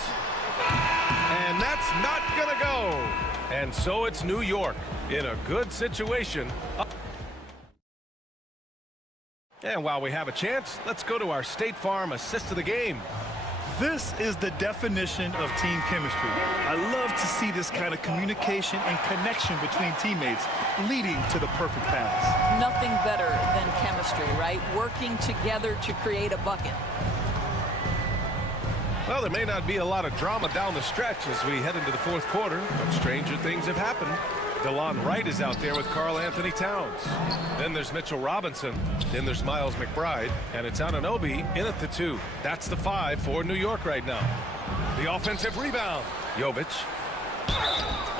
And that's not gonna go. And so it's New York in a good situation. And while we have a chance, let's go to our State Farm assist of the game. This is the definition of team chemistry. I love to see this kind of communication and connection between teammates leading to the perfect pass. Nothing better than chemistry, right? Working together to create a bucket. Well, there may not be a lot of drama down the stretch as we head into the fourth quarter, but stranger things have happened. DeLon Wright is out there with Karl Anthony Towns. Then there's Mitchell Robinson. Then there's Miles McBride. And it's Anunoby in at the 2. That's the 5 for New York right now. The offensive rebound. Jovic.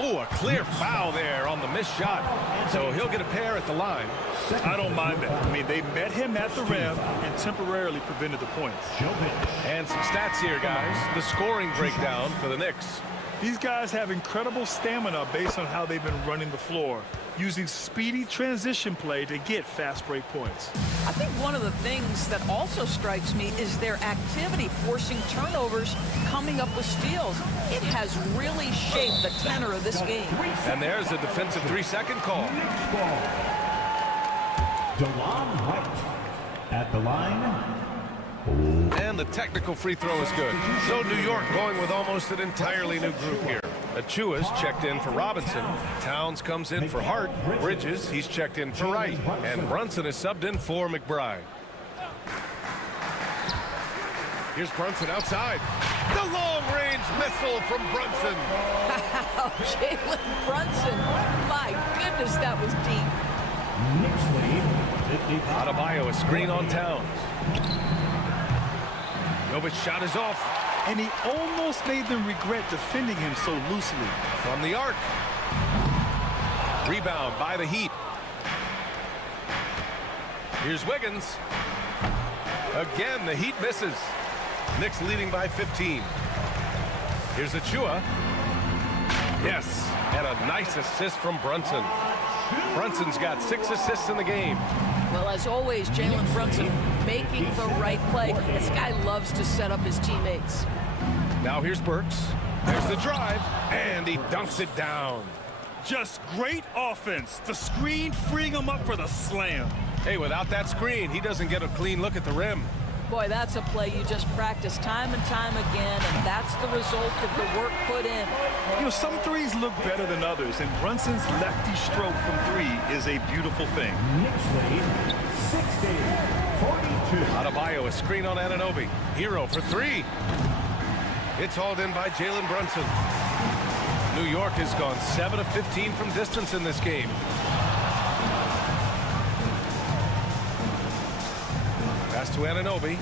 Oh, a clear foul there on the missed shot. So he'll get a pair at the line. I don't mind that. I mean, they met him at the rim and temporarily prevented the points. And some stats here, guys. The scoring breakdown for the Knicks. These guys have incredible stamina based on how they've been running the floor, using speedy transition play to get fast break points. I think one of the things that also strikes me is their activity forcing turnovers, coming up with steals. It has really shaped the tenor of this game. And there's a defensive 3-second call. DeLon Wright at the line. And the technical free throw is good. So New York going with almost an entirely new group here. Achua's checked in for Robinson. Towns comes in for Hart. Bridges, he's checked in for Wright. And Brunson is subbed in for McBride. Here's Brunson outside. The long-range missile from Brunson. Wow, Jalen Brunson. My goodness, that was deep. Knicks lead, 55. Adebayo, a screen on Towns. Novic's shot is off. And he almost made them regret defending him so loosely. From the arc. Rebound by the Heat. Here's Wiggins. Again, the Heat misses. Knicks leading by 15. Here's Achua. Yes, and a nice assist from Brunson. Brunson's got 6 assists in the game. Well, as always, Jalen Brunson making the right play. This guy loves to set up his teammates. Now here's Burks. There's the drive, and he dunks it down. Just great offense. The screen freeing him up for the slam. Hey, without that screen, he doesn't get a clean look at the rim. Boy, that's a play you just practice time and time again, and that's the result of the work put in. You know, some threes look better than others, and Brunson's lefty stroke from 3 is a beautiful thing. Knicks lead, 60-42. Adebayo, a screen on Anunoby. Hero for 3. It's hauled in by Jalen Brunson. New York has gone 7 of 15 from distance in this game. Pass to Anunoby.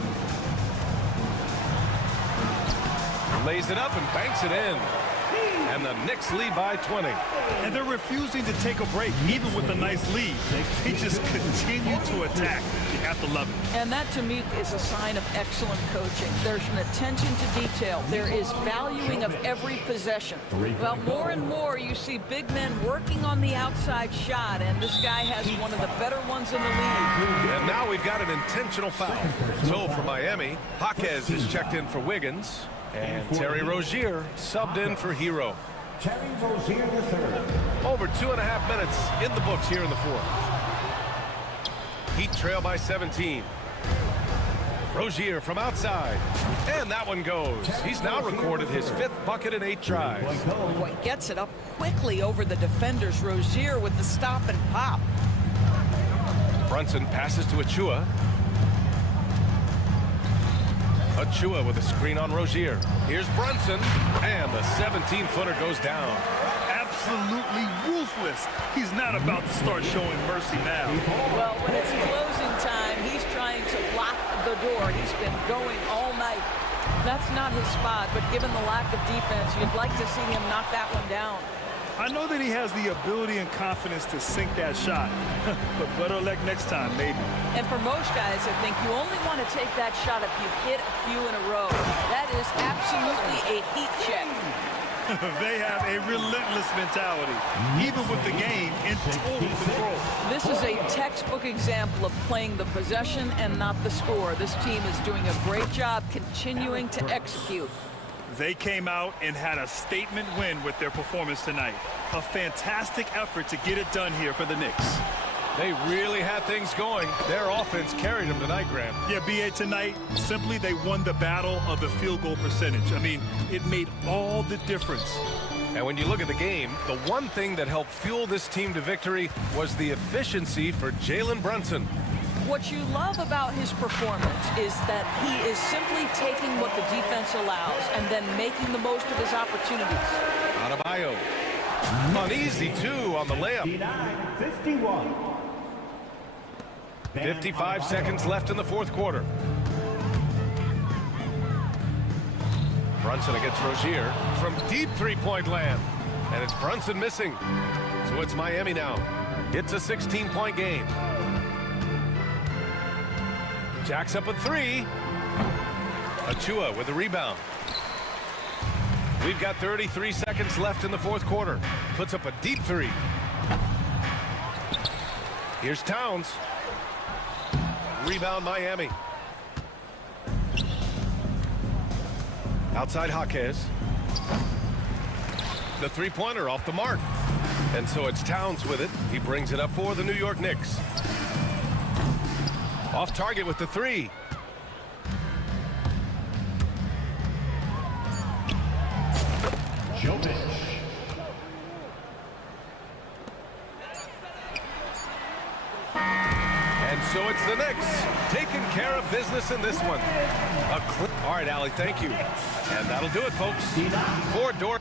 Lays it up and banks it in. And the Knicks lead by 20. And they're refusing to take a break, even with a nice lead. They just continue to attack. You have to love it. And that, to me, is a sign of excellent coaching. There's an attention to detail. There is valuing of every possession. Well, more and more you see big men working on the outside shot, and this guy has one of the better ones in the league. And now we've got an intentional foul. So for Miami, Jaquez is checked in for Wiggins. And Terry Rozier subbed in for Hero. Terry Rozier III. Over 2.5 minutes in the books here in the 4th. Heat trail by 17. Rozier from outside. And that one goes. He's now recorded his 5th bucket in 8 tries. Boy, gets it up quickly over the defenders. Rozier with the stop and pop. Brunson passes to Achua. Achua with a screen on Rozier. Here's Brunson, and the 17-footer goes down. Absolutely ruthless. He's not about to start showing mercy now. Well, when it's closing time, he's trying to lock the door. He's been going all night. That's not his spot, but given the lack of defense, you'd like to see him knock that one down. I know that he has the ability and confidence to sink that shot, but better luck next time, maybe. And for most guys, I think you only want to take that shot if you've hit a few in a row. That is absolutely a heat check. They have a relentless mentality, even with the game in total control. This is a textbook example of playing the possession and not the score. This team is doing a great job continuing to execute. They came out and had a statement win with their performance tonight. A fantastic effort to get it done here for the Knicks. They really had things going. Their offense carried them tonight, Graham. Yeah, B.A., tonight, simply they won the battle of the field goal percentage. I mean, it made all the difference. And when you look at the game, the one thing that helped fuel this team to victory was the efficiency for Jalen Brunson. What you love about his performance is that he is simply taking what the defense allows and then making the most of his opportunities. Adebayo. Uneasy, too, on the layup. 51. 55 seconds left in the 4th quarter. Brunson against Rozier from deep 3-point land. And it's Brunson missing. So it's Miami now. It's a 16-point game. Jacks up a 3. Achua with a rebound. We've got 33 seconds left in the 4th quarter. Puts up a deep 3. Here's Towns. Rebound Miami. Outside Jaquez. The 3-pointer off the mark. And so it's Towns with it. He brings it up for the New York Knicks. Off target with the 3. And so it's the Knicks taking care of business in this one. All right, Allie, thank you. And that'll do it, folks. For Dort.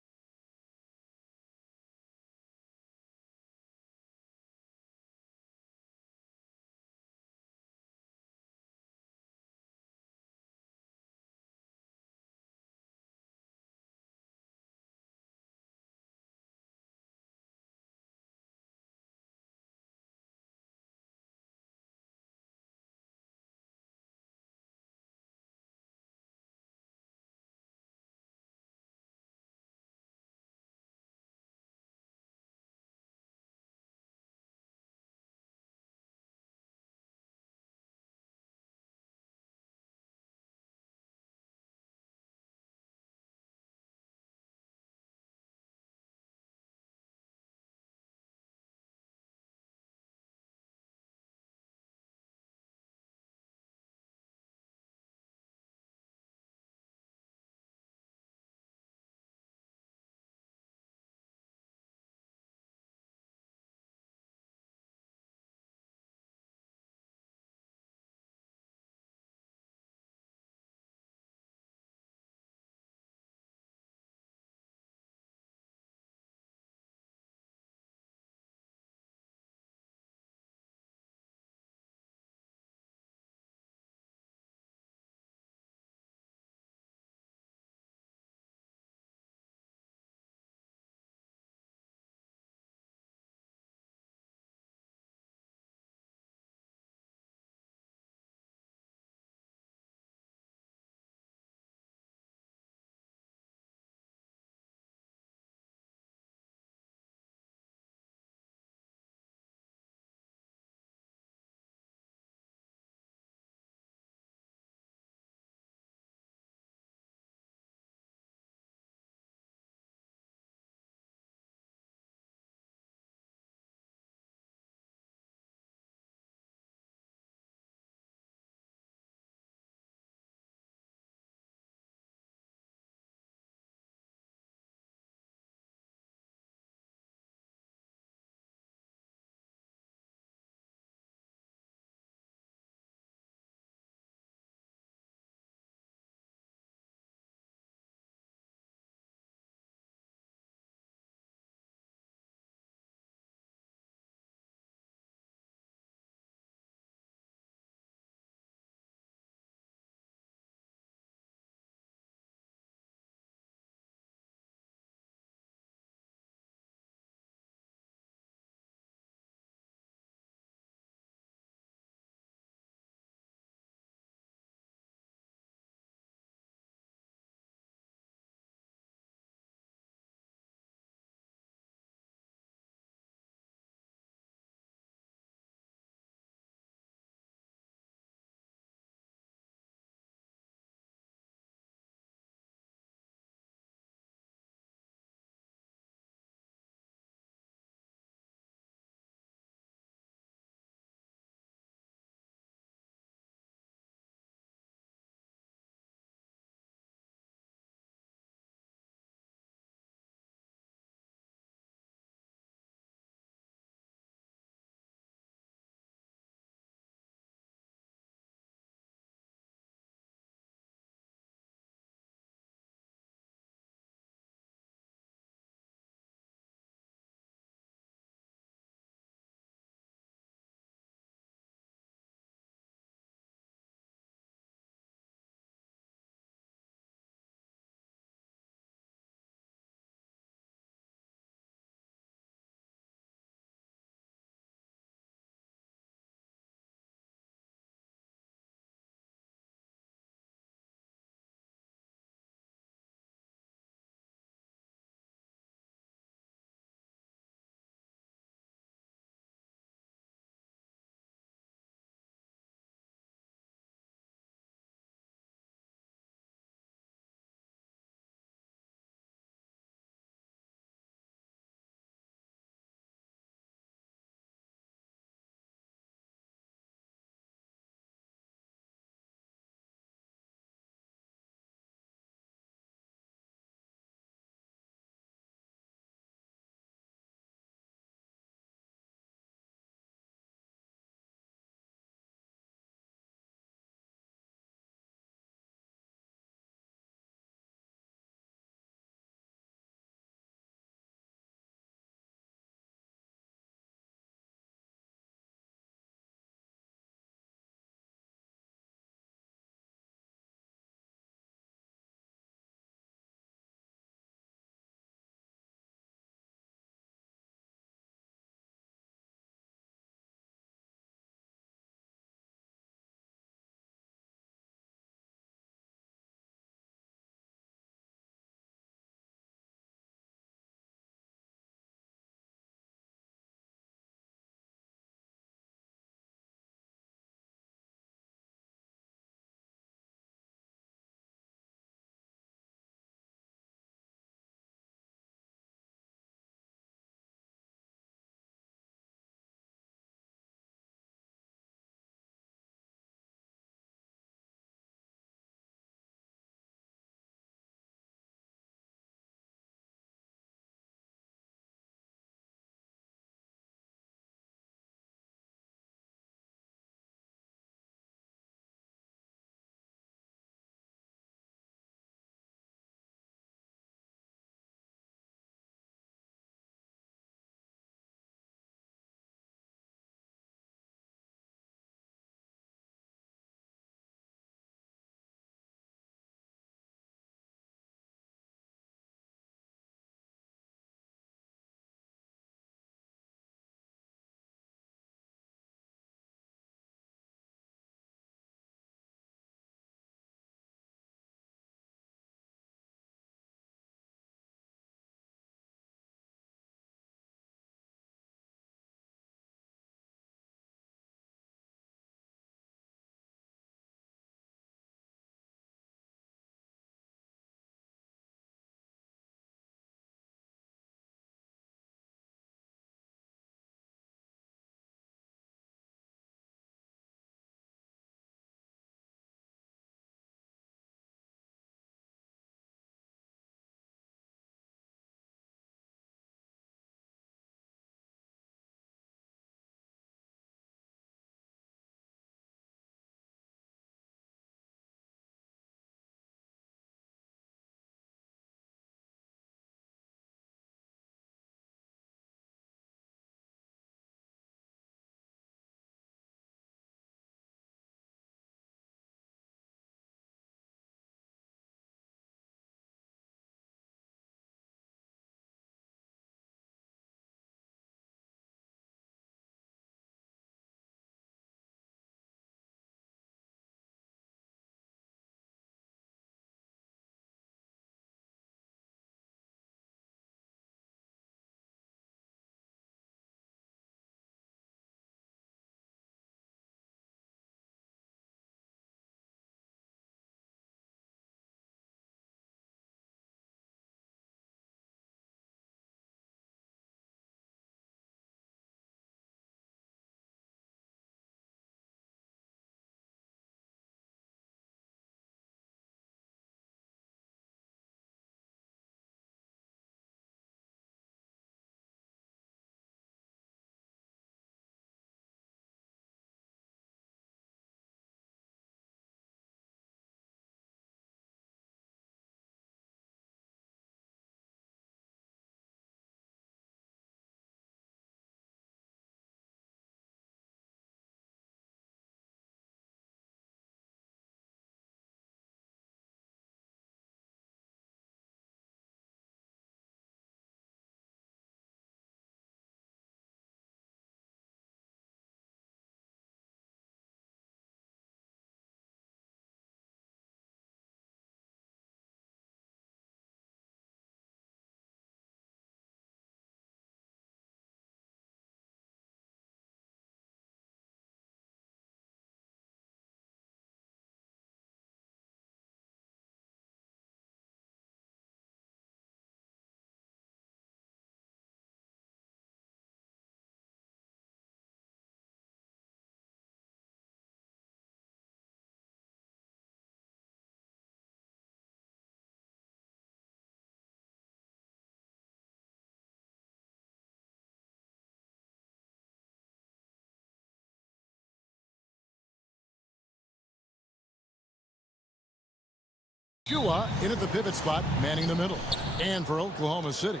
Chua in at the pivot spot, manning the middle. And for Oklahoma City,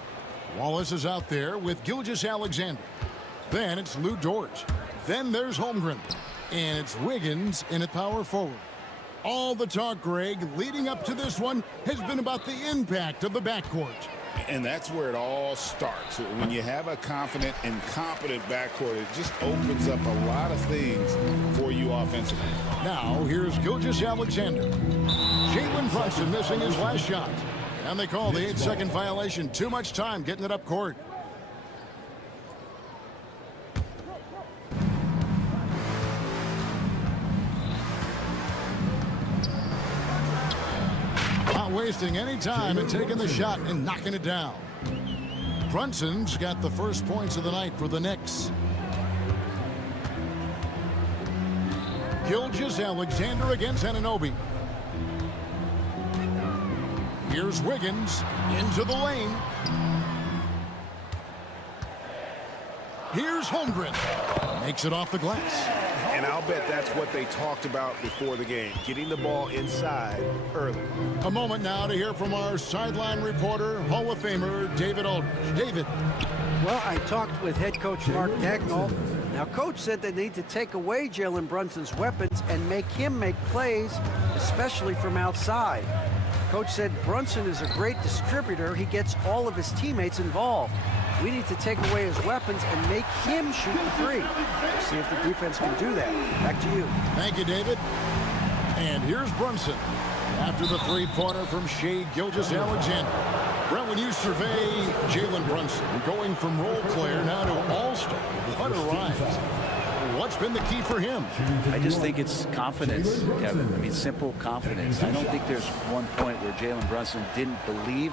Wallace is out there with Gilgeous-Alexander. Then it's Lou Dort. Then there's Holmgren. And it's Wiggins in at power forward. All the talk, Greg, leading up to this one has been about the impact of the backcourt. And that's where it all starts. When you have a confident and competent backcourt, it just opens up a lot of things for you offensively. Now, here's Gilgeous-Alexander. Jalen Brunson missing his last shot. And they call the 8-second violation. Too much time getting it up court. Not wasting any time and taking the shot and knocking it down. Brunson's got the first points of the night for the Knicks. Gilgeous-Alexander against Anunoby. Here's Wiggins into the lane. Here's Holmgren. Makes it off the glass. And I'll bet that's what they talked about before the game, getting the ball inside early. A moment now to hear from our sideline reporter, Hall of Famer David Aldridge. David. Well, I talked with head coach Mark Dagnall. Now, coach said they need to take away Jalen Brunson's weapons and make him make plays, especially from outside. Coach said Brunson is a great distributor. He gets all of his teammates involved. We need to take away his weapons and make him shoot the three. We'll see if the defense can do that. Back to you. Thank you, David. And here's Brunson after the three-pointer from Shai Gilgeous-Alexander. Well, when you survey Jalen Brunson going from role player now to all-star, what a rise. What's been the key for him? I just think it's confidence, Kevin. I mean, simple confidence. I don't think there's one point where Jalen Brunson didn't believe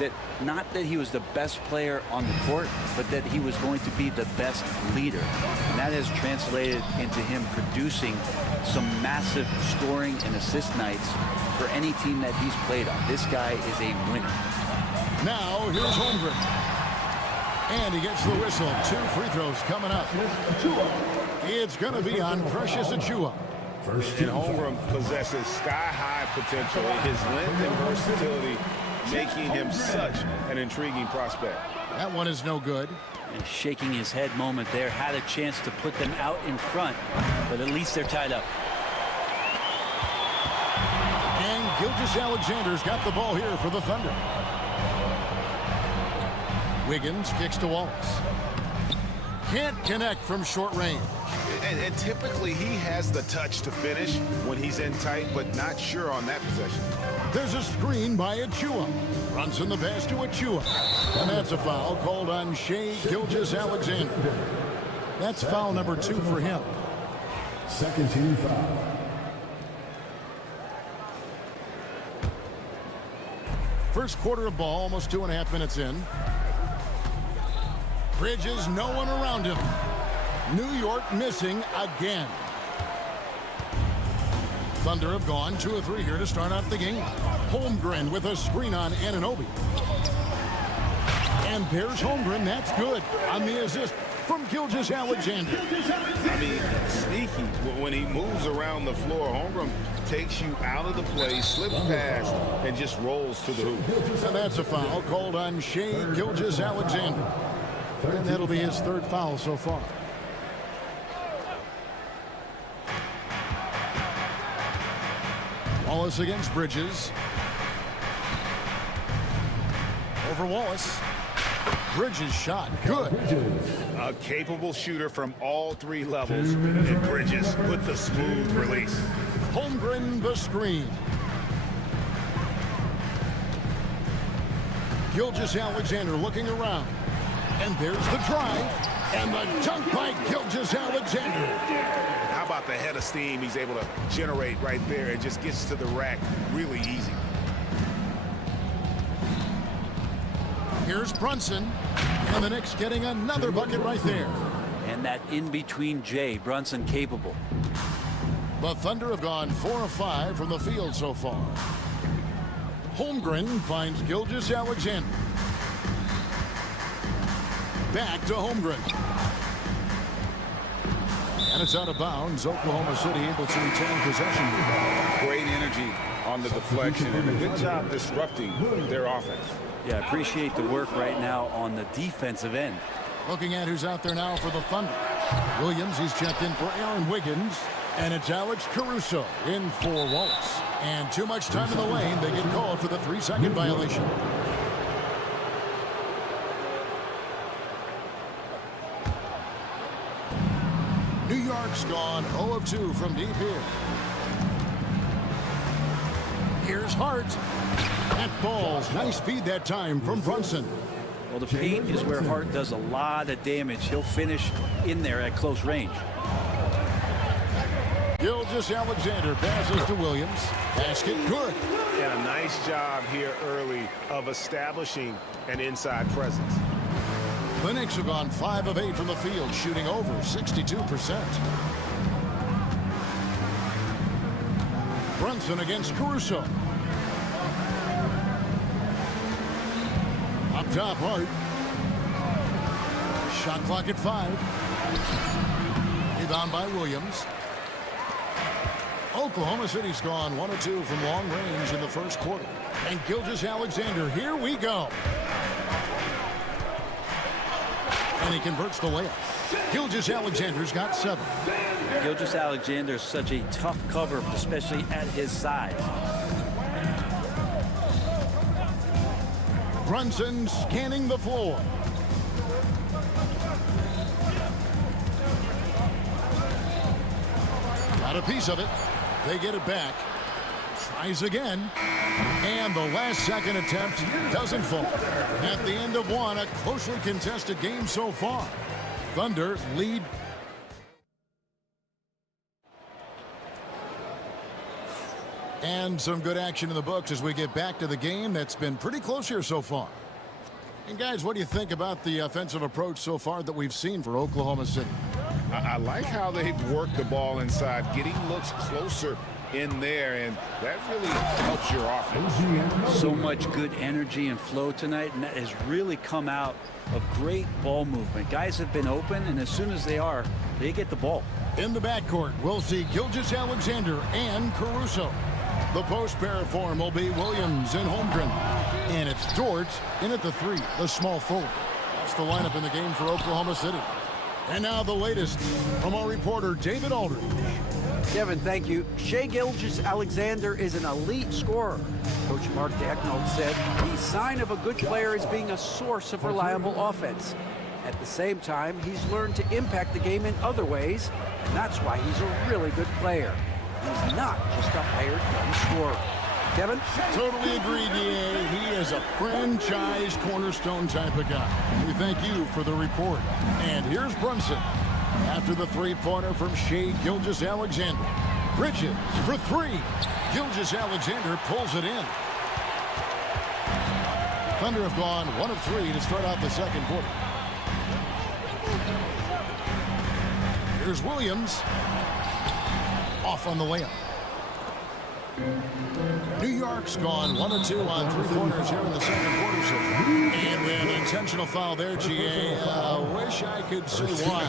that, not that he was the best player on the court, but that he was going to be the best leader. And that has translated into him producing some massive scoring and assist nights for any team that he's played on. This guy is a winner. Now, here's Holmgren. And he gets the whistle. 2 free throws coming up. It's going to be on Precious Achiuwa. And Holmgren possesses sky-high potential. His length and versatility making him such an intriguing prospect. That one is no good. And shaking his head moment there. Had a chance to put them out in front, but at least they're tied up. And Gilgeous-Alexander's got the ball here for the Thunder. Wiggins kicks to Wallace. Can't connect from short range. And typically he has the touch to finish when he's in tight, but not sure on that possession. There's a screen by Achiuwa. Runs in the pass to Achiuwa. And that's a foul called on Shai Gilgeous-Alexander. That's foul number 2 for him. Second team foul. First quarter of ball, almost 2.5 minutes in. Bridges, no one around him. New York missing again. Thunder have gone 2 of 3 here to start out the game. Holmgren with a screen on Anunoby. And there's Holmgren. That's good on the assist from Gilgeous-Alexander. I mean, sneaky. When he moves around the floor, Holmgren takes you out of the play, slips past, and just rolls to the hoop. And that's a foul called on Shai Gilgeous-Alexander. And that'll be his 3rd foul so far. Wallace against Bridges. Over Wallace. Bridges shot. Good. A capable shooter from all 3 levels. And Bridges with the smooth release. Holmgren the screen. Gilgeous-Alexander looking around. And there's the drive. And the dunk by Gilgeous-Alexander. How about the head of steam he's able to generate right there and just gets to the rack really easy. Here's Brunson. And the Knicks getting another bucket right there. And that in-between Jay, Brunson capable. The Thunder have gone 4 of 5 from the field so far. Holmgren finds Gilgeous-Alexander. Back to Holmgren. And it's out of bounds. Oklahoma City able to retain possession. Great energy on the deflection and a good job disrupting their offense. Yeah, appreciate the work right now on the defensive end. Looking at who's out there now for the Thunder. Williams, he's checked in for Aaron Wiggins. And it's Alex Caruso in for Wallace. And too much time in the lane. They get called for the 3-second violation. New York's gone 0 of 2 from deep here. Here's Hart. That falls. Nice feed that time from Brunson. Well, the paint is where Hart does a lot of damage. He'll finish in there at close range. Gilgeous-Alexander passes to Williams. Basket good. And a nice job here early of establishing an inside presence. The Knicks have gone 5 of 8 from the field, shooting over 62%. Brunson against Caruso. Up top, Hart. Shot clock at 5. Rebound by Williams. Oklahoma City's gone 1 of 2 from long range in the first quarter. And Gilgeous-Alexander, here we go. And he converts the layup. Gilgeous-Alexander's got 7. Gilgeous-Alexander's such a tough cover, especially at his size. Brunson scanning the floor. Got a piece of it. They get it back. Tries again. And the last second attempt doesn't fall. At the end of one, a closely contested game so far. Thunder lead. And some good action in the books as we get back to the game that's been pretty close here so far. And guys, what do you think about the offensive approach so far that we've seen for Oklahoma City? I like how they've worked the ball inside, getting looks closer in there, and that really helps your offense. So much good energy and flow tonight, and that has really come out of great ball movement. Guys have been open, and as soon as they get the ball. In the backcourt, we'll see Gilgeous-Alexander and Caruso. The post pair form will be Williams and Holmgren. And it's George in at the 3, the small forward. That's the lineup in the game for Oklahoma City. And now the latest from our reporter, David Aldridge. Kevin, thank you. Shai Gilgeous-Alexander is an elite scorer. Coach Mark Daigneault said the sign of a good player is being a source of reliable offense. At the same time, he's learned to impact the game in other ways, and that's why he's a really good player. He's not just a hired gun scorer. Kevin? Totally agree, D.A. He is a franchise cornerstone type of guy. We thank you for the report. And here's Brunson. After the three-pointer from Shai Gilgeous-Alexander. Bridges for 3. Gilgeous-Alexander pulls it in. Thunder have gone 1 of 3 to start out the second quarter. Here's Williams. Off on the layup. New York's gone 1 of 2 on 3-pointers here in the second quarter so far. And we have an intentional foul there, G.A. Wish I could say why.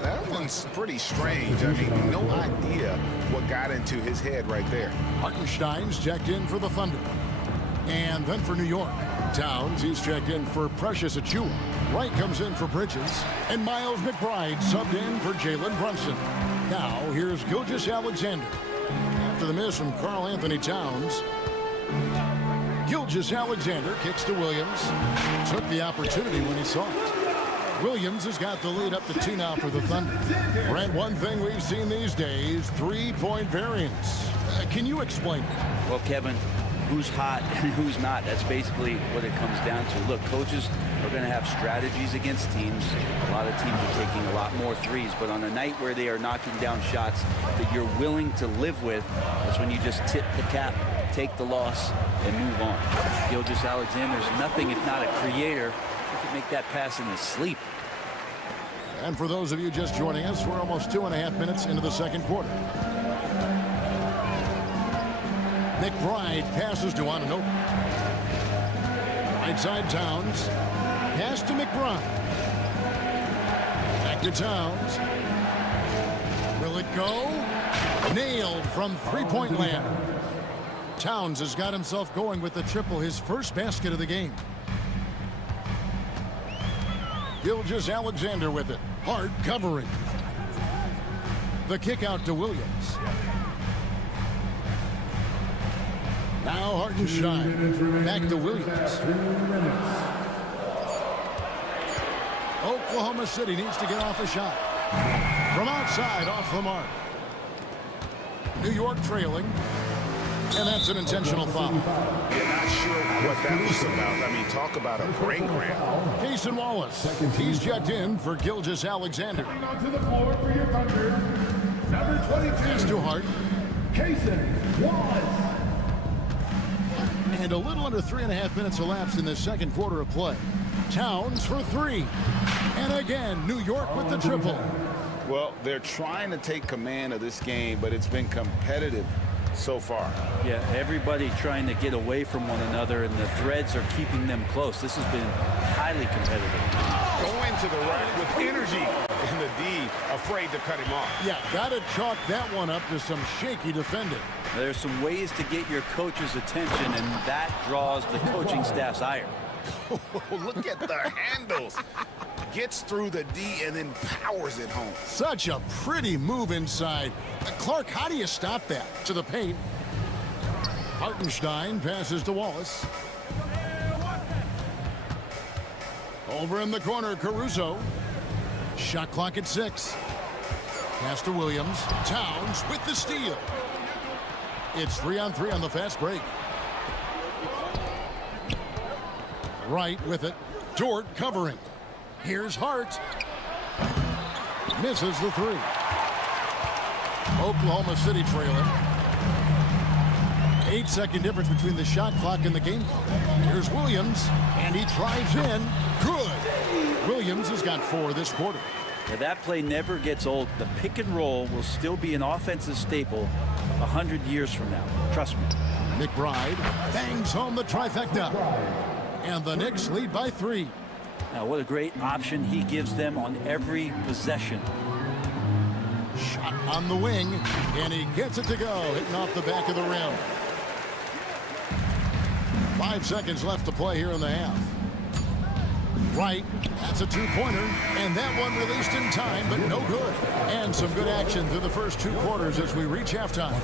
That one's pretty strange. I mean, no idea what got into his head right there. Hartenstein's checked in for the Thunder. And then for New York, Towns, he's checked in for Precious Achiuwa. Wright comes in for Bridges. And Miles McBride subbed in for Jalen Brunson. Now, here's Gilgeous-Alexander. After the miss from Karl Anthony Towns, Gilgeous-Alexander kicks to Williams. Took the opportunity when he saw it. Williams has got the lead up to 2 now for the Thunder. Brent, one thing we've seen these days, 3-point variance. Can you explain it? Well, Kevin, who's hot and who's not? That's basically what it comes down to. Look, coaches are going to have strategies against teams. A lot of teams are taking a lot more threes, but on a night where they are knocking down shots that you're willing to live with, that's when you just tip the cap, take the loss, and move on. Gilgeous-Alexander's nothing if not a creator. He can make that pass in his sleep. And for those of you just joining us, we're almost 2.5 minutes into the second quarter. McBride passes to Anunoby. Right side Towns. Pass to McBride. Back to Towns. go. Nailed from three-point land. Towns has got himself going with the triple, his first basket of the game. Gilgeous-Alexander with it. Hard covering. The kick out to Williams. Now Hartenstein. Back to Williams. Oklahoma City needs to get off a shot. From outside, off the mark. New York trailing. And that's an intentional foul. You're not sure what that was about. I mean, talk about a brain cramp. Cason Wallace. He's checked in for Gilgeous-Alexander. To the floor for your Thunder, number 22. Pass to Hart. Cason Wallace. And a little under 3.5 minutes elapsed in the second quarter of play. Towns for three. And again, New York with the triple. Well, they're trying to take command of this game, but it's been competitive so far. Yeah, everybody trying to get away from one another, and the threads are keeping them close. This has been highly competitive. Going to the right with energy, and the D afraid to cut him off. Yeah, got to chalk that one up to some shaky defending. There's some ways to get your coach's attention, and that draws the coaching staff's ire. Look at the handles. Gets through the D and then powers it home. Such a pretty move inside. Clark, how do you stop that? To the paint. Hartenstein passes to Wallace. Over in the corner, Caruso. Shot clock at 6. Pass to Williams. Towns with the steal. It's 3-on-3 on the fast break. Wright with it. Dort covering. Here's Hart. Misses the three. Oklahoma City trailing. 8-second difference between the shot clock and the game clock. Here's Williams, and he drives in. Good. Williams has got 4 this quarter. Now, that play never gets old. The pick and roll will still be an offensive staple 100 years from now. Trust me. McBride bangs home the trifecta. And the Knicks lead by 3. Now, what a great option he gives them on every possession. Shot on the wing, and he gets it to go, hitting off the back of the rim. 5 seconds left to play here in the half. Right, that's a two-pointer, and that one released in time, but no good. And some good action through the first 2 quarters as we reach halftime.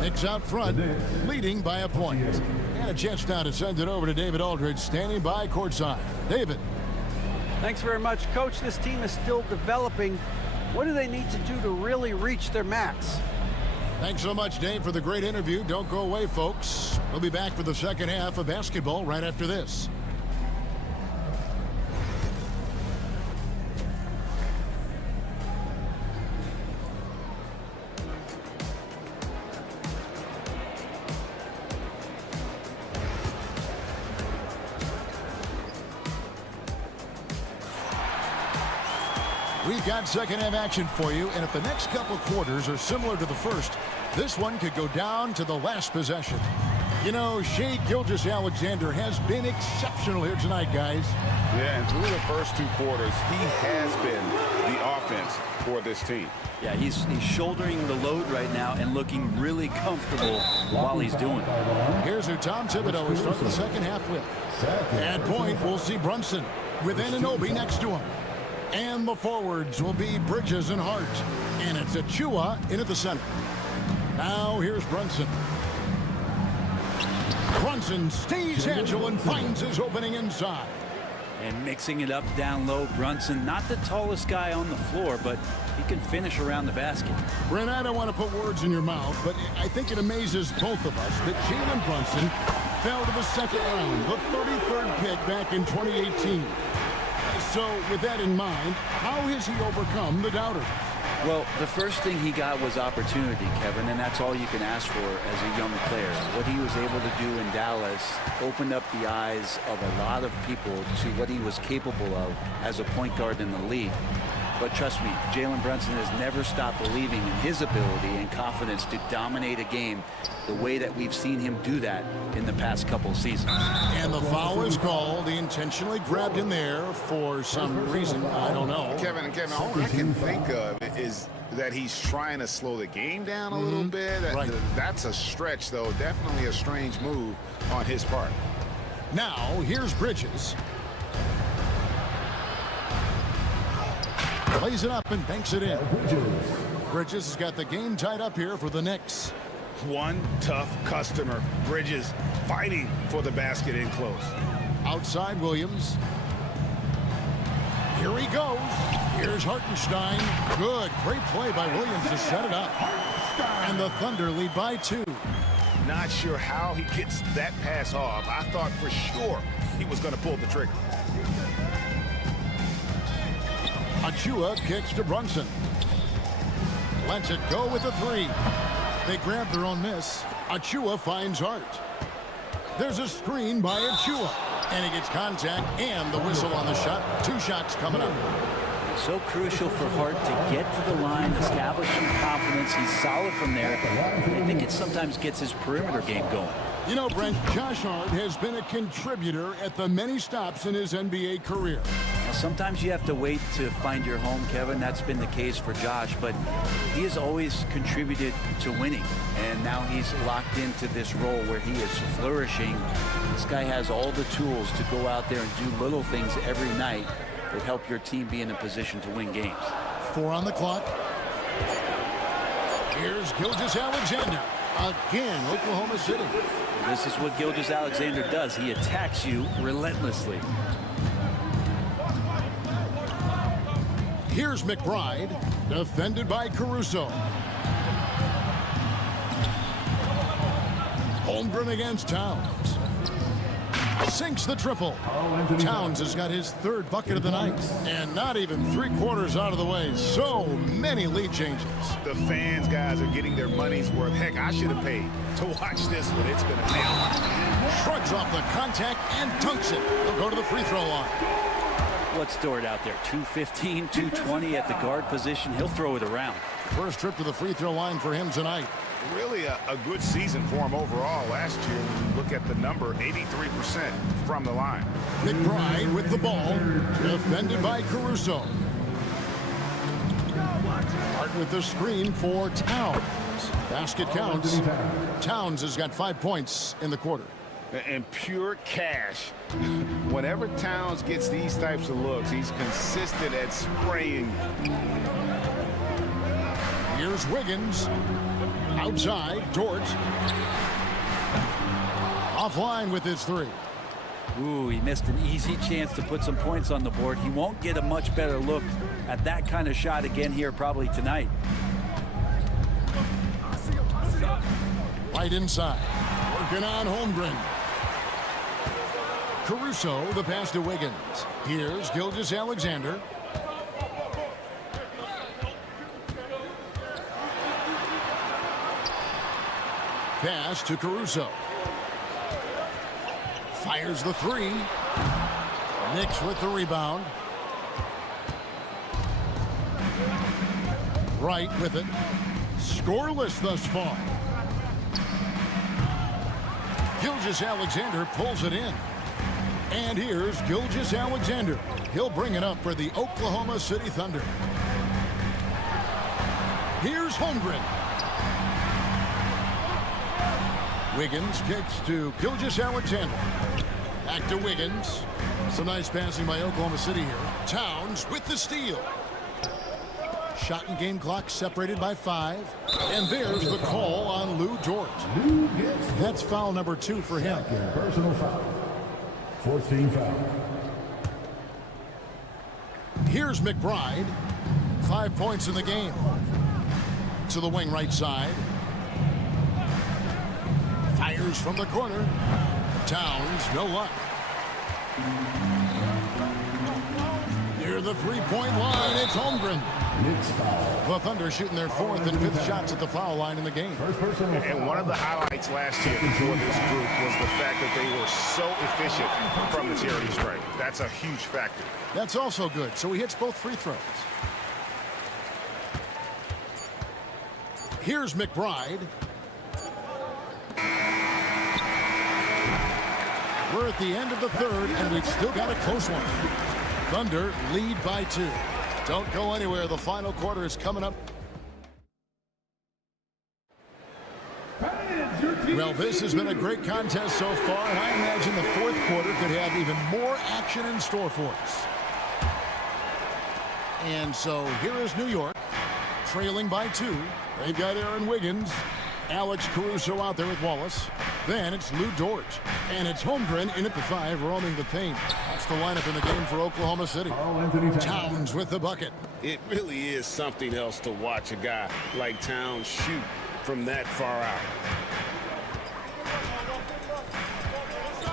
Knicks out front, leading by a point. And a chance now to send it over to David Aldridge, standing by courtside. David. Thanks very much, Coach. This team is still developing. What do they need to do to really reach their max? Thanks so much, Dave, for the great interview. Don't go away, folks. We'll be back for the second half of basketball right after this. We've got second half action for you, and if the next couple quarters are similar to the first, this one could go down to the last possession. You know, Shai Gilgeous-Alexander has been exceptional here tonight, guys. Yeah, and through the first 2 quarters, he has been the offense for this team. Yeah, he's shouldering the load right now and looking really comfortable while he's doing it. Here's who Tom Thibodeau will start the second half with. At point, we'll see Brunson with Anunoby next to him. And the forwards will be Bridges and Hart. And it's Achua in at the center. Now here's Brunson. Brunson stays agile and finds his opening inside. And mixing it up down low, Brunson, not the tallest guy on the floor, but he can finish around the basket. Brent, I don't want to put words in your mouth, but I think it amazes both of us that Jalen Brunson fell to the second round, the 33rd pick back in 2018. So with that in mind, how has he overcome the doubters? Well, the first thing he got was opportunity, Kevin, and that's all you can ask for as a young player. What he was able to do in Dallas opened up the eyes of a lot of people to what he was capable of as a point guard in the league. But trust me, Jalen Brunson has never stopped believing in his ability and confidence to dominate a game the way that we've seen him do that in the past couple seasons. And the foul is called. He intentionally grabbed in there for some reason. I don't know. Kevin, all I can think of is that he's trying to slow the game down a little bit. That's a stretch, though. Definitely a strange move on his part. Now, here's Bridges. Plays it up and banks it in. Bridges has got the game tied up here for the Knicks. One tough customer. Bridges fighting for the basket in close. Outside Williams. Here he goes. Here's Hartenstein. Good. Great play by Williams to set it up. And the Thunder lead by 2. Not sure how he gets that pass off. I thought for sure he was going to pull the trigger. Achua kicks to Brunson. Lets it go with a 3. They grab their own miss. Achua finds Hart. There's a screen by Achua. And he gets contact and the whistle on the shot. 2 shots coming up. So crucial for Hart to get to the line, establish some confidence. He's solid from there. I think it sometimes gets his perimeter game going. You know, Brent, Josh Hart has been a contributor at the many stops in his NBA career. Now, sometimes you have to wait to find your home, Kevin. That's been the case for Josh, but he has always contributed to winning. And now he's locked into this role where he is flourishing. This guy has all the tools to go out there and do little things every night that help your team be in a position to win games. 4 on the clock. Here's Gilgeous-Alexander. Again, Oklahoma City. This is what Gilgeous-Alexander does. He attacks you relentlessly. Here's McBride, defended by Caruso. Holmgren against Towns. Sinks the triple. Towns has got his 3rd bucket of the night. And not even 3/4 out of the way. So many lead changes. The fans, guys, are getting their money's worth. Heck, I should have paid to watch this one. It's been a nail. Shrugs off the contact and dunks it. He'll go to the free throw line. What's stored out there? 215, 220 at the guard position. He'll throw it around. First trip to the free throw line for him tonight. Really a good season for him overall last year. When you look at the number, 83% from the line. McBride with the ball, defended by Caruso. Hart with the screen for Towns. Basket counts. Towns has got 5 points in the quarter. And pure cash. Whenever Towns gets these types of looks, he's consistent at spraying. Here's Wiggins. Outside, Dort. Offline with his 3. Ooh, he missed an easy chance to put some points on the board. He won't get a much better look at that kind of shot again here probably tonight. Right inside. Working on Holmgren. Caruso, the pass to Wiggins. Here's Gilgeous-Alexander. Pass to Caruso. Fires the 3. Knicks with the rebound. Right with it. Scoreless thus far. Gilgeous-Alexander pulls it in. And here's Gilgeous-Alexander. He'll bring it up for the Oklahoma City Thunder. Here's Holmgren. Wiggins kicks to Gilgeous-Alexander. Back to Wiggins. Some nice passing by Oklahoma City here. Towns with the steal. Shot and game clock separated by 5. And there's the call on Lou Dort. That's foul number 2 for him. Personal foul. 14 foul. Here's McBride. 5 points in the game. To the wing right side. Fires from the corner. Towns, no luck. Near the three-point line, it's Holmgren. The Thunder shooting their 4th and 5th shots at the foul line in the game. And one of the highlights last year for this group was the fact that they were so efficient from the charity stripe. That's a huge factor. That's also good. So he hits both free throws. Here's McBride. We're at the end of the third, and we've still got a close one. Thunder lead by 2. Don't go anywhere. The final quarter is coming up. Well, this has been a great contest so far, and I imagine the fourth quarter could have even more action in store for us. And so here is New York, trailing by 2. They've got Aaron Wiggins, Alex Caruso out there with Wallace. Then it's Lou Dort, and it's Holmgren in at the 5, roaming the paint. That's the lineup in the game for Oklahoma City. Towns with the bucket. It really is something else to watch a guy like Towns shoot from that far out.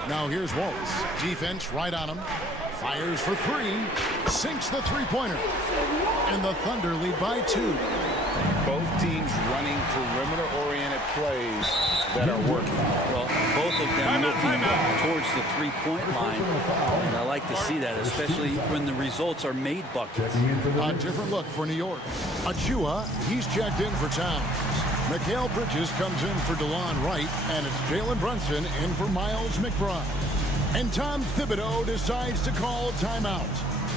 Now here's Wallace. Defense right on him. Fires for 3. Sinks the three-pointer. And the Thunder lead by 2. Both teams running perimeter-oriented plays that are working. Well, both of them looking towards the three-point line. And I like to see that, especially when the results are made buckets. A different look for New York. Achua, he's checked in for Towns. Mikal Bridges comes in for DeLon Wright, and it's Jalen Brunson in for Miles McBride. And Tom Thibodeau decides to call timeout.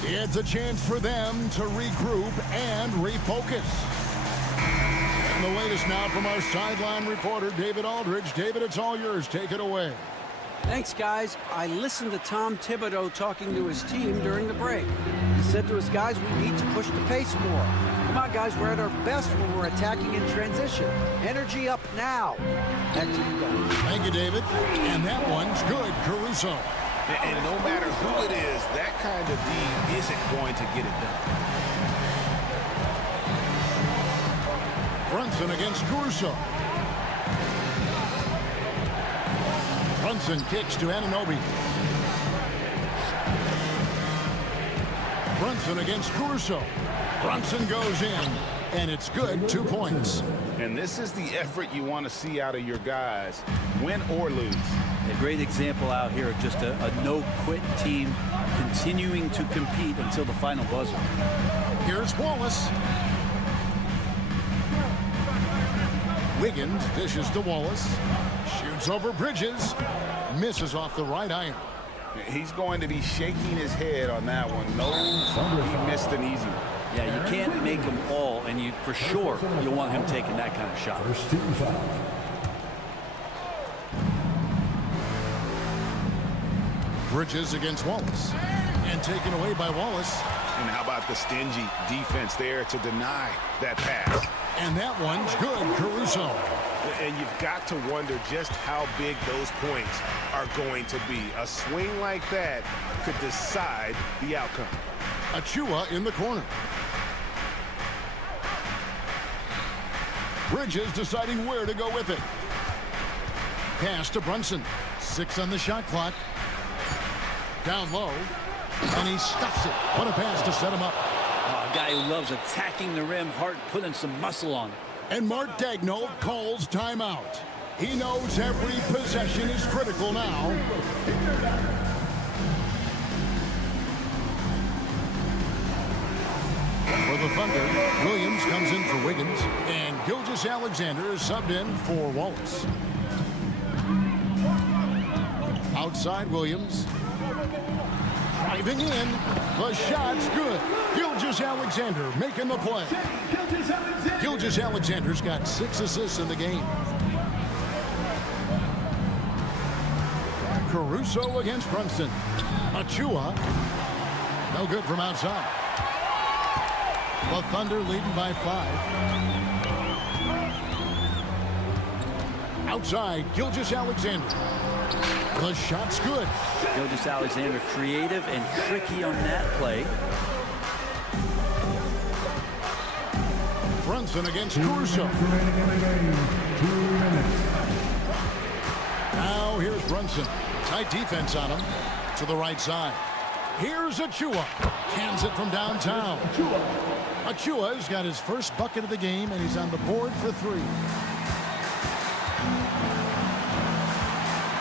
It's a chance for them to regroup and refocus. And the latest now from our sideline reporter, David Aldridge. David, it's all yours. Take it away. Thanks, guys. I listened to Tom Thibodeau talking to his team during the break. He said to his guys, we need to push the pace more. Come on, guys, we're at our best when we're attacking in transition. Energy up now. Back to you guys. Thank you, David. And that one's good, Caruso. And no matter who it is, that kind of D isn't going to get it done. Brunson against Caruso. Brunson kicks to Anunoby. Brunson against Caruso. Brunson goes in, and it's good. 2 points. And this is the effort you want to see out of your guys, win or lose. A great example out here of just a no-quit team continuing to compete until the final buzzer. Here's Wallace. Wiggins dishes to Wallace. Shoots over Bridges. Misses off the right iron. He's going to be shaking his head on that one. No, he missed an easy one. Yeah, you can't make them all, and you for sure you want him taking that kind of shot. Bridges against Wallace. And taken away by Wallace. And how about the stingy defense there to deny that pass? And that one's good, Caruso. And you've got to wonder just how big those points are going to be. A swing like that could decide the outcome. Achua in the corner. Bridges deciding where to go with it. Pass to Brunson. 6 on the shot clock. Down low. And he stuffs it. What a pass to set him up. A guy who loves attacking the rim hard, putting some muscle on it. And Mark Daigneault calls timeout. He knows every possession is critical now. For the Thunder, Williams comes in for Wiggins, and Gilgeous-Alexander is subbed in for Wallace. Outside Williams. Driving in. The shot's good. Gilgeous-Alexander making the play. Gilgeous-Alexander's got 6 assists in the game. Caruso against Brunson. Achua. No good from outside. The Thunder leading by 5. Outside, Gilgeous-Alexander. The shot's good. Gilgeous-Alexander creative and tricky on that play. Brunson against Caruso. Now here's Brunson. Tight defense on him. To the right side. Here's Achua. Hands it from downtown. Achua's got his first bucket of the game, and he's on the board for 3.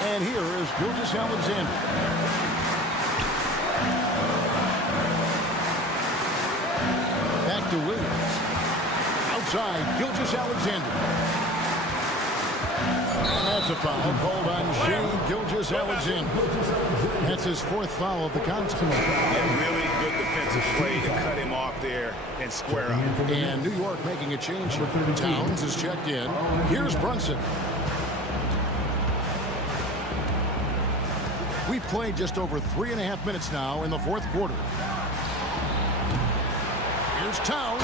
And here is Gilgeous-Alexander. Back to Williams. outside, Gilgeous-Alexander. And that's a foul called on Shane Gilgeous-Alexander. That's his fourth foul of the contest. And really good defensive play to cut him off there and square up. And New York making a change here. Towns is checked in. Here's Brunson. We've played just over 3.5 minutes now in the fourth quarter. Here's Towns,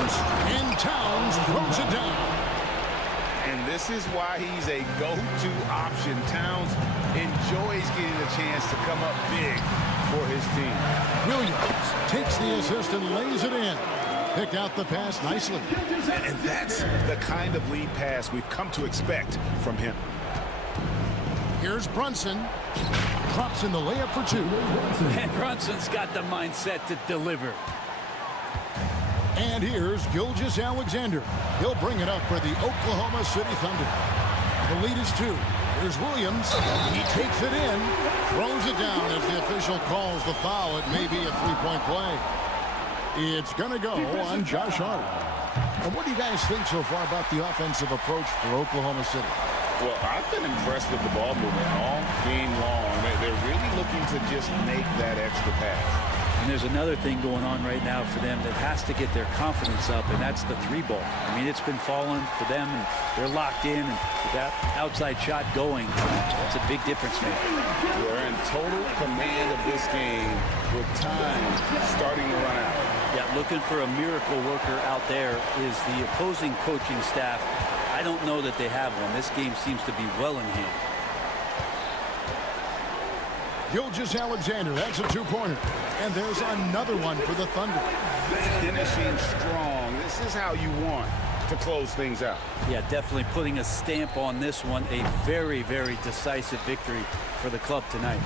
and Towns throws it down. And this is why he's a go-to option. Towns enjoys getting a chance to come up big for his team. Williams takes the assist and lays it in. Picked out the pass nicely. And that's the kind of lead pass we've come to expect from him. Here's Brunson. Drops in the layup for two. And Brunson's got the mindset to deliver. And here's Gilgeous-Alexander. He'll bring it up for the Oklahoma City Thunder. The lead is 2. Here's Williams. He takes it in, throws it down as the official calls the foul. It may be a three-point play. It's going to go on Josh Hart. And what do you guys think so far about the offensive approach for Oklahoma City? Well, I've been impressed with the ball movement all game long. They're really looking to just make that extra pass. And there's another thing going on right now for them that has to get their confidence up, and that's the three ball. I mean, it's been falling for them, and they're locked in, and with that outside shot going, that's a big difference maker. They're in total command of this game with time starting to run out. Yeah, looking for a miracle worker out there is the opposing coaching staff. I don't know that they have one. This game seems to be well in hand. Gilgeous-Alexander, that's a two-pointer. And there's another one for the Thunder. Finishing strong. This is how you want to close things out. Yeah, definitely putting a stamp on this one. A very, very decisive victory for the club tonight.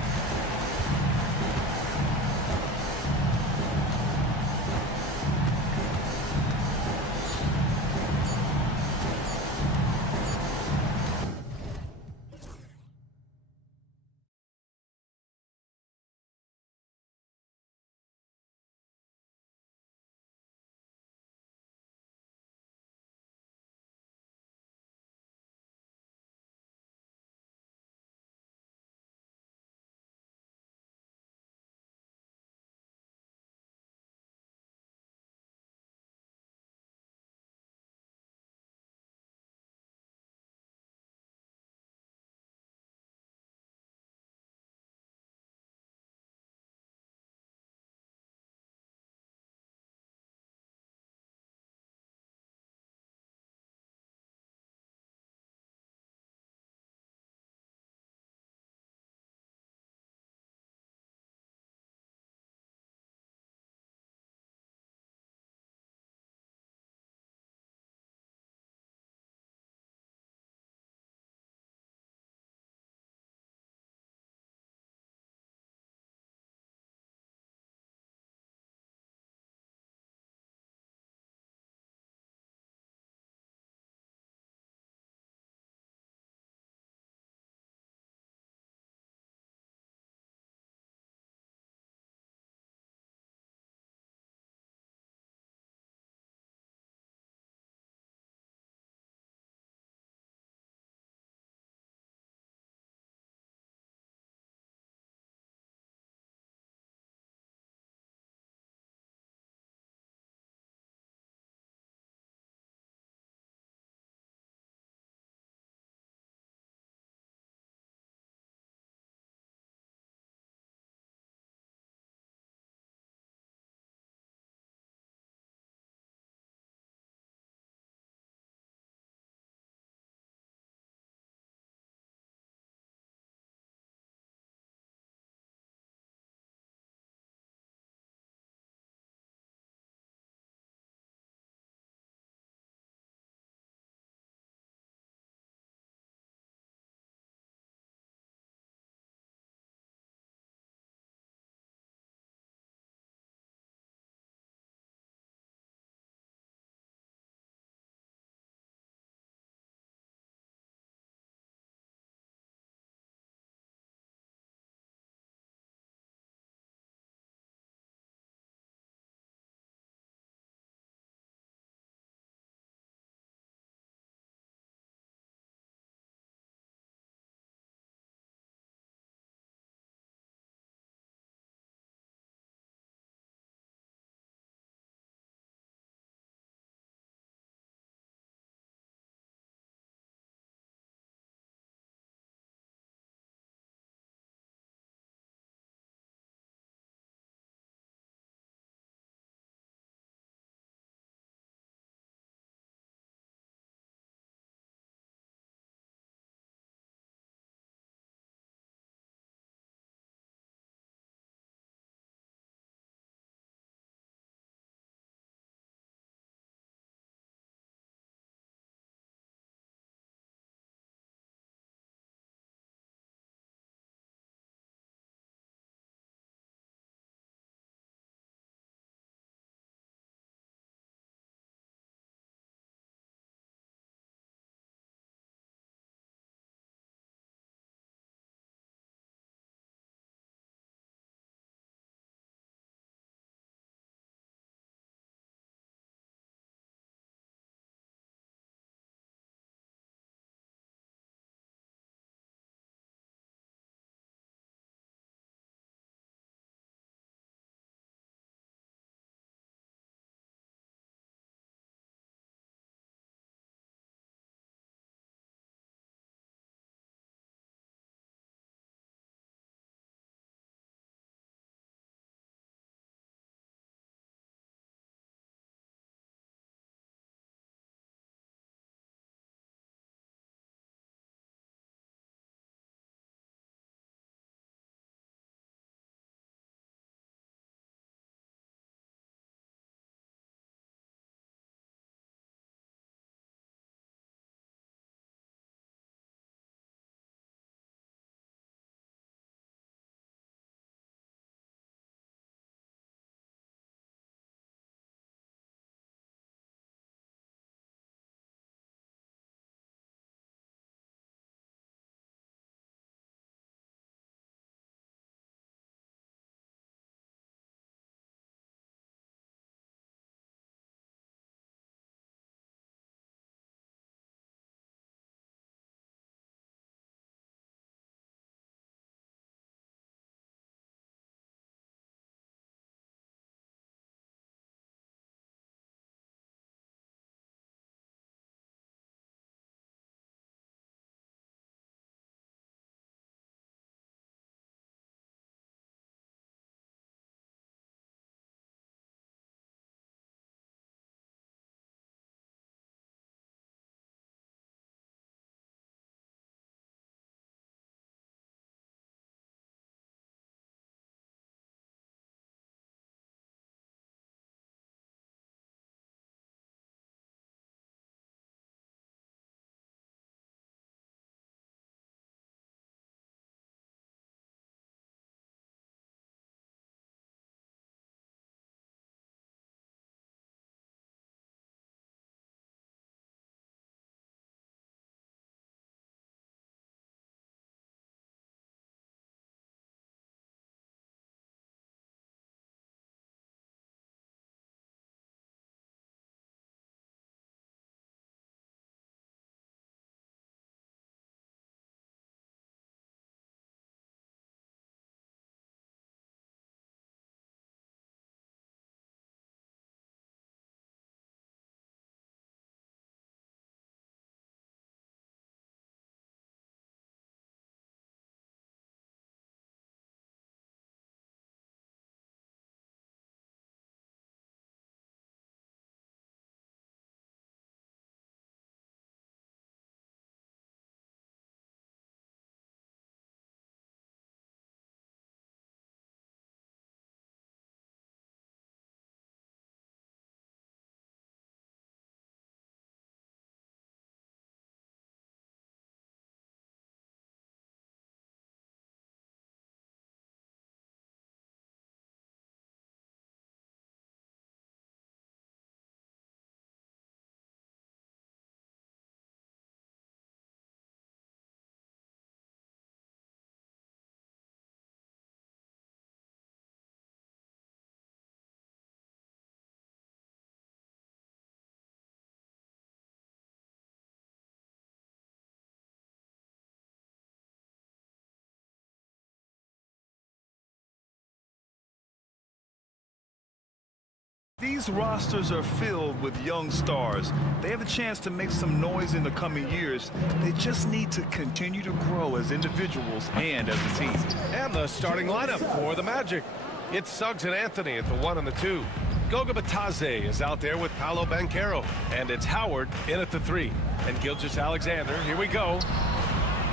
These rosters are filled with young stars. They have a chance to make some noise in the coming years. They just need to continue to grow as individuals and as a team. And the starting lineup for the Magic. It's Suggs and Anthony at the 1 and the 2. Goga Batadze is out there with Paolo Banchero. And it's Howard in at the 3. And Gilgeous-Alexander, here we go.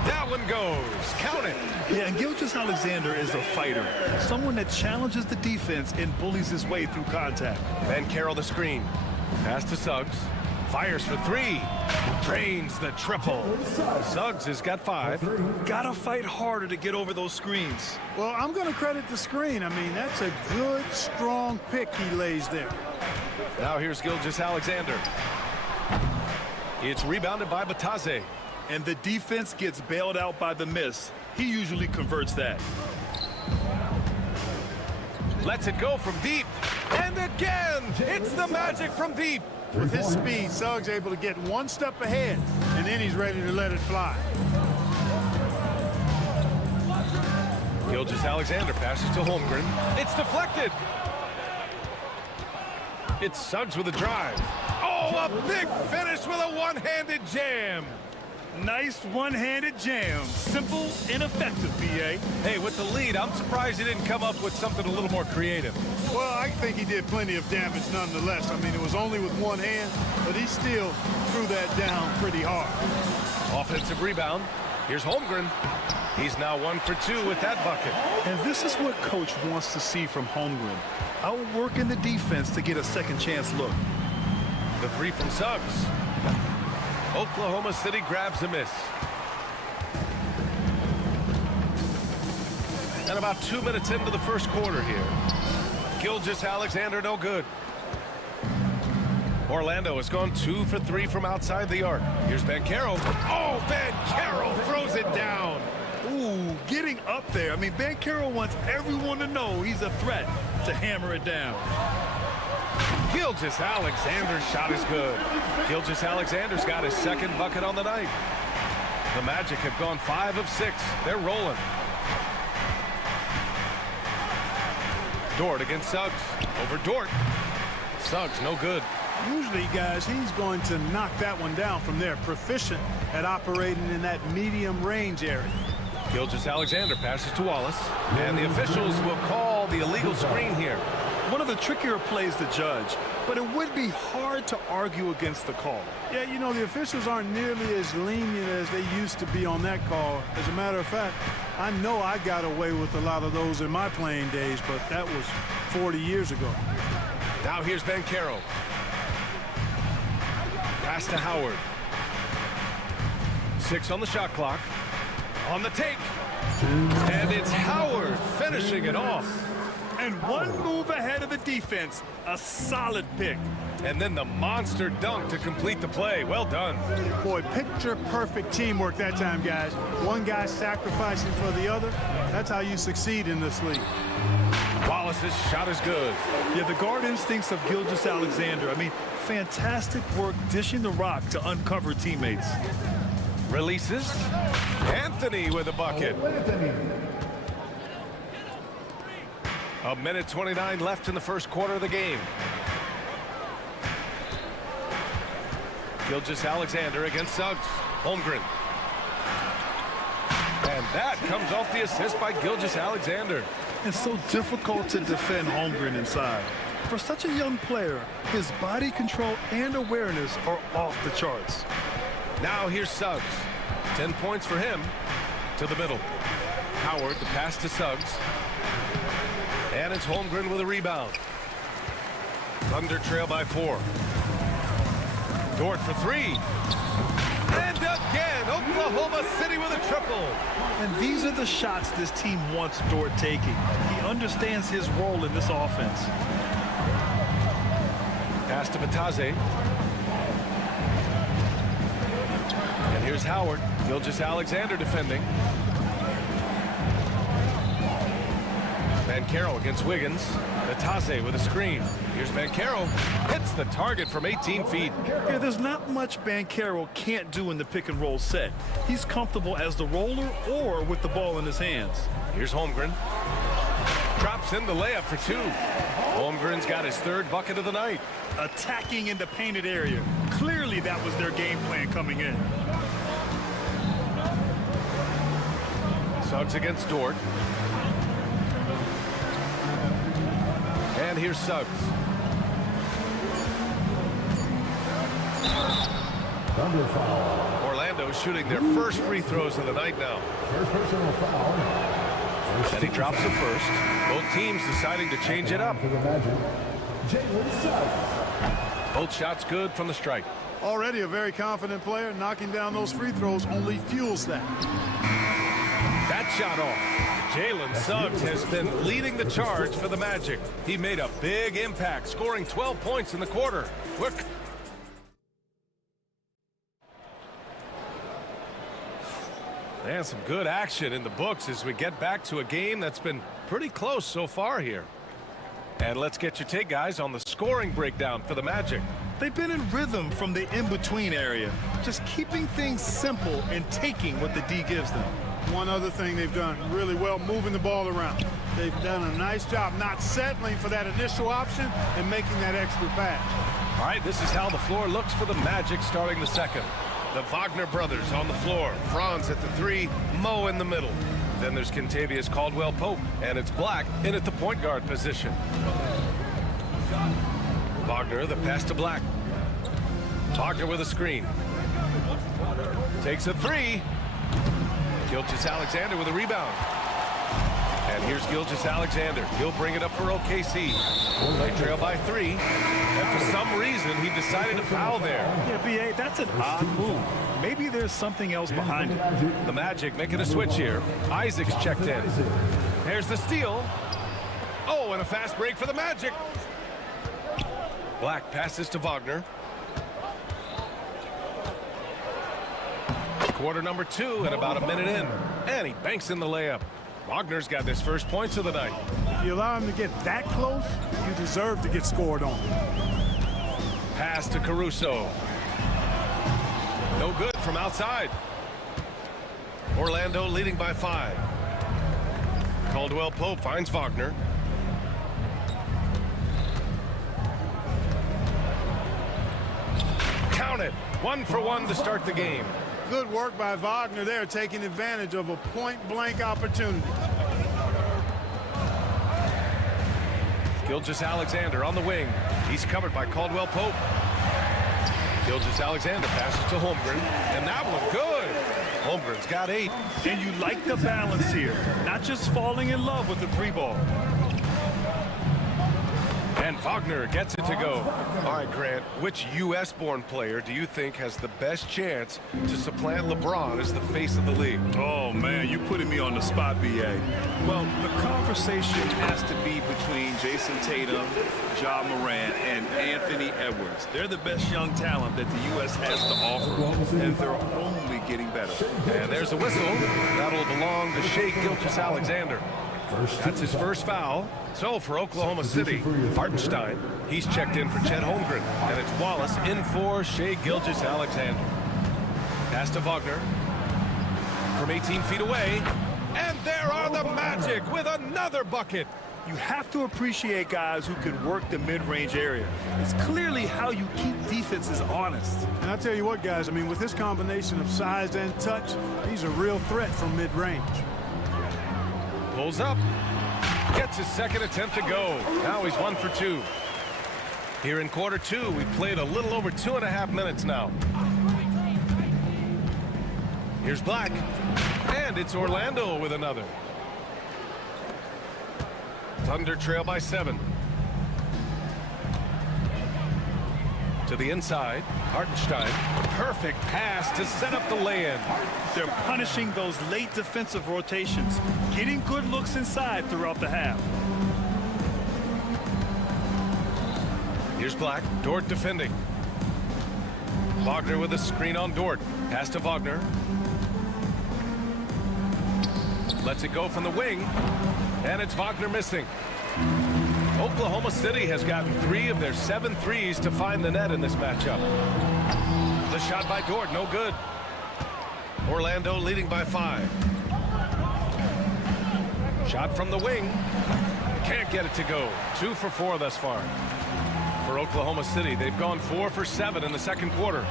That one goes. Count it. Yeah, and Gilgeous-Alexander is a fighter. Someone that challenges the defense and bullies his way through contact. Banchero the screen. Pass to Suggs. Fires for 3. Drains the triple. Suggs has got 5. Gotta fight harder to get over those screens. Well, I'm going to credit the screen. I mean, that's a good, strong pick he lays there. Now here's Gilgeous-Alexander. It's rebounded by Batadze. And the defense gets bailed out by the miss. He usually converts that. Lets it go from deep. And again, it's the Magic from deep. With his speed, Suggs able to get one step ahead, and then he's ready to let it fly. Gilgeous-Alexander passes to Holmgren. It's deflected. It's Suggs with a drive. Oh, a big finish with a one-handed jam. Nice one-handed jam. Simple and effective, B.A. Hey, with the lead, I'm surprised he didn't come up with something a little more creative. Well, I think he did plenty of damage nonetheless. I mean, it was only with one hand, but he still threw that down pretty hard. Offensive rebound. Here's Holmgren. He's now 1 for 2 with that bucket. And this is what Coach wants to see from Holmgren. Outworking the defense to get a second chance look. The 3 from Suggs. Oklahoma City grabs a miss. And about 2 minutes into the first quarter here. Gilgeous-Alexander no good. Orlando has gone 2 for 3 from outside the arc. Here's Banchero. Oh, Banchero throws it down. Ooh, getting up there. I mean, Banchero wants everyone to know he's a threat to hammer it down. Gilgeous-Alexander's shot is good. Gilgeous-Alexander's got his second bucket on the night. The Magic have gone 5 of 6. They're rolling. Dort against Suggs. Over Dort. Suggs no good. Usually, guys, he's going to knock that one down from there. Proficient at operating in that medium range area. Gilgeous-Alexander passes to Wallace. And the officials will call the illegal screen here. One of the trickier plays to judge, but it would be hard to argue against the call. Yeah, you know, the officials aren't nearly as lenient as they used to be on that call. As a matter of fact, I know I got away with a lot of those in my playing days, but that was 40 years ago. Now here's Banchero. Pass to Howard. 6 on the shot clock. On the take. And it's Howard finishing it off. And one move ahead of the defense. A solid pick. And then the monster dunk to complete the play. Well done. Boy, picture-perfect teamwork that time, guys. One guy sacrificing for the other. That's how you succeed in this league. Wallace's shot is good. Yeah, the guard instincts of Gilgeous-Alexander. I mean, fantastic work dishing the rock to uncover teammates. Releases. Anthony with a bucket. A minute 29 left in the first quarter of the game. Gilgeous-Alexander against Suggs. Holmgren. And that comes off the assist by Gilgeous-Alexander. It's so difficult to defend Holmgren inside. For such a young player, his body control and awareness are off the charts. Now here's Suggs. 10 points for him. To the middle. Howard, the pass to Suggs. And it's Holmgren with a rebound. Thunder trail by 4. Dort for 3. And again, Oklahoma City with a triple. And these are the shots this team wants Dort taking. He understands his role in this offense. Pass to Batadze. And here's Howard. Gilgeous-Alexander defending. Banchero against Wiggins. Batadze with a screen. Here's Banchero. Hits the target from 18 feet. Yeah, there's not much Banchero can't do in the pick and roll set. He's comfortable as the roller or with the ball in his hands. Here's Holmgren. Drops in the layup for 2. Holmgren's got his third bucket of the night. Attacking in the painted area. Clearly that was their game plan coming in. Suggs against Dort. And here's Suggs. Thunder foul. Orlando shooting their first free throws of the night now. First personal foul. And he drops it first. Both teams deciding to change it up. For the Magic, Jalen Suggs. Both shots good from the strike. Already a very confident player. Knocking down those free throws only fuels that. That shot off. Jalen Suggs has been leading the charge for the Magic. He made a big impact, scoring 12 points in the quarter. And some good action in the books as we get back to a game that's been pretty close so far here. And let's get your take, guys, on the scoring breakdown for the Magic. They've been in rhythm from the in-between area, just keeping things simple and taking what the D gives them. One other thing they've done really well, moving the ball around. They've done a nice job not settling for that initial option and making that extra pass. All right, this is how the floor looks for the Magic starting the second. The Wagner brothers on the floor. Franz at the three, Mo in the middle. Then there's Kentavious Caldwell-Pope, and it's Black in at the point guard position. Wagner, the pass to Black. Wagner with a screen. Takes a three. Gilgeous-Alexander with a rebound. And here's Gilgeous-Alexander. He'll bring it up for OKC. They trail by three. And for some reason, he decided to foul there. Yeah, B.A., that's an odd move. Maybe there's something else behind it. The Magic making a switch here. Isaac's checked in. There's the steal. Oh, and a fast break for the Magic. Black passes to Wagner. Quarter number 2 and about a minute in. And he banks in the layup. Wagner's got his first points of the night. If you allow him to get that close, you deserve to get scored on. Pass to Caruso. No good from outside. Orlando leading by 5. Caldwell-Pope finds Wagner. Count it. 1 for 1 to start the game. Good work by Wagner there, taking advantage of a point-blank opportunity. Gilgeous-Alexander on the wing. He's covered by Caldwell-Pope. Gilgeous-Alexander passes to Holmgren, and that one good. Holmgren's got 8. And you like the balance here, not just falling in love with the three ball. And Wagner gets it to go. All right, Grant, which U.S.-born player do you think has the best chance to supplant LeBron as the face of the league? Oh, man, you putting me on the spot, B.A. Well, the conversation has to be between Jason Tatum, Ja Morant, and Anthony Edwards. They're the best young talent that the U.S. has to offer, and they're only getting better. And there's a whistle. That'll belong to Shai Gilgeous-Alexander. That's his first foul. So for Oklahoma City, Hartenstein, he's checked in for Chet Holmgren. And it's Wallace in for Shai Gilgeous-Alexander. Pass to Wagner. From 18 feet away. And there are the Magic with another bucket. You have to appreciate guys who can work the mid-range area. It's clearly how you keep defenses honest. And I'll tell you what, guys, I mean, with this combination of size and touch, he's a real threat from mid-range. Pulls up. Gets his second attempt to go. Now he's 1 for 2. Here in quarter 2, we played a little over 2.5 minutes now. Here's Black. And it's Orlando with another. Thunder trail by 7. To the inside. Hartenstein. Perfect pass to set up the lay-in. They're punishing those late defensive rotations, getting good looks inside throughout the half. Here's Black. Dort defending. Wagner with a screen on Dort. Pass to Wagner. Lets it go from the wing. And it's Wagner missing. Oklahoma City has gotten 3 of their 7 threes to find the net in this matchup. The shot by Dort, no good. Orlando leading by 5. Shot from the wing. Can't get it to go. 2 for 4 thus far. For Oklahoma City, they've gone 4 for 7 in the second quarter.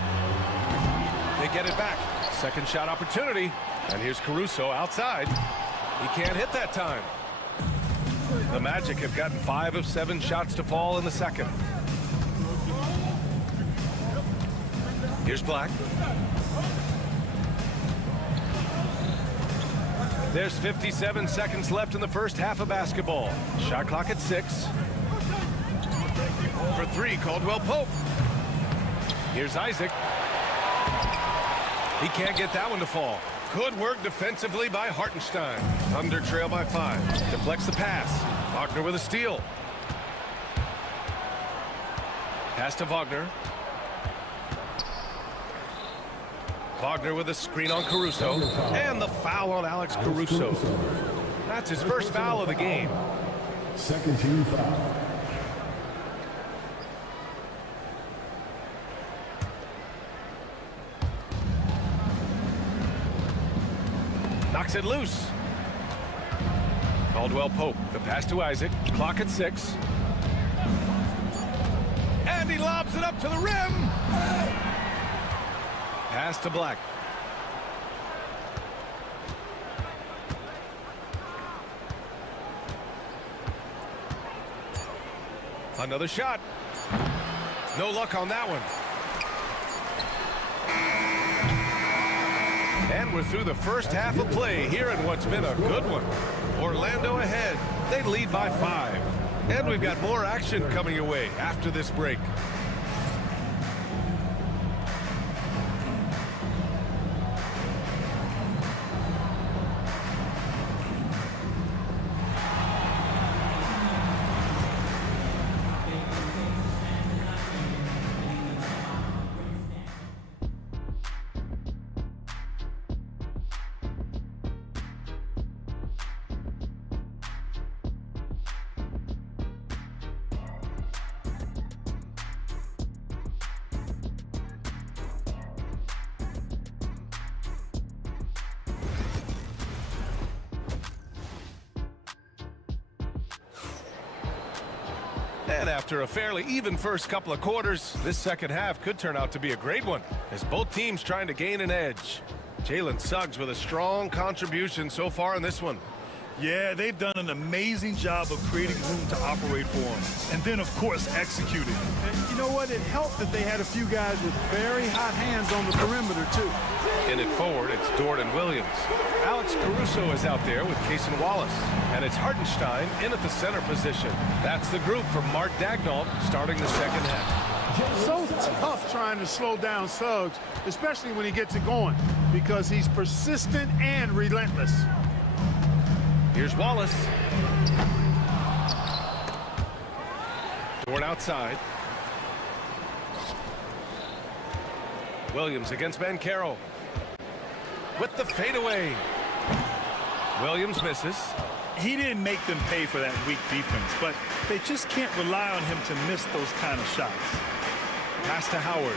They get it back. Second shot opportunity. And here's Caruso outside. He can't hit that time. The Magic have gotten 5 of 7 shots to fall in the second. Here's Black. There's 57 seconds left in the first half of basketball. Shot clock at 6. For 3, Caldwell Pope. Here's Isaac. He can't get that one to fall. Good work defensively by Hartenstein. Thunder trail by 5. Deflects the pass. Wagner with a steal. Pass to Wagner. Wagner with a screen on Caruso. And the foul on Alex Caruso. That's his first foul of the game. Second team foul. Knocks it loose. Caldwell Pope. The pass to Isaac. Clock at 6. And he lobs it up to the rim. Pass to Black. Another shot. No luck on that one. And we're through the first half of play here in what's been a good one. Orlando ahead. They lead by 5. And we've got more action coming your way after this break. And after a fairly even first couple of quarters, this second half could turn out to be a great one, as both teams trying to gain an edge. Jalen Suggs with a strong contribution so far in this one. Yeah, they've done an amazing job of creating room to operate for him. And then, of course, executing. And you know what? It helped that they had a few guys with very hot hands on the perimeter, too. In it forward, it's Dort and Williams. Alex Caruso is out there with Cason Wallace. And it's Hartenstein in at the center position. That's the group from Mark Daigneault starting the second half. So tough trying to slow down Suggs, especially when he gets it going, because he's persistent and relentless. Here's Wallace. Dort outside. Williams against Banchero. With the fadeaway. Williams misses. He didn't make them pay for that weak defense, but they just can't rely on him to miss those kind of shots. Pass to Howard.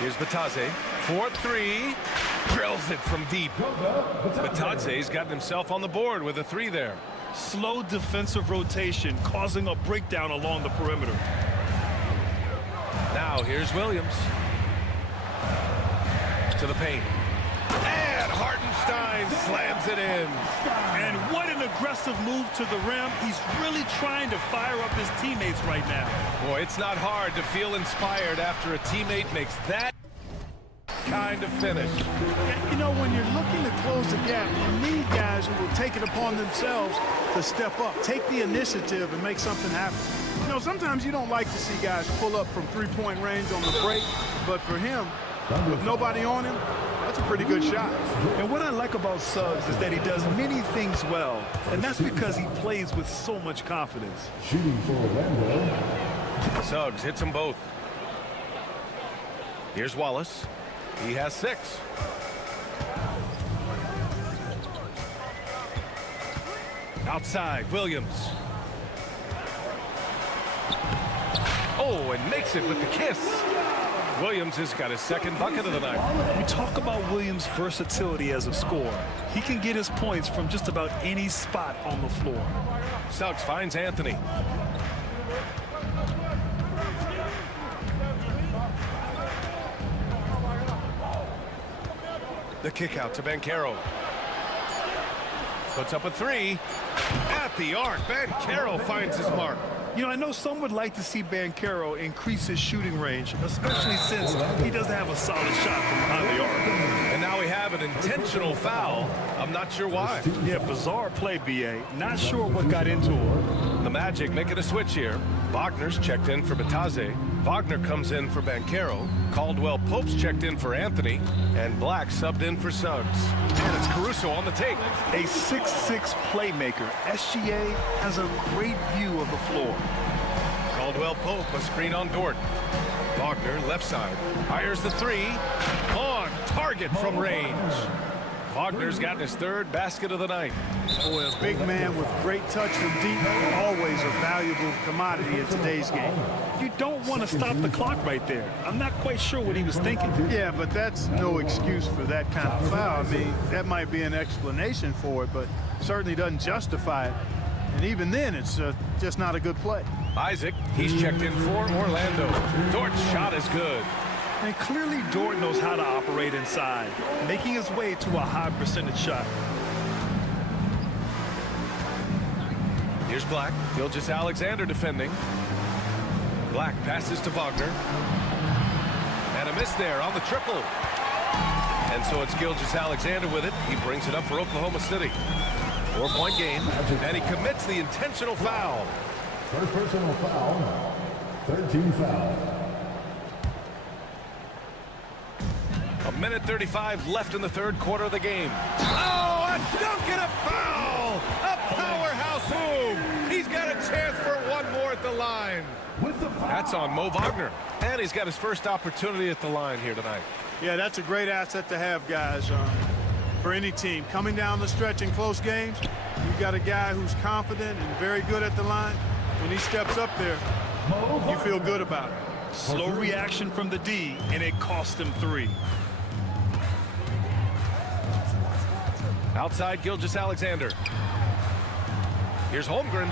Here's Batadze. 4-3. Drills it from deep. Batadze's gotten himself on the board with a 3 there. Slow defensive rotation causing a breakdown along the perimeter. Now here's Williams. To the paint. And Hartenstein slams it in. And what an aggressive move to the rim. He's really trying to fire up his teammates right now. Boy, it's not hard to feel inspired after a teammate makes that kind of finish. You know, when you're looking to close the gap, you need guys who will take it upon themselves to step up, take the initiative, and make something happen. You know, sometimes you don't like to see guys pull up from three-point range on the break, but for him, with nobody on him, that's a pretty good shot. And what I like about Suggs is that he does many things well, and that's because he plays with so much confidence. Shooting for Orlando. Suggs hits them both. Here's Wallace. He has 6. Outside, Williams. Oh, and makes it with the kiss. Williams has got his second bucket of the night. We talk about Williams' versatility as a scorer. He can get his points from just about any spot on the floor. Suggs finds Anthony. The kick out to Banchero. Puts up a three. At the arc, Banchero finds his mark. You know, I know some would like to see Banchero increase his shooting range, especially since he doesn't have a solid shot from behind the arc. And now we have an intentional foul. I'm not sure why. Yeah, bizarre play, B.A. Not sure what got into him. The Magic making a switch here. Wagner's checked in for Bataze. Wagner comes in for Banchero. Caldwell Pope's checked in for Anthony. And Black subbed in for Suggs. And it's Caruso on the take. A 6'6" playmaker. SGA has a great view of the floor. Caldwell Pope, a screen on Dort. Wagner, left side, fires the three. On target from range. Wagner's gotten his third basket of the night. Boy, a big man with great touch from deep, always a valuable commodity in today's game. You don't want to stop the clock right there. I'm not quite sure what he was thinking. Yeah, but that's no excuse for that kind of foul. I mean, that might be an explanation for it, but certainly doesn't justify it. And even then, it's just not a good play. Isaac, he's checked in for Orlando. Dort's shot is good. And clearly Dort knows how to operate inside, making his way to a high percentage shot. Here's Black. Gilgeous-Alexander defending. Black passes to Wagner. And a miss there on the triple. And so it's Gilgeous-Alexander with it. He brings it up for Oklahoma City. 4-point game. And he commits the intentional foul. First personal foul. 13 foul. A minute 35 left in the third quarter of the game. Oh, a dunk and a foul! A powerhouse move! He's got a chance for one more at the line. That's on Mo Wagner. And he's got his first opportunity at the line here tonight. Yeah, that's a great asset to have, guys, for any team. Coming down the stretch in close games, you've got a guy who's confident and very good at the line. When he steps up there, you feel good about it. Slow reaction from the D, and it cost him 3. Outside Gilgeous-Alexander. Here's Holmgren.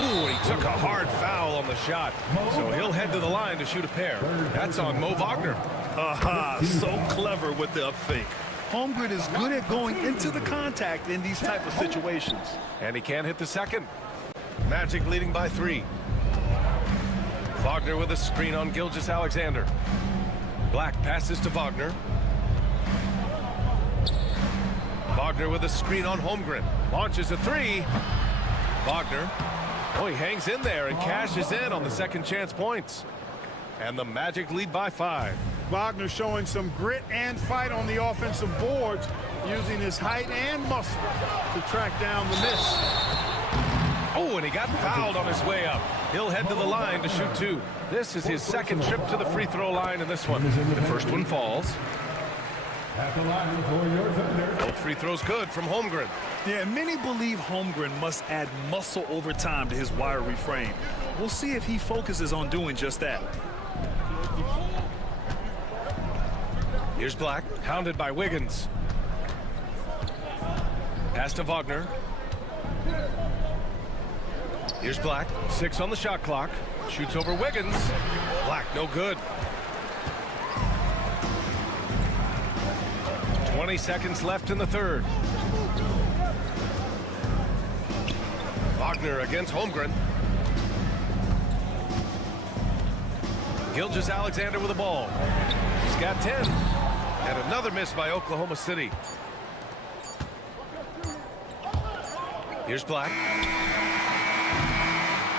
Ooh, he took a hard foul on the shot. So he'll head to the line to shoot a pair. That's on Mo Wagner. Aha, so clever with the up fake. Holmgren is good at going into the contact in these type of situations. And he can't hit the second. Magic leading by 3. Wagner with a screen on Gilgeous-Alexander. Black passes to Wagner. Wagner with a screen on Holmgren. Launches a 3. Wagner. Oh, he hangs in there and cashes in on the second chance points. And the Magic lead by 5. Wagner showing some grit and fight on the offensive boards, using his height and muscle to track down the miss. Oh, and he got fouled on his way up. He'll head to the line to shoot 2. This is his second trip to the free throw line in this one. The first one falls. At the line for your defender. Both free throws good from Holmgren. Yeah, many believe Holmgren must add muscle over time to his wiry frame. We'll see if he focuses on doing just that. Here's Black, hounded by Wiggins. Pass to Wagner. Here's Black, 6 on the shot clock. Shoots over Wiggins. Black, no good. 20 seconds left in the third. Wagner against Holmgren. Gilgeous-Alexander with the ball. He's got 10. And another miss by Oklahoma City. Here's Black.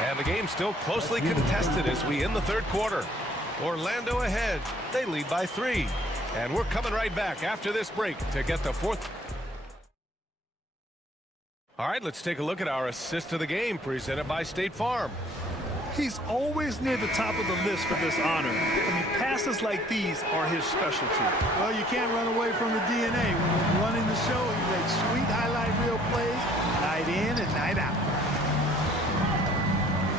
And the game's still closely contested as we end the third quarter. Orlando ahead. They lead by 3. And we're coming right back after this break to get the fourth. All right, let's take a look at our assist of the game presented by State Farm. He's always near the top of the list for this honor. I mean, passes like these are his specialty. Well, you can't run away from the DNA. When he's running the show, he makes sweet highlight reel plays night in and night out.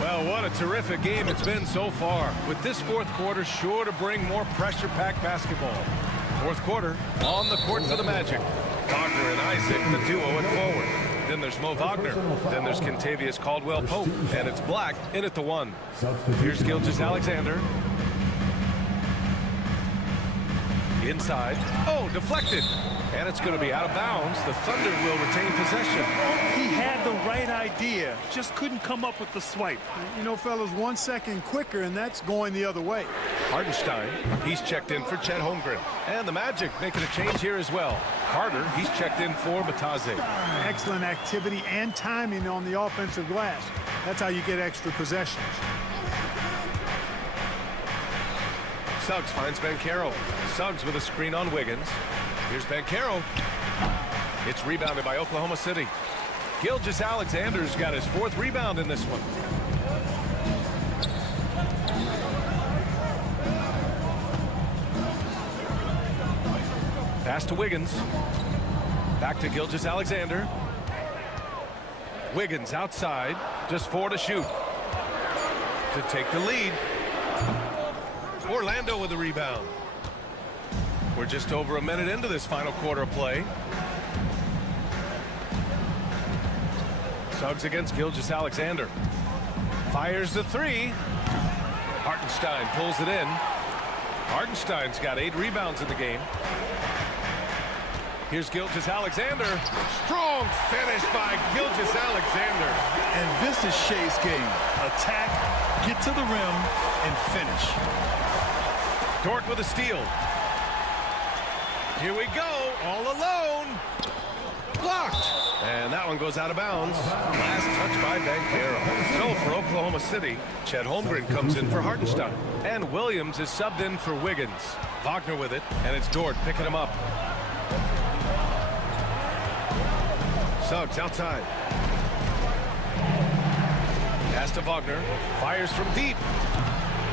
Well, What a terrific game it's been so far, with this fourth quarter sure to bring more pressure-packed basketball. Fourth quarter, on the court for the Magic. Wagner and Isaac, the duo at forward. Then there's Mo Wagner. Then there's Kentavious Caldwell-Pope. And it's Black in at the one. Here's Gilgeous-Alexander. Inside. Oh, deflected. And it's going to be out of bounds. The Thunder will retain possession. He had the right idea, just couldn't come up with the swipe. You know, fellas, 1 second quicker, and that's going the other way. Hartenstein, he's checked in for Chet Holmgren. And the Magic making a change here as well. Carter, he's checked in for Bataze. Excellent activity and timing on the offensive glass. That's how you get extra possessions. Suggs finds Banchero. Suggs with a screen on Wiggins. Here's Banchero. It's rebounded by Oklahoma City. Gilgeous-Alexander's got his fourth rebound in this one. Pass to Wiggins. Back to Gilgeous-Alexander. Wiggins outside. Just 4 to shoot. To take the lead. Orlando with the rebound. We're just over a minute into this final quarter of play. Suggs against Gilgeous-Alexander. Fires the three. Hartenstein pulls it in. Hartenstein's got 8 rebounds in the game. Here's Gilgeous-Alexander. Strong finish by Gilgeous-Alexander. And this is Shea's game. Attack, get to the rim, and finish. Dort with a steal. Here we go, all alone. Blocked. And that one goes out of bounds. Last touch by Banchero. So for Oklahoma City, Chet Holmgren comes in for Hartenstein. And Williams is subbed in for Wiggins. Wagner with it, and it's Dort picking him up. Suggs outside. Pass to Wagner. Fires from deep.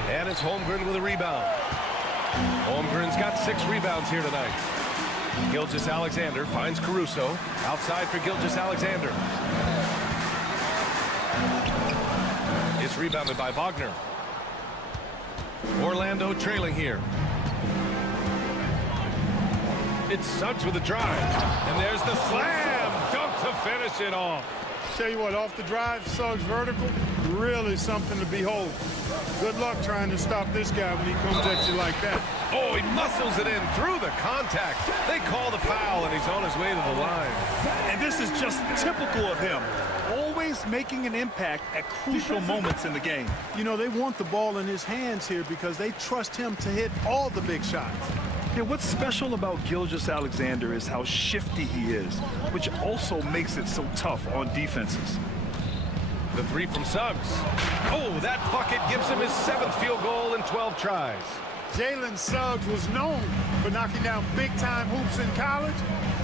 And it's Holmgren with a rebound. Holmgren's got 6 rebounds here tonight. Gilgeous-Alexander finds Caruso. Outside for Gilgeous-Alexander. It's rebounded by Wagner. Orlando trailing here. It's Suggs with a drive. And there's the slam. Dunk to finish it off. Tell you what, off the drive, Suggs vertical, really something to behold. Good luck trying to stop this guy when he comes at you like that. Oh, he muscles it in through the contact. They call the foul, and he's on his way to the line. And this is just typical of him. Always making an impact at crucial moments in the game. You know, they want the ball in his hands here because they trust him to hit all the big shots. Yeah, what's special about Gilgeous-Alexander is how shifty he is, which also makes it so tough on defenses. The three from Suggs. Oh, that bucket gives him his 7th field goal in 12 tries. Jalen Suggs was known for knocking down big-time hoops in college,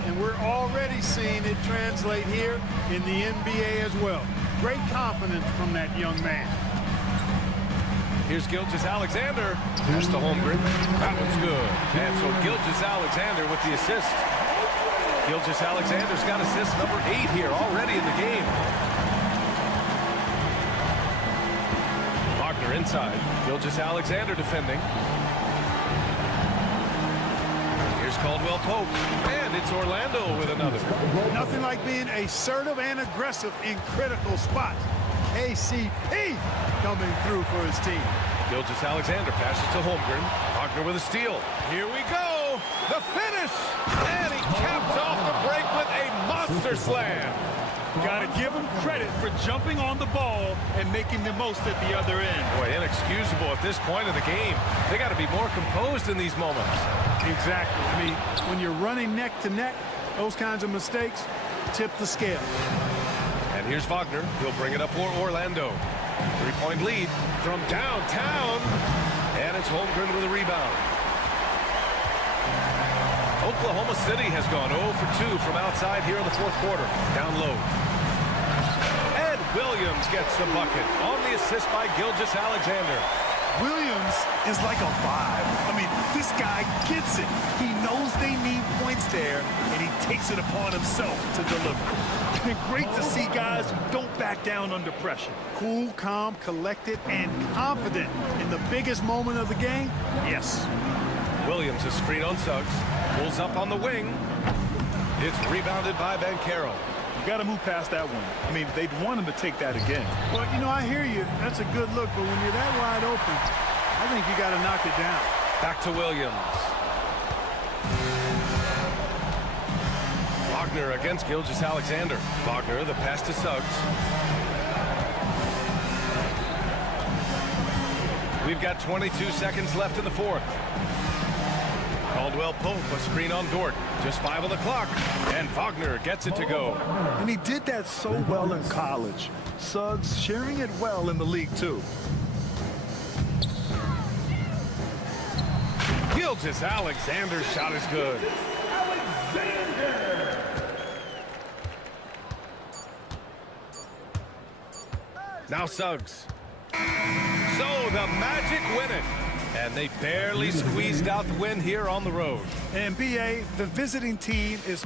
and we're already seeing it translate here in the NBA as well. Great confidence from that young man. Here's Gilgeous-Alexander. Pass to Holmgren. That one's good. And so Gilgeous-Alexander with the assist. Gilgeous-Alexander's got assist number 8 here already in the game. Wagner inside. Gilgeous-Alexander defending. Here's Caldwell-Pope. And it's Orlando with another. Nothing like being assertive and aggressive in critical spots. KCP coming through for his team. Gilgeous-Alexander passes to Holmgren. Wagner with a steal. Here we go. The finish. And he caps off the break with a monster slam. Got to give him credit for jumping on the ball and making the most at the other end. Boy, inexcusable at this point of the game. They got to be more composed in these moments. Exactly. I mean, when you're running neck to neck, those kinds of mistakes tip the scale. And here's Wagner. He'll bring it up for Orlando. 3-point lead from downtown. And it's Holmgren with a rebound. Oklahoma City has gone 0 for 2 from outside here in the fourth quarter. Down low. And Williams gets the bucket on the assist by Gilgeous-Alexander. Williams is like a vibe. I mean, this guy gets it. He knows they need points there, and he takes it upon himself to deliver. And great to see guys who don't back down under pressure. Cool, calm, collected, and confident in the biggest moment of the game? Yes. Williams is screen on Suggs. Pulls up on the wing. It's rebounded by Banchero. You got to move past that one. I mean, they'd want him to take that again. Well, you know, I hear you. That's a good look, but when you're that wide open, I think you got to knock it down. Back to Williams. Wagner against Gilgeous-Alexander. Wagner, the pass to Suggs. We've got 22 seconds left in the fourth. Caldwell Pope, a screen on Dort. Just 5 on the clock. And Wagner gets it to go. And he did that so well in college. Suggs sharing it well in the league, too. Gilgeous-Alexander's shot is good. Now Suggs. So the Magic win it. And they barely squeezed out the win here on the road. And BA, the visiting team is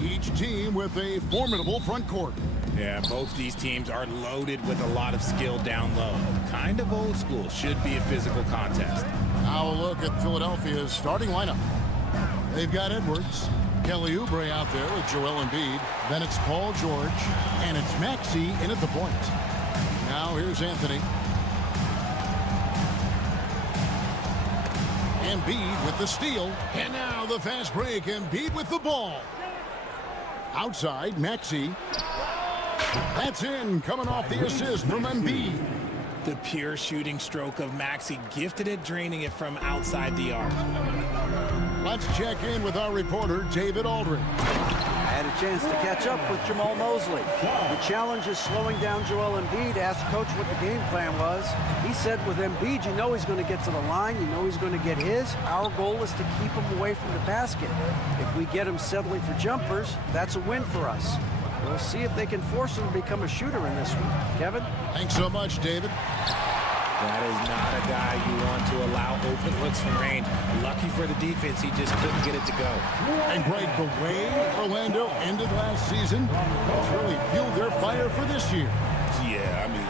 Each team with a formidable front court. Yeah, both these teams are loaded with a lot of skill down low. Kind of old school. Should be a physical contest. Now a look at Philadelphia's starting lineup. They've got Edwards, Kelly Oubre out there with Joel Embiid. Then it's Paul George, and it's Maxey in at the point. Now here's Anthony. Embiid with the steal. And now the fast break. Embiid with the ball. Outside, Maxey. That's in, coming off the assist from Embiid. The pure shooting stroke of Maxey, gifted at draining it from outside the arc. Let's check in with our reporter, David Aldridge. I had a chance to catch up with Jamal Mosley. The challenge is slowing down Joel Embiid. Asked coach what the game plan was. He said with Embiid, you know he's going to get to the line. You know he's going to get his. Our goal is to keep him away from the basket. If we get him settling for jumpers, that's a win for us. We'll see if they can force him to become a shooter in this one. Kevin? Thanks so much, David. That is not a guy you want to allow open looks from range. Lucky for the defense, he just couldn't get it to go. And Greg, the way Orlando ended last season has really fueled their fire for this year. Yeah, I mean,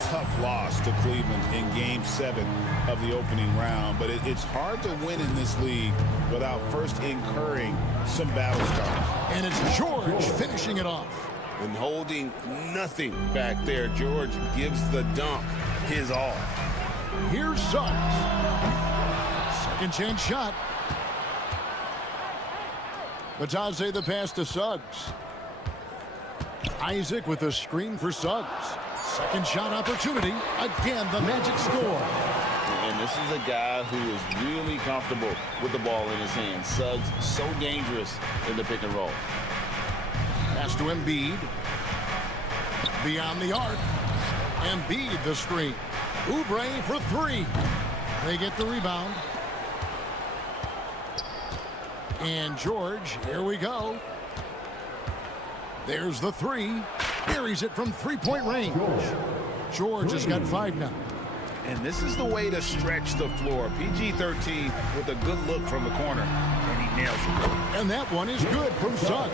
tough loss to Cleveland in Game 7 of the opening round, but it's hard to win in this league without first incurring some battle scars. And it's George finishing it off. And holding nothing back there, George gives the dunk his all. Here's Suggs. Second chance shot. Batadze the pass to Suggs. Isaac with a screen for Suggs. Second shot opportunity. Again, the Magic score. And this is a guy who is really comfortable with the ball in his hands. Suggs so dangerous in the pick and roll. Pass to Embiid. Beyond the arc. Embiid the screen. Oubre for three. They get the rebound. And George, here we go. There's the three. Buries it from three-point range. George has got 5 now. And this is the way to stretch the floor. PG-13 with a good look from the corner. And he nails it. And that one is good from Suggs.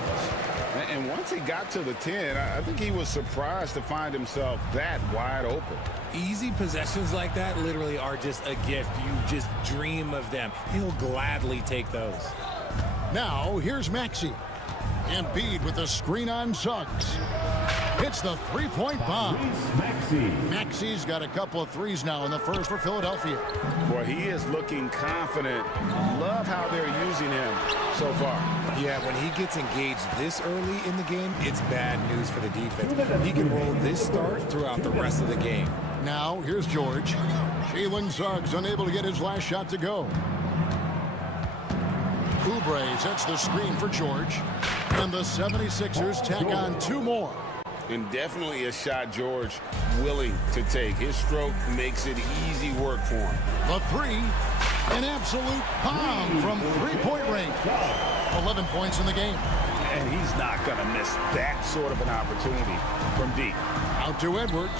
And once he got to the 10, I think he was surprised to find himself that wide open. Easy possessions like that literally are just a gift. You just dream of them. He'll gladly take those. Now, here's Maxey. Embiid with the screen on Suggs. Hits the three-point bomb. Maxey's got a couple of threes now in the first for Philadelphia. Boy, he is looking confident. Love how they're using him so far. Yeah, when he gets engaged this early in the game, it's bad news for the defense. He can roll this start throughout the rest of the game. Now, here's George. Jalen Suggs unable to get his last shot to go. Oubre sets the screen for George. And the 76ers tack on 2 more. And definitely a shot George willing to take. His stroke makes it easy work for him. The three, an absolute bomb from three-point range. 11 points in the game. And he's not going to miss that sort of an opportunity from deep. Out to Edwards.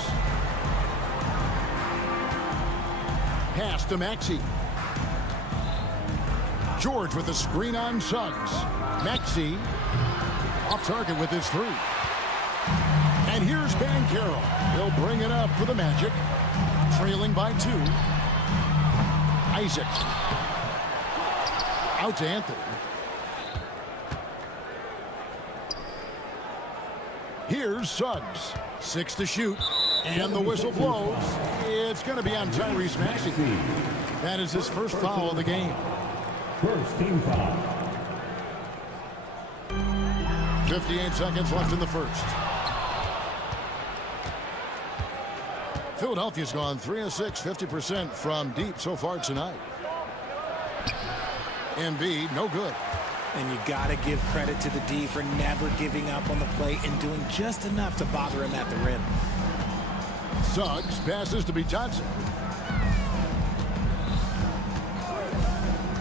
Pass to Maxey. George with the screen on Suggs. Maxey off target with his three. And here's Banchero. He'll bring it up for the Magic. Trailing by 2. Isaac. Out to Anthony. Here's Suggs. 6 to shoot. And the whistle blows. It's going to be on Tyrese Maxey. That is his first foul of the game. First team foul. 58 seconds left in the first. Philadelphia's gone 3 of 6, 50% from deep so far tonight. Embiid, no good. And you got to give credit to the D for never giving up on the play and doing just enough to bother him at the rim. Suggs passes to Batadze.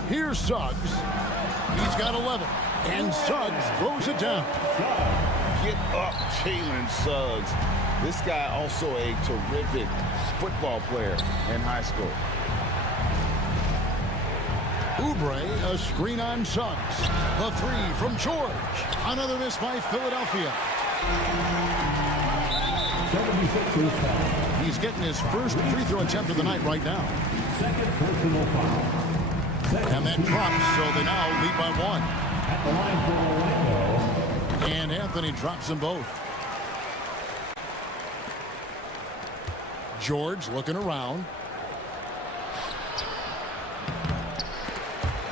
Here's Suggs. He's got 11. And Suggs throws it down. Get up, Jalen Suggs. This guy also a terrific football player in high school. Oubre, a screen on Suggs. The three from George. Another miss by Philadelphia. 76ers foul. He's getting his first free throw attempt of the night right now. Second personal foul. And that drops, so they now lead by one. At the line for Orlando. And Anthony drops them both. George looking around.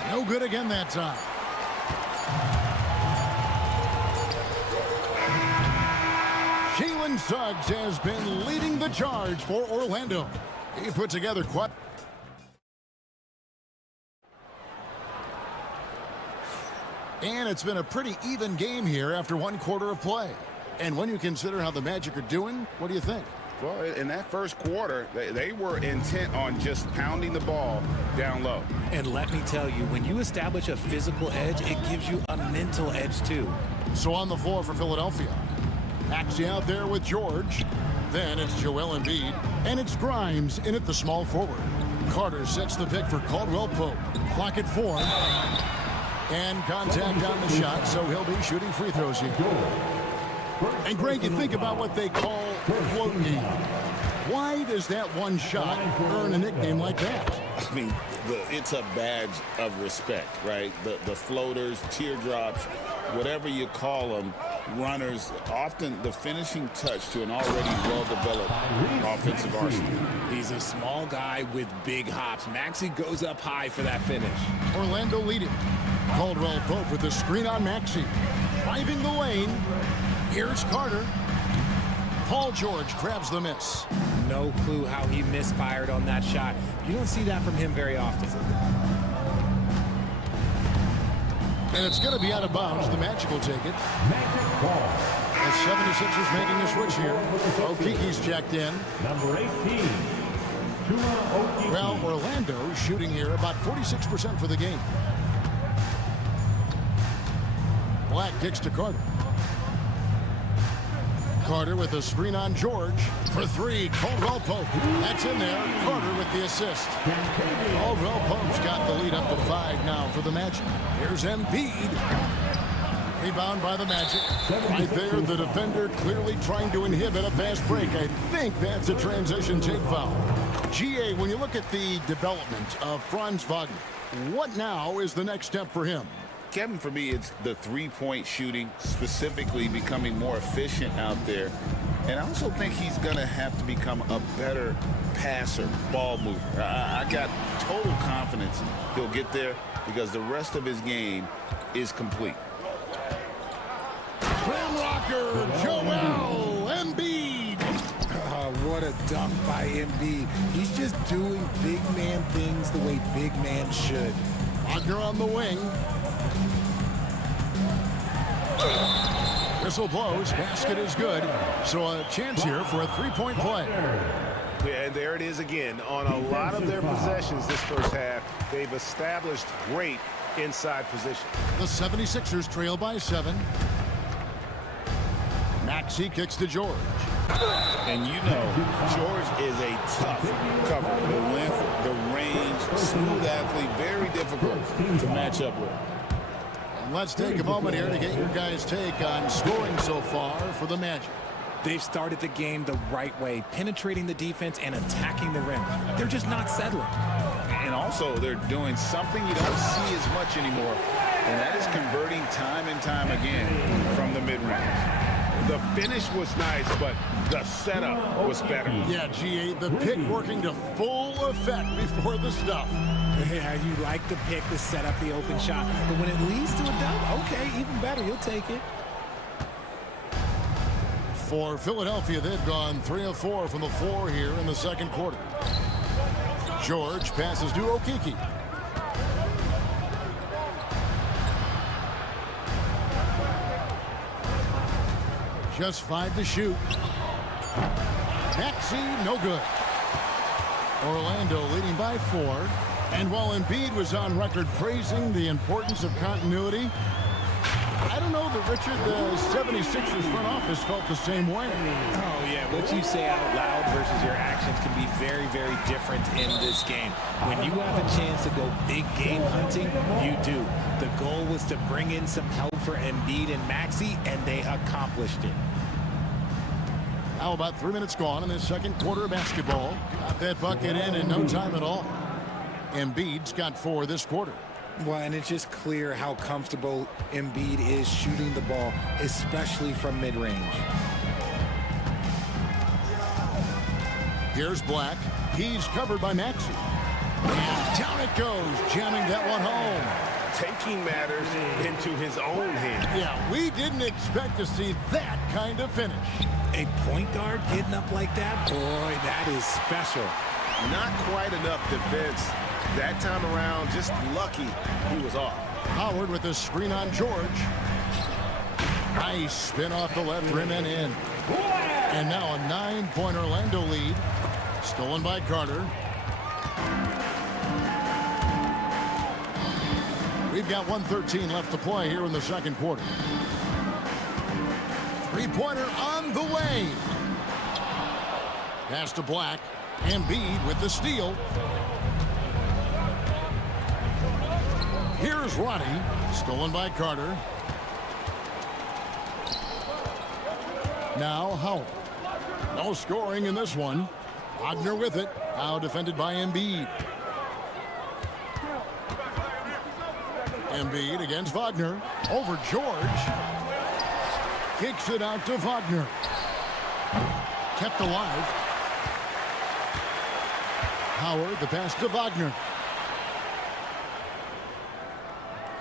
No good again that time. Jalen Suggs has been leading the charge for Orlando. He put together quite... And it's been a pretty even game here after one quarter of play. And when you consider how the Magic are doing, what do you think? Well, in that first quarter, they were intent on just pounding the ball down low. And let me tell you, when you establish a physical edge, it gives you a mental edge too. So on the floor for Philadelphia. Maxey out there with George. Then it's Joel Embiid. And it's Grimes in at the small forward. Carter sets the pick for Caldwell Pope. Clock at 4. And contact on the shot, so he'll be shooting free throws here. And Greg, you think about what they call floating. Why does that one shot earn a nickname like that? I mean, it's a badge of respect, right? The floaters, teardrops, whatever you call them, runners, often the finishing touch to an already well-developed offensive arsenal. He's a small guy with big hops. Maxey goes up high for that finish. Orlando leading. Caldwell Pope with the screen on Maxey. Driving the lane. Here's Carter. Paul George grabs the miss. No clue how he misfired on that shot. You don't see that from him very often. And it's going to be out of bounds. The Magic will take it. Magic ball. The 76ers making a switch here. Okiki's checked in. Number 18. Well, Orlando shooting here about 46% for the game. Black kicks to Carter. Carter with a screen on George for 3. Caldwell Pope. That's in there. Carter with the assist. Caldwell Pope's got the lead up to 5 now for the Magic. Here's Embiid. Rebound by the Magic. Right there, the defender clearly trying to inhibit a fast break. I think that's a transition take foul. GA, when you look at the development of Franz Wagner, what now is the next step for him? Kevin, for me, it's the three-point shooting, specifically becoming more efficient out there. And I also think he's going to have to become a better passer, ball mover. I got total confidence he'll get there because the rest of his game is complete. Rim rocker, Joel Embiid. What a dunk by Embiid. He's just doing big man things the way big man should. Wagner on the wing. Whistle blows. Basket is good. So a chance here for a three-point play. Yeah, and there it is again. On a lot of their possessions this first half, they've established great inside position. The 76ers trail by 7. Maxey kicks to George. And you know, George is a tough cover. The length, the range, smooth athlete, very difficult to match up with. And let's take a moment here to get your guys' take on scoring so far for the Magic. They've started the game the right way, penetrating the defense and attacking the rim. They're just not settling. And also, they're doing something you don't see as much anymore, and that is converting time and time again from the mid-range. The finish was nice, but the setup was better. Yeah, GA, the pick working to full effect before the stuff. Yeah, you like the pick to set up the open shot, but when it leads to a dunk, okay, even better, you'll take it. For Philadelphia, they've gone 3 of 4 from the floor here in the second quarter. George passes to Okiki. Just 5 to shoot. Maxey, no good. Orlando leading by 4. And while Embiid was on record praising the importance of continuity, I don't know that, Richard, the 76ers front office felt the same way. Oh, yeah. What you say out loud versus your actions can be very, very different in this game. When you have a chance to go big game hunting, you do. The goal was to bring in some help for Embiid and Maxey, and they accomplished it. Now about 3 minutes gone in this second quarter of basketball. Got that bucket in no time at all. Embiid's got 4 this quarter. Well, and it's just clear how comfortable Embiid is shooting the ball, especially from mid-range. Here's Black. He's covered by Maxey. And down it goes, jamming that one home. Taking matters into his own hands. Yeah, we didn't expect to see that kind of finish. A point guard getting up like that? Boy, that is special. Not quite enough defense that time around. Just lucky he was off. Howard with the screen on George. Nice spin off the left rim and in. And now a 9-point Orlando lead. Stolen by Carter. We've got 1:13 left to play here in the second quarter. Three-pointer on the way. Pass to Black. Embiid with the steal. Here's Roddy. Stolen by Carter. Now Howard. No scoring in this one. Wagner with it. Now defended by Embiid. Embiid against Wagner. Over George. Kicks it out to Wagner. Kept alive. Howard, the pass to Wagner.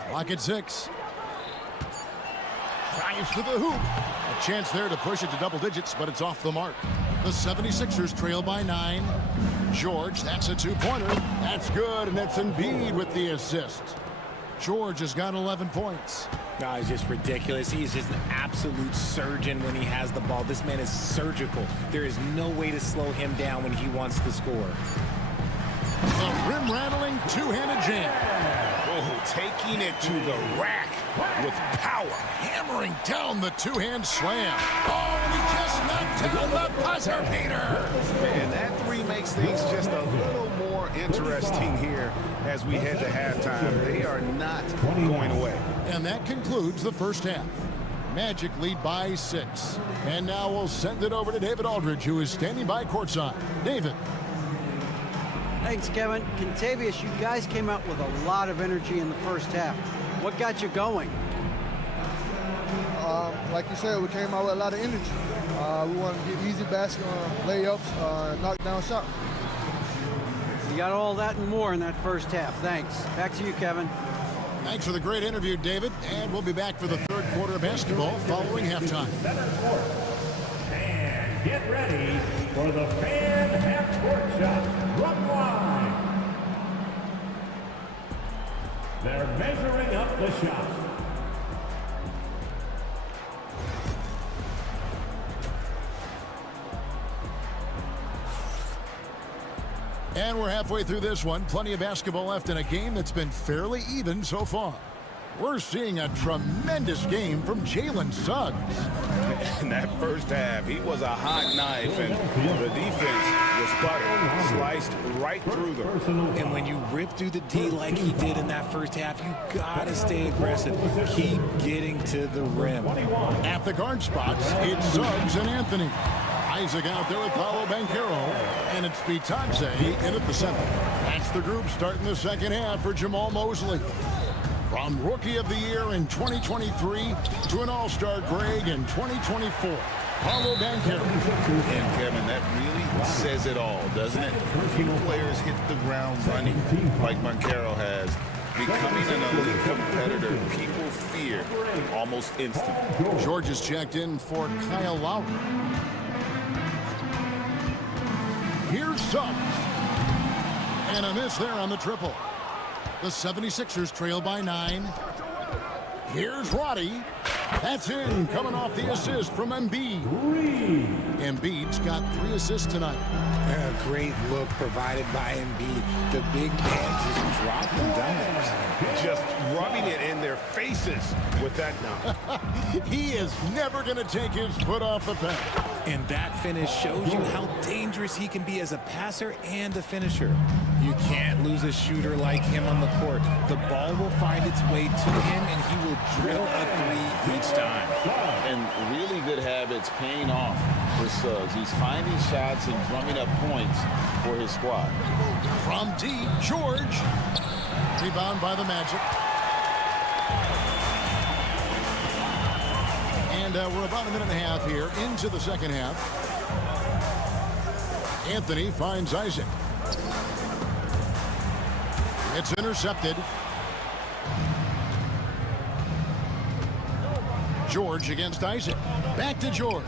Clock at 6. Drives to the hoop. A chance there to push it to double digits, but it's off the mark. The 76ers trail by 9. George, that's a 2-pointer. That's good, and it's Embiid with the assist. George has got 11 points. No, it's just ridiculous. He is just an absolute surgeon when he has the ball. This man is surgical. There is no way to slow him down when he wants to score. The rim-rattling two-handed jam. Oh, taking it to the rack with power. Hammering down the two-hand slam. Oh, and he just knocked down the buzzer beater. Man, that three makes things just a little more interesting here as we head to halftime. They are not going away. And that concludes the first half. Magic lead by 6. And now we'll send it over to David Aldridge, who is standing by courtside. David. Thanks, Kevin. Contavious, you guys came out with a lot of energy in the first half. What got you going? Like you said, we came out with a lot of energy. We wanted to get easy basket layups, knock down shots. You got all that and more in that first half. Thanks. Back to you, Kevin. Thanks for the great interview, David. And we'll be back for the third quarter of basketball following halftime. And get ready for the fan half-court shot run line. They're measuring up the shot. And we're halfway through this one. Plenty of basketball left in a game that's been fairly even so far. We're seeing a tremendous game from Jalen Suggs. In that first half, he was a hot knife, and the defense was buttered, sliced right through them. And when you rip through the D like he did in that first half, you gotta stay aggressive. Keep getting to the rim. At the guard spots, it's Suggs and Anthony. Isaac out there with Paolo Banchero, and it's Bitadze in at the center. That's the group starting the second half for Jamal Mosley. From Rookie of the Year in 2023 to an All-Star Greg in 2024, Paolo Banchero. And Kevin, that really says it all, doesn't it? Few players hit the ground running like Banchero has. Becoming an elite competitor, people fear almost instant. George is checked in for Kyle Lowry. Here's Suggs. And a miss there on the triple. The 76ers trail by 9. Here's Roddy. That's in, coming off the assist from Embiid. Embiid's got 3 assists tonight. A great look provided by Embiid. The big man just dropped them down. Just rubbing it in their faces with that dunk. He is never going to take his foot off the pedal. And that finish shows you how dangerous he can be as a passer and a finisher. You can't lose a shooter like him on the court. The ball will find its way to him, and he will drill a 3 each time. And really good habits paying off for Suggs. He's finding shots and drumming up points for his squad. From deep, George. Rebound by the Magic. And we're about a minute and a half here into the second half. Anthony finds Isaac. It's intercepted. George against Isaac. Back to George.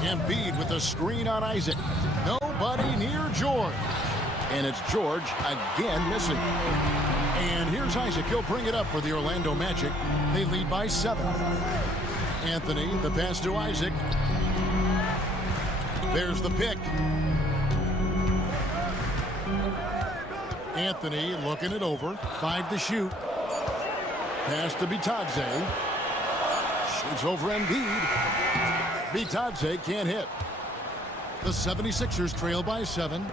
Embiid with a screen on Isaac. Nobody near George. And it's George again missing. And here's Isaac. He'll bring it up for the Orlando Magic. They lead by 7. Anthony, the pass to Isaac. There's the pick. Anthony looking it over. 5 to shoot. Pass to Bitadze. Shoots over Embiid. Bitadze can't hit. The 76ers trail by 7.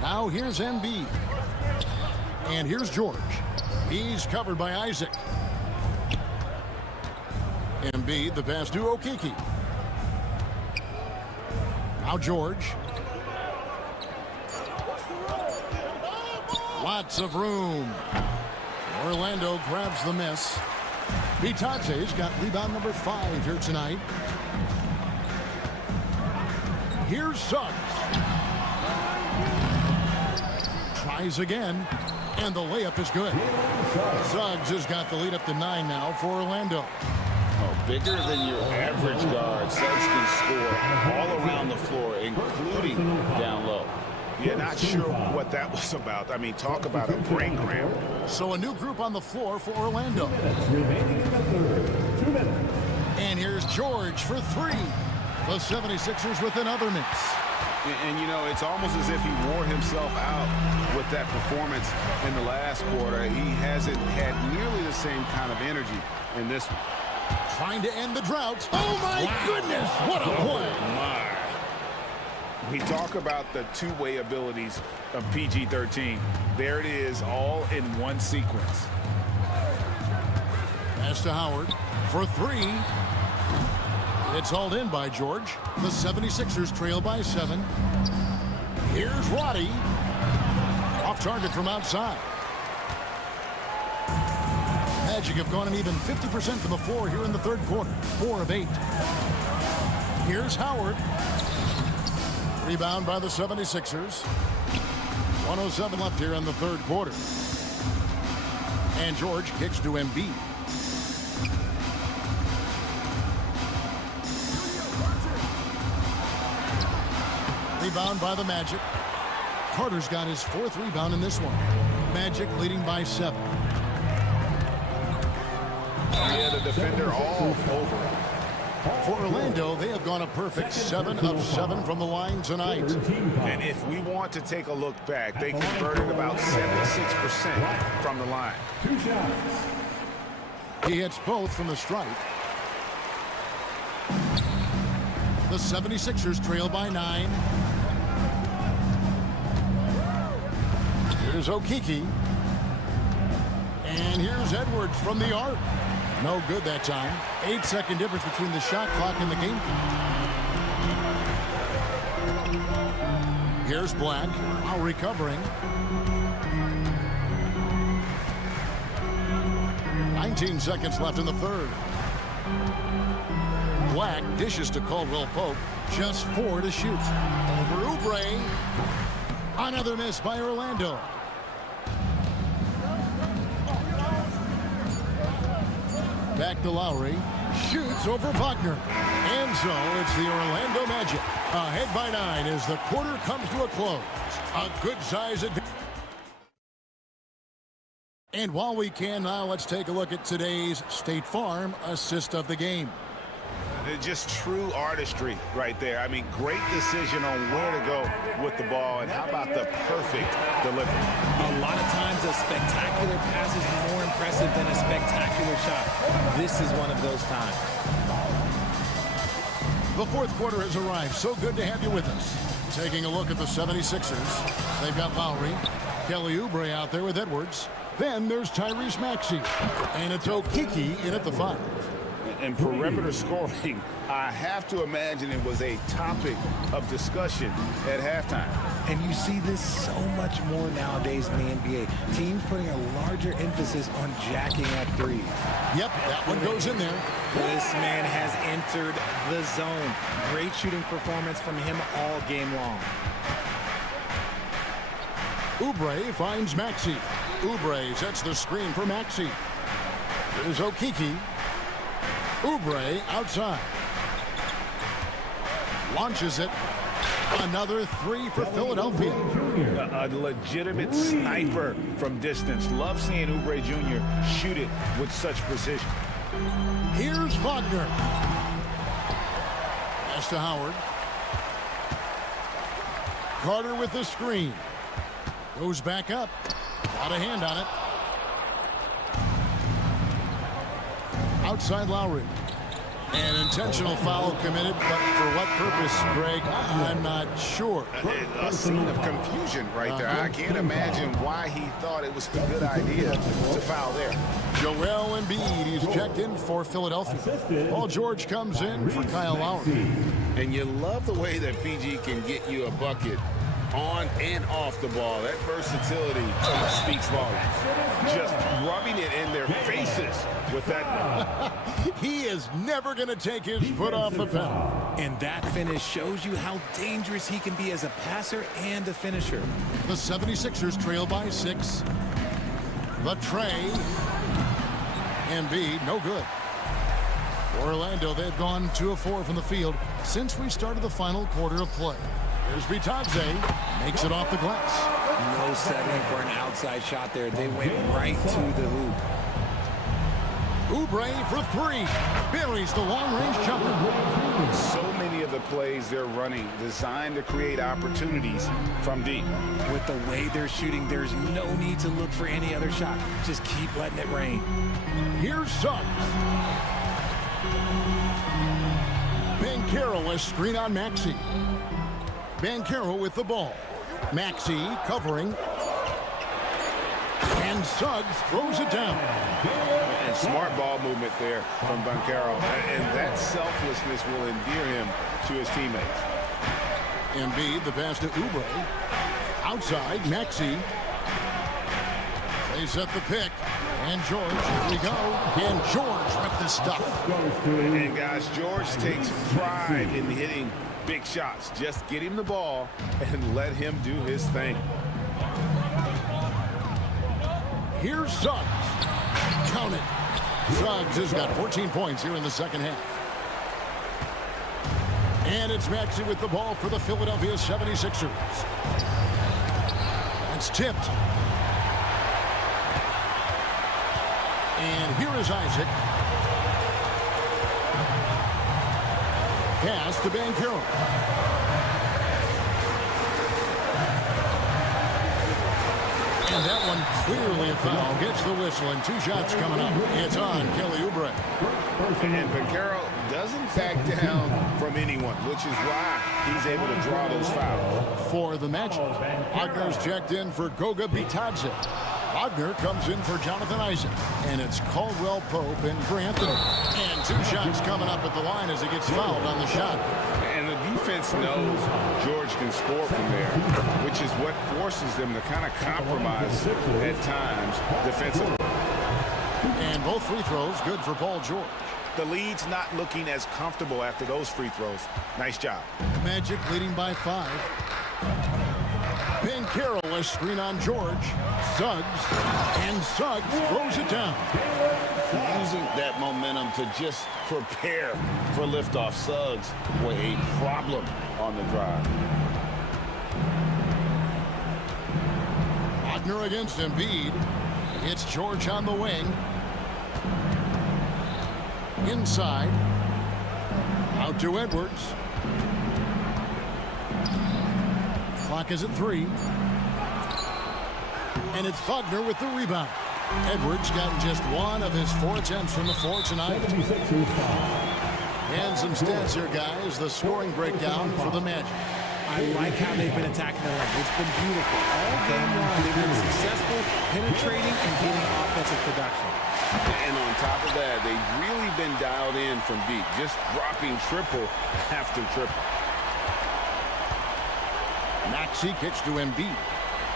Now here's Embiid. And here's George. He's covered by Isaac. Embiid, the pass to Okeke. Now George. Lots of room. Orlando grabs the miss. Bitadze's got rebound number 5 here tonight. Here's Suggs. Tries again. And the layup is good. Suggs has got the lead up to 9 now for Orlando. Oh, bigger than your average guard. Suggs can score all around the floor, including down low. Yeah, not sure what that was about. I mean, talk about a brain cramp. So a new group on the floor for Orlando. Remaining in the third. 2 minutes. And here's George for 3. The 76ers with another miss. And, you know, it's almost as if he wore himself out with that performance in the last quarter. He hasn't had nearly the same kind of energy in this one. Trying to end the drought. Oh, my goodness. What a play. We talk about the two-way abilities of PG-13. There it is, all in one sequence. Pass to Howard for 3. It's hauled in by George. The 76ers trail by 7. Here's Roddy. Off target from outside. Magic have gone an even 50% from the floor here in the third quarter. 4 of 8. Here's Howard. Rebound by the 76ers. 1:07 left here in the third quarter. And George kicks to Embiid. Rebound by the Magic. Carter's got his 4th rebound in this one. Magic leading by 7. Yeah, the defender all over him. For Orlando, they have gone a perfect 7 of 7 from the line tonight. And if we want to take a look back, they converted about 76% from the line. 2 shots. He hits both from the stripe. The 76ers trail by 9. Here's Okeke. And here's Edwards from the arc. No good that time. 8-second difference between the shot clock and the game clock. Here's Black, now recovering. 19 seconds left in the third. Black dishes to Caldwell Pope. Just 4 to shoot. Over Oubre. Another miss by Orlando. Back to Lowry. Shoots over Wagner. And so it's the Orlando Magic. Ahead by 9 as the quarter comes to a close. A good size advantage. And while we can now, let's take a look at today's State Farm assist of the game. Just true artistry right there. I mean, great decision on where to go with the ball, and how about the perfect delivery? A lot of times a spectacular pass is more impressive than a spectacular shot. This is one of those times. The fourth quarter has arrived. So good to have you with us. Taking a look at the 76ers. They've got Lowry, Kelly Oubre out there with Edwards. Then there's Tyrese Maxey. And it's Okiki in at the 5. And perimeter scoring, I have to imagine it was a topic of discussion at halftime. And you see this so much more nowadays in the NBA. Teams putting a larger emphasis on jacking up threes. Yep, that one goes in there. This man has entered the zone. Great shooting performance from him all game long. Oubre finds Maxey. Oubre sets the screen for Maxey. There's Okiki. Oubre outside. Launches it. Another 3 for Philadelphia. A legitimate sniper from distance. Love seeing Oubre Jr. shoot it with such precision. Here's Wagner. Pass to Howard. Carter with the screen. Goes back up. Got a hand on it. Outside Lowry. An intentional foul committed, but for what purpose, Greg, I'm not sure. A scene of confusion right there. I can't imagine why he thought it was a good idea to foul there. Joel Embiid, he's checked in for Philadelphia. Paul George comes in for Kyle Lowry. And you love the way that PG can get you a bucket on and off the ball. That versatility speaks volumes. Just rubbing it in their faces with that. He is never going to take his foot off the pedal. And that finish shows you how dangerous he can be as a passer and a finisher. The 76ers trail by 6. The tray. Embiid, no good. For Orlando, they've gone 2 of 4 from the field since we started the final quarter of play. Here's Bitadze, makes it off the glass. No settling for an outside shot there. They went right to the hoop. Oubre for 3. Buries the long-range jumper. So many of the plays they're running designed to create opportunities from deep. With the way they're shooting, there's no need to look for any other shot. Just keep letting it rain. Here's Suggs. Banchero, a screen on Maxey. Banchero with the ball. Maxey covering. And Suggs throws it down. And smart ball movement there from Banchero. And that selflessness will endear him to his teammates. Embiid, the pass to Oubre. Outside, Maxey. They set the pick. And George, here we go. And George with the stuff. And guys, George takes pride in hitting big shots. Just get him the ball and let him do his thing. Here's Suggs. Count it. Suggs has got 14 points here in the second half. And it's Maxey with the ball for the Philadelphia 76ers. That's tipped. And here is Isaac. Pass to Banchero. And that one clearly a foul. Gets the whistle, and 2 shots coming up. It's on Kelly Oubre. And Banchero doesn't back down from anyone, which is why he's able to draw those fouls. For the matchup, Wagner's checked in for Goga Bitadze. Wagner comes in for Jonathan Isaac. And it's Caldwell Pope in for Anthony. And 2 shots coming up at the line as he gets fouled on the shot. And the defense knows George can score from there, which is what forces them to kind of compromise at times defensively. And both free throws good for Paul George. The lead's not looking as comfortable after those free throws. Nice job. Magic leading by 5. Banchero, a screen on George. Suggs. And Suggs throws it down. Using that momentum to just prepare for liftoff. Suggs with a problem on the drive. Wagner against Embiid. It's George on the wing. Inside. Out to Edwards. Clock is at 3. And it's Wagner with the rebound. Edwards got just 1 of his 4 attempts from the floor tonight. And some stats here, guys. The scoring breakdown for the Magic. I like how they've been attacking the lane. It's been beautiful. All game long, they've been successful penetrating and getting offensive production. And on top of that, they've really been dialed in from deep, just dropping triple after triple. Maxey kicks to Embiid.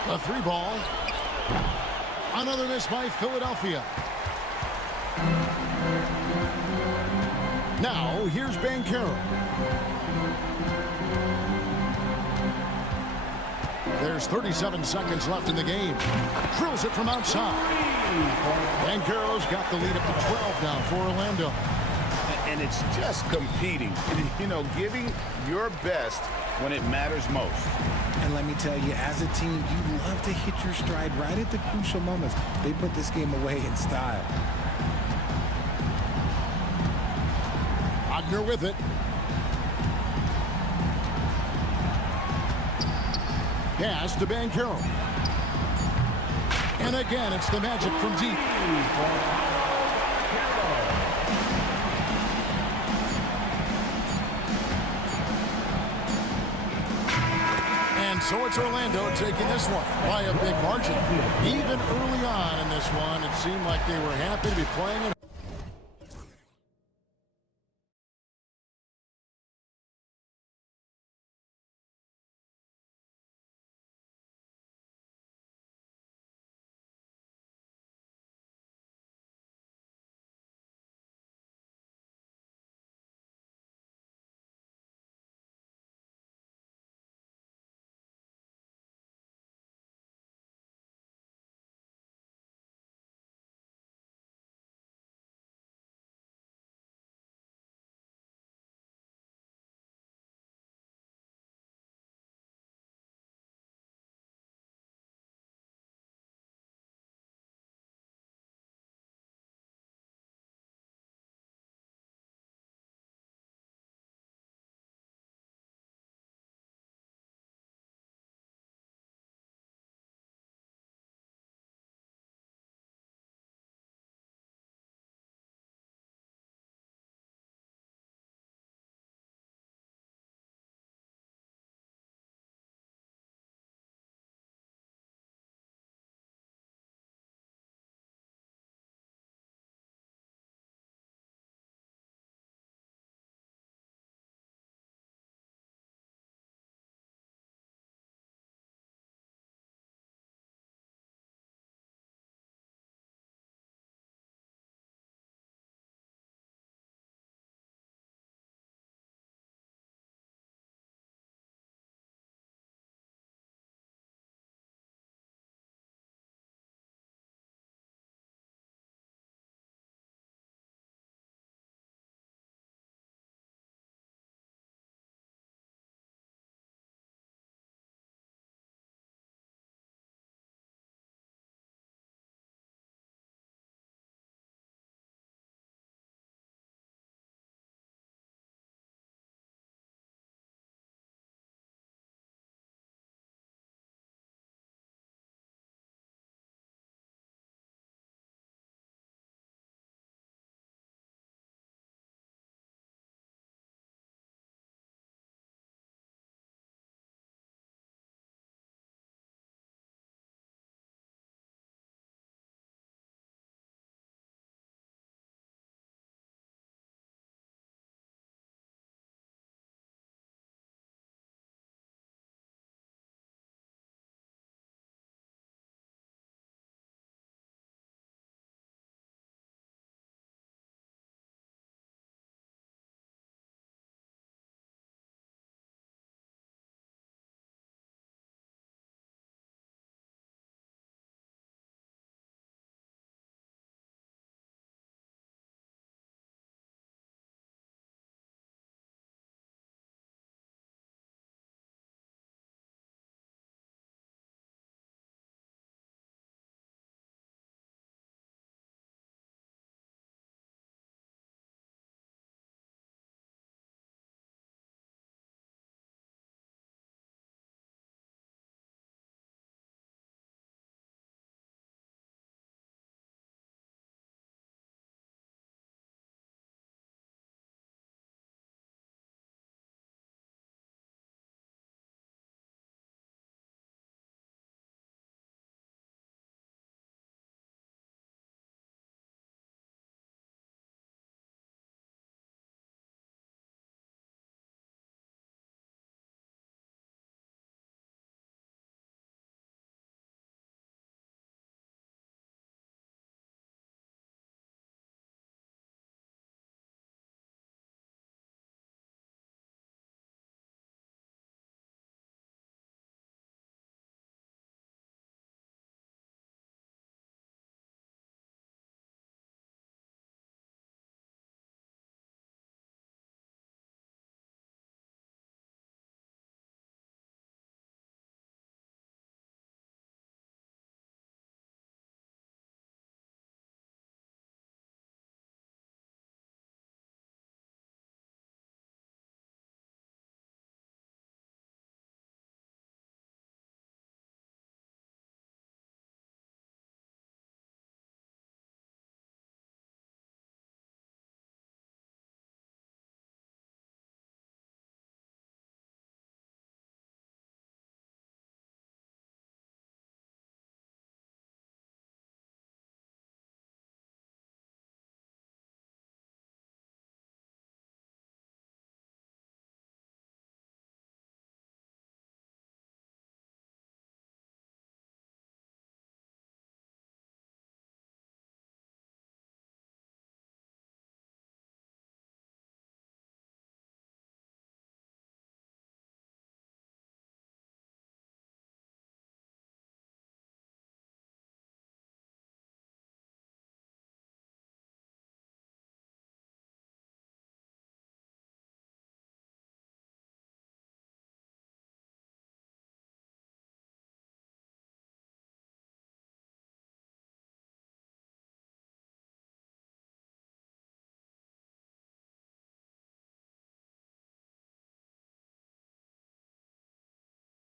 The 3 ball. Another miss by Philadelphia. Now, here's Banchero. There's 37 seconds left in the game. Drills it from outside. Banchero's got the lead up to 12 now for Orlando. And it's just competing, you know, giving your best when it matters most. And let me tell you, as a team, you love to hit your stride right at the crucial moments. They put this game away in style. Wagner with it. Pass to Banchero. And again, it's the Magic from deep. And so it's Orlando taking this one by a big margin. Even early on in this one, it seemed like they were happy to be playing at